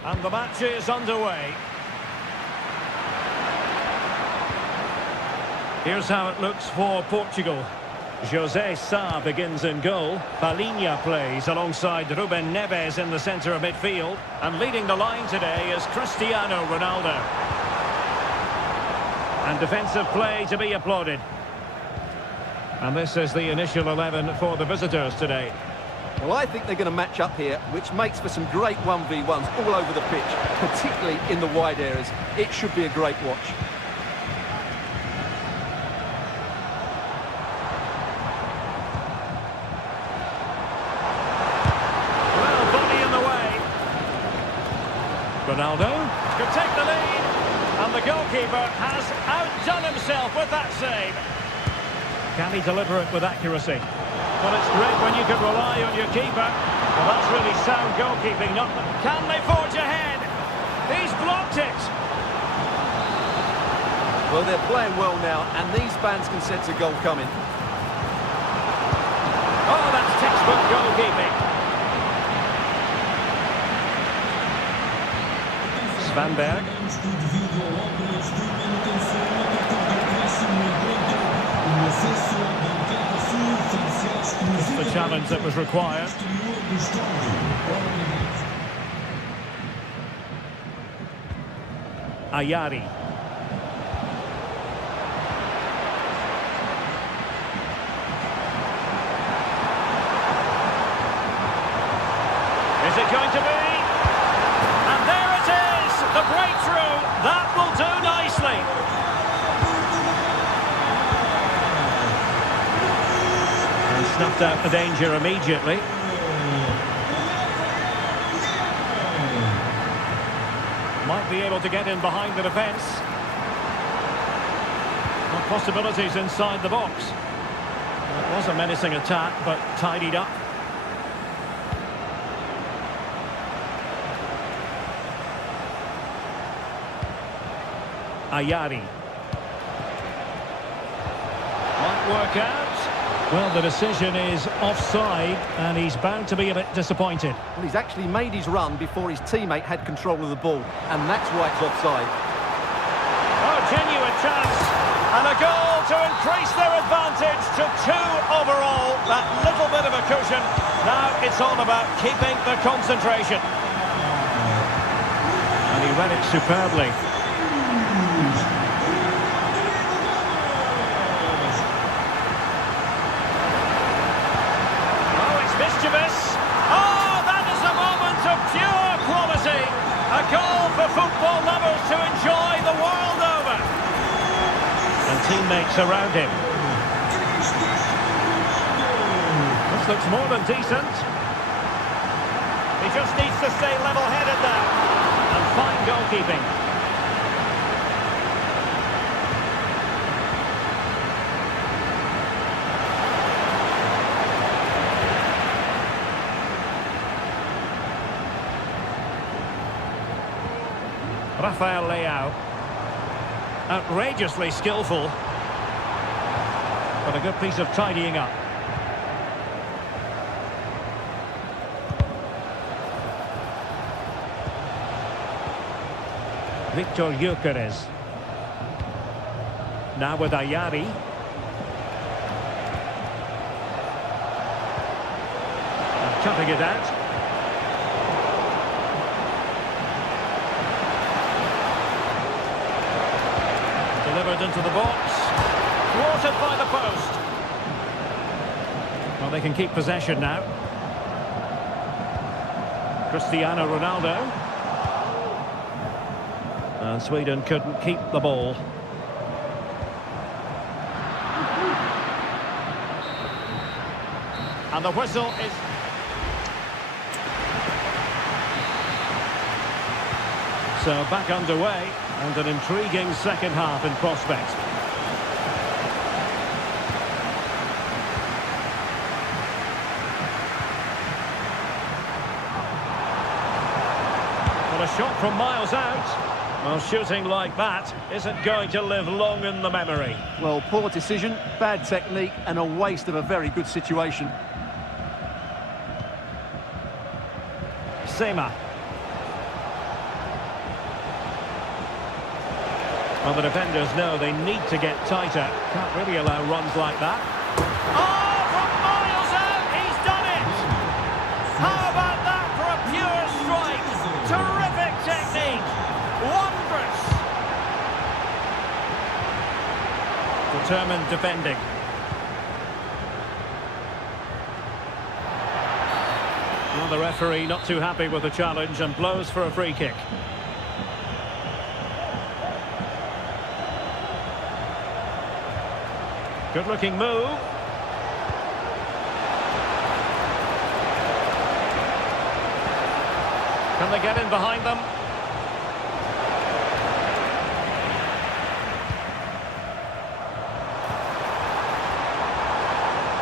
And the match is underway. Here's how it looks for Portugal. José Sá begins in goal. Palhinha plays alongside Ruben Neves in the centre of midfield. And leading the line today is Cristiano Ronaldo. And defensive play to be applauded. And this is the initial 11 for the visitors today. Well, I think they're going to match up here, which makes for some great 1v1s all over the pitch, particularly in the wide areas. It should be a great watch. Well, body in the way. Ronaldo could take the lead. And the goalkeeper has outdone himself with that save. Can he deliver it with accuracy? Well, it's great when you can rely on your keeper. Well, that's really sound goalkeeping. Can they forge ahead? He's blocked it. Well, they're playing well now, and these fans can sense a goal coming. Oh, that's textbook goalkeeping. Svanberg. The challenge that was required. Ayari. Is it going to be? And there it is! The breakthrough! That will do nicely! And snuffed out the danger immediately. Might be able to get in behind the defence. Well, possibilities inside the box. It was a menacing attack, but tidied up. Ayari. Might work out. Well, the decision is offside, and he's bound to be a bit disappointed. Well, he's actually made his run before his teammate had control of the ball, and that's why it's offside. Oh, genuine chance. And a goal to increase their advantage to 2 overall. That little bit of a cushion. Now it's all about keeping the concentration. And he read it superbly. Oh, that is a moment of pure quality. A goal for football lovers to enjoy the world over. And teammates around him. This looks more than decent. He just needs to stay level-headed now. And fine goalkeeping. Rafael Leao. Outrageously skillful. But a good piece of tidying up. Victor Gyökeres. Now with Ayari. And cutting it out. Delivered into the box. Thwarted by the post. Well, they can keep possession now. Cristiano Ronaldo. And Sweden couldn't keep the ball. And the whistle is... So back underway, and an intriguing second half in prospect. But a shot from miles out. Well, shooting like that isn't going to live long in the memory. Well, poor decision, bad technique, and a waste of a very good situation. Sema. Well, the defenders know they need to get tighter. Can't really allow runs like that. Oh, from miles out, he's done it! How about that for a pure strike? Terrific technique! Wondrous! Determined defending. Well, the referee not too happy with the challenge and blows for a free kick. Good-looking move. Can they get in behind them?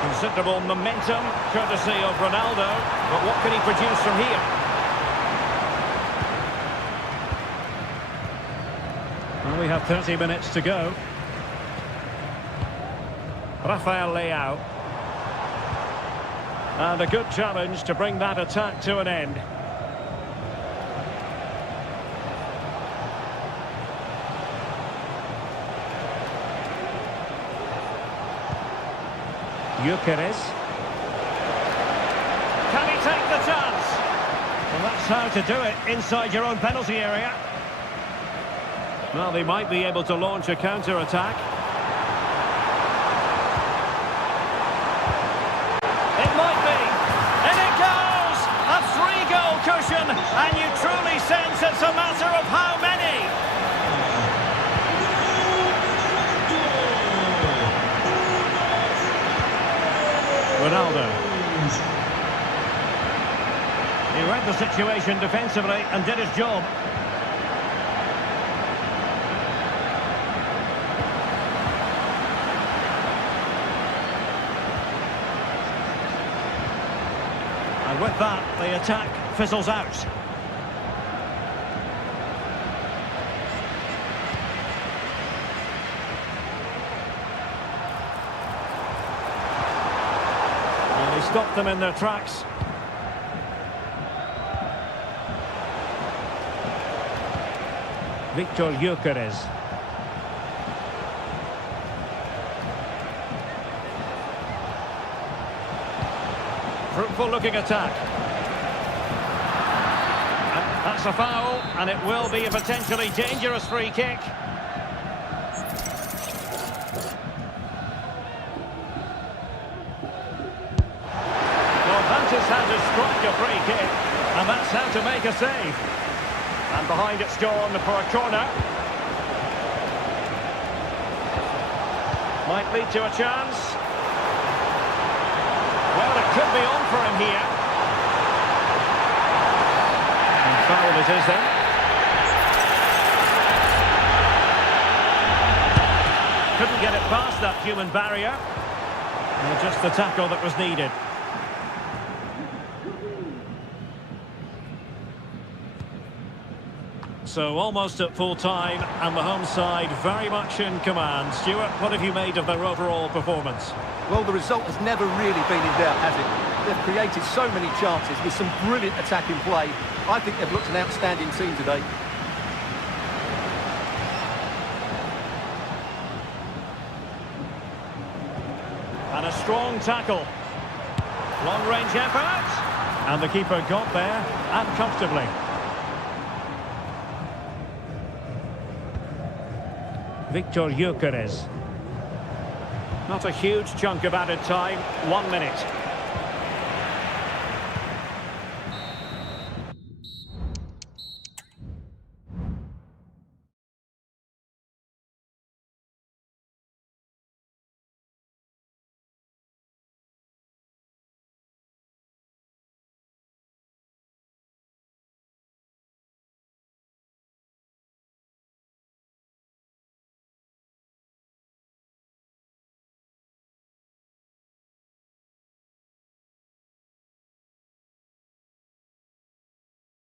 Considerable momentum, courtesy of Ronaldo. But what can he produce from here? Well, we have 30 minutes to go. Rafael Leao. And a good challenge to bring that attack to an end. Gyökeres. Can he take the chance? Well, that's how to do it inside your own penalty area. Well, they might be able to launch a counter-attack. It might be. In it goes! A 3-goal cushion, and you truly sense it's a matter of how many. Ronaldo. He read the situation defensively and did his job. And with that, the attack fizzles out. Stop them in their tracks. Victor Gyökeres. Fruitful looking attack. And that's a foul, and it will be a potentially dangerous free kick. How to strike a free kick, and that's how to make a save. And behind it's gone for a corner. Might lead to a chance. Well, it could be on for him here. And foul it is then. Couldn't get it past that human barrier. And just the tackle that was needed. So almost at full time, and the home side very much in command. Stuart, what have you made of their overall performance? Well, the result has never really been in doubt, has it? They've created so many chances with some brilliant attacking play. I think they've looked an outstanding team today. And a strong tackle. Long-range effort. And the keeper got there, and comfortably. Victor Gyökeres. Not a huge chunk of added time, 1 minute.